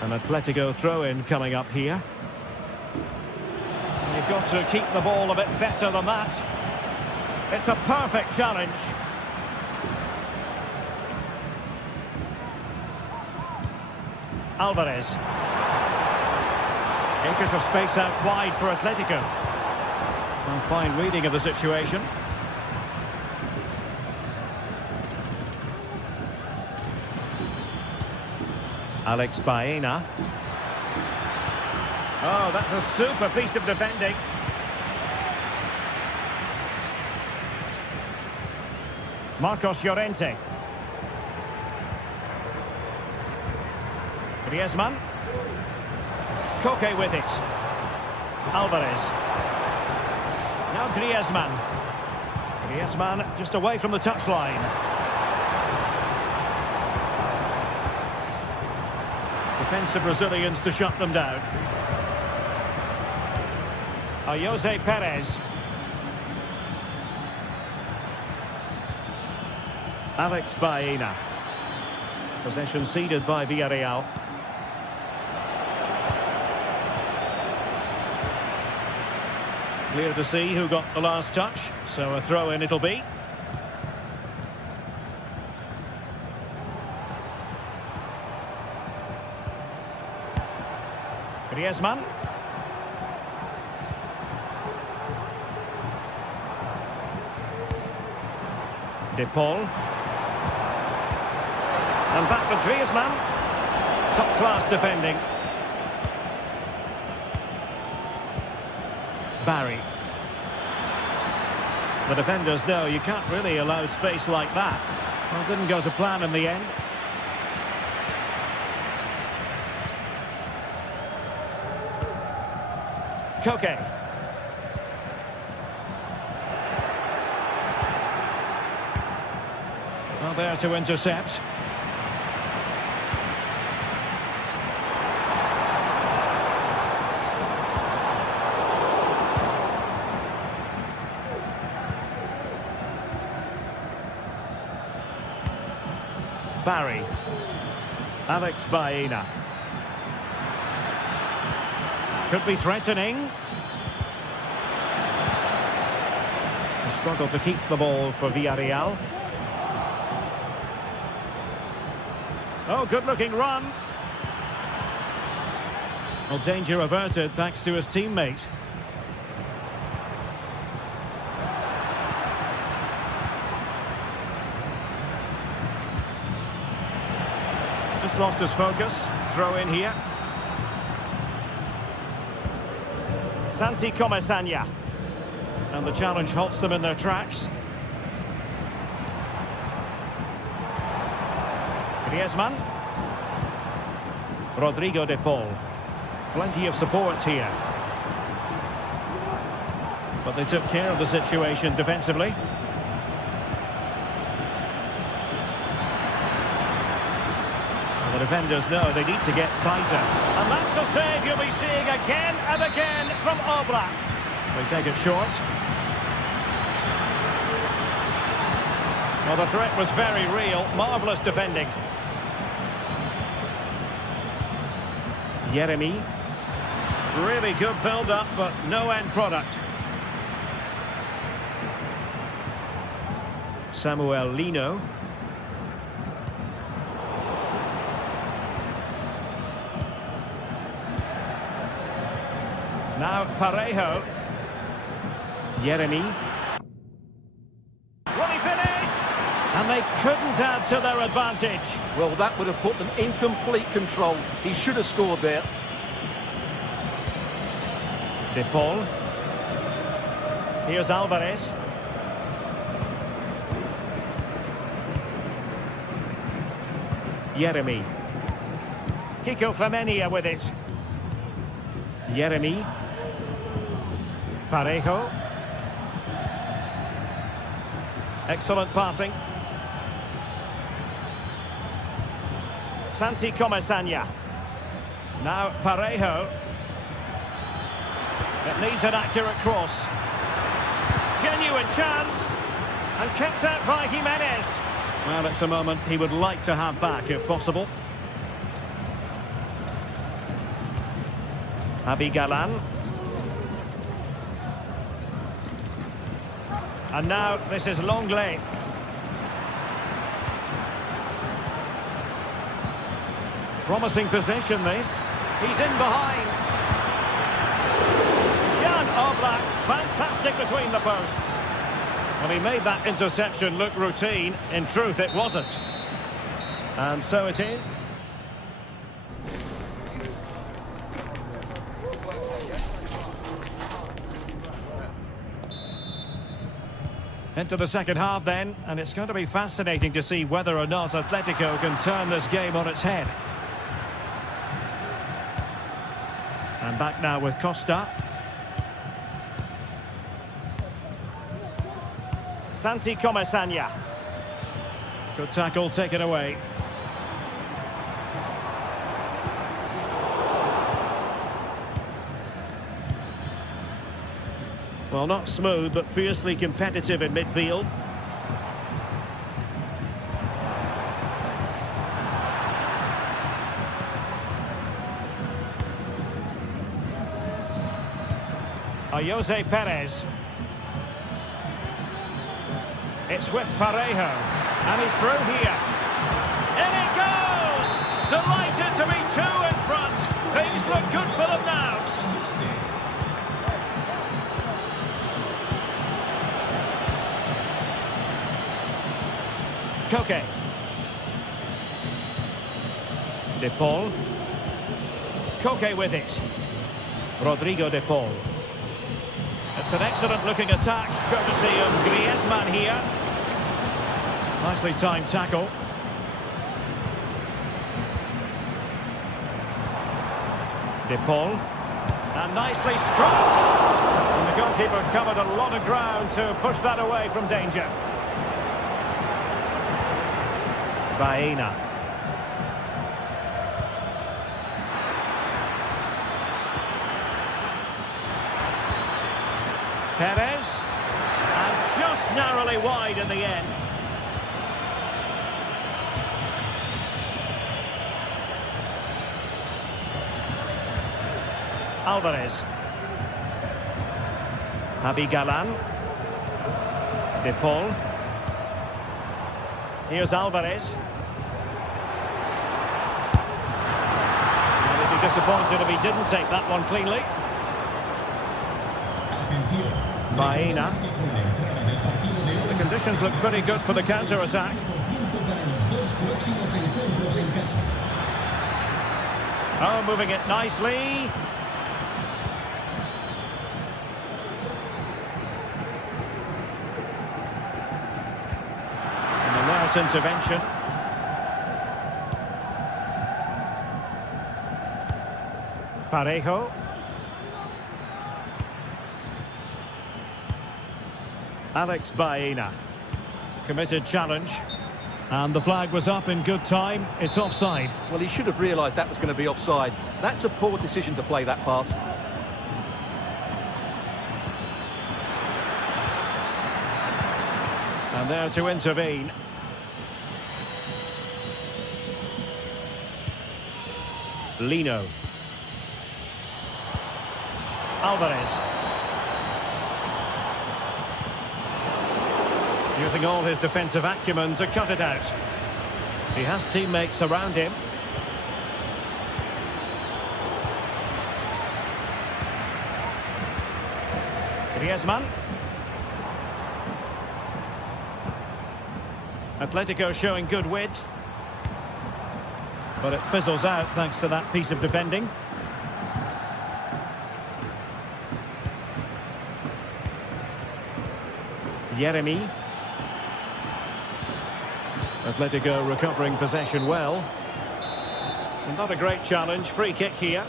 An Atletico throw-in coming up here. And you've got to keep the ball a bit better than that. It's a perfect challenge. Alvarez. Acres of space out wide for Atletico. Well, fine reading of the situation. Alex Baena. Oh, that's a super piece of defending. Marcos Llorente. Griezmann. Koke with it. Alvarez. Now Griezmann. Griezmann just away from the touchline. Defensive Brazilians to shut them down. Jose Perez. Alex Baena. Possession ceded by Villarreal. Clear to see who got the last touch, so a throw-in it'll be. Griezmann. De Paul. And back for Griezmann. Top-class defending. Barry. The defenders know you can't really allow space like that. Well, it didn't go to plan in the end. Koke. Well, there to intercept. Barry. Alex Baena. Could be threatening. A struggle to keep the ball for Villarreal. Oh, good-looking run. Well, danger averted thanks to his teammate. Just lost his focus. Throw in here. Santi Comesaña. And the challenge halts them in their tracks. Griezmann. Rodrigo de Paul. Plenty of support here. But they took care of the situation defensively. The defenders know they need to get tighter. And that's a save you'll be seeing again and again from Oblak. They take it short. Well, the threat was very real. Marvellous defending. Yeremi. Really good build-up, but no end product. Samuel Lino. Now Parejo. Yeremy. Will he finish? And they couldn't add to their advantage. Well, that would have put them in complete control. He should have scored there. De Paul. Here's Alvarez. Yeremy. Kiko Femenia with it. Yeremy. Parejo. Excellent passing. Santi Comesaña. Now Parejo. It needs an accurate cross. Genuine chance. And kept out by Jimenez. Well, it's a moment he would like to have back if possible. Javi Galan. And now this is Longley. Promising position this. He's in behind. Jan Oblak, fantastic between the posts. Well, he made that interception look routine. In truth, it wasn't. And so it is. Into the second half then, and it's going to be fascinating to see whether or not Atletico can turn this game on its head. And back now with Costa. Santi Comesaña. Good tackle, taken away. Well, not smooth, but fiercely competitive in midfield. Jose Perez. It's with Parejo. And he's through here. In it goes! Delighted to be two in front. Things look good for them now. Koke. De Paul. Koke with it. Rodrigo De Paul. It's an excellent-looking attack, courtesy of Griezmann here. Nicely timed tackle. De Paul. And nicely struck. And the goalkeeper covered a lot of ground to push that away from danger. Baena. Perez, and just narrowly wide in the end. Alvarez. Javi Galan. De Paul. Here's Alvarez. And he'd be disappointed if he didn't take that one cleanly. Baena. The conditions look pretty good for the counter-attack. Oh, moving it nicely. And a nice intervention. Parejo. Alex Baena. Committed challenge. And the flag was up in good time. It's offside. Well, he should have realised that was going to be offside. That's a poor decision to play that pass. And there to intervene. Lino. Alvarez. Using all his defensive acumen to cut it out. He has teammates around him. Griezmann. Atletico showing good width. But it fizzles out thanks to that piece of defending. Yeremy. Atletico recovering possession well. Not a great challenge. Free kick here.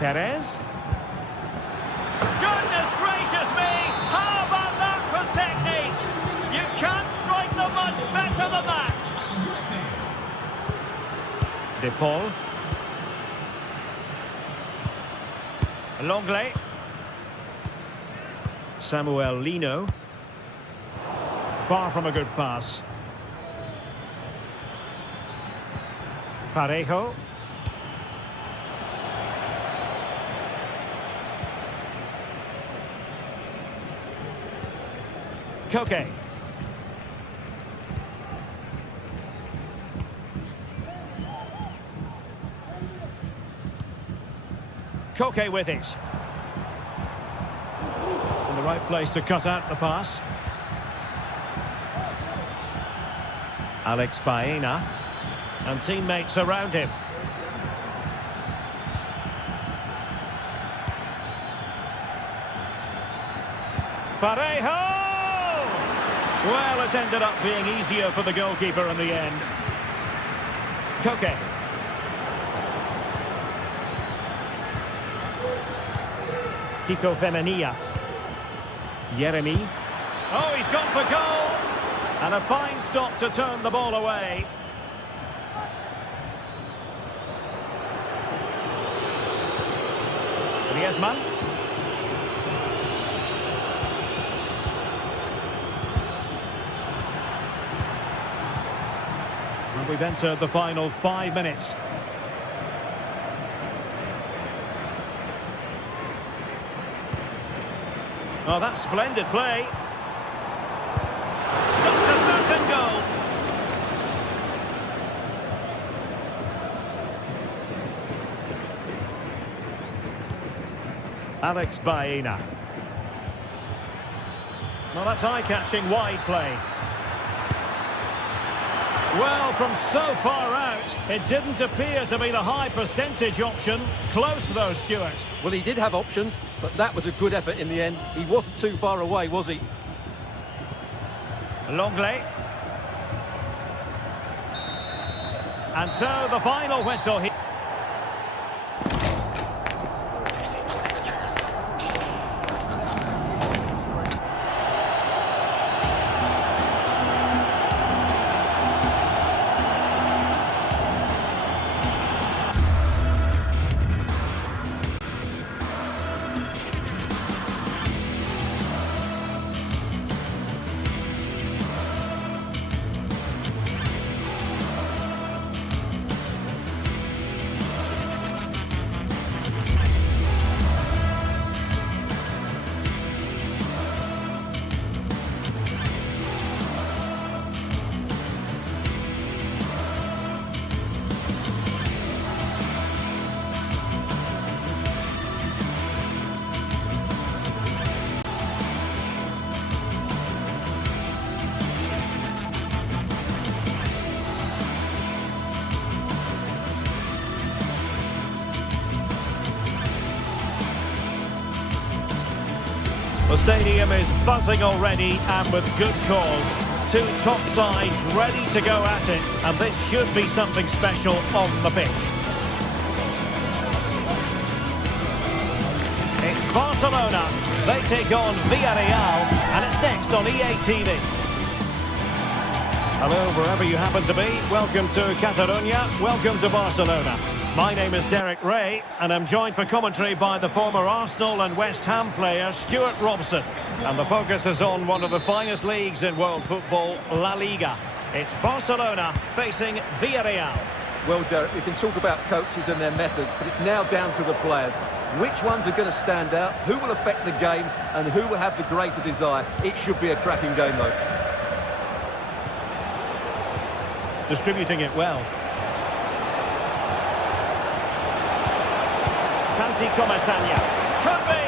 Perez. Goodness gracious me! How about that for technique? You can't strike them much better than that. De Paul. Longley. Samuel Lino. Far from a good pass. Parejo. Koke. Koke with it. In the right place to cut out the pass. Alex Baena. And teammates around him. Parejo! Well, it ended up being easier for the goalkeeper in the end. Koke. Kiko Femenia. Yeremy. Oh, he's gone for goal! And a fine stop to turn the ball away. Griezmann. And we've entered the final 5 minutes. Oh, that's splendid play. Stopped a certain goal. Alex Baena. Well, that's eye-catching wide play. Well, from so far out, it didn't appear to be the high percentage option. Close though, Stuart. Well, he did have options, but that was a good effort in the end. He wasn't too far away, was he? Longley. And so the final whistle here. The stadium is buzzing already, and with good cause. Two top sides ready to go at it, and this should be something special on the pitch. It's Barcelona. They take on Villarreal, and it's next on EA TV. Hello, wherever you happen to be. Welcome to Catalonia. Welcome to Barcelona. My name is Derek Ray, and I'm joined for commentary by the former Arsenal and West Ham player Stuart Robson. And the focus is on one of the finest leagues in world football, La Liga. It's Barcelona facing Villarreal. Well, Derek, we can talk about coaches and their methods, but it's now down to the players. Which ones are going to stand out, who will affect the game, and who will have the greater desire? It should be a cracking game, though. Distributing it well. Santi Comasanya. Could be!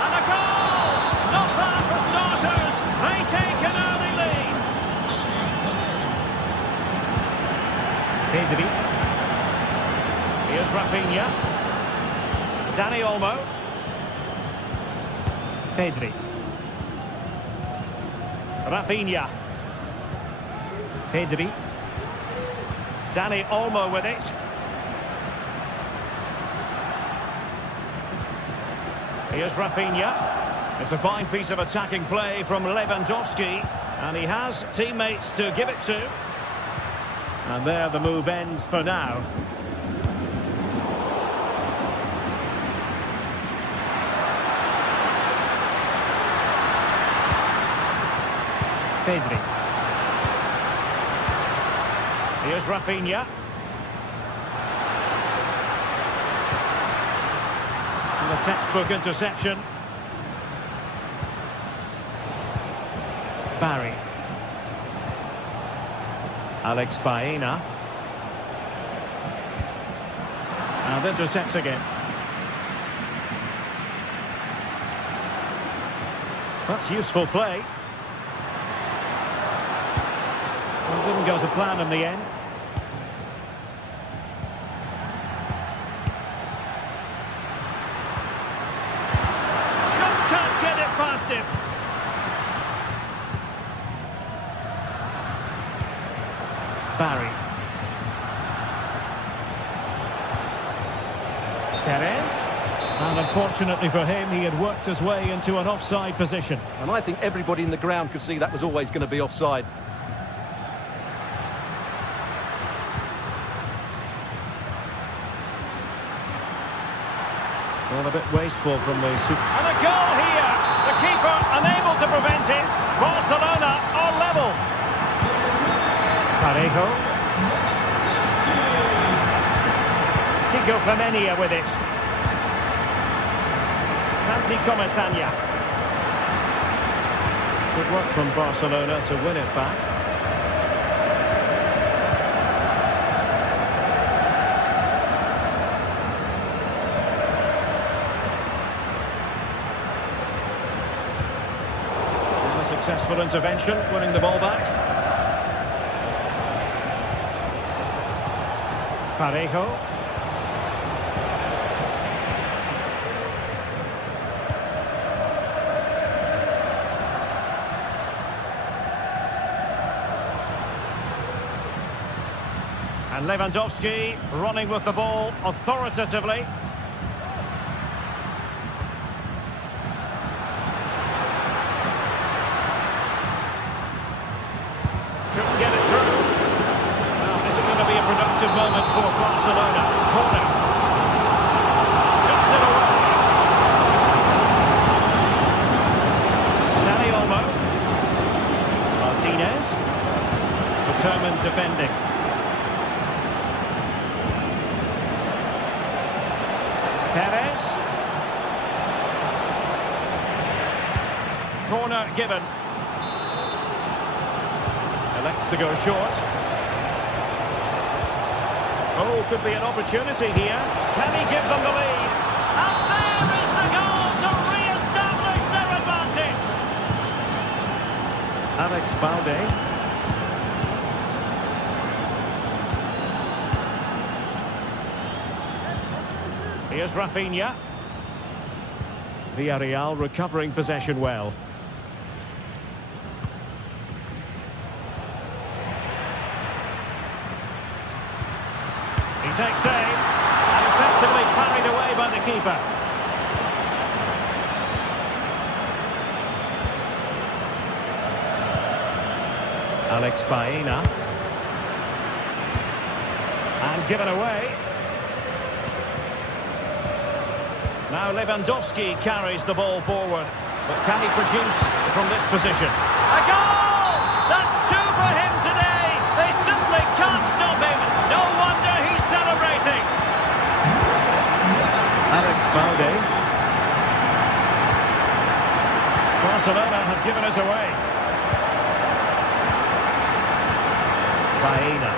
And a goal! Not bad for starters. They take an early lead. Pedri. Here's Rafinha. Dani Olmo. Pedri. Rafinha. Pedri. Dani Olmo with it. Here's Rafinha. It's a fine piece of attacking play from Lewandowski. And he has teammates to give it to. And there the move ends for now. Pedri. Here's Rafinha. And a textbook interception. Barry. Alex Baena. And intercepts again. That's useful play. Well, it didn't go to plan in the end. Just can't get it past him. Barry. Perez. And unfortunately for him, he had worked his way into an offside position. And I think everybody in the ground could see that was always going to be offside. Well, a bit wasteful from the... And a goal here! The keeper unable to prevent it. Barcelona are level. Parejo. Tico Femenia with it. Santi Comasanya. Good work from Barcelona to win it back. Successful intervention, winning the ball back. Parejo. And Lewandowski running with the ball authoritatively. Couldn't get it through. Well, this is going to be a productive moment for Barcelona. Corner. Gets it away. Dani Olmo. Martinez. Determined defending. Perez. Corner given. Elects to go short. Oh, could be an opportunity here. Can he give them the lead? And there is the goal to re-establish their advantage. Alex Balde. Here's Rafinha. Villarreal recovering possession well. He takes aim and effectively carried away by the keeper. Alex Baena. And given away. Now Lewandowski carries the ball forward. But can he produce from this position? A goal! That's two for him today! Barcelona have given us away. Bayern.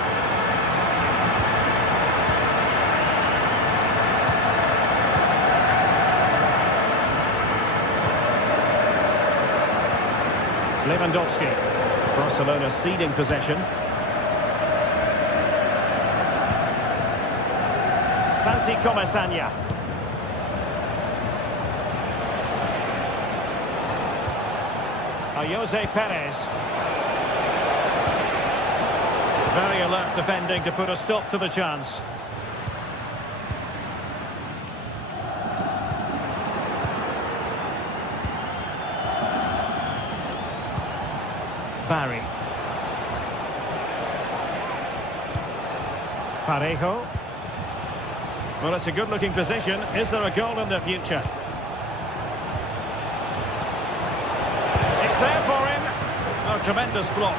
Lewandowski. Barcelona ceding possession. Santi Comesaña. Jose Perez. Very alert defending to put a stop to the chance. Barry. Parejo. Well, it's a good-looking position. Is there a goal in the future? It's there for him. A tremendous block.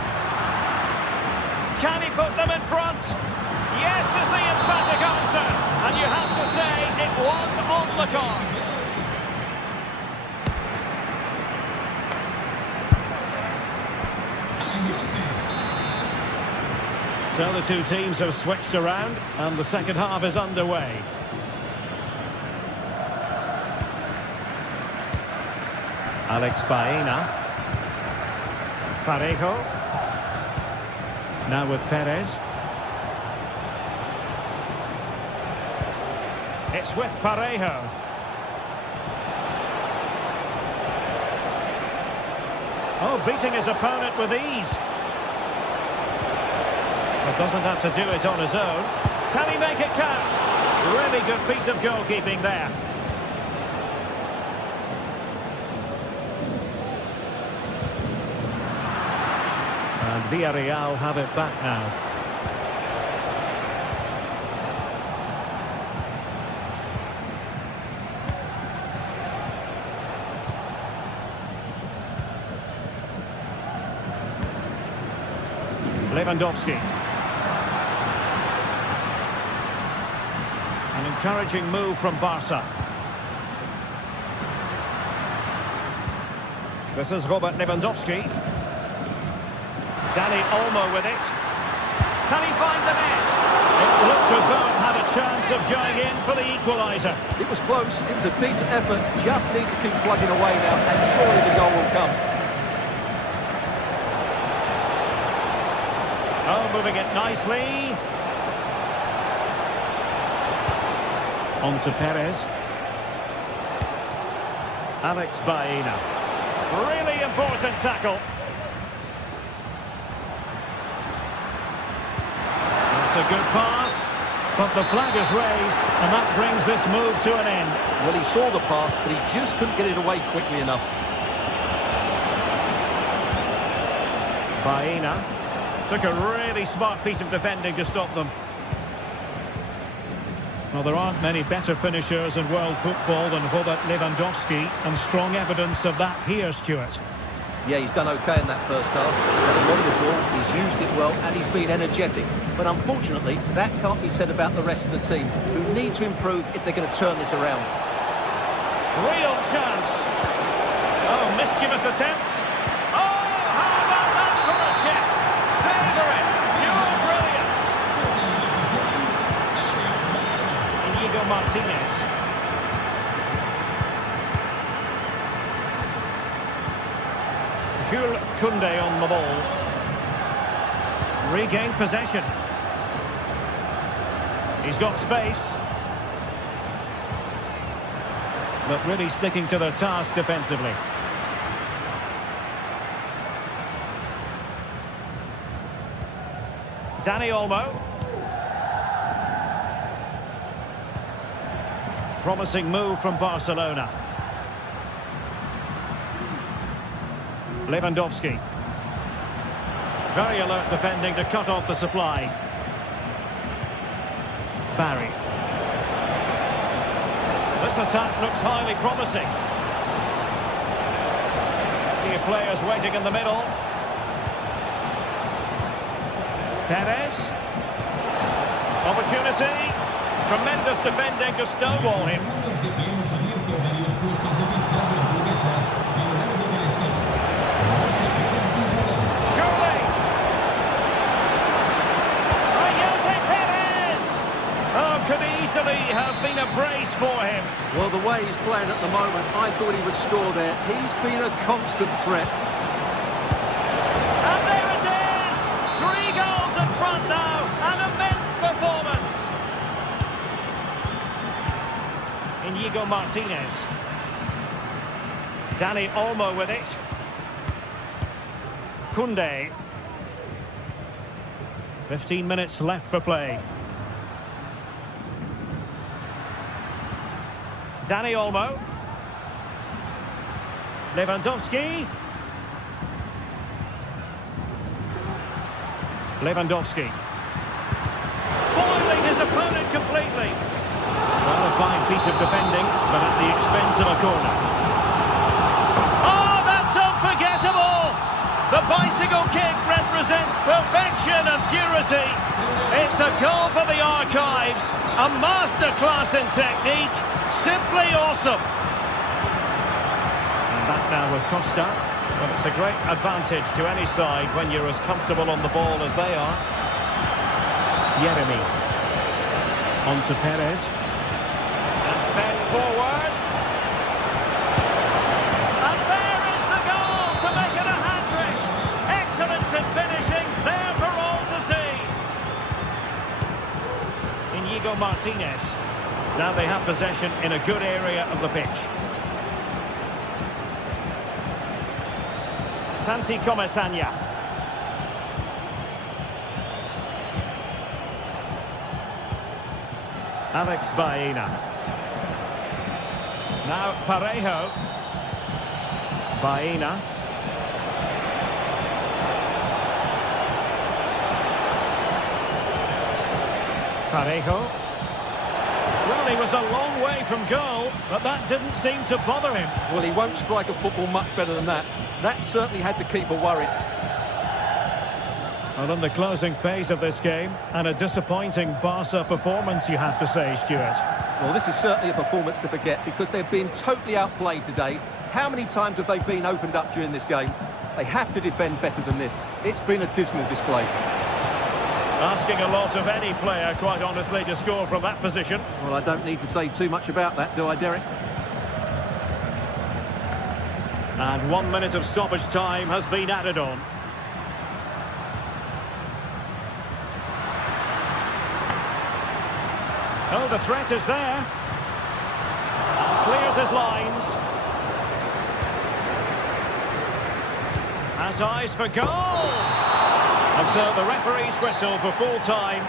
Can he put them in front? Yes is the emphatic answer. And you have to say it was on the card. So the two teams have switched around and the second half is underway. Alex Baena. Parejo. Now with Perez. It's with Parejo. Oh, beating his opponent with ease. But doesn't have to do it on his own. Can he make it count? Really good piece of goalkeeping there. And Villarreal have it back now. Lewandowski. An encouraging move from Barca. This is Robert Lewandowski. Dani Olmo with it. Can he find the net? It looked as though it had a chance of going in for the equaliser. It was close. It was a decent effort. Just needs to keep plugging away now, and surely the goal will come. Oh, moving it nicely. On to Perez. Alex Baena. Really important tackle. That's a good pass, but the flag is raised, and that brings this move to an end. Well, he saw the pass, but he just couldn't get it away quickly enough. Baena took a really smart piece of defending to stop them. Well, there aren't many better finishers in world football than Robert Lewandowski, and strong evidence of that here, Stuart. Yeah, he's done okay in that first half. He's had a lot of the ball, he's used it well, and he's been energetic. But unfortunately, that can't be said about the rest of the team, who need to improve if they're going to turn this around. Real chance. Oh, mischievous attempt. Oh, how about that for a check? Savour it. Pure brilliance. Inigo Martinez. Jules Koundé on the ball. Regained possession. He's got space. But really sticking to their task defensively. Dani Olmo. Promising move from Barcelona. Lewandowski. Very alert defending to cut off the supply. Barry. This attack looks highly promising. See players waiting in the middle. Perez. Opportunity. Tremendous defending to stonewall him. could easily have been a brace for him. Well, the way he's playing at the moment, I thought he would score there. He's been a constant threat. And there it is! 3 goals in front now. An immense performance. Inigo Martinez. Dani Olmo with it. Koundé. 15 minutes left for play. Dani Olmo. Lewandowski. Foiling his opponent completely. Well, a fine piece of defending, but at the expense of a corner. Oh, that's unforgettable! The bicycle kick represents perfection and purity. It's a goal for the archives. A masterclass in technique. Simply awesome. And back now with Costa. Well, it's a great advantage to any side when you're as comfortable on the ball as they are. Yeremy. On to Perez. And fed forwards. And there is the goal to make it a hat-trick. Excellence in finishing, there for all to see. Inigo Martinez. Now they have possession in a good area of the pitch. Santi Comesanya. Alex Baena. Now Parejo. Baena. Parejo. Well, he was a long way from goal, but that didn't seem to bother him. Well, he won't strike a football much better than that. That certainly had the keeper worried. Well, in the closing phase of this game, and a disappointing Barca performance, you have to say, Stuart. Well, this is certainly a performance to forget because they've been totally outplayed today. How many times have they been opened up during this game? They have to defend better than this. It's been a dismal display. Asking a lot of any player, quite honestly, to score from that position. Well, I don't need to say too much about that, do I, Derek? And 1 minute of stoppage time has been added on. Oh, the threat is there. And clears his lines. Has eyes for goal. And so the referee's whistle for full time.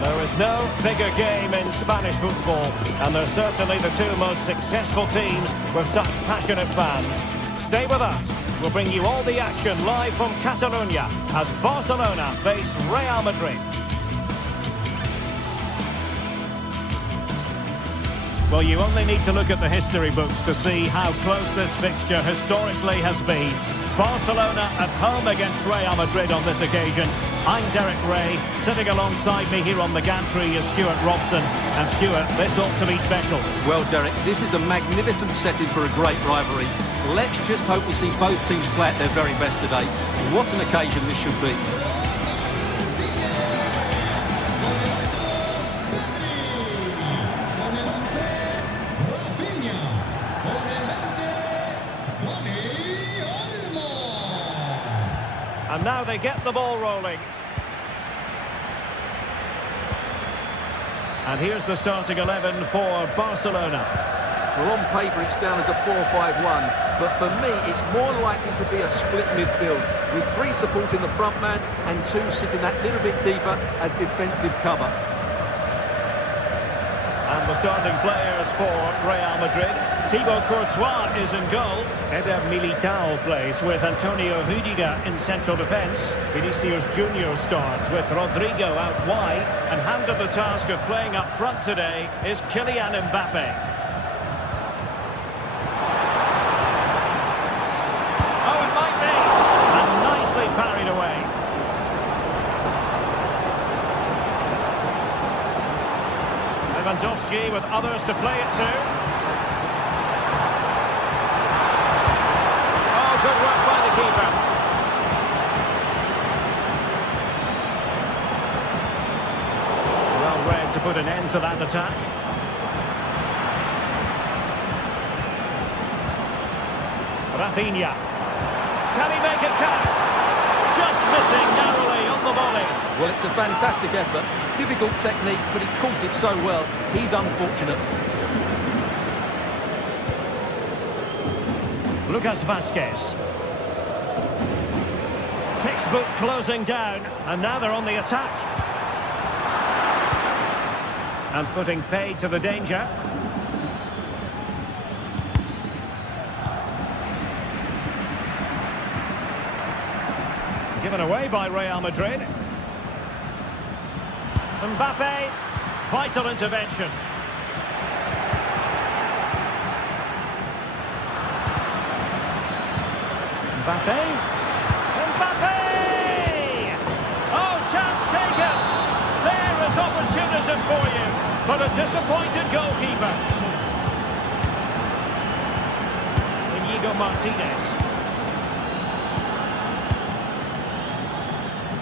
There is no bigger game in Spanish football, and they're certainly the two most successful teams with such passionate fans. Stay with us. We'll bring you all the action live from Catalonia as Barcelona face Real Madrid. Well, you only need to look at the history books to see how close this fixture historically has been. Barcelona at home against Real Madrid on this occasion. I'm Derek Ray. Sitting alongside me here on the gantry is Stuart Robson. And Stuart, this ought to be special. Well, Derek, this is a magnificent setting for a great rivalry. Let's just hope we see both teams play at their very best today. What an occasion this should be. And now they get the ball rolling. And here's the starting 11 for Barcelona. Well, on paper it's down as a 4-5-1, but for me it's more likely to be a split midfield, with 3 supporting the front man and 2 sitting that little bit deeper as defensive cover. And the starting players for Real Madrid. Thibaut Courtois is in goal. Eder Militao plays with Antonio Rüdiger in central defence. Vinicius Junior starts with Rodrigo out wide. And handed the task of playing up front today is Kylian Mbappe. Oh, it might be! And nicely parried away. Lewandowski with others to play it to. Oh, good work by the keeper. Well read to put an end to that attack. Rafinha. Can he make it count? Just missing narrowly on the volley. Well, it's a fantastic effort. Difficult technique, but he caught it so well. He's unfortunate. Lucas Vazquez. Textbook closing down, and now they're on the attack. And putting paid to the danger. Given away by Real Madrid. Mbappe, vital intervention. Mbappe. Mbappe! Oh, chance taken! There is opportunism for you, but a disappointed goalkeeper. Inigo Martinez.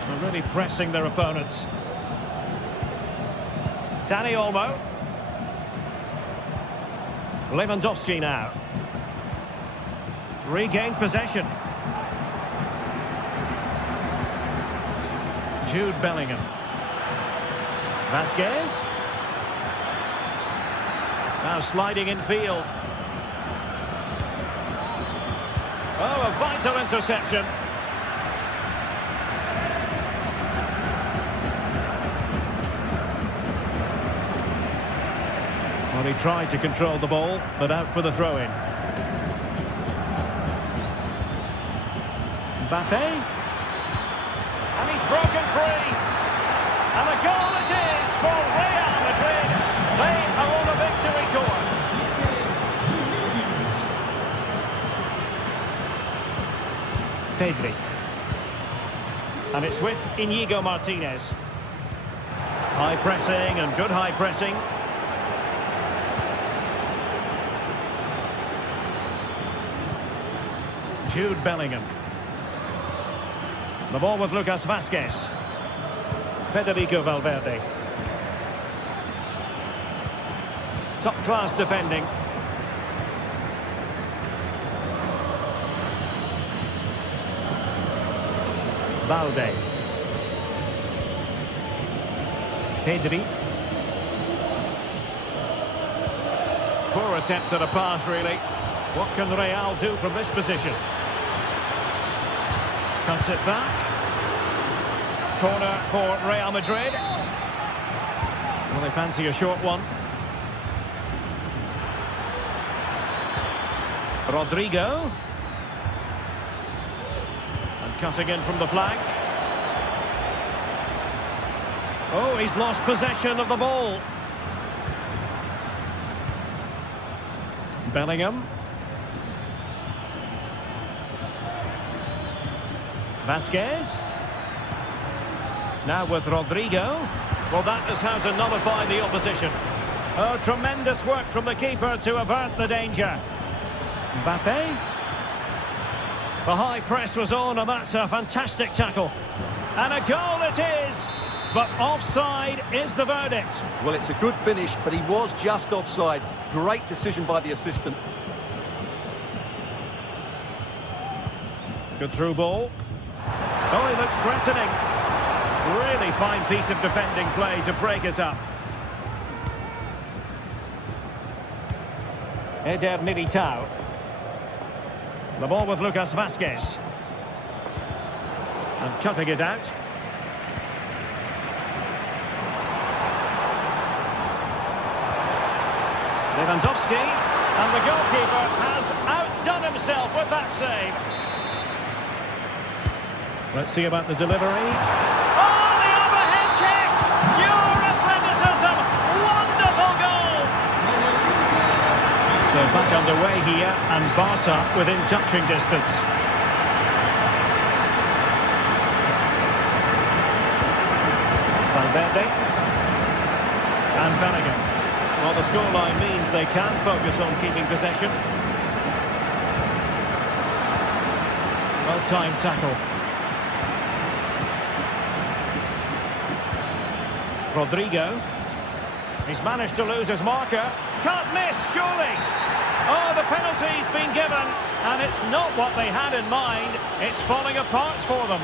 They're really pressing their opponents. Dani Olmo. Lewandowski now. Regained possession. Jude Bellingham. Vazquez. Now sliding in field. Oh, a vital interception. Well, he tried to control the ball, but out for the throw-in. Mbappe. And he's broken free. And a goal it is for Real Madrid. They are on a victory course. Pedri. And it's with Inigo Martinez. High pressing and good high pressing. Jude Bellingham. The ball with Lucas Vazquez. Federico Valverde. Top-class defending. Valde. Pedri. Poor attempt at a pass, really. What can Real do from this position? Cuts it back. Corner for Real Madrid. Well, they fancy a short one. Rodrigo. And cutting in from the flank. Oh, he's lost possession of the ball. Bellingham. Vazquez. Now with Rodrigo. Well, that is how to nullify the opposition. Oh, tremendous work from the keeper to avert the danger. Mbappe. The high press was on, and that's a fantastic tackle. And a goal it is, but offside is the verdict. Well, it's a good finish, but he was just offside. Great decision by the assistant. Good through ball. Oh, he looks threatening. Really fine piece of defending play to break us up. Eder Militao. The ball with Lucas Vazquez. And cutting it out. Lewandowski, and the goalkeeper has outdone himself with that save. Let's see about the delivery. Oh, the overhead kick! Pure athleticism! Wonderful goal! So back underway here, and Barca within touching distance. Valverde. And Bellingham. Well, the scoreline means they can focus on keeping possession. Well-timed tackle. Rodrigo. He's managed to lose his marker. Can't miss, surely. Oh, the penalty's been given, and it's not what they had in mind. It's falling apart for them.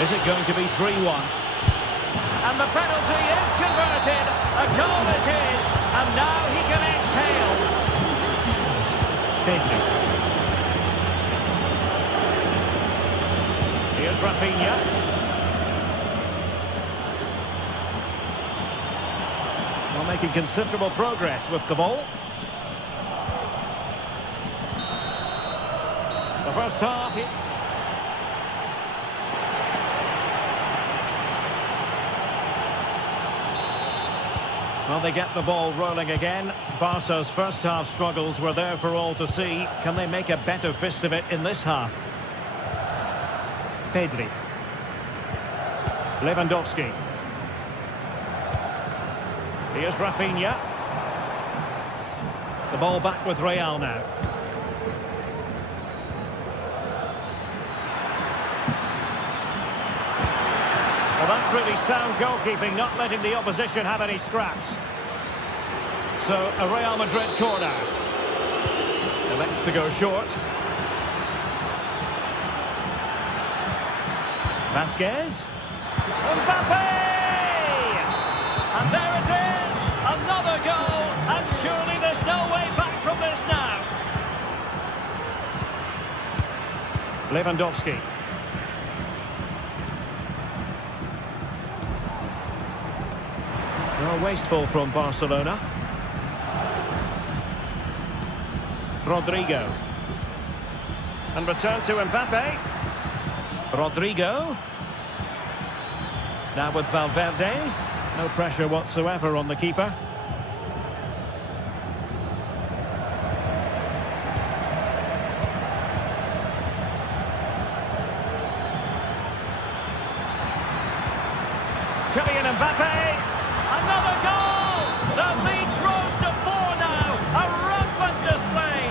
Is it going to be 3-1? And the penalty is converted. A goal it is, and now he can exhale. Pedri. Here's Rafinha. Well, making considerable progress with the ball. The first half. Well, they get the ball rolling again. Barca's first half struggles were there for all to see. Can they make a better fist of it in this half? Pedri. Lewandowski. Here's Rafinha. The ball back with Real now. Well, that's really sound goalkeeping, not letting the opposition have any scraps. So, a Real Madrid corner. Elects to go short. Vasquez. Mbappe! And there it is! Another goal! And surely there's no way back from this now. Lewandowski. No, wasteful from Barcelona. Rodrigo. And return to Mbappe. Rodrigo. Now with Valverde. No pressure whatsoever on the keeper. Kylian Mbappe. Another goal! The lead grows to 4 now. A rampant display.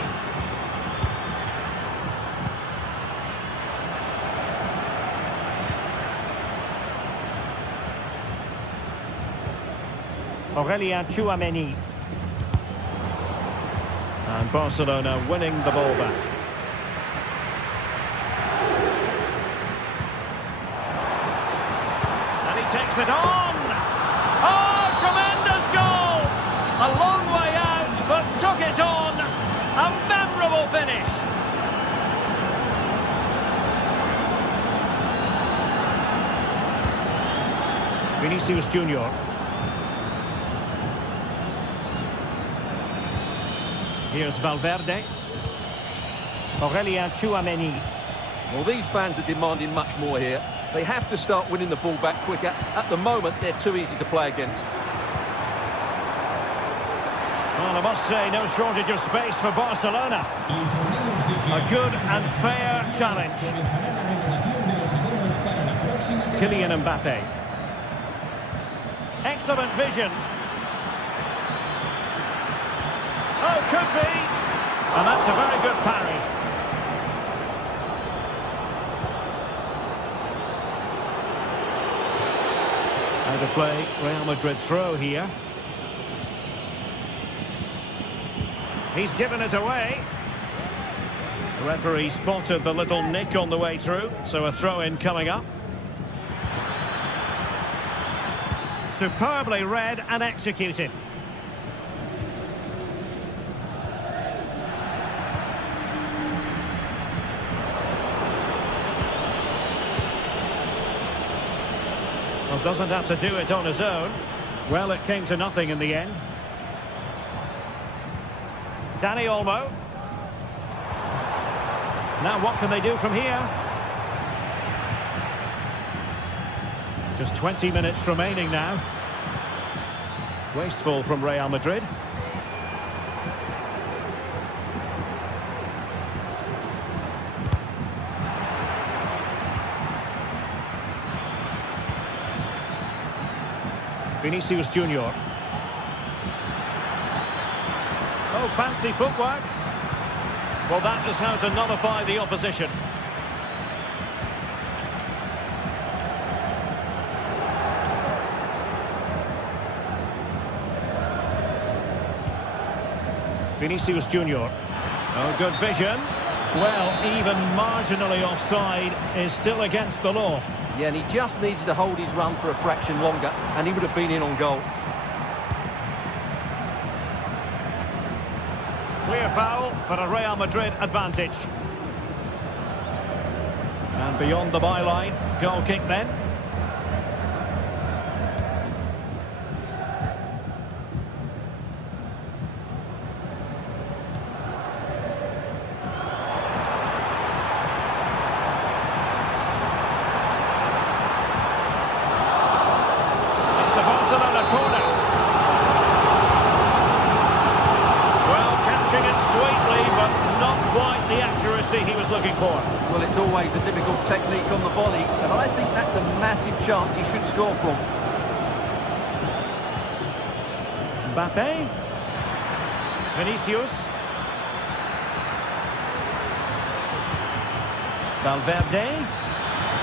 Aurelien Tchouameni. And Barcelona winning the ball back. And he takes it on. Oh, tremendous goal! A long way out, but took it on. A memorable finish. Vinicius Junior. Here's Valverde. Aurelien Tchouameni. Well, these fans are demanding much more here. They have to start winning the ball back quicker. At the moment, they're too easy to play against. Well, I must say, no shortage of space for Barcelona. A good and fair challenge. Kylian Mbappe. Excellent vision. Oh, could be. And that's a very good parry. Out of play, Real Madrid throw here. He's given it away. The referee spotted the little nick on the way through, so a throw-in coming up. Superbly read and executed. Well, doesn't have to do it on his own. Well, it came to nothing in the end. Dani Olmo. Now what can they do from here? Just 20 minutes remaining now. Wasteful from Real Madrid. Vinicius Junior. Oh, fancy footwork. Well, that is how to nullify the opposition. Vinicius Junior. Oh, good vision. Well, even marginally offside is still against the law. Yeah, and he just needed to hold his run for a fraction longer, and he would have been in on goal. Clear foul for a Real Madrid advantage. And beyond the byline, goal kick then. It's the Barcelona corner. Well, catching it sweetly, but not quite the accuracy he was looking for. Well, it's always a difficult technique on the volley, and I think that's a massive chance he should score from. Mbappe. Vinicius. Valverde.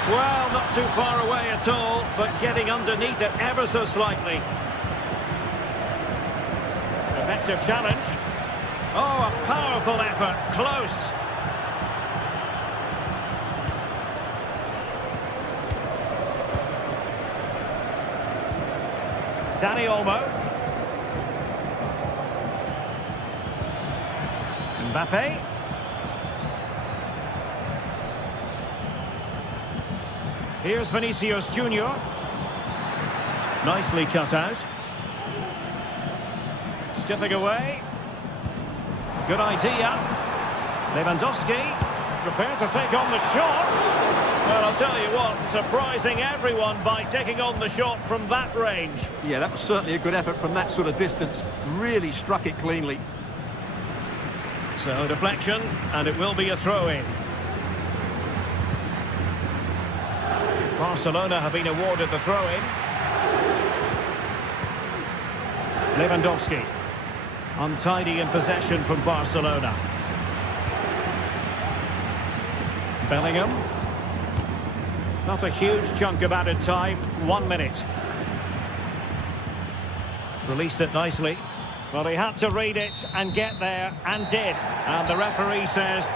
Well, not too far away at all, but getting underneath it ever so slightly. Effective challenge. Oh, a powerful effort. Close. Dani Olmo. Mbappe. Here's Vinicius Junior. Nicely cut out. Skipping away. Good idea. Lewandowski prepared to take on the shot. Well, I'll tell you what, surprising everyone by taking on the shot from that range. Yeah, that was certainly a good effort from that sort of distance. Really struck it cleanly. So deflection, and it will be a throw-in. Barcelona have been awarded the throw-in. Lewandowski. Untidy in possession from Barcelona. Bellingham. Not a huge chunk of added time. 1 minute. Released it nicely. Well, he had to read it and get there, and did. And the referee says...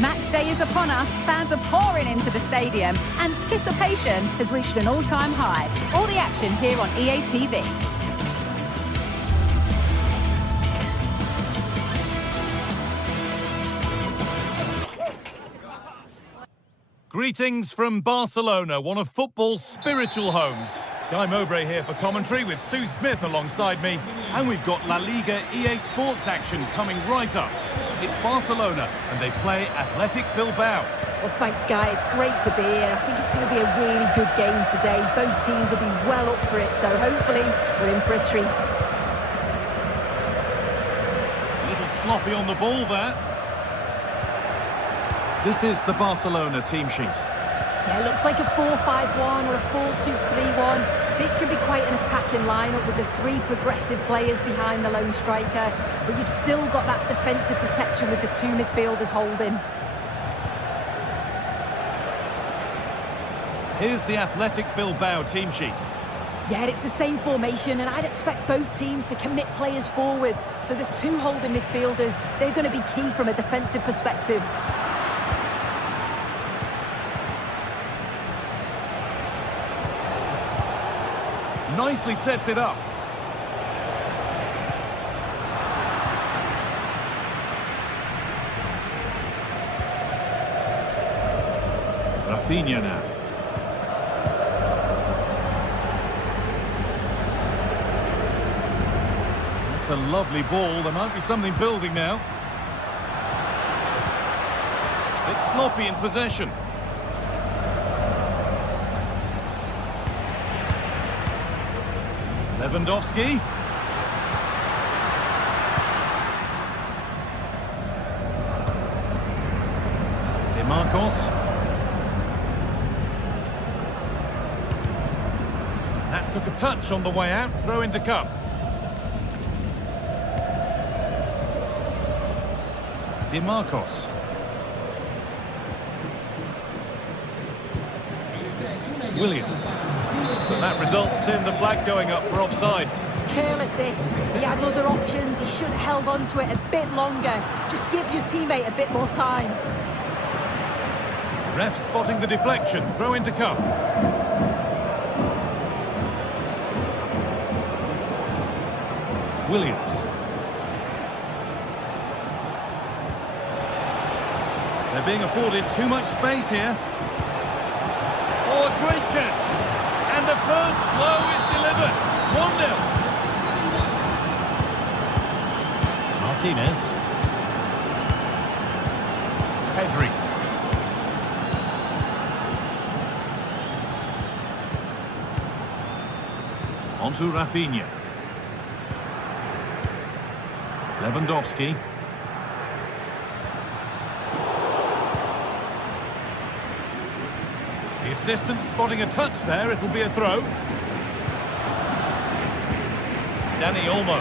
Match day is upon us, fans are pouring into the stadium, anticipation has reached an all-time high. All the action here on EA TV. Greetings from Barcelona, one of football's spiritual homes. Guy Mowbray here for commentary with Sue Smith alongside me. And we've got La Liga EA Sports action coming right up. It's Barcelona and they play Athletic Bilbao. Well, thanks, Guy. It's great to be here. I think it's going to be a really good game today. Both teams will be well up for it, so hopefully we're in for a treat. A little sloppy on the ball there. This is the Barcelona team sheet. Yeah, it looks like a 4-5-1 or a 4-2-3-1. This can be quite an attacking lineup with the three progressive players behind the lone striker, but you've still got that defensive protection with the two midfielders holding. Here's the Athletic Bilbao team sheet. Yeah, it's the same formation, and I'd expect both teams to commit players forward. So the two holding midfielders, they're going to be key from a defensive perspective. Nicely sets it up. Rafinha now. It's a lovely ball. There might be something building now. It's sloppy in possession. Lewandowski. Marcos. That took a touch on the way out. Throw into cup. Marcos. Williams. But that results in the flag going up for offside. Careless this. He had other options. He should have held on to it a bit longer. Just give your teammate a bit more time. Ref spotting the deflection. Throw into cup. Williams. They're being afforded too much space here. Oh, a great chance. And the first blow is delivered. 1-0. Martinez. Pedri. Onto Rafinha. Lewandowski. The assistant spotting a touch there. It'll be a throw. Dani Olmo.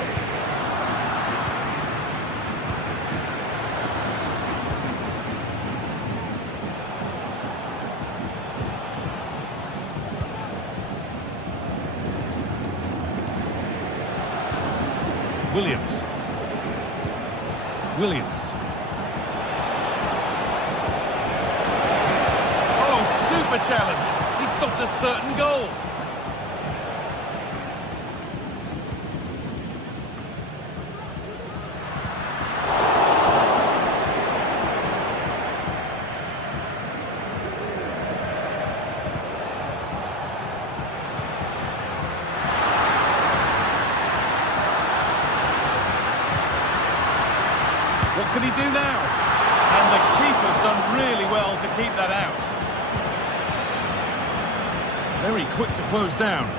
Williams. Oh, super challenge. He stopped a certain goal. What can he do now? And the keeper's done really well to keep that out. Very quick to close down.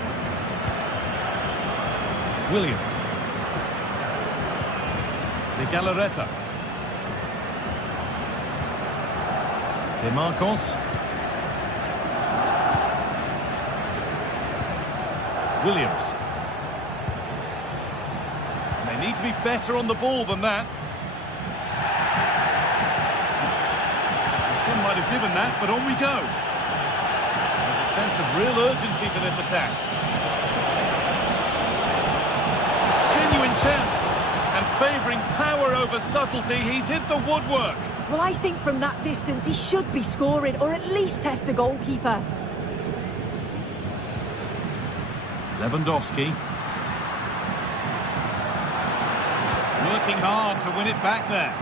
Williams. De Galarreta. Marcos. Williams. They need to be better on the ball than that. Might have given that, but on we go. There's a sense of real urgency to this attack. Genuine chance, and favouring power over subtlety, he's hit the woodwork. Well, I think from that distance he should be scoring, or at least test the goalkeeper. Lewandowski. Working hard to win it back there.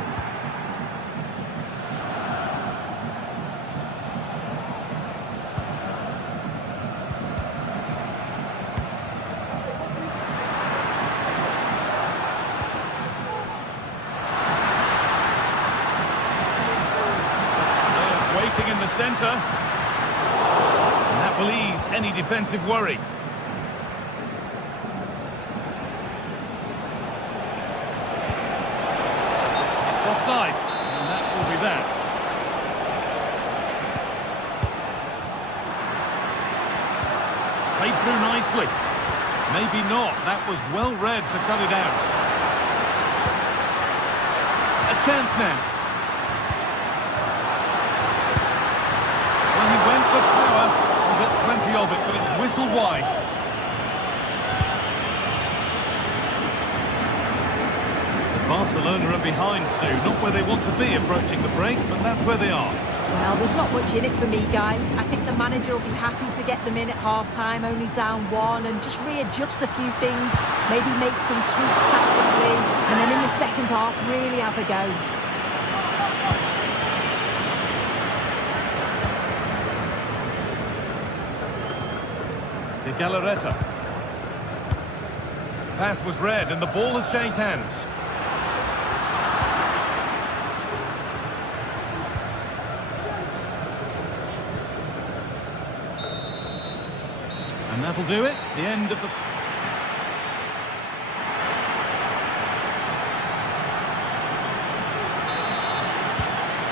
In the centre, and that will ease any defensive worry. It's offside, and that will be that. through nicely. Maybe not. That was well read to cut it out. A chance now. Well, he went for power and got plenty of it, but it's whistled wide. Barcelona are behind soon, not where they want to be approaching the break, but that's where they are. Well, there's not much in it for me, guys. I think the manager will be happy to get them in at half-time, only down 1, and just readjust a few things, maybe make some tweaks tactically, and then in the second half, really have a go. De Galarreta. Pass was read, and the ball has changed hands. And that'll do it. The end of the...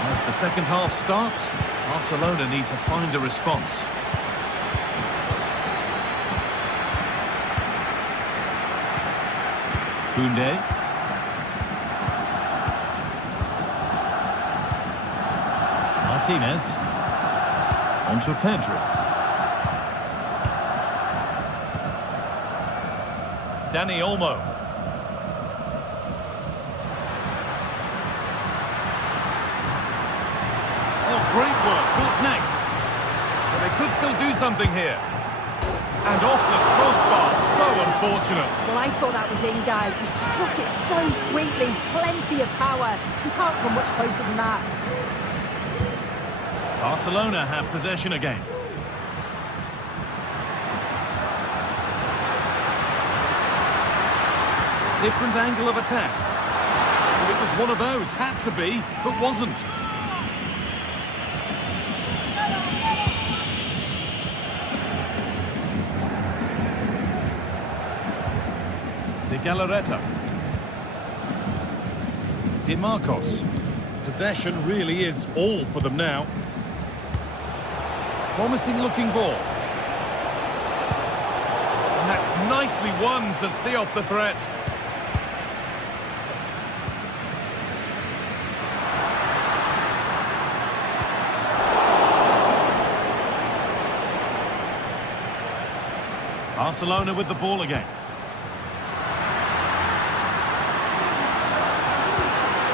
As the second half starts, Barcelona need to find a response. Koundé. Martinez. On to Pedro. Dani Olmo. Oh, great work. What's next? Well, they could still do something here. And off the crossbar. So unfortunate. Well, I thought that was in, guys. He struck it so sweetly. Plenty of power. You can't come much closer than that. Barcelona have possession again. Different angle of attack. Well, it was one of those. Had to be, but wasn't. De Galarreta. Di Marcos. Possession really is all for them now. Promising looking ball. And that's nicely won to see off the threat. Barcelona with the ball again.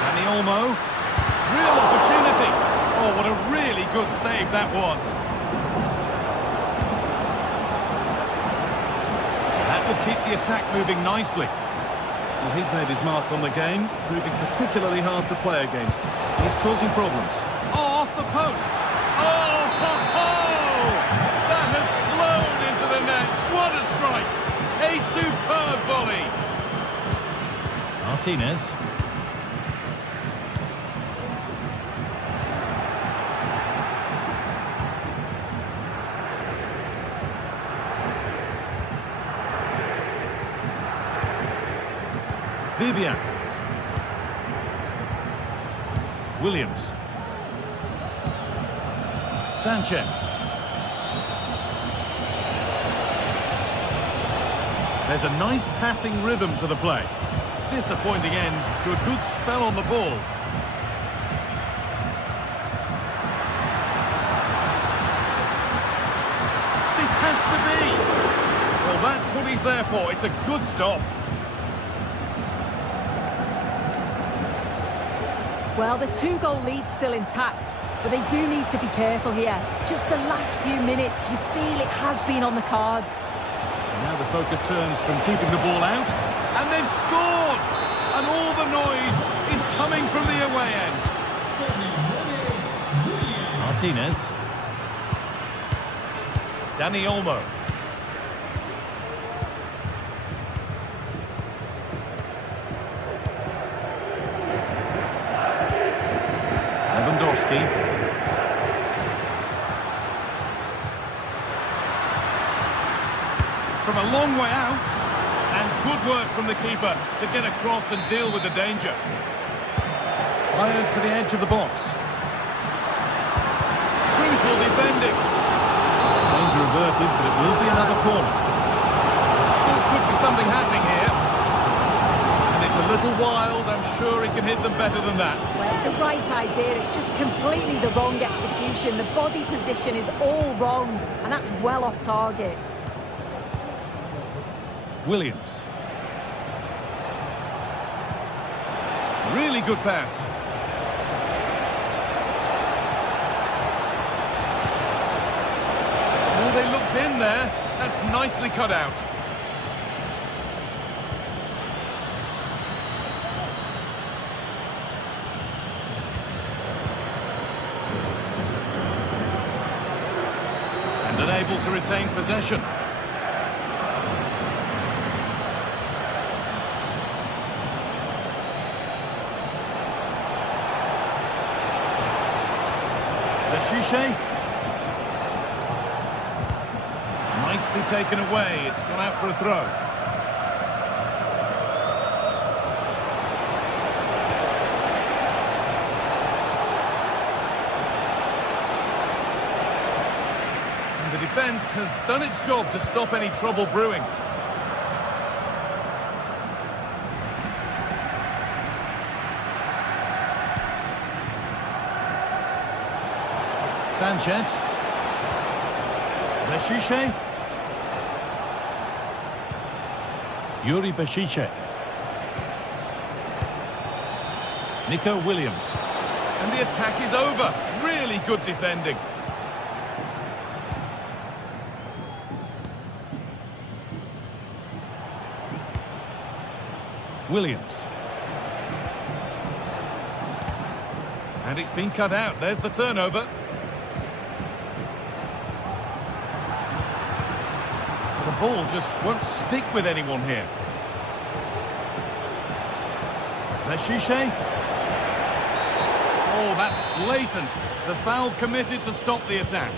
Dani Olmo. Real opportunity. Oh, what a really good save that was. That will keep the attack moving nicely. Well, he's made his mark on the game, proving particularly hard to play against. He's causing problems. Oh, off the post. Oh, ho, ho! That has flown into the net. What a strike! A superb volley. Martinez. Vivian. Williams. Sanchez. There's a nice passing rhythm to the play. Disappointing end to a good spell on the ball. This has to be. Well, that's what he's there for. It's a good stop. Well, the 2-goal lead's still intact, but they do need to be careful here. Just the last few minutes, you feel it has been on the cards. And now the focus turns from keeping the ball out, and they've scored! And all the noise is coming from the away end. Martinez. Dani Olmo. From a long way out, and good work from the keeper to get across and deal with the danger. Fired to the edge of the box. Crucial defending. reverted, but it will be another corner. Still could be something happening here. And it's a little wild. I'm sure he can hit them better than that. Well, it's the right idea. It's just completely the wrong execution. The body position is all wrong, and that's well off target. Williams. Really good pass. Oh, they looked in there. That's nicely cut out. And unable to retain possession. Nicely taken away. It's gone out for a throw. And the defence has done its job to stop any trouble brewing. Sanchez. Beşiktaş. Yuri Beşiktaş. Nico Williams. And the attack is over. Really good defending. Williams. And it's been cut out. There's the turnover. The ball just won't stick with anyone here. Beşiktaş. Oh, that's blatant. The foul committed to stop the attack.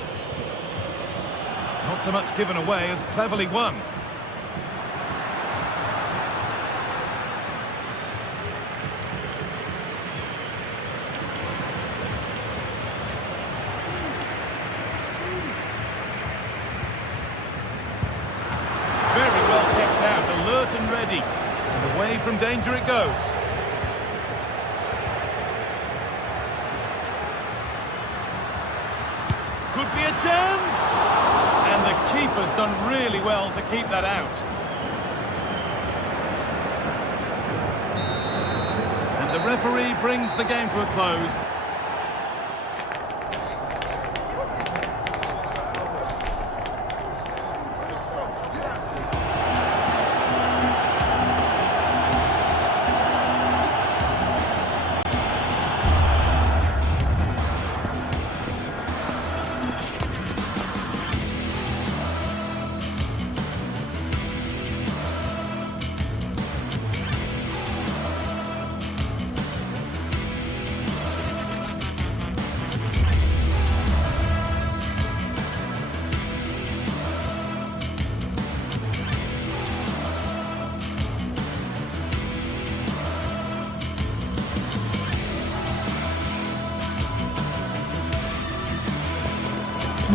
Not so much given away as cleverly won. And ready, and away from danger it goes. Could be a chance, and the keeper's done really well to keep that out. And the referee brings the game to a close.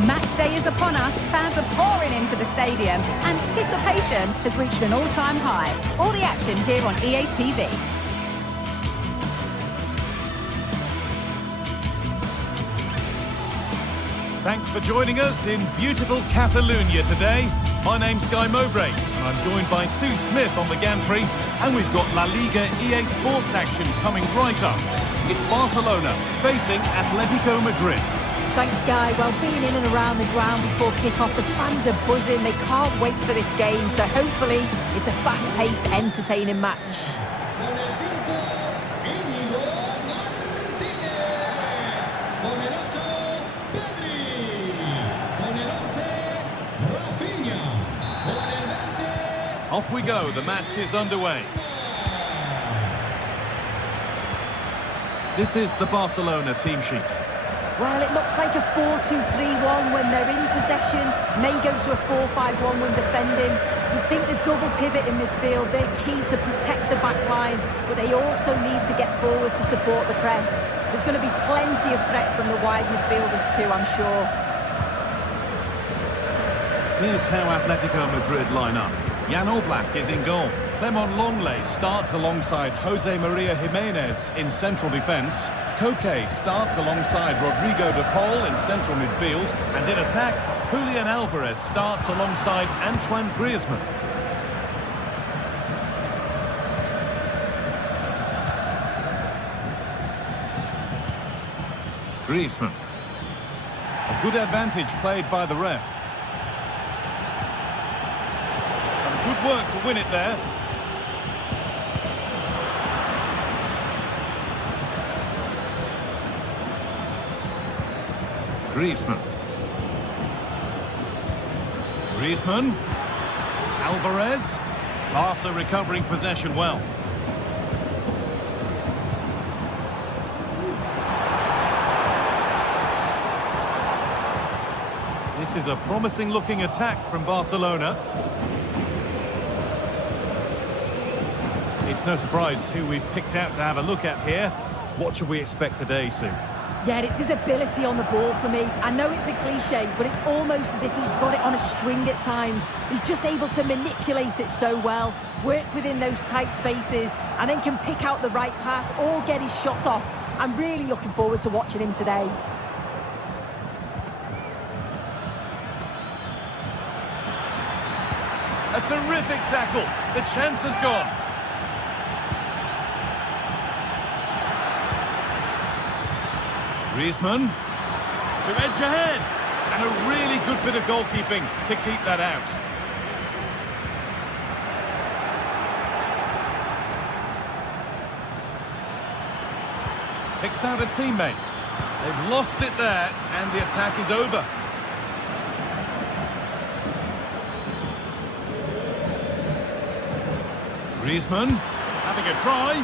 Match day is upon us. Fans are pouring into the stadium. Anticipation has reached an all-time high. All the action here on EA TV. Thanks for joining us in beautiful Catalonia today. My name's Guy Mowbray, and I'm joined by Sue Smith on the gantry, and we've got La Liga EA Sports action coming right up. It's Barcelona facing Atletico Madrid. Thanks, Guy. Well, being in and around the ground before kick-off, the fans are buzzing. They can't wait for this game, so hopefully it's a fast-paced, entertaining match. Off we go. The match is underway. This is the Barcelona team sheet. Well, it looks like a 4-2-3-1 when they're in possession. May go to a 4-5-1 when defending. You think the double pivot in midfield, they're key to protect the back line, but they also need to get forward to support the press. There's going to be plenty of threat from the wide midfielders too, I'm sure. Here's how Atletico Madrid line up. Jan Oblak is in goal. Clement Longley starts alongside Jose Maria Jimenez in central defence. Koke starts alongside Rodrigo de Paul in central midfield. And in attack, Julian Alvarez starts alongside Antoine Griezmann. Griezmann. A good advantage played by the ref. Some good work to win it there. Griezmann. Griezmann. Alvarez. Barca recovering possession well. This is a promising looking attack from Barcelona. It's no surprise who we've picked out to have a look at here. What should we expect today, Sue? Yeah, it's his ability on the ball for me. I know it's a cliche, but it's almost as if he's got it on a string at times. He's just able to manipulate it so well, work within those tight spaces, and then can pick out the right pass or get his shot off. I'm really looking forward to watching him today. A terrific tackle. The chance has gone. Griezmann to edge ahead. And a really good bit of goalkeeping to keep that out. Picks out a teammate. They've lost it there, and the attack is over. Griezmann having a try.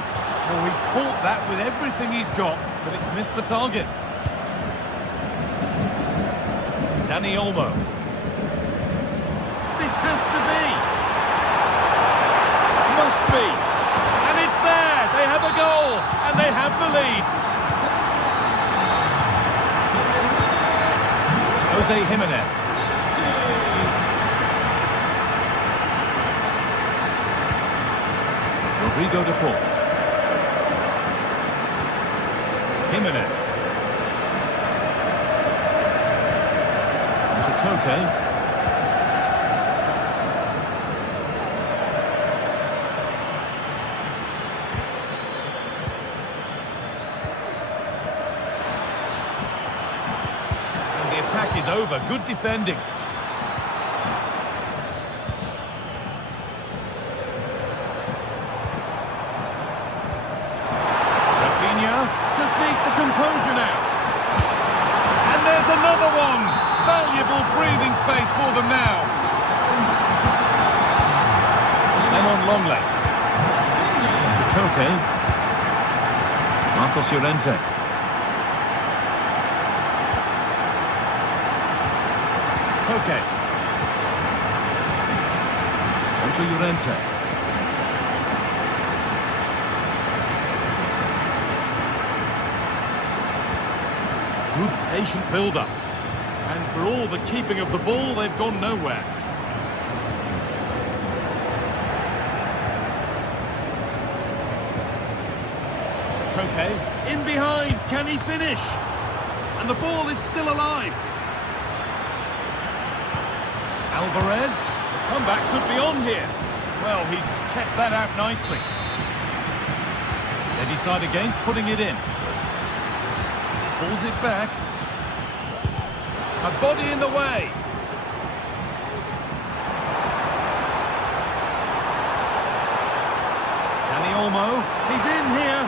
Oh, he caught that with everything he's got, but it's missed the target. Dani Olmo. This has to be. Must be. And it's there. They have a goal, and they have the lead. Jose Jimenez. Rodrigo de Paul. Jimenez. Into Koke. And the attack is over. Good defending. Composure now. And there's another one. Valuable breathing space for them now. Clement Longley. Koke. Marcos Llorente. Koke. Onto Llorente. Good patient build-up. And for all the keeping of the ball, they've gone nowhere. Koke, in behind, can he finish? And the ball is still alive. Alvarez, the comeback could be on here. Well, he's kept that out nicely. They decide against putting it in. Pulls it back. A body in the way. Dani Olmo, he's in here.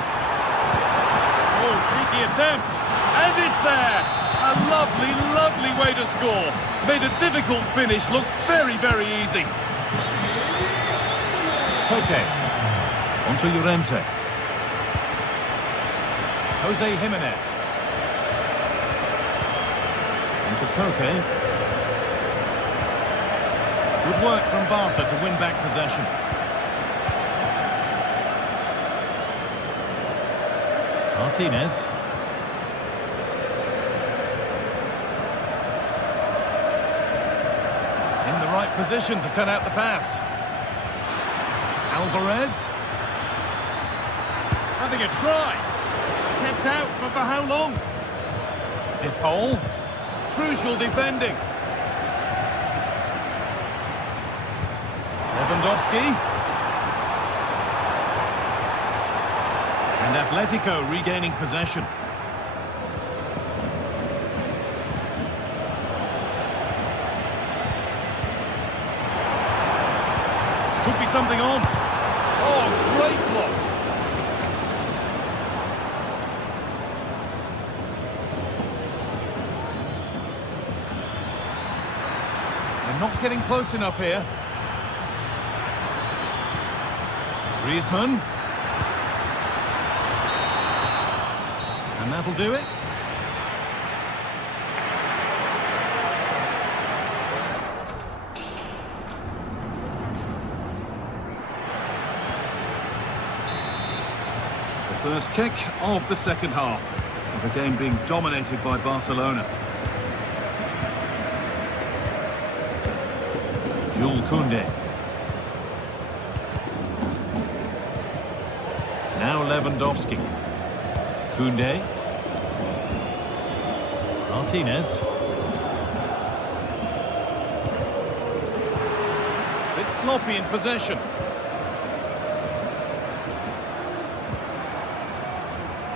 Oh, cheeky attempt. And it's there. A lovely, lovely way to score. Made a difficult finish look very, very easy. Koke. Onto Llorente. Jose Jimenez. To Koke. Good work from Barca to win back possession. Martinez. In the position to turn out the pass. Alvarez. Having a try. Kept out, but for how long? Paul. Crucial defending. Lewandowski. And Atletico regaining possession. Could be something on. Oh, great block. They're not getting close enough here. Griezmann. And that'll do it. The first kick of the second half, with the game being dominated by Barcelona. Jules Koundé. Now Lewandowski. Koundé. Martinez. Bit sloppy in possession.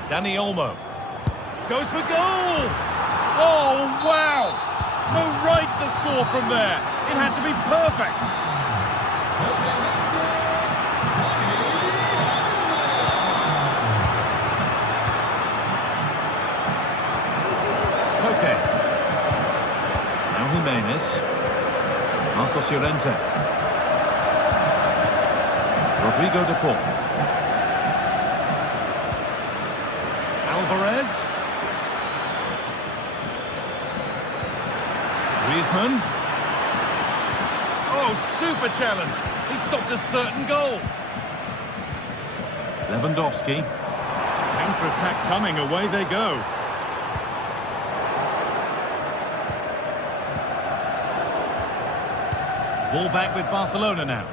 Dani Olmo. Goes for goal! Oh, wow! No right to score from there. It had to be perfect. Okay. Now Jimenez. Marcos Llorente. Rodrigo de Paul. Alvarez. Griezmann. Oh, super challenge. He stopped a certain goal. Lewandowski. Counter-attack coming. Away they go. Ball back with Barcelona now.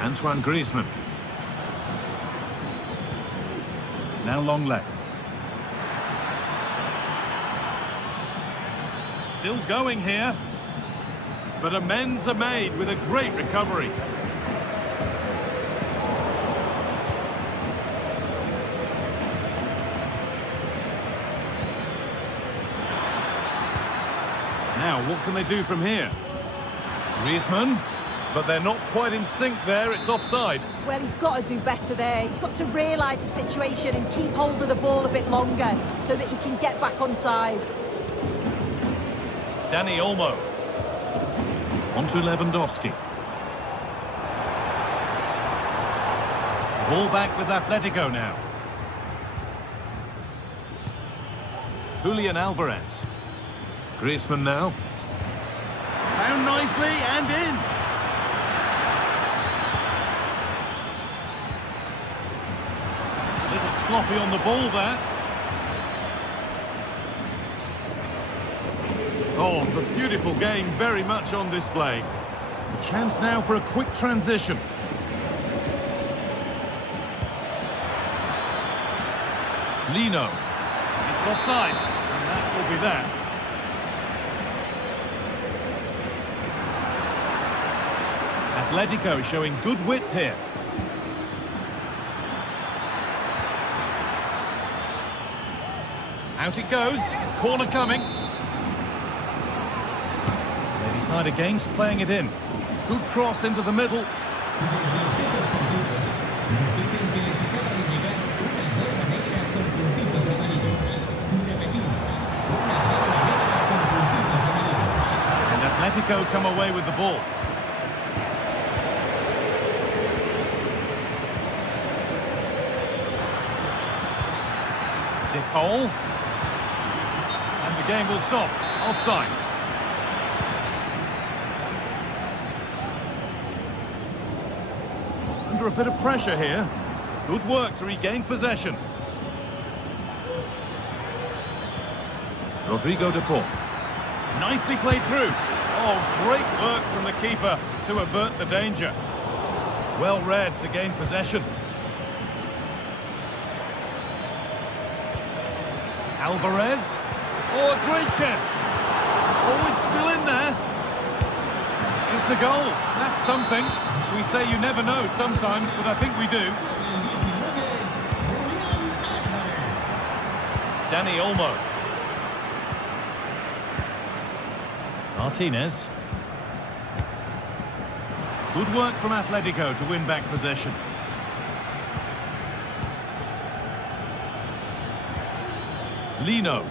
Antoine Griezmann. Now Longley. Still going here. But amends are made with a great recovery. Now, what can they do from here? Griezmann. But they're not quite in sync there. It's offside. Well, he's got to do better there. He's got to realise the situation and keep hold of the ball a bit longer so that he can get back on side. Dani Olmo. On to Lewandowski. Ball back with Atletico now. Julian Alvarez. Griezmann now. Found nicely and in. Sloppy on the ball there. Oh, the beautiful game very much on display. A chance now for a quick transition. Lino. It's offside. And that will be that. Atletico showing good width here. Out it goes. Corner coming. They decide against playing it in. Good cross into the middle. And Atletico come away with the ball. De Paul. And the game will stop. Offside. under a bit of pressure here. Good work to regain possession. Rodrigo de Paul. Nicely played through. Oh, great work from the keeper to avert the danger. Well read to gain possession. Alvarez. Oh, a great chance. Oh, it's still in there. It's a goal. That's something. We say you never know sometimes, but I think we do. Dani Olmo. Martinez. Good work from Atletico to win back possession. Lino.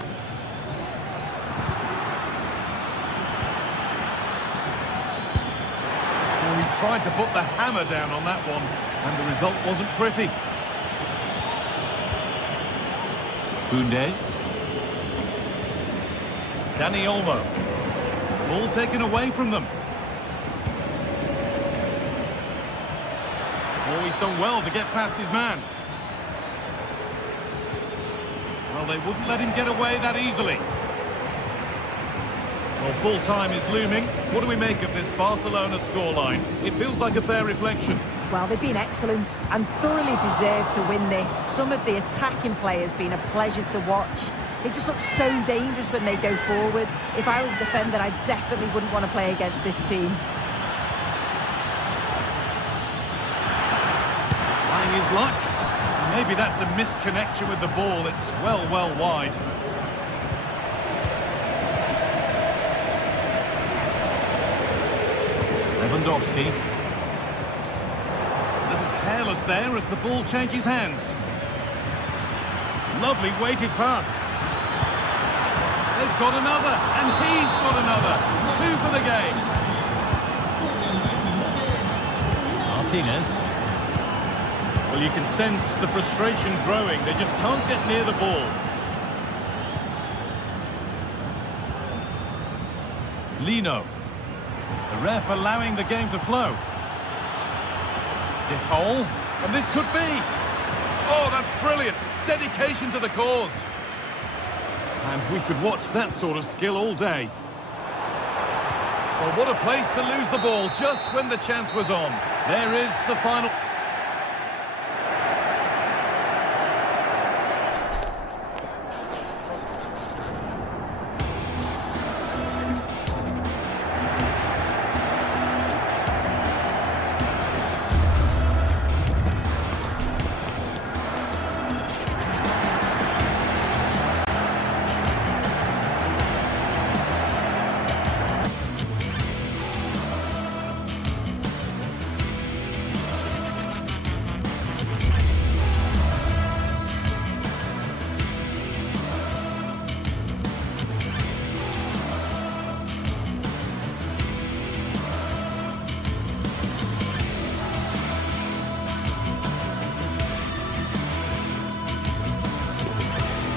Well, he tried to put the hammer down on that one, and the result wasn't pretty. Koundé. Dani Olmo. Ball taken away from them. Oh, he's done well to get past his man. Well, they wouldn't let him get away that easily. Well, full time is looming. What do we make of this Barcelona scoreline? It feels like a fair reflection. Well, they've been excellent and thoroughly deserved to win this. Some of the attacking players been a pleasure to watch. They just look so dangerous when they go forward. If I was a defender, I definitely wouldn't want to play against this team. Trying his luck. Maybe that's a misconnection with the ball. It's well wide. Lewandowski. A little careless there as the ball changes hands. Lovely weighted pass. They've got another, and he's got another. 2 for the game. Martinez. Well, you can sense the frustration growing. They just can't get near the ball. Lino. The ref allowing the game to flow. De Paul. And this could be. Oh, that's brilliant. Dedication to the cause. And we could watch that sort of skill all day. Well, what a place to lose the ball just when the chance was on. There is the final.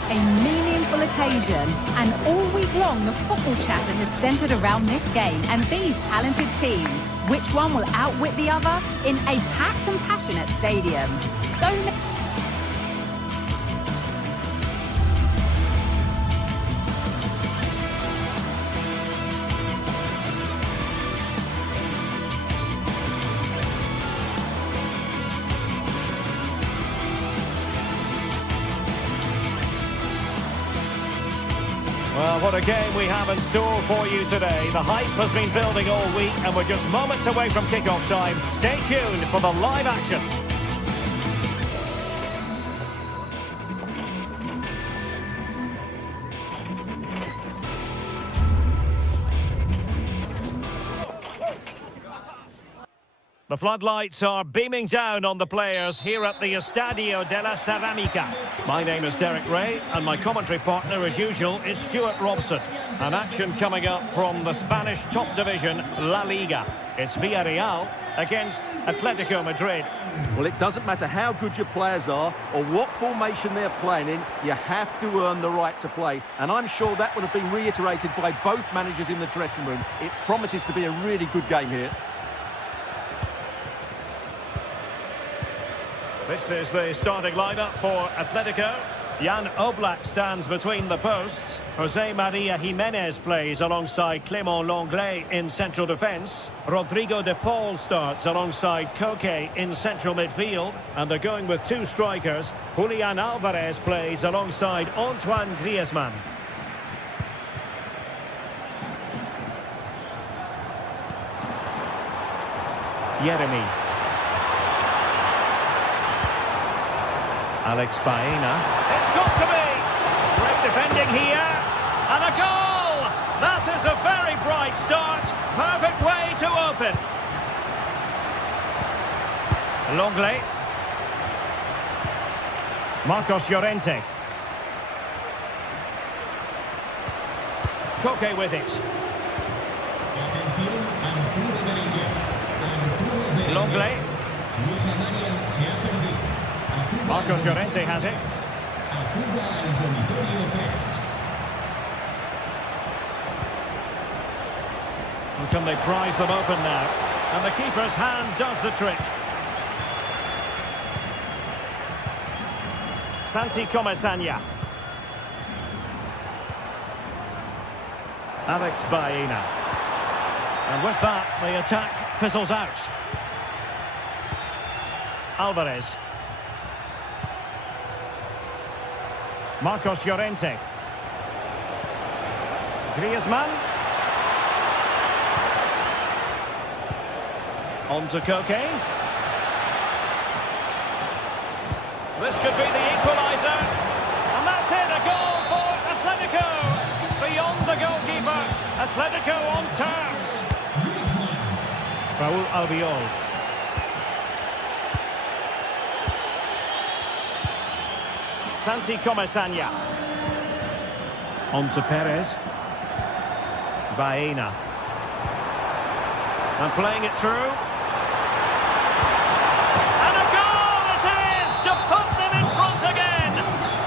A meaningful occasion, and all week long the football chatter has centred around this game and these talented teams. Which one will outwit the other in a packed and passionate stadium? So Well, what a game we have in store for you today. The hype has been building all week and we're just moments away from kickoff time. Stay tuned for the live action. The floodlights are beaming down on the players here at the Estadio de la Ceramica. My name is Derek Ray, and my commentary partner, as usual, is Stuart Robson. An action coming up from the Spanish top division, La Liga. It's Villarreal against Atletico Madrid. Well, it doesn't matter how good your players are or what formation they're playing in, you have to earn the right to play. And I'm sure that would have been reiterated by both managers in the dressing room. It promises to be a really good game here. This is the starting lineup for Atletico. Jan Oblak stands between the posts. Jose Maria Jimenez plays alongside Clément Lenglet in central defence. Rodrigo de Paul starts alongside Koke in central midfield. And they're going with two strikers. Julian Alvarez plays alongside Antoine Griezmann. Yeremy. Alex Baena. It's got to be! Great defending here. And a goal! That is a very bright start. Perfect way to open. Lenglet. Marcos Llorente. Koke with it. Lenglet. Marcos Llorente has it. And can they prize them open now? And the keeper's hand does the trick. Santi Comesaña. Alex Baena. And with that, the attack fizzles out. Alvarez. Marcos Llorente. Griezmann. On to Koke. This could be the equaliser. And that's it, a goal for Atletico. Beyond the goalkeeper. Atletico on terms. Raúl Albiol. Santi Comesaña. On to Perez. Baena. And playing it through. And a goal it is to put them in front again.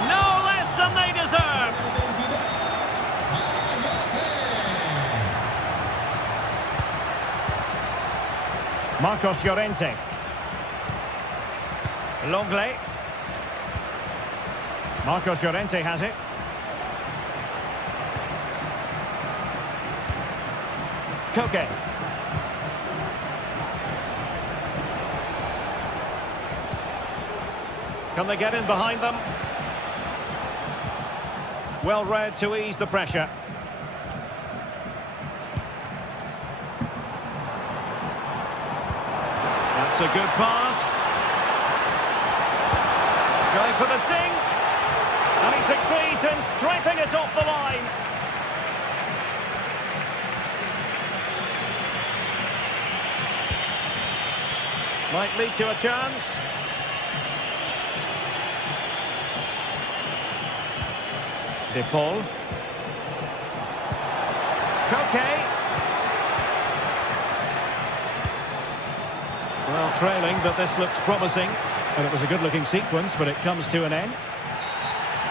No less than they deserve. Marcos Llorente. Lenglet. Marcos Llorente has it. Koke. Can they get in behind them? Well read to ease the pressure. That's a good pass. Going for the dink. And he succeeds in scraping it off the line. Might lead to a chance. De Paul. Koke. Well, trailing, but this looks promising. And it was a good-looking sequence, but it comes to an end.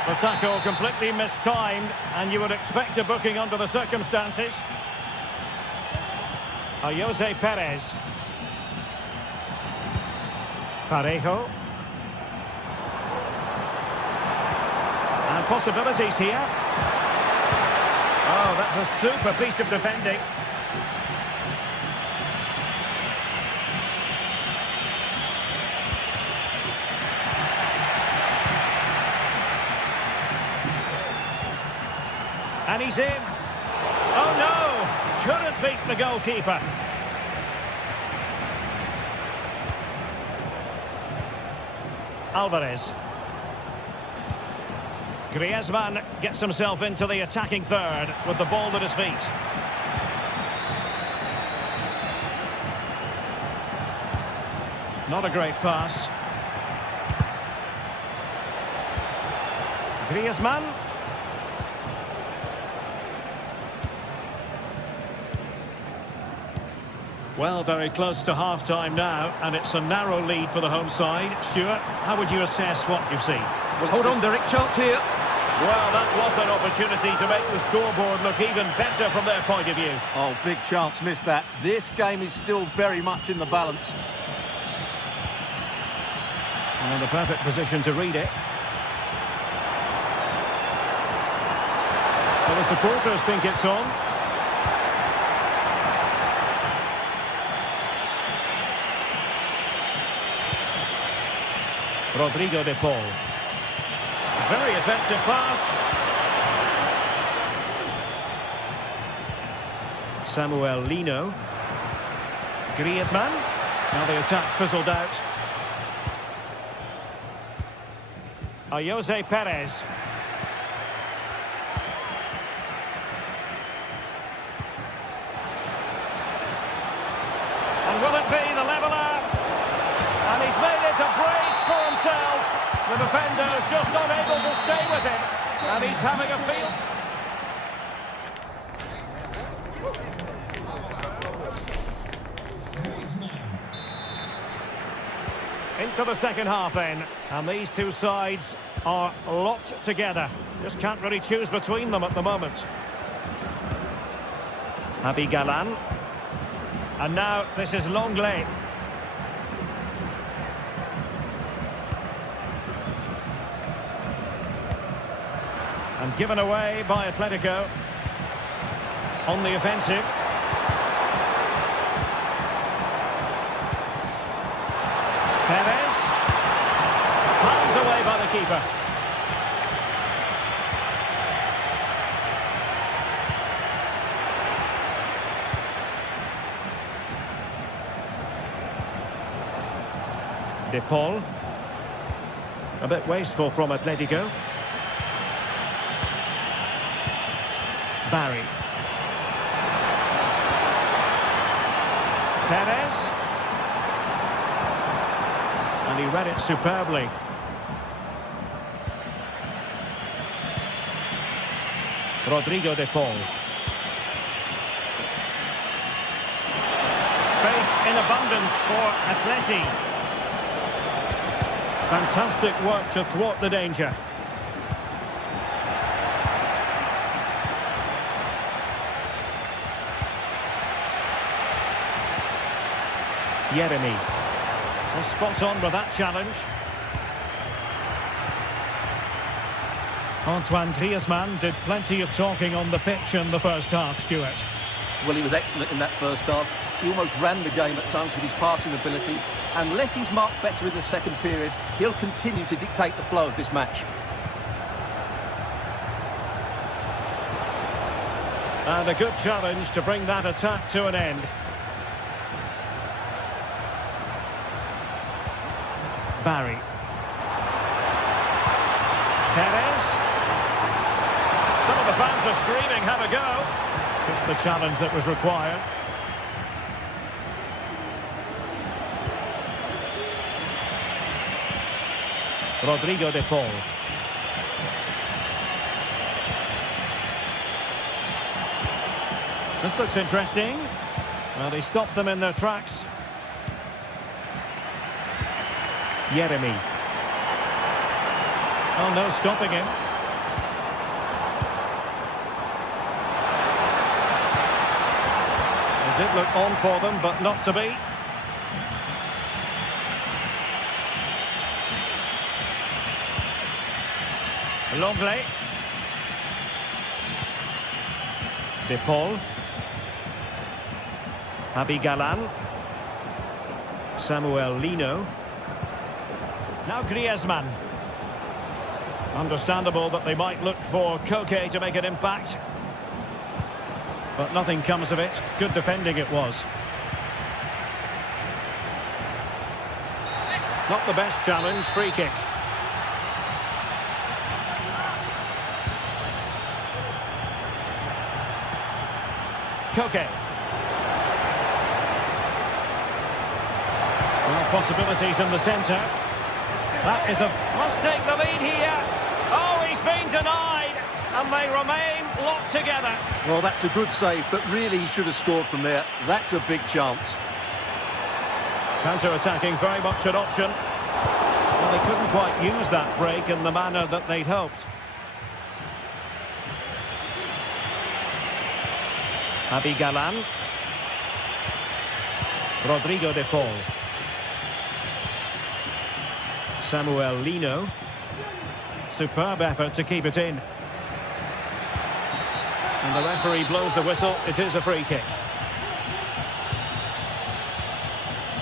The tackle completely mistimed, and you would expect a booking under the circumstances. Jose Perez. Parejo. And possibilities here. Oh, that's a super piece of defending. And he's in. Oh no! Couldn't beat the goalkeeper. Alvarez. Griezmann gets himself into the attacking third with the ball at his feet. Not a great pass. Griezmann. Well, very close to half-time now, and it's a narrow lead for the home side. Stuart, how would you assess what you've seen? Well, hold on, Derek, chance here. Well, that was an opportunity to make the scoreboard look even better from their point of view. Oh, big chance, missed that. This game is still very much in the balance. And in the perfect position to read it. Well, the supporters think it's on. Rodrigo de Paul. Very effective pass. Samuel Lino. Griezmann. Now the attack fizzled out. Jose Perez. And will it be the leveller? And he's made it a brace for himself. The defender's just not able to stay with him. And he's having a field. Into the second half then. And these two sides are locked together. Just can't really choose between them at the moment. Javi Galán. And now this is Longley. And given away by Atletico. On the offensive. Perez. Palmed away by the keeper. De Paul. A bit wasteful from Atletico. Barry. Perez. And he read it superbly. Rodrigo de Paul. Space in abundance for Atleti. Fantastic work to thwart the danger. Yeremy. Well, spot on with that challenge. Antoine Griezmann did plenty of talking on the pitch in the first half, Stuart. Well, he was excellent in that first half. He almost ran the game at times with his passing ability. Unless he's marked better in the second period, he'll continue to dictate the flow of this match. And a good challenge to bring that attack to an end. Barry. Perez. Some of the fans are screaming, have a go. It's the challenge that was required. Rodrigo de Paul. This looks interesting. Well, they stopped them in their tracks. Yeremy. Oh, no stopping him. It did look on for them, but not to be. Longley. De Paul. Javi Galán. Samuel Lino. Now Griezmann. Understandable that they might look for Koke to make an impact. But nothing comes of it. Good defending it was. Not the best challenge. Free kick. Koke. Well, possibilities in the centre. That is must take the lead here. Oh, he's been denied. And they remain locked together. Well, that's a good save, but really he should have scored from there. That's a big chance. Counter-attacking, very much an option. Well, they couldn't quite use that break in the manner that they'd hoped. Javi Galán. Rodrigo de Paul. Samuel Lino. Superb effort to keep it in. And the referee blows the whistle. It is a free kick.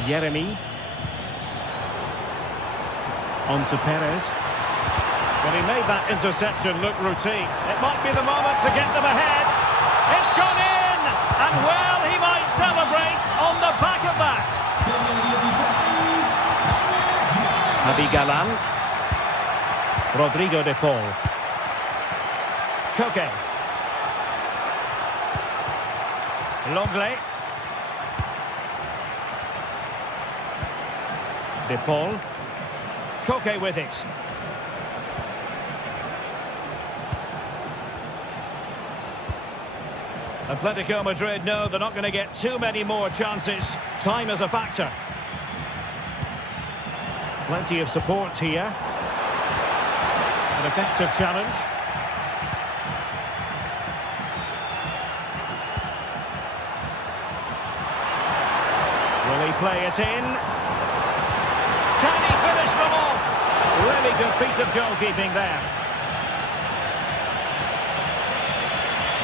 Yeremy. On to Perez. Well, he made that interception look routine. It might be the moment to get them ahead. It's gone in! And well, he might celebrate on the back of that. Javi Galan. Rodrigo de Paul. Koke. Longley. De Paul. Koke with it. Atletico Madrid know they're not going to get too many more chances. Time is a factor. Plenty of support here. An effective challenge. Will he play it in? Can he finish them off? Really good piece of goalkeeping there.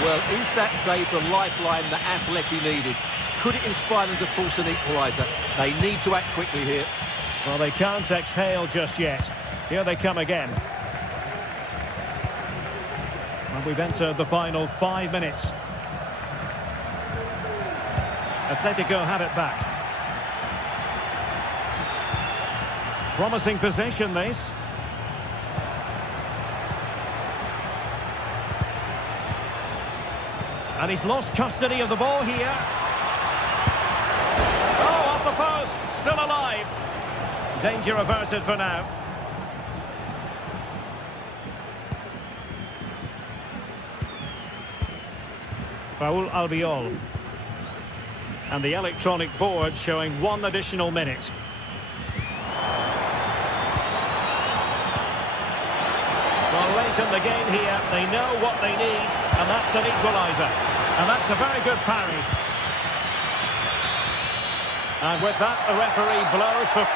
Well, is that save the lifeline that Atleti needed? Could it inspire them to force an equaliser? They need to act quickly here. Well, they can't exhale just yet. Here they come again. And we've entered the final 5 minutes. Atletico have it back. Promising possession, this. And he's lost custody of the ball here. Oh, off the post. Still alive. Danger averted for now. Raul Albiol. And the electronic board showing 1 additional minute. Well, late in the game here, they know what they need, and that's an equaliser. And that's a very good parry. And with that, the referee blows for...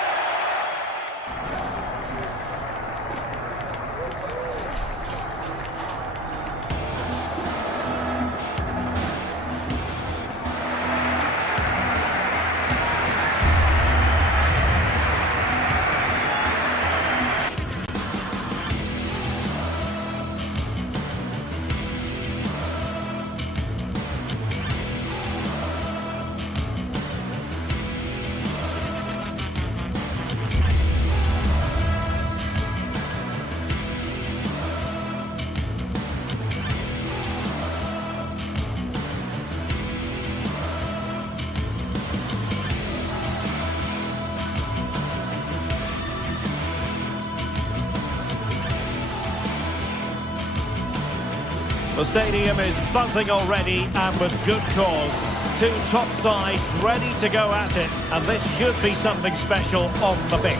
The stadium is buzzing already, and with good cause. 2 top sides ready to go at it, and this should be something special on the pitch.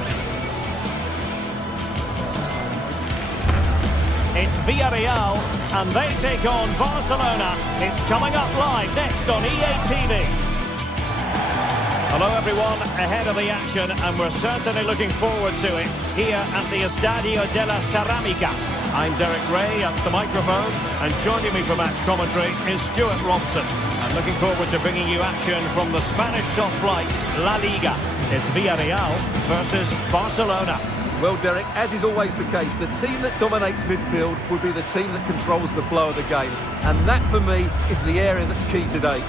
It's Villarreal, and they take on Barcelona. It's coming up live next on EA TV. Hello everyone, ahead of the action, and we're certainly looking forward to it here at the Estadio de la Ceramica. I'm Derek Ray at the microphone, and joining me for match commentary is Stuart Robson. I'm looking forward to bringing you action from the Spanish top flight, La Liga. It's Villarreal versus Barcelona. Well, Derek, as is always the case, the team that dominates midfield will be the team that controls the flow of the game. And that, for me, is the area that's key today.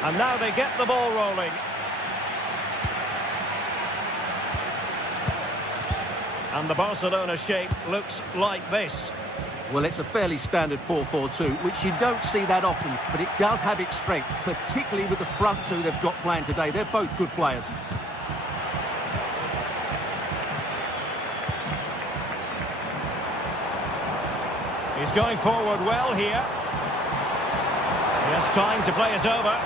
And now they get the ball rolling. And the Barcelona shape looks like this. Well, it's a fairly standard 4-4-2, which you don't see that often, but it does have its strength, particularly with the front two they've got playing today. They're both good players. He's going forward well here. Time to play it over.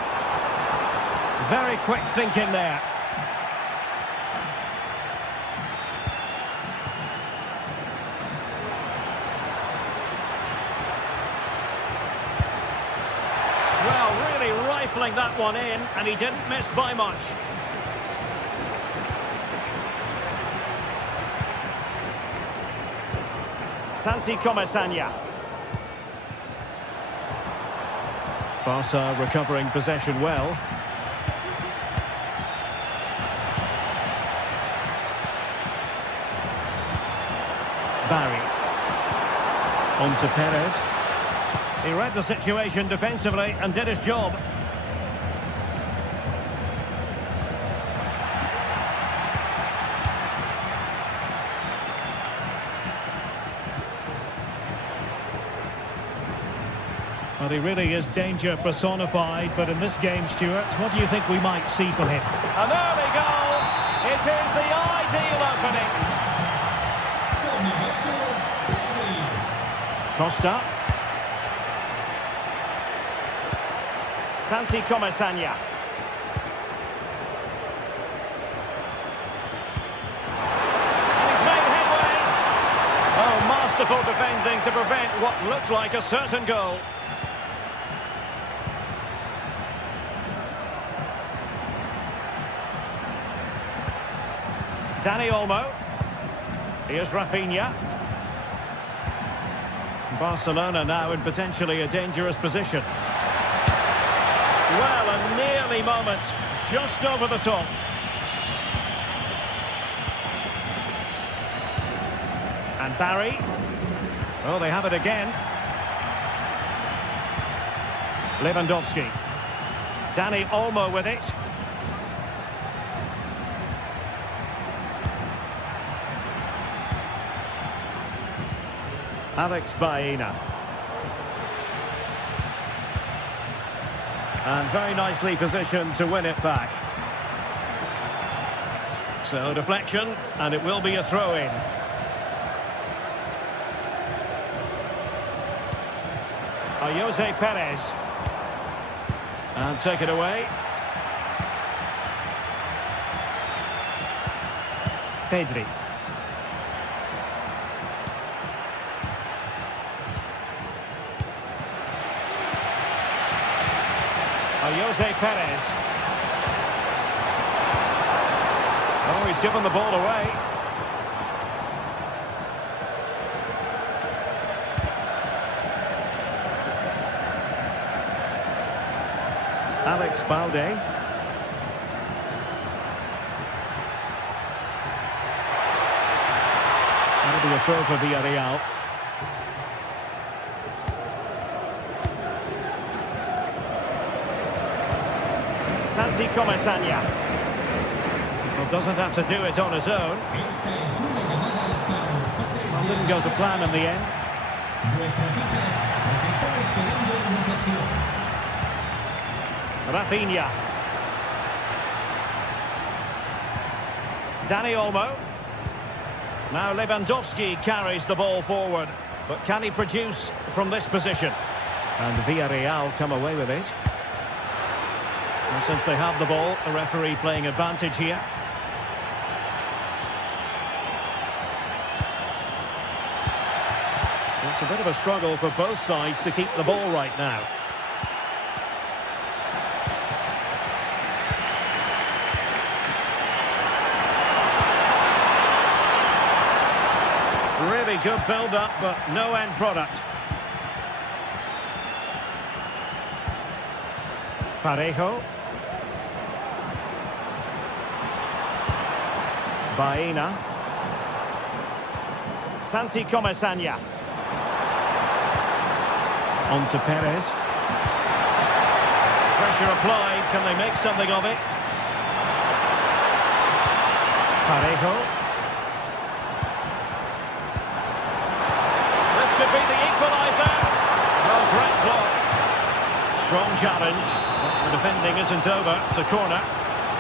Very quick thinking there. Well, really rifling that one in, and he didn't miss by much. Santi Comesaña. Barca recovering possession well. Barry. On to Perez. He read the situation defensively and did his job. Well, he really is danger personified, but in this game, Stuart, what do you think we might see from him? An early goal! It is the ideal opening. Costa. Santi Comesaña. He's made headway. Oh, masterful defending to prevent what looked like a certain goal. Dani Olmo. Here's Rafinha. Barcelona now in potentially a dangerous position. Well, a nearly moment, just over the top. And Barry. Oh, they have it again. Lewandowski. Dani Olmo with it. Alex Baena. And very nicely positioned to win it back. So deflection, and it will be a throw-in. Jose Perez. And take it away. Pedri. Jose Perez. Oh, he's given the ball away. Alex Balde. That'll be a throw for Villarreal. Santi Comesaña. Well, doesn't have to do it on his own. Well, didn't go to plan in the end. Rafinha. Dani Olmo. Now Lewandowski carries the ball forward. But can he produce from this position? And Villarreal come away with it. And since they have the ball, the referee playing advantage here. It's a bit of a struggle for both sides to keep the ball right now. Really good build-up, but no end product. Parejo. Baena. Santi Comesaña. On to Perez. Pressure applied. Can they make something of it? Parejo. This could be the equaliser. Oh, great block. Strong challenge. But the defending isn't over. It's a corner.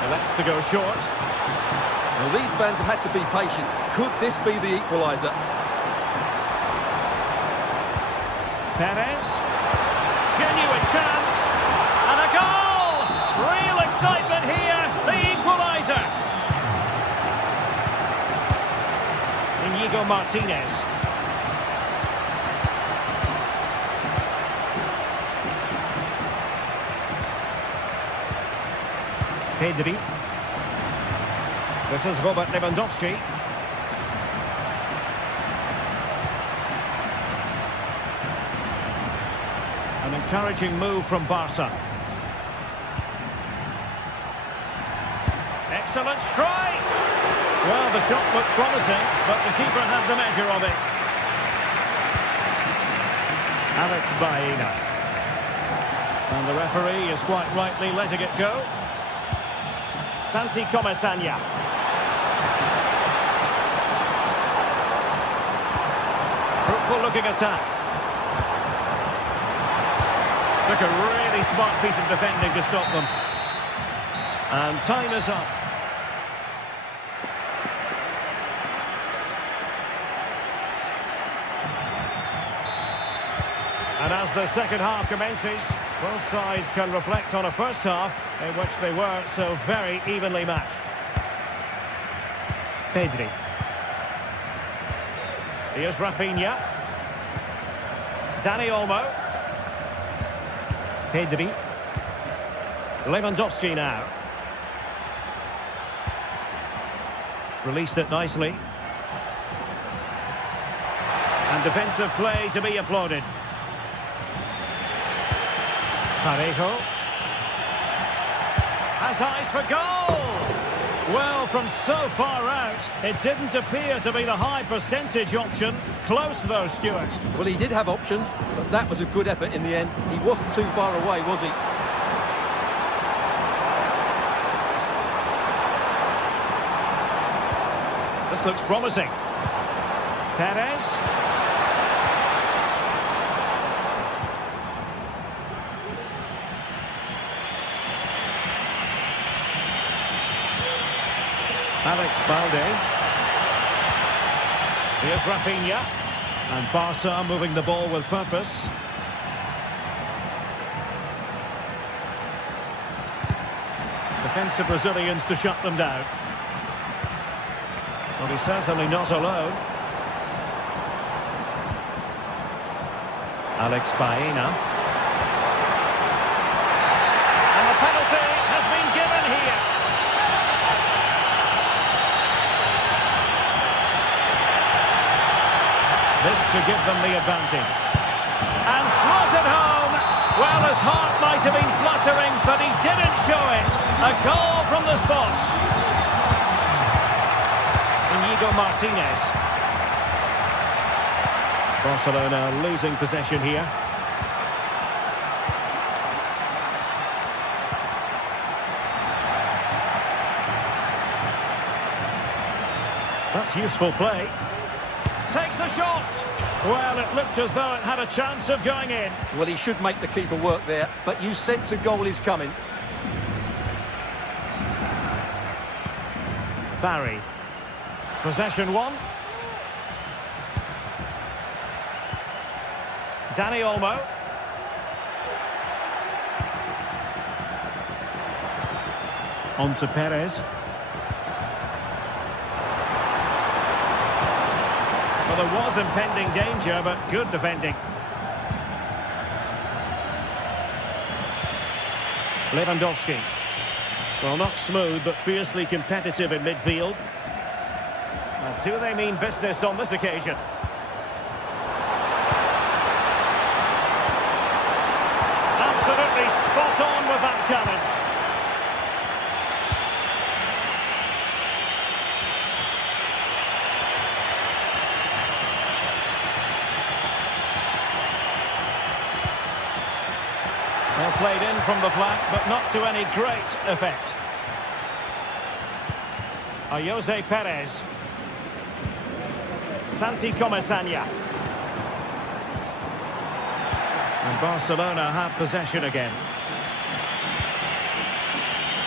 Elects to go short. Well, these fans have had to be patient. Could this be the equaliser? Perez. Genuine chance. excitement here, the equaliser. Inigo Martinez. Pedri. This is Robert Lewandowski. An encouraging move from Barca. Excellent strike! Well, the shot looked promising, but the keeper had the measure of it. Alex Baena. And the referee is quite rightly letting it go. Santi Comesaña. Fruitful looking attack. Took a really smart piece of defending to stop them. And time is up. And as the second half commences, both sides can reflect on a first half in which they were so very evenly matched. Pedri. Here's Rafinha. Dani Olmo. Pedri. Lewandowski now. Released it nicely. And defensive play to be applauded. Parejo has eyes for goal. Well, from so far out, it didn't appear to be the high percentage option. Close though, Stuart. Well, he did have options, but that was a good effort in the end. He wasn't too far away, was he? This looks promising. Perez. Alex Balde. Here's Rafinha. And Barca moving the ball with purpose. Defensive Brazilians to shut them down. Well, he's certainly not alone. Alex Baena. And the penalty has been given here. This to give them the advantage. And slotted home. Well, his heart might have been fluttering, but he didn't show it. A goal from the spot. Inigo Martinez. Barcelona losing possession here. That's useful play. Takes the shot. Well, it looked as though it had a chance of going in. Well, he should make the keeper work there, but you sense a goal is coming. Barry. Possession one. Dani Olmo. On to Perez. Well, there was impending danger, but good defending. Lewandowski. Well, not smooth, but fiercely competitive in midfield. And do they mean business on this occasion? Absolutely spot on with that challenge. Well played in from the flank, but not to any great effect. Jose Perez. Santi Comesaña. And Barcelona have possession again.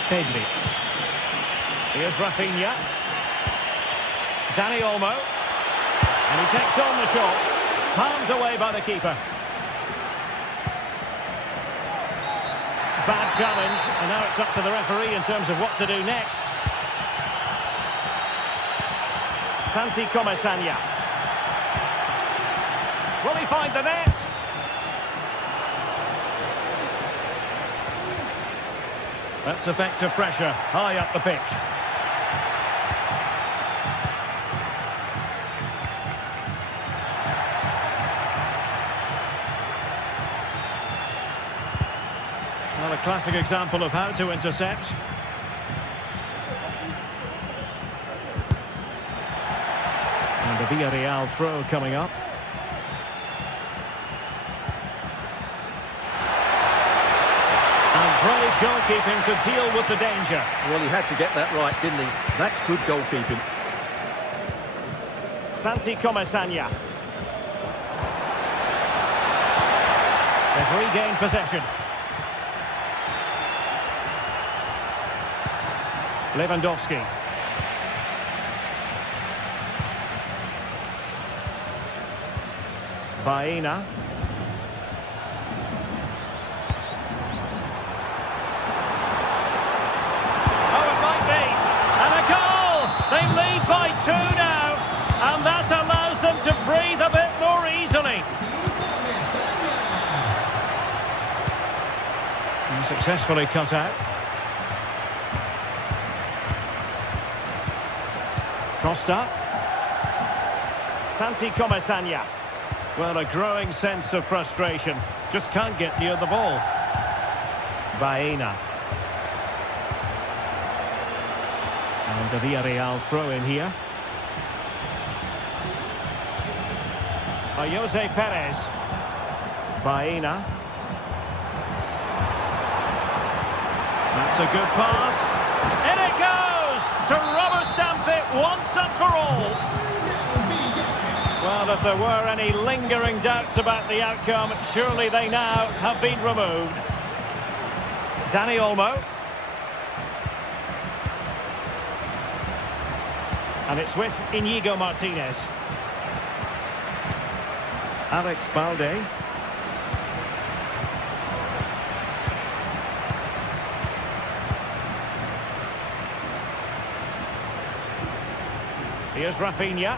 Pedri. Here's Rafinha. Dani Olmo. And he takes on the shot. Palmed away by the keeper. bad challenge, and now it's up to the referee in terms of what to do next. Santi Comesaña. Will he find the net? That's effective pressure, high up the pitch. Well, a classic example of how to intercept. And the Villarreal throw coming up. And brave goalkeeping to deal with the danger. Well, he had to get that right, didn't he? That's good goalkeeping. Santi Comesaña. They've regained possession. Lewandowski. Baena. Oh, it might be. And a goal! They lead by 2 now. And that allows them to breathe a bit more easily. And successfully cut out. Costa. Santi Comesaña. Well, a growing sense of frustration. Just can't get near the ball. Baena. And the Villarreal throw in here. Jose Perez. Baena. That's a good pass. In it goes! To rubber stamp it once and for all. Well, if there were any lingering doubts about the outcome, surely they now have been removed. Dani Olmo. And it's with Íñigo Martínez. Alex Balde. Here's Rafinha.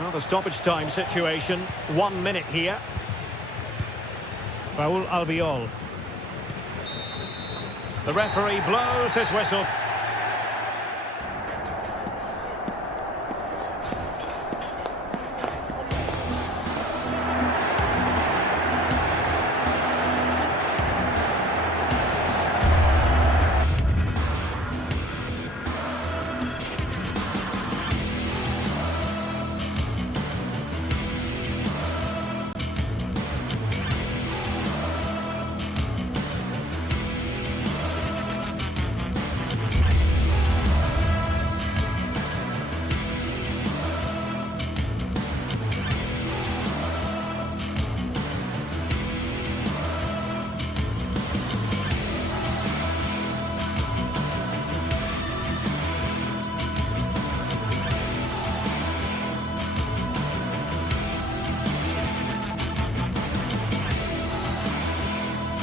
Well, the stoppage time situation, 1 minute here. Raúl Albiol. The referee blows his whistle.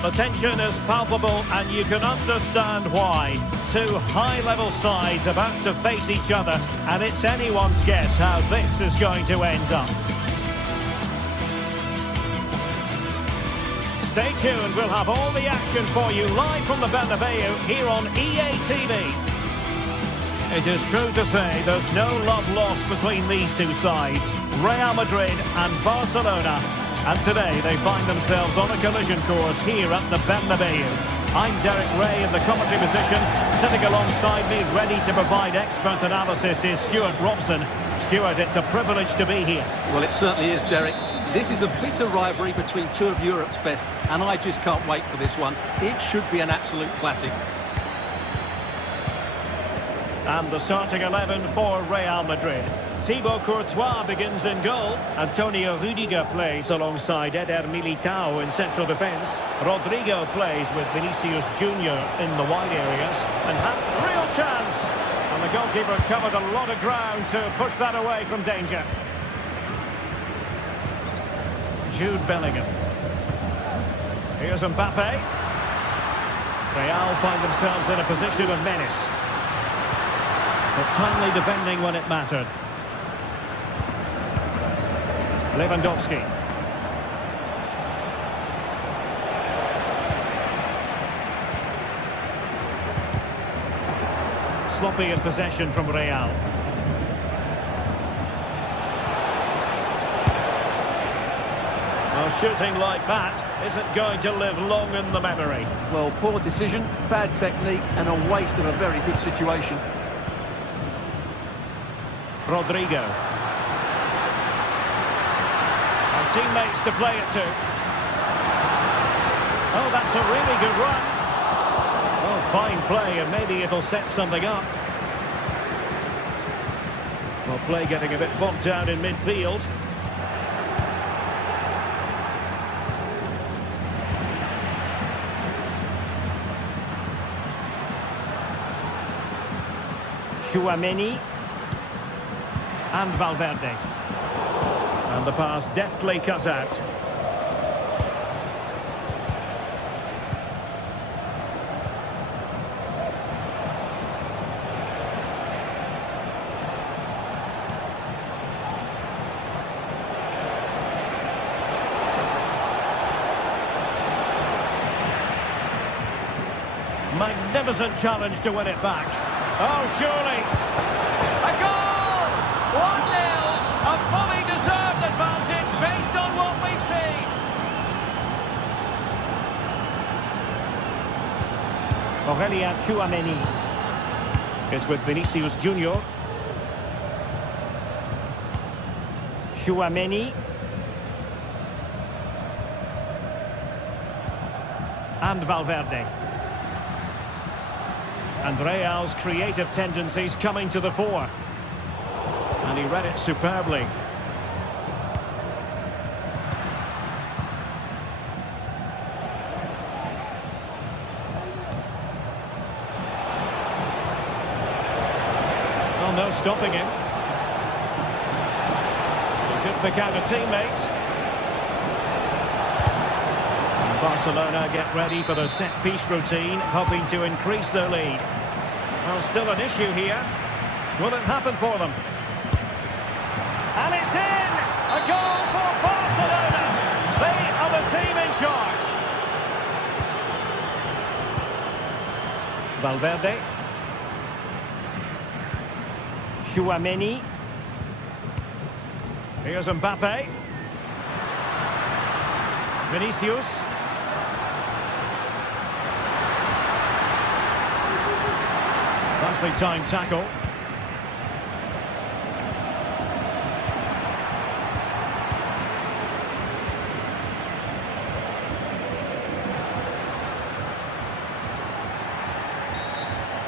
The tension is palpable, and you can understand why. Two high-level sides about to face each other, and it's anyone's guess how this is going to end up. Stay tuned, we'll have all the action for you live from the Bernabeu here on EA TV. It is true to say there's no love lost between these two sides, Real Madrid and Barcelona. And today they find themselves on a collision course here at the Bernabeu. I'm Derek Ray in the commentary position. Sitting alongside me, ready to provide expert analysis, is Stuart Robson. Stuart, it's a privilege to be here. Well, it certainly is, Derek. This is a bitter rivalry between two of Europe's best, and I just can't wait for this one. It should be an absolute classic. And the starting 11 for Real Madrid. Thibaut Courtois begins in goal. Antonio Rüdiger plays alongside Eder Militao in central defence. Rodrigo plays with Vinicius Junior in the wide areas. And had a real chance. And the goalkeeper covered a lot of ground to push that away from danger. Jude Bellingham. Here's Mbappe. Real find themselves in a position of menace. But timely defending when it mattered. Lewandowski. Sloppy in possession from Real. Well, shooting like that isn't going to live long in the memory. Well, poor decision, bad technique, and a waste of a very good situation. Rodrigo. And teammates to play it to. Oh, that's a really good run. Oh, fine play, and maybe it'll set something up. Well, play getting a bit bogged down in midfield. Tchouaméni. And Valverde. And the pass deftly cut out. Magnificent challenge to win it back. Oh, surely. A goal! 1-0. A fully deserved advantage based on what we've seen. Aurélien Tchouaméni is with Vinicius Junior. Tchouaméni. And Valverde. And Real's creative tendencies coming to the fore. And he read it superbly. Oh, no stopping him. He could pick out a teammate. And Barcelona get ready for the set-piece routine, hoping to increase their lead. Well, still an issue here. Will it happen for them? And it's in! A goal for Barcelona! They are the team in charge. Valverde. Tchouaméni. Here's Mbappe. Vinicius. Nicely timed tackle.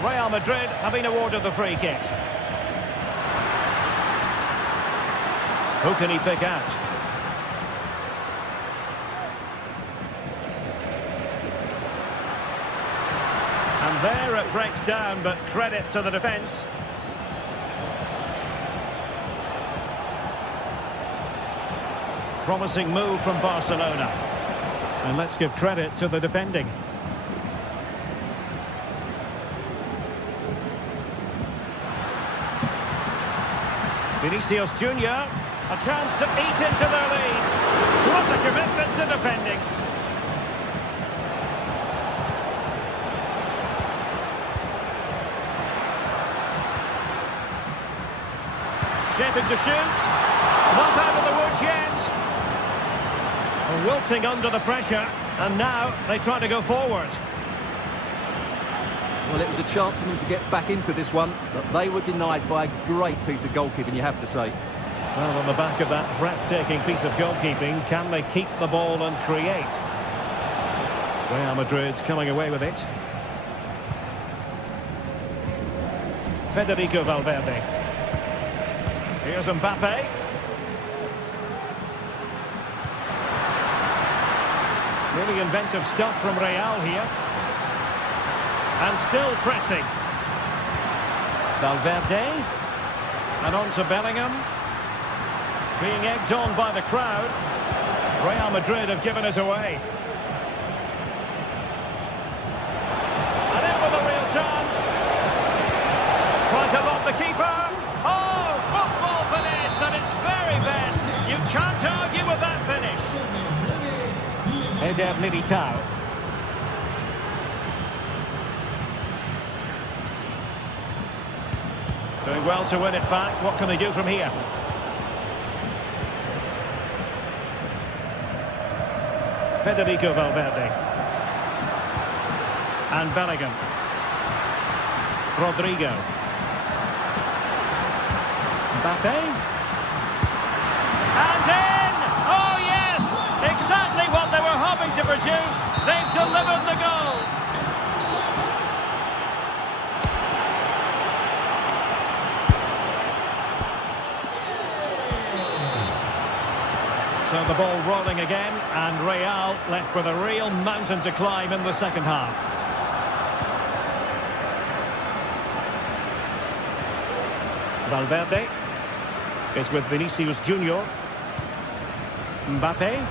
Real Madrid have been awarded the free kick. Who can he pick out? And there it breaks down, but credit to the defence. Promising move from Barcelona. And let's give credit to the defending. Vinicius Junior, a chance to eat into their lead. What a commitment to defending. Shaping to shoot. Not out of the woods yet. Wilting under the pressure, and now they try to go forward. Well, it was a chance for them to get back into this one, but they were denied by a great piece of goalkeeping, you have to say. Well, on the back of that breathtaking piece of goalkeeping, can they keep the ball and create? Real Madrid coming away with it. Federico Valverde. Here's Mbappe. Really inventive stuff from Real here. And still pressing. Valverde. And on to Bellingham. Being egged on by the crowd. Real Madrid have given us away. And in with a real chance. Trying to lob the keeper. Oh, football finish, and it's very best. You can't argue with that finish. Eder Militao. Doing well to win it back. What can they do from here? Federico Valverde. And Bellingham. Rodrigo. Mbappe. And in! Oh yes! Exactly what they were hoping to produce. They've delivered the goal. So the ball rolling again, and Real left with a real mountain to climb in the second half. Valverde is with Vinicius Junior. Mbappe.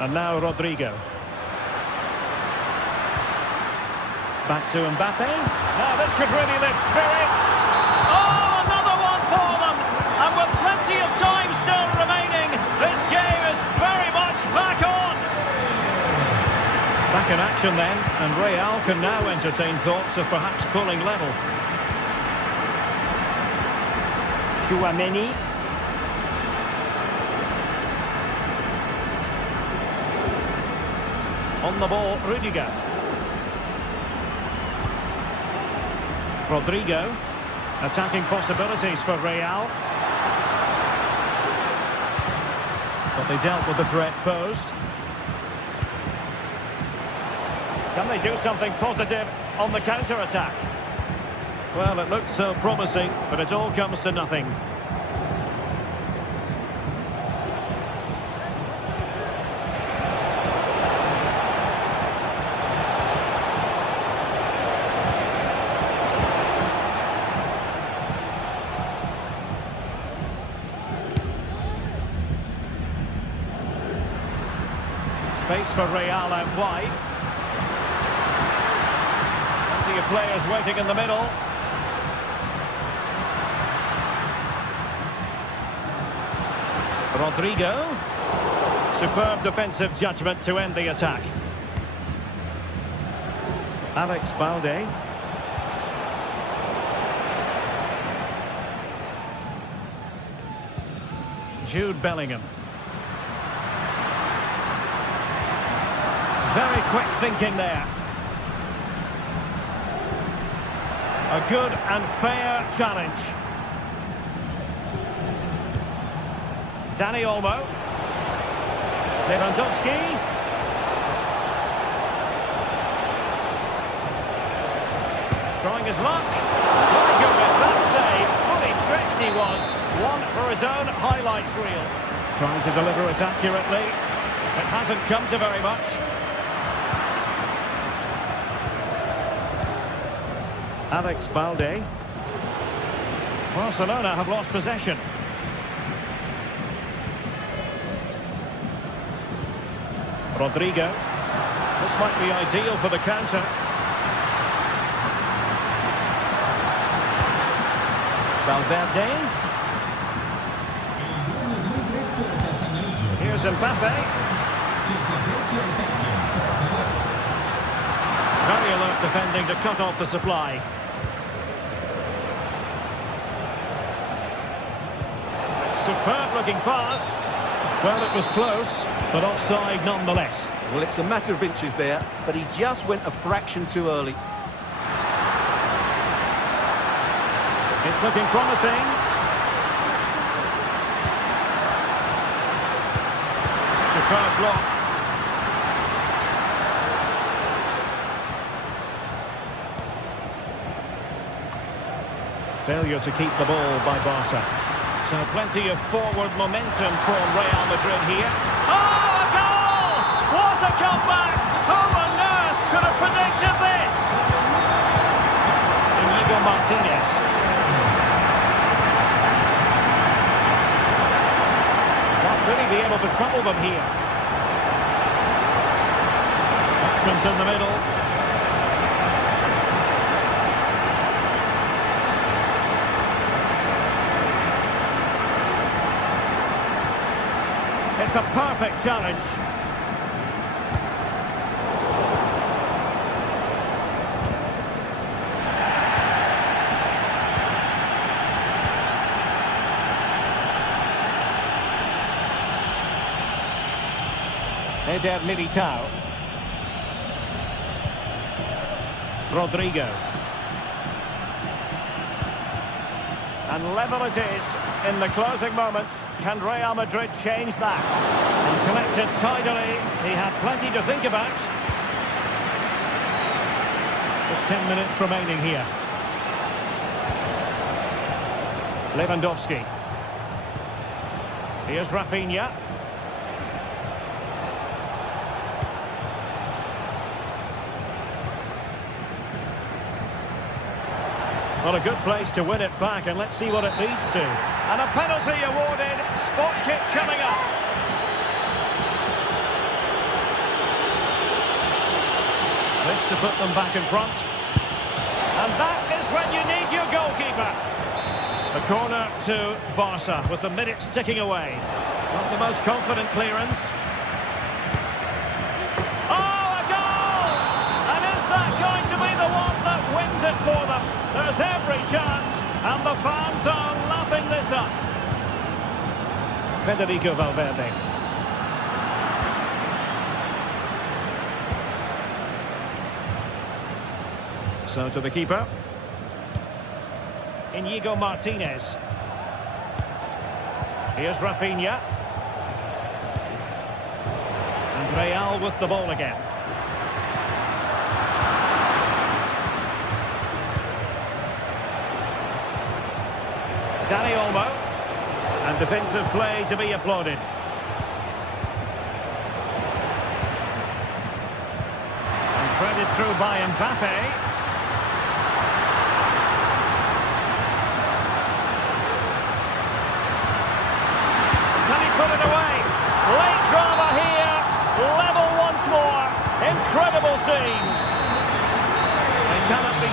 And now Rodrigo. Back to Mbappe. Now this could really lift spirits. Oh, another one for them. And with plenty of time still remaining, this game is very much back on. Back in action then, and Real can now entertain thoughts of perhaps pulling level. Chouameni. On the ball, Rudiger. Rodrigo. Attacking possibilities for Real. But they dealt with the threat posed. Can they do something positive on the counter-attack? Well, it looked so promising, but it all comes to nothing. Space for Real out wide. Plenty of players waiting in the middle. Rodrigo. Superb defensive judgment to end the attack. Alex Balde. Jude Bellingham. Very quick thinking there. A good and fair challenge. Dani Olmo. Lewandowski. Trying his luck. My goodness, that save. Fully stretched he was. One for his own highlights reel. Trying to deliver it accurately. It hasn't come to very much. Alex Balde. Barcelona have lost possession. Rodrigo. This might be ideal for the counter. Valverde. Here's Mbappe. Very alert defending to cut off the supply. Superb looking pass. Well, it was close, but offside nonetheless. Well, it's a matter of inches there, but he just went a fraction too early. It's looking promising. Superb block. Failure to keep the ball by Barca. So plenty of forward momentum from Real Madrid here. Oh, a goal! What a comeback! Who on earth could have predicted this? Inigo Martinez. them here. Options in the middle. It's a perfect challenge. Eder Militao. Rodrigo. And level it is in the closing moments. Can Real Madrid change that? And collected tidily. He had plenty to think about. Just 10 minutes remaining here. Lewandowski. Here's Rafinha. Well, a good place to win it back, and let's see what it leads to. And a penalty awarded. Spot kick coming up. This to put them back in front. And that is when you need your goalkeeper. The corner to Barca with the minutes ticking away. Not the most confident clearance. Oh, a goal! And is that going to be the one that wins it for them? There's every chance, and the fans are lapping this up. Federico Valverde. So to the keeper. Inigo Martinez. Here's Rafinha. And Real with the ball again. Dani Olmo, and defensive play to be applauded. And threaded through by Mbappe. Can he put it away? Late drama here, level once more. Incredible scenes. They cannot be...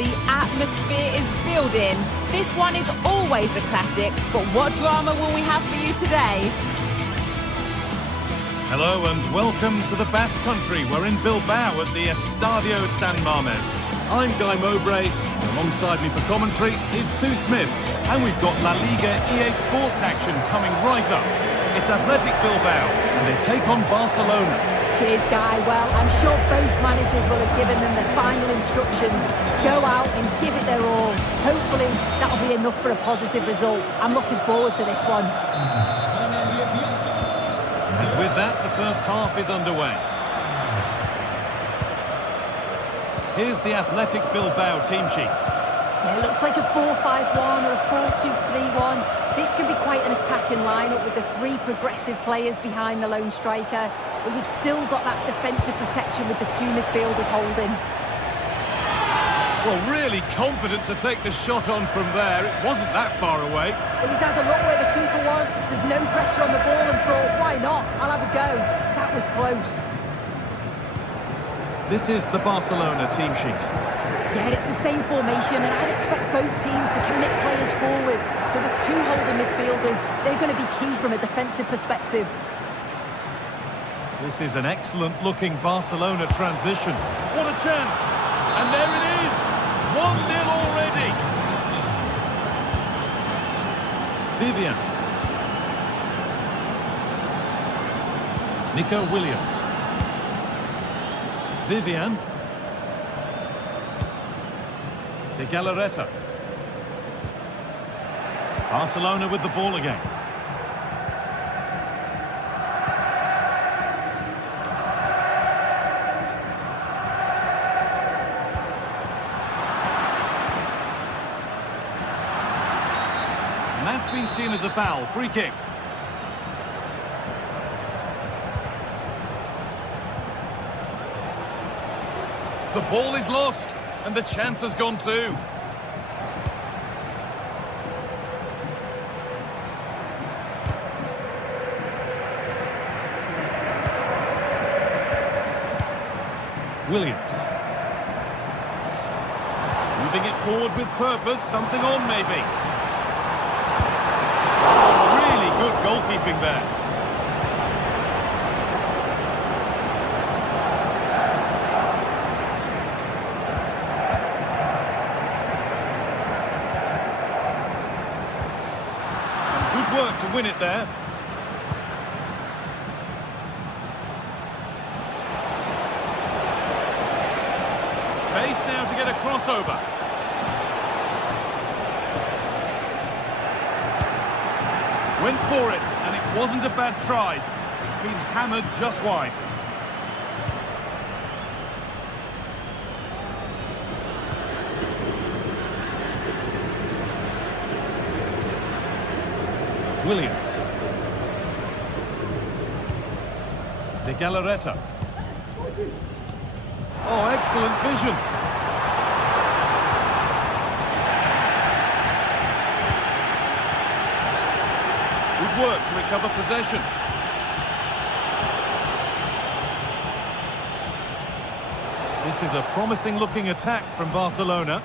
The atmosphere is building. This one is always a classic, but what drama will we have for you today? Hello and welcome to the Basque Country. We're in Bilbao at the Estadio San Mamés. I'm Guy Mowbray, and alongside me for commentary is Sue Smith. And we've got La Liga EA Sports action coming right up. It's Athletic Bilbao, and they take on Barcelona. Cheers, Guy. Well, I'm sure both managers will have given them the final instructions. Go out and give it their all. Hopefully, that'll be enough for a positive result. I'm looking forward to this one. And with that, the first half is underway. Here's the Athletic Bilbao team sheet. Yeah, it looks like a 4-5-1 or a 4-2-3-1. This can be quite an attacking lineup with the three progressive players behind the lone striker. But you've still got that defensive protection with the two midfielders holding. Well, really confident to take the shot on from there. It wasn't that far away. He's had a look where the keeper was. There's no pressure on the ball and thought, why not? I'll have a go. That was close. This is the Barcelona team sheet. Yeah, it's the same formation, and I'd expect both teams to commit players forward. So the two holding midfielders, they're going to be key from a defensive perspective. This is an excellent-looking Barcelona transition. What a chance! And there it is! 1-0 already! Vivian. Nico Williams. Vivian. De Galarreta. Barcelona with the ball again. And that's been seen as a foul. Free kick. The ball is lost, and the chance has gone too. Williams. Moving it forward with purpose, something on maybe. Oh, really good goalkeeping there. Work to win it there. Space now to get a crossover. Went for it, and it wasn't a bad try. It's been hammered just wide. Williams. De Galarreta. Oh, excellent vision. Good work to recover possession. This is a promising looking attack from Barcelona.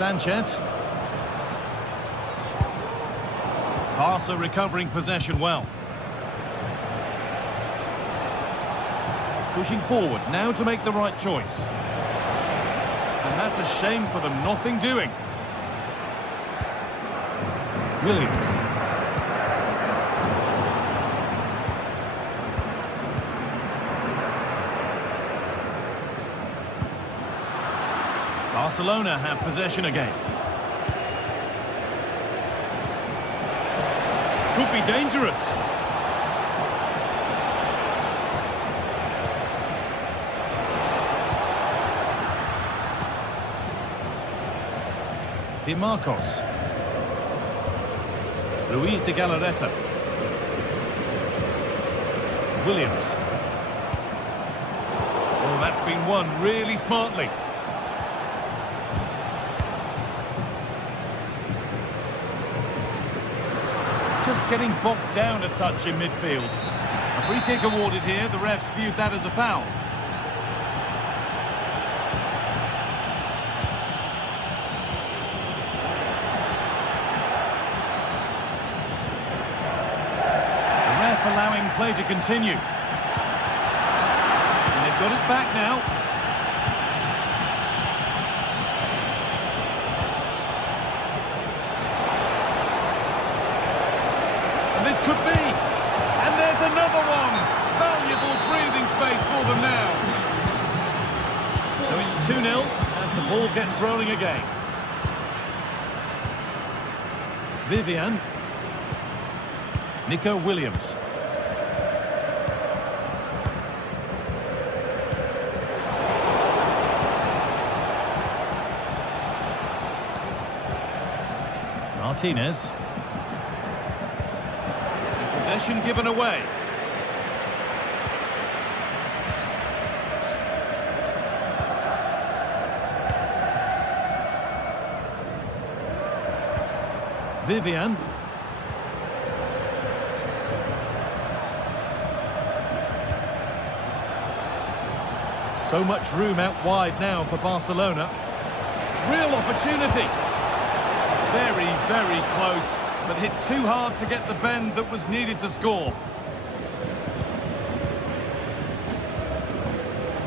Sanchez. Barca recovering possession well. Pushing forward now to make the right choice. And that's a shame for them, nothing doing. Williams. Barcelona have possession again. Could be dangerous. Di Marcos. Luis de Galarreta. Williams. Oh, that's been won really smartly. Just getting bogged down a touch in midfield. A free kick awarded here. The refs viewed that as a foul. The ref allowing play to continue. And they've got it back now. This could be, and there's another one. Valuable breathing space for them now. So it's 2-0 as the ball gets rolling again. Vivian. Nico Williams. Martinez. Possession given away. Vivian. So much room out wide now for Barcelona. Real opportunity. Very, very close, but hit too hard to get the bend that was needed to score.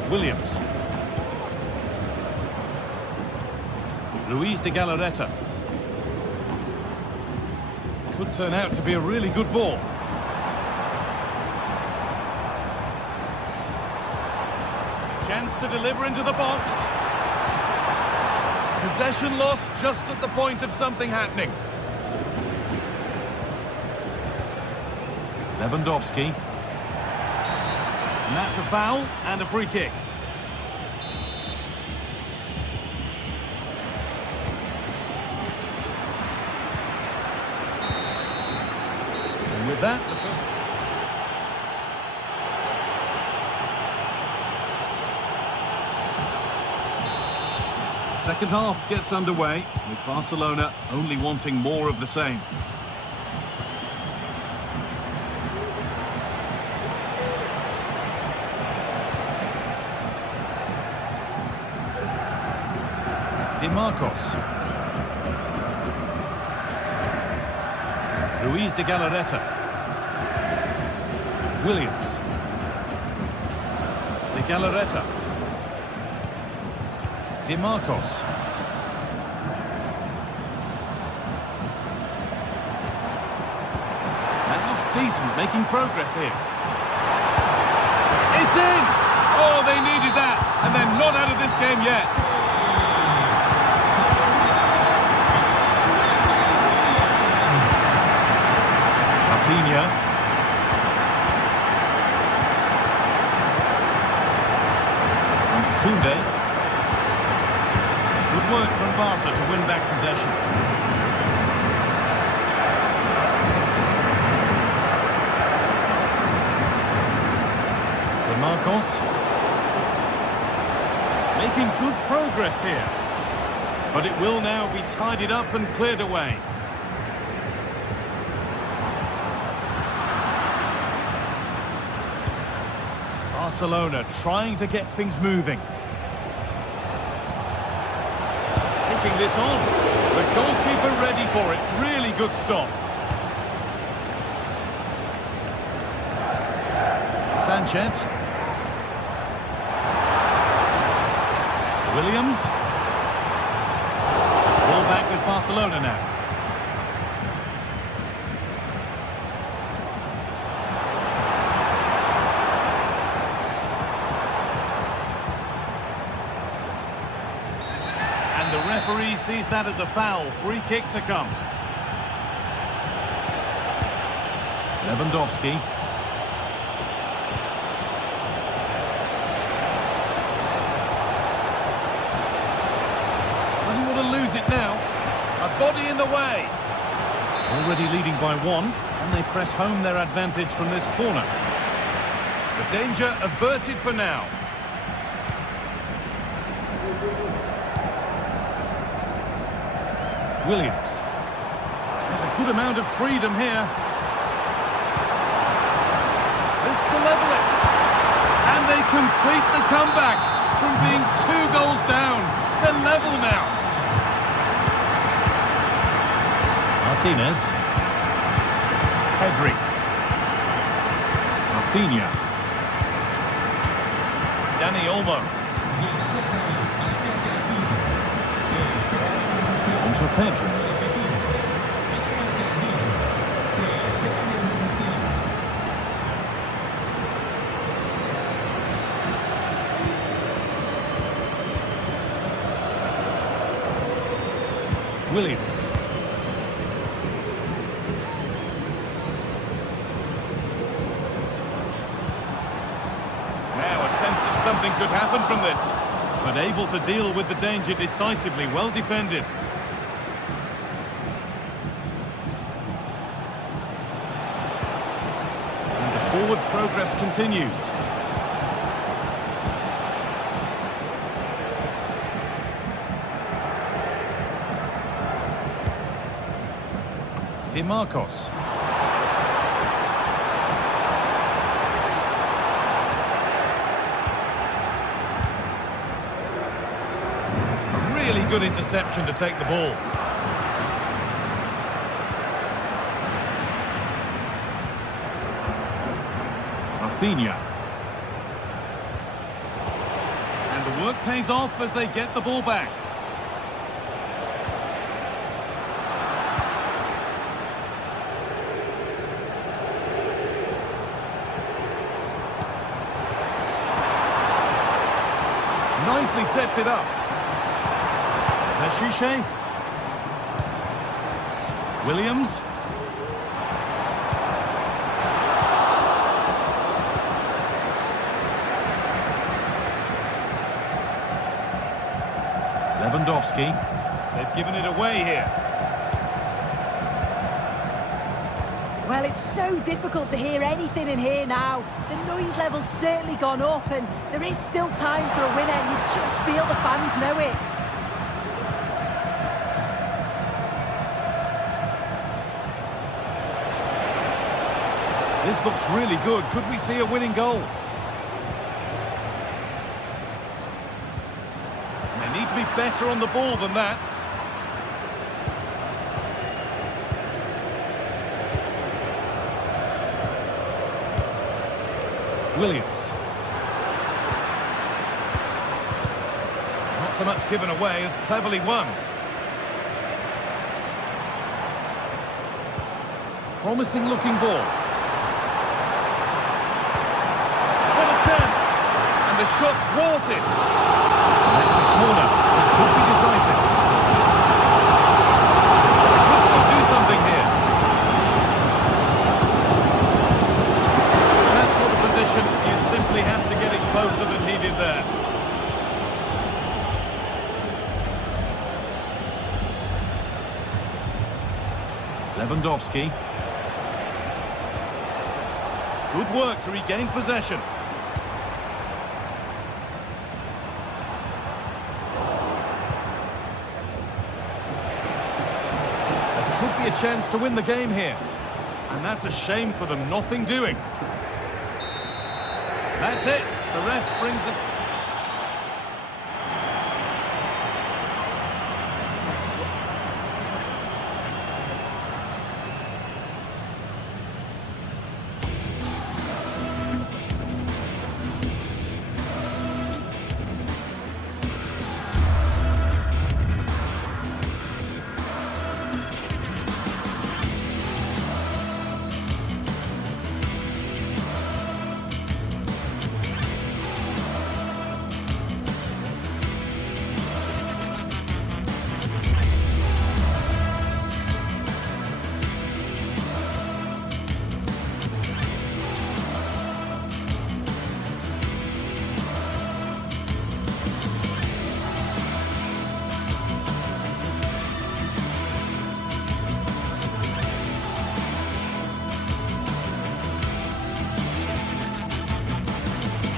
Williams. Luis de Galarreta. Could turn out to be a really good ball. Chance to deliver into the box. Possession lost just at the point of something happening. Lewandowski. And that's a foul and a free kick. And with that, second half gets underway, with Barcelona only wanting more of the same. De Marcos. Luis de Galarreta. Williams. De Galarreta. De Marcos. That looks decent, making progress here. It's in! Oh, they needed that, and they're not out of this game yet. Rafinha. And Koundé. Good work from Barca to win back possession. De Marcos. Making good progress here. But it will now be tidied up and cleared away. Barcelona trying to get things moving. Taking this on. The goalkeeper ready for it. Really good stop. Sanchez. Williams. Ball back with Barcelona now. The referee sees that as a foul. Free kick to come. Lewandowski. Doesn't want to lose it now. A body in the way. Already leading by one, and they press home their advantage from this corner. The danger averted for now. Williams. There's a good amount of freedom here. This to level it. And they complete the comeback from being 2 goals down. They're level now. Martinez. Pedri. Rafinha. Dani Olmo. Pedri. Williams. Now a sense that something could happen from this, but able to deal with the danger decisively. Well defended. Forward progress continues. DeMarcos. A really good interception to take the ball. Rafinha. And the work pays off as they get the ball back. Nicely sets it up. Meshiche. Williams. Lewandowski. They've given it away here. Well, it's so difficult to hear anything in here now. The noise level's certainly gone up, and there is still time for a winner. You just feel the fans know it. This looks really good. Could we see a winning goal? They need to be better on the ball than that. Williams. Not so much given away as cleverly won. Promising looking ball. What a chance! And the shot thwarted. That's a corner. It could be decisive. Could still do something here. That sort of position, you simply have to get it closer than he did there. Lewandowski. Good work to regain possession. There could be a chance to win the game here. And that's a shame for them, nothing doing. That's it. The ref brings it.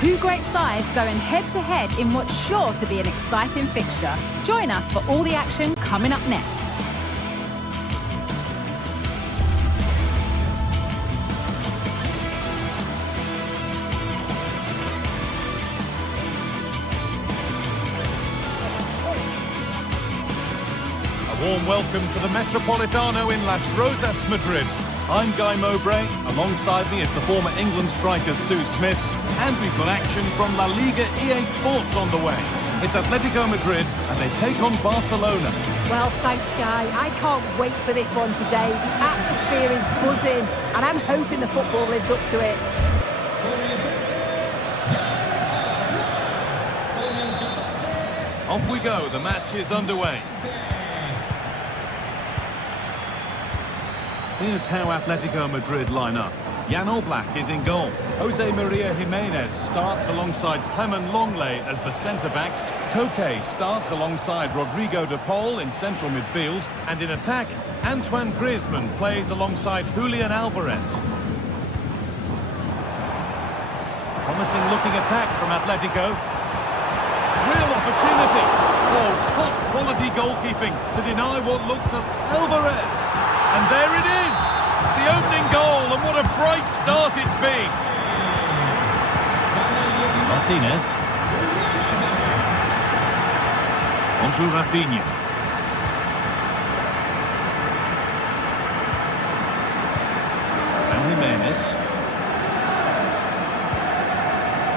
Two great sides going head-to-head in what's sure to be an exciting fixture. Join us for all the action coming up next. A warm welcome to the Metropolitano in Las Rosas, Madrid. I'm Guy Mowbray. Alongside me is the former England striker Sue Smith. And we've got action from La Liga GTSports on the way. It's Atletico Madrid and they take on Barcelona. Well, thanks, Guy. I can't wait for this one today. The atmosphere is buzzing, and I'm hoping the football lives up to it. Off we go. The match is underway. Here's how Atletico Madrid line up. Jan Oblak is in goal. Jose Maria Jimenez starts alongside Clement Longley as the centre-backs. Koke starts alongside Rodrigo de Paul in central midfield. And in attack, Antoine Griezmann plays alongside Julian Alvarez. Promising looking attack from Atletico. Real opportunity. Oh, top quality goalkeeping to deny what looked at Alvarez. And there it is. The opening goal, and what a bright start it's been. Martinez. On to Rafinha. And Jimenez.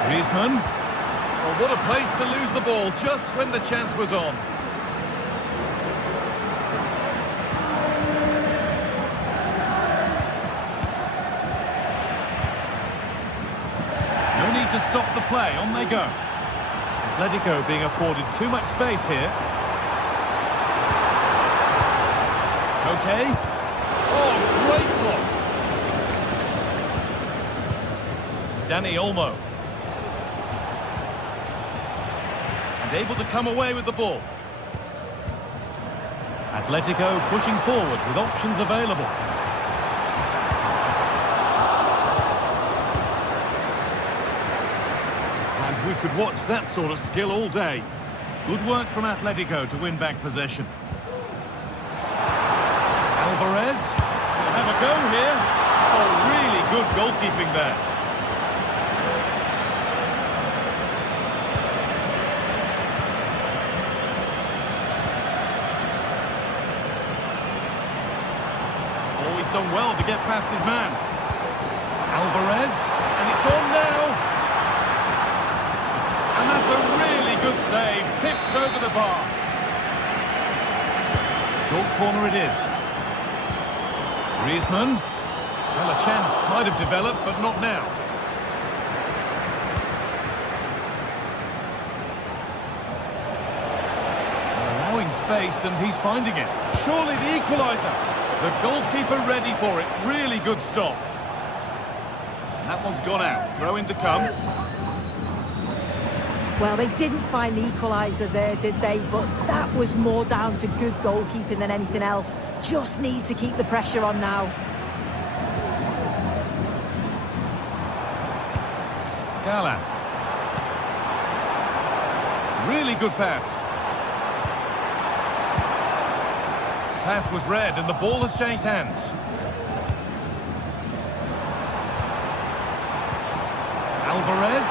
Griezmann. Well, what a place to lose the ball just when the chance was on. No need to stop the play. On they go. Atletico being afforded too much space here. Okay. Oh, great block. Dani Olmo. And able to come away with the ball. Atletico pushing forward with options available. And we could watch that sort of skill all day. Good work from Atletico to win back possession. Alvarez will have a go here. Oh, really good goalkeeping there. Always done well to get past his man. Alvarez, and it's on now. And that's a really good save, tipped over the bar. Short corner it is. Griezmann. Well, a chance might have developed, but not now. Allowing space, and he's finding it. Surely the equaliser. The goalkeeper ready for it. Really good stop. And that one's gone out. Throw in to come. Well, they didn't find the equaliser there, did they? But that was more down to good goalkeeping than anything else. Just need to keep the pressure on now. Galán. Really good pass. Pass was read and the ball has changed hands. Alvarez.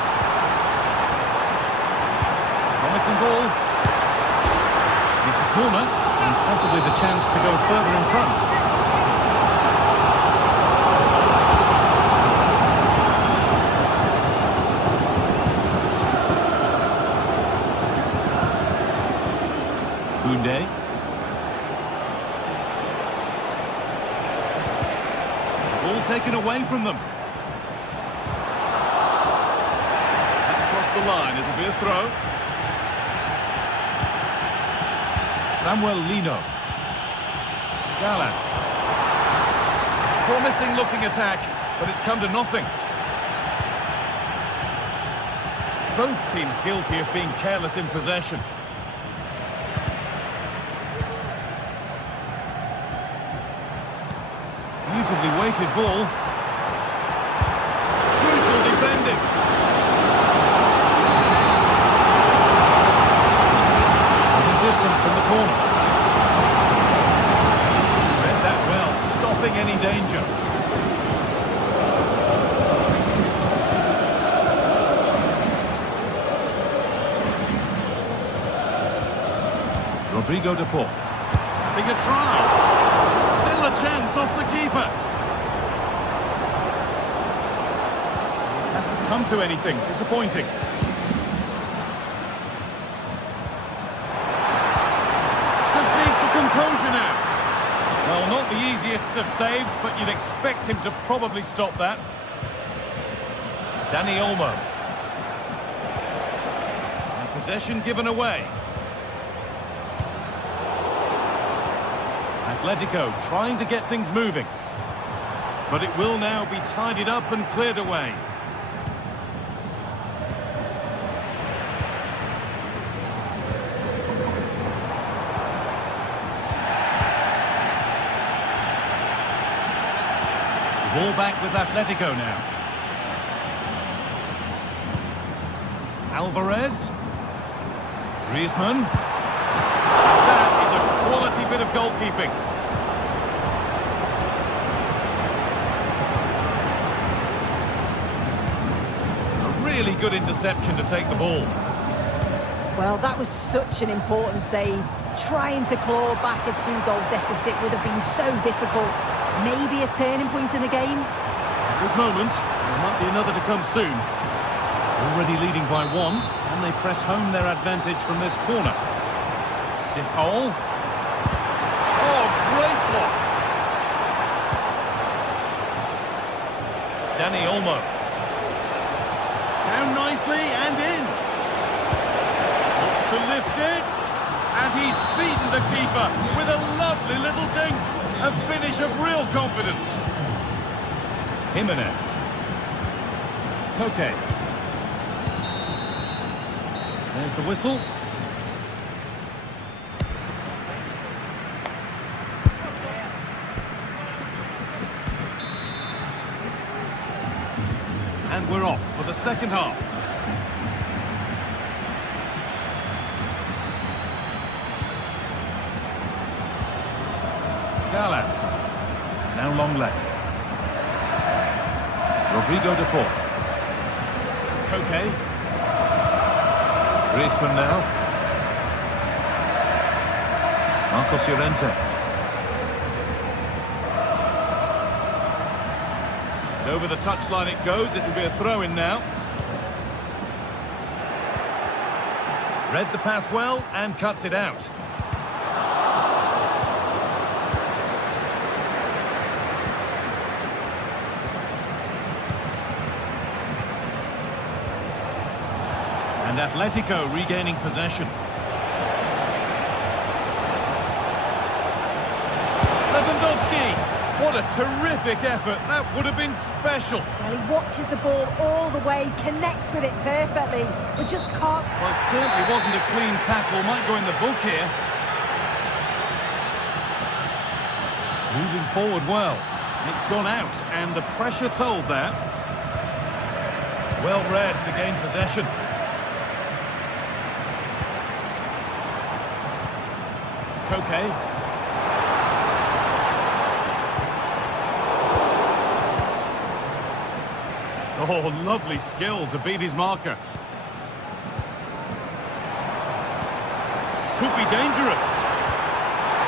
Promising ball. It's a corner and possibly the chance to go further in front. Koundé. Ball taken away from them. That's across the line. It'll be a throw. Samuel Lino. Galán. Promising looking attack, but it's come to nothing. Both teams guilty of being careless in possession. Beautifully weighted ball. Crucial defending. Different from the corner. Read that well, stopping any danger. Rodrigo de Paul. Having a try. Still a chance off the keeper. Hasn't come to anything. Disappointing. Composure now. Well, not the easiest of saves, but you'd expect him to probably stop that. Dani Olmo. And possession given away. Atletico trying to get things moving. But it will now be tidied up and cleared away. Ball back with Atletico now. Alvarez. Griezmann. That is a quality bit of goalkeeping. A really good interception to take the ball. Well, that was such an important save. Trying to claw back a 2-goal deficit would have been so difficult. Maybe a turning point in the game. Good moment. There might be another to come soon. Already leading by 1, and they press home their advantage from this corner. De Paul. Oh, great block. Dani Olmo. Down nicely and in. Looks to lift it. And he's beaten the keeper with a lovely little dink. A finish of real confidence. Jimenez. Koke. There's the whistle. And we're off for the second half. Galán. Now long left. Rodrigo de Paul. Koke. Griezmann now. Marcos Llorente. Over the touchline it goes. It'll be a throw-in now. Read the pass well and cuts it out. And Atletico regaining possession. Lewandowski! What a terrific effort. That would have been special. Well, he watches the ball all the way, connects with it perfectly, but just can't... Well, it certainly wasn't a clean tackle. Might go in the book here. Moving forward well. It's gone out, and the pressure told that. Well read to gain possession. Koke. Oh, lovely skill to beat his marker. Could be dangerous.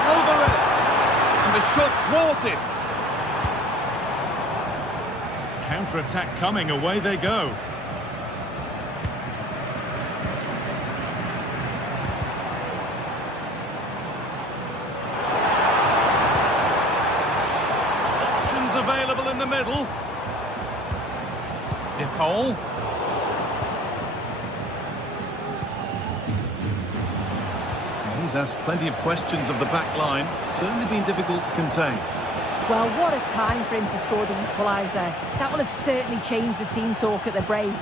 Alvarez. And the shot thwarted. Counter-attack coming, away they go. Options available in the middle. De Paul. He's asked plenty of questions of the back line. Certainly been difficult to contain. Well, what a time for him to score the equaliser. That will have certainly changed the team talk at the break.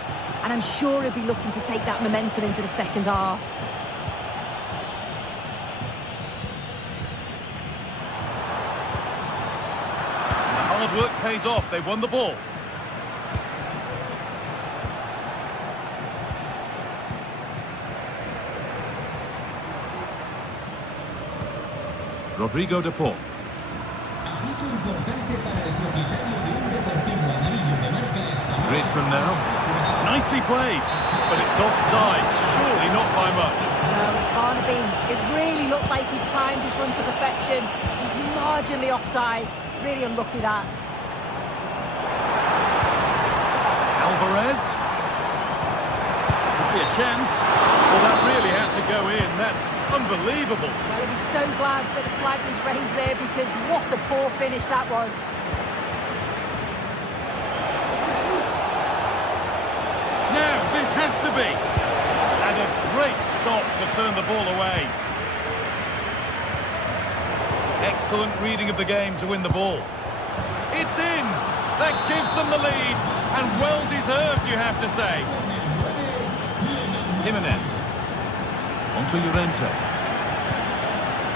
And I'm sure he'll be looking to take that momentum into the second half. The hard work pays off. They won the ball. Rodrigo de Paul. Griezmann now. Nicely played, but it's offside. Surely not by much. No, it can't have been. It really looked like he timed his run to perfection. He's marginally offside. Really unlucky that. Alvarez. Could be a chance. Well, that really had to go in. That's unbelievable. Well, he'll be so glad that the flag was raised there, because what a poor finish that was. Now, this has to be. And a great stop to turn the ball away. Excellent reading of the game to win the ball. It's in. That gives them the lead. And well deserved, you have to say. Jimenez. Onto Llorente.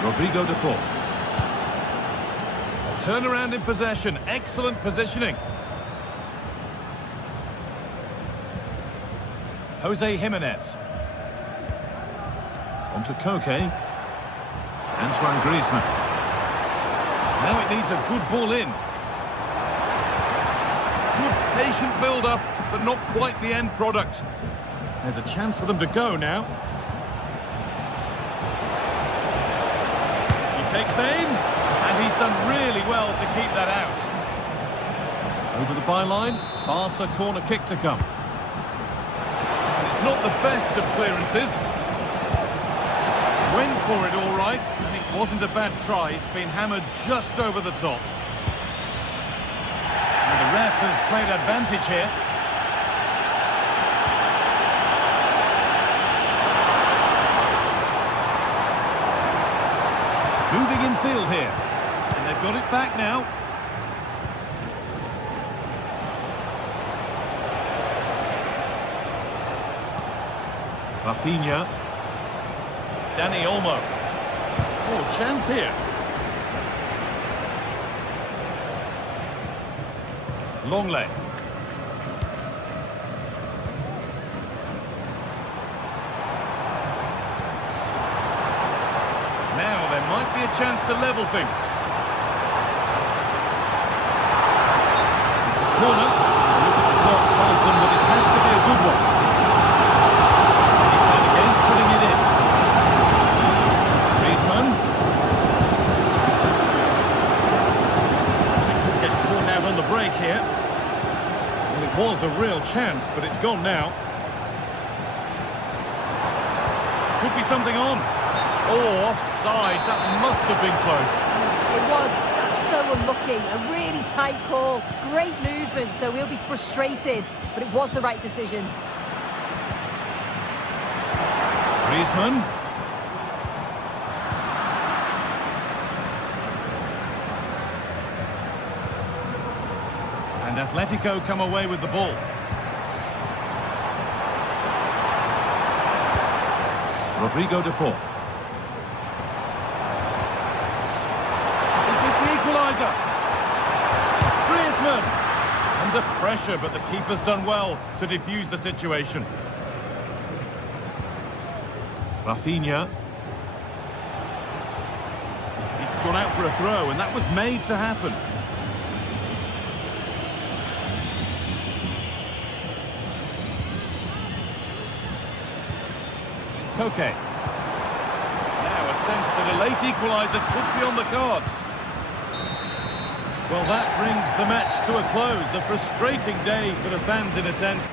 Rodrigo de Paul. Turnaround in possession. Excellent positioning. Jose Jimenez. On to Koke. Antoine Griezmann. Now it needs a good ball in. Good patient build-up, but not quite the end product. There's a chance for them to go now. He takes aim, and he's done really well to keep that out. Over the byline, Barca corner kick to come. And it's not the best of clearances. Went for it all right, and it wasn't a bad try. It's been hammered just over the top. And the ref has played advantage here. Moving in field here. And they've got it back now. Rafinha. Dani Olmo. Oh, chance here. Longley. Now there might be a chance to level things. Corner. Look at the cross past them, but it has to be a good one. He's against putting it in. Griezmann. They could get caught out on the break here. Well, it was a real chance, but it's gone now. Could be something on. Oh, offside. That must have been close. It was. That's so unlucky. A really tight call. Great movement, so we'll be frustrated, but it was the right decision. Griezmann. And Atletico come away with the ball. Rodrigo de Paul. Is this the equaliser? Griezmann! Under pressure, but the keeper's done well to defuse the situation. Rafinha. It's gone out for a throw, and that was made to happen. Koke. Now a sense that a late equaliser could be on the cards. Well, that brings the match to a close. A frustrating day for the fans in attendance.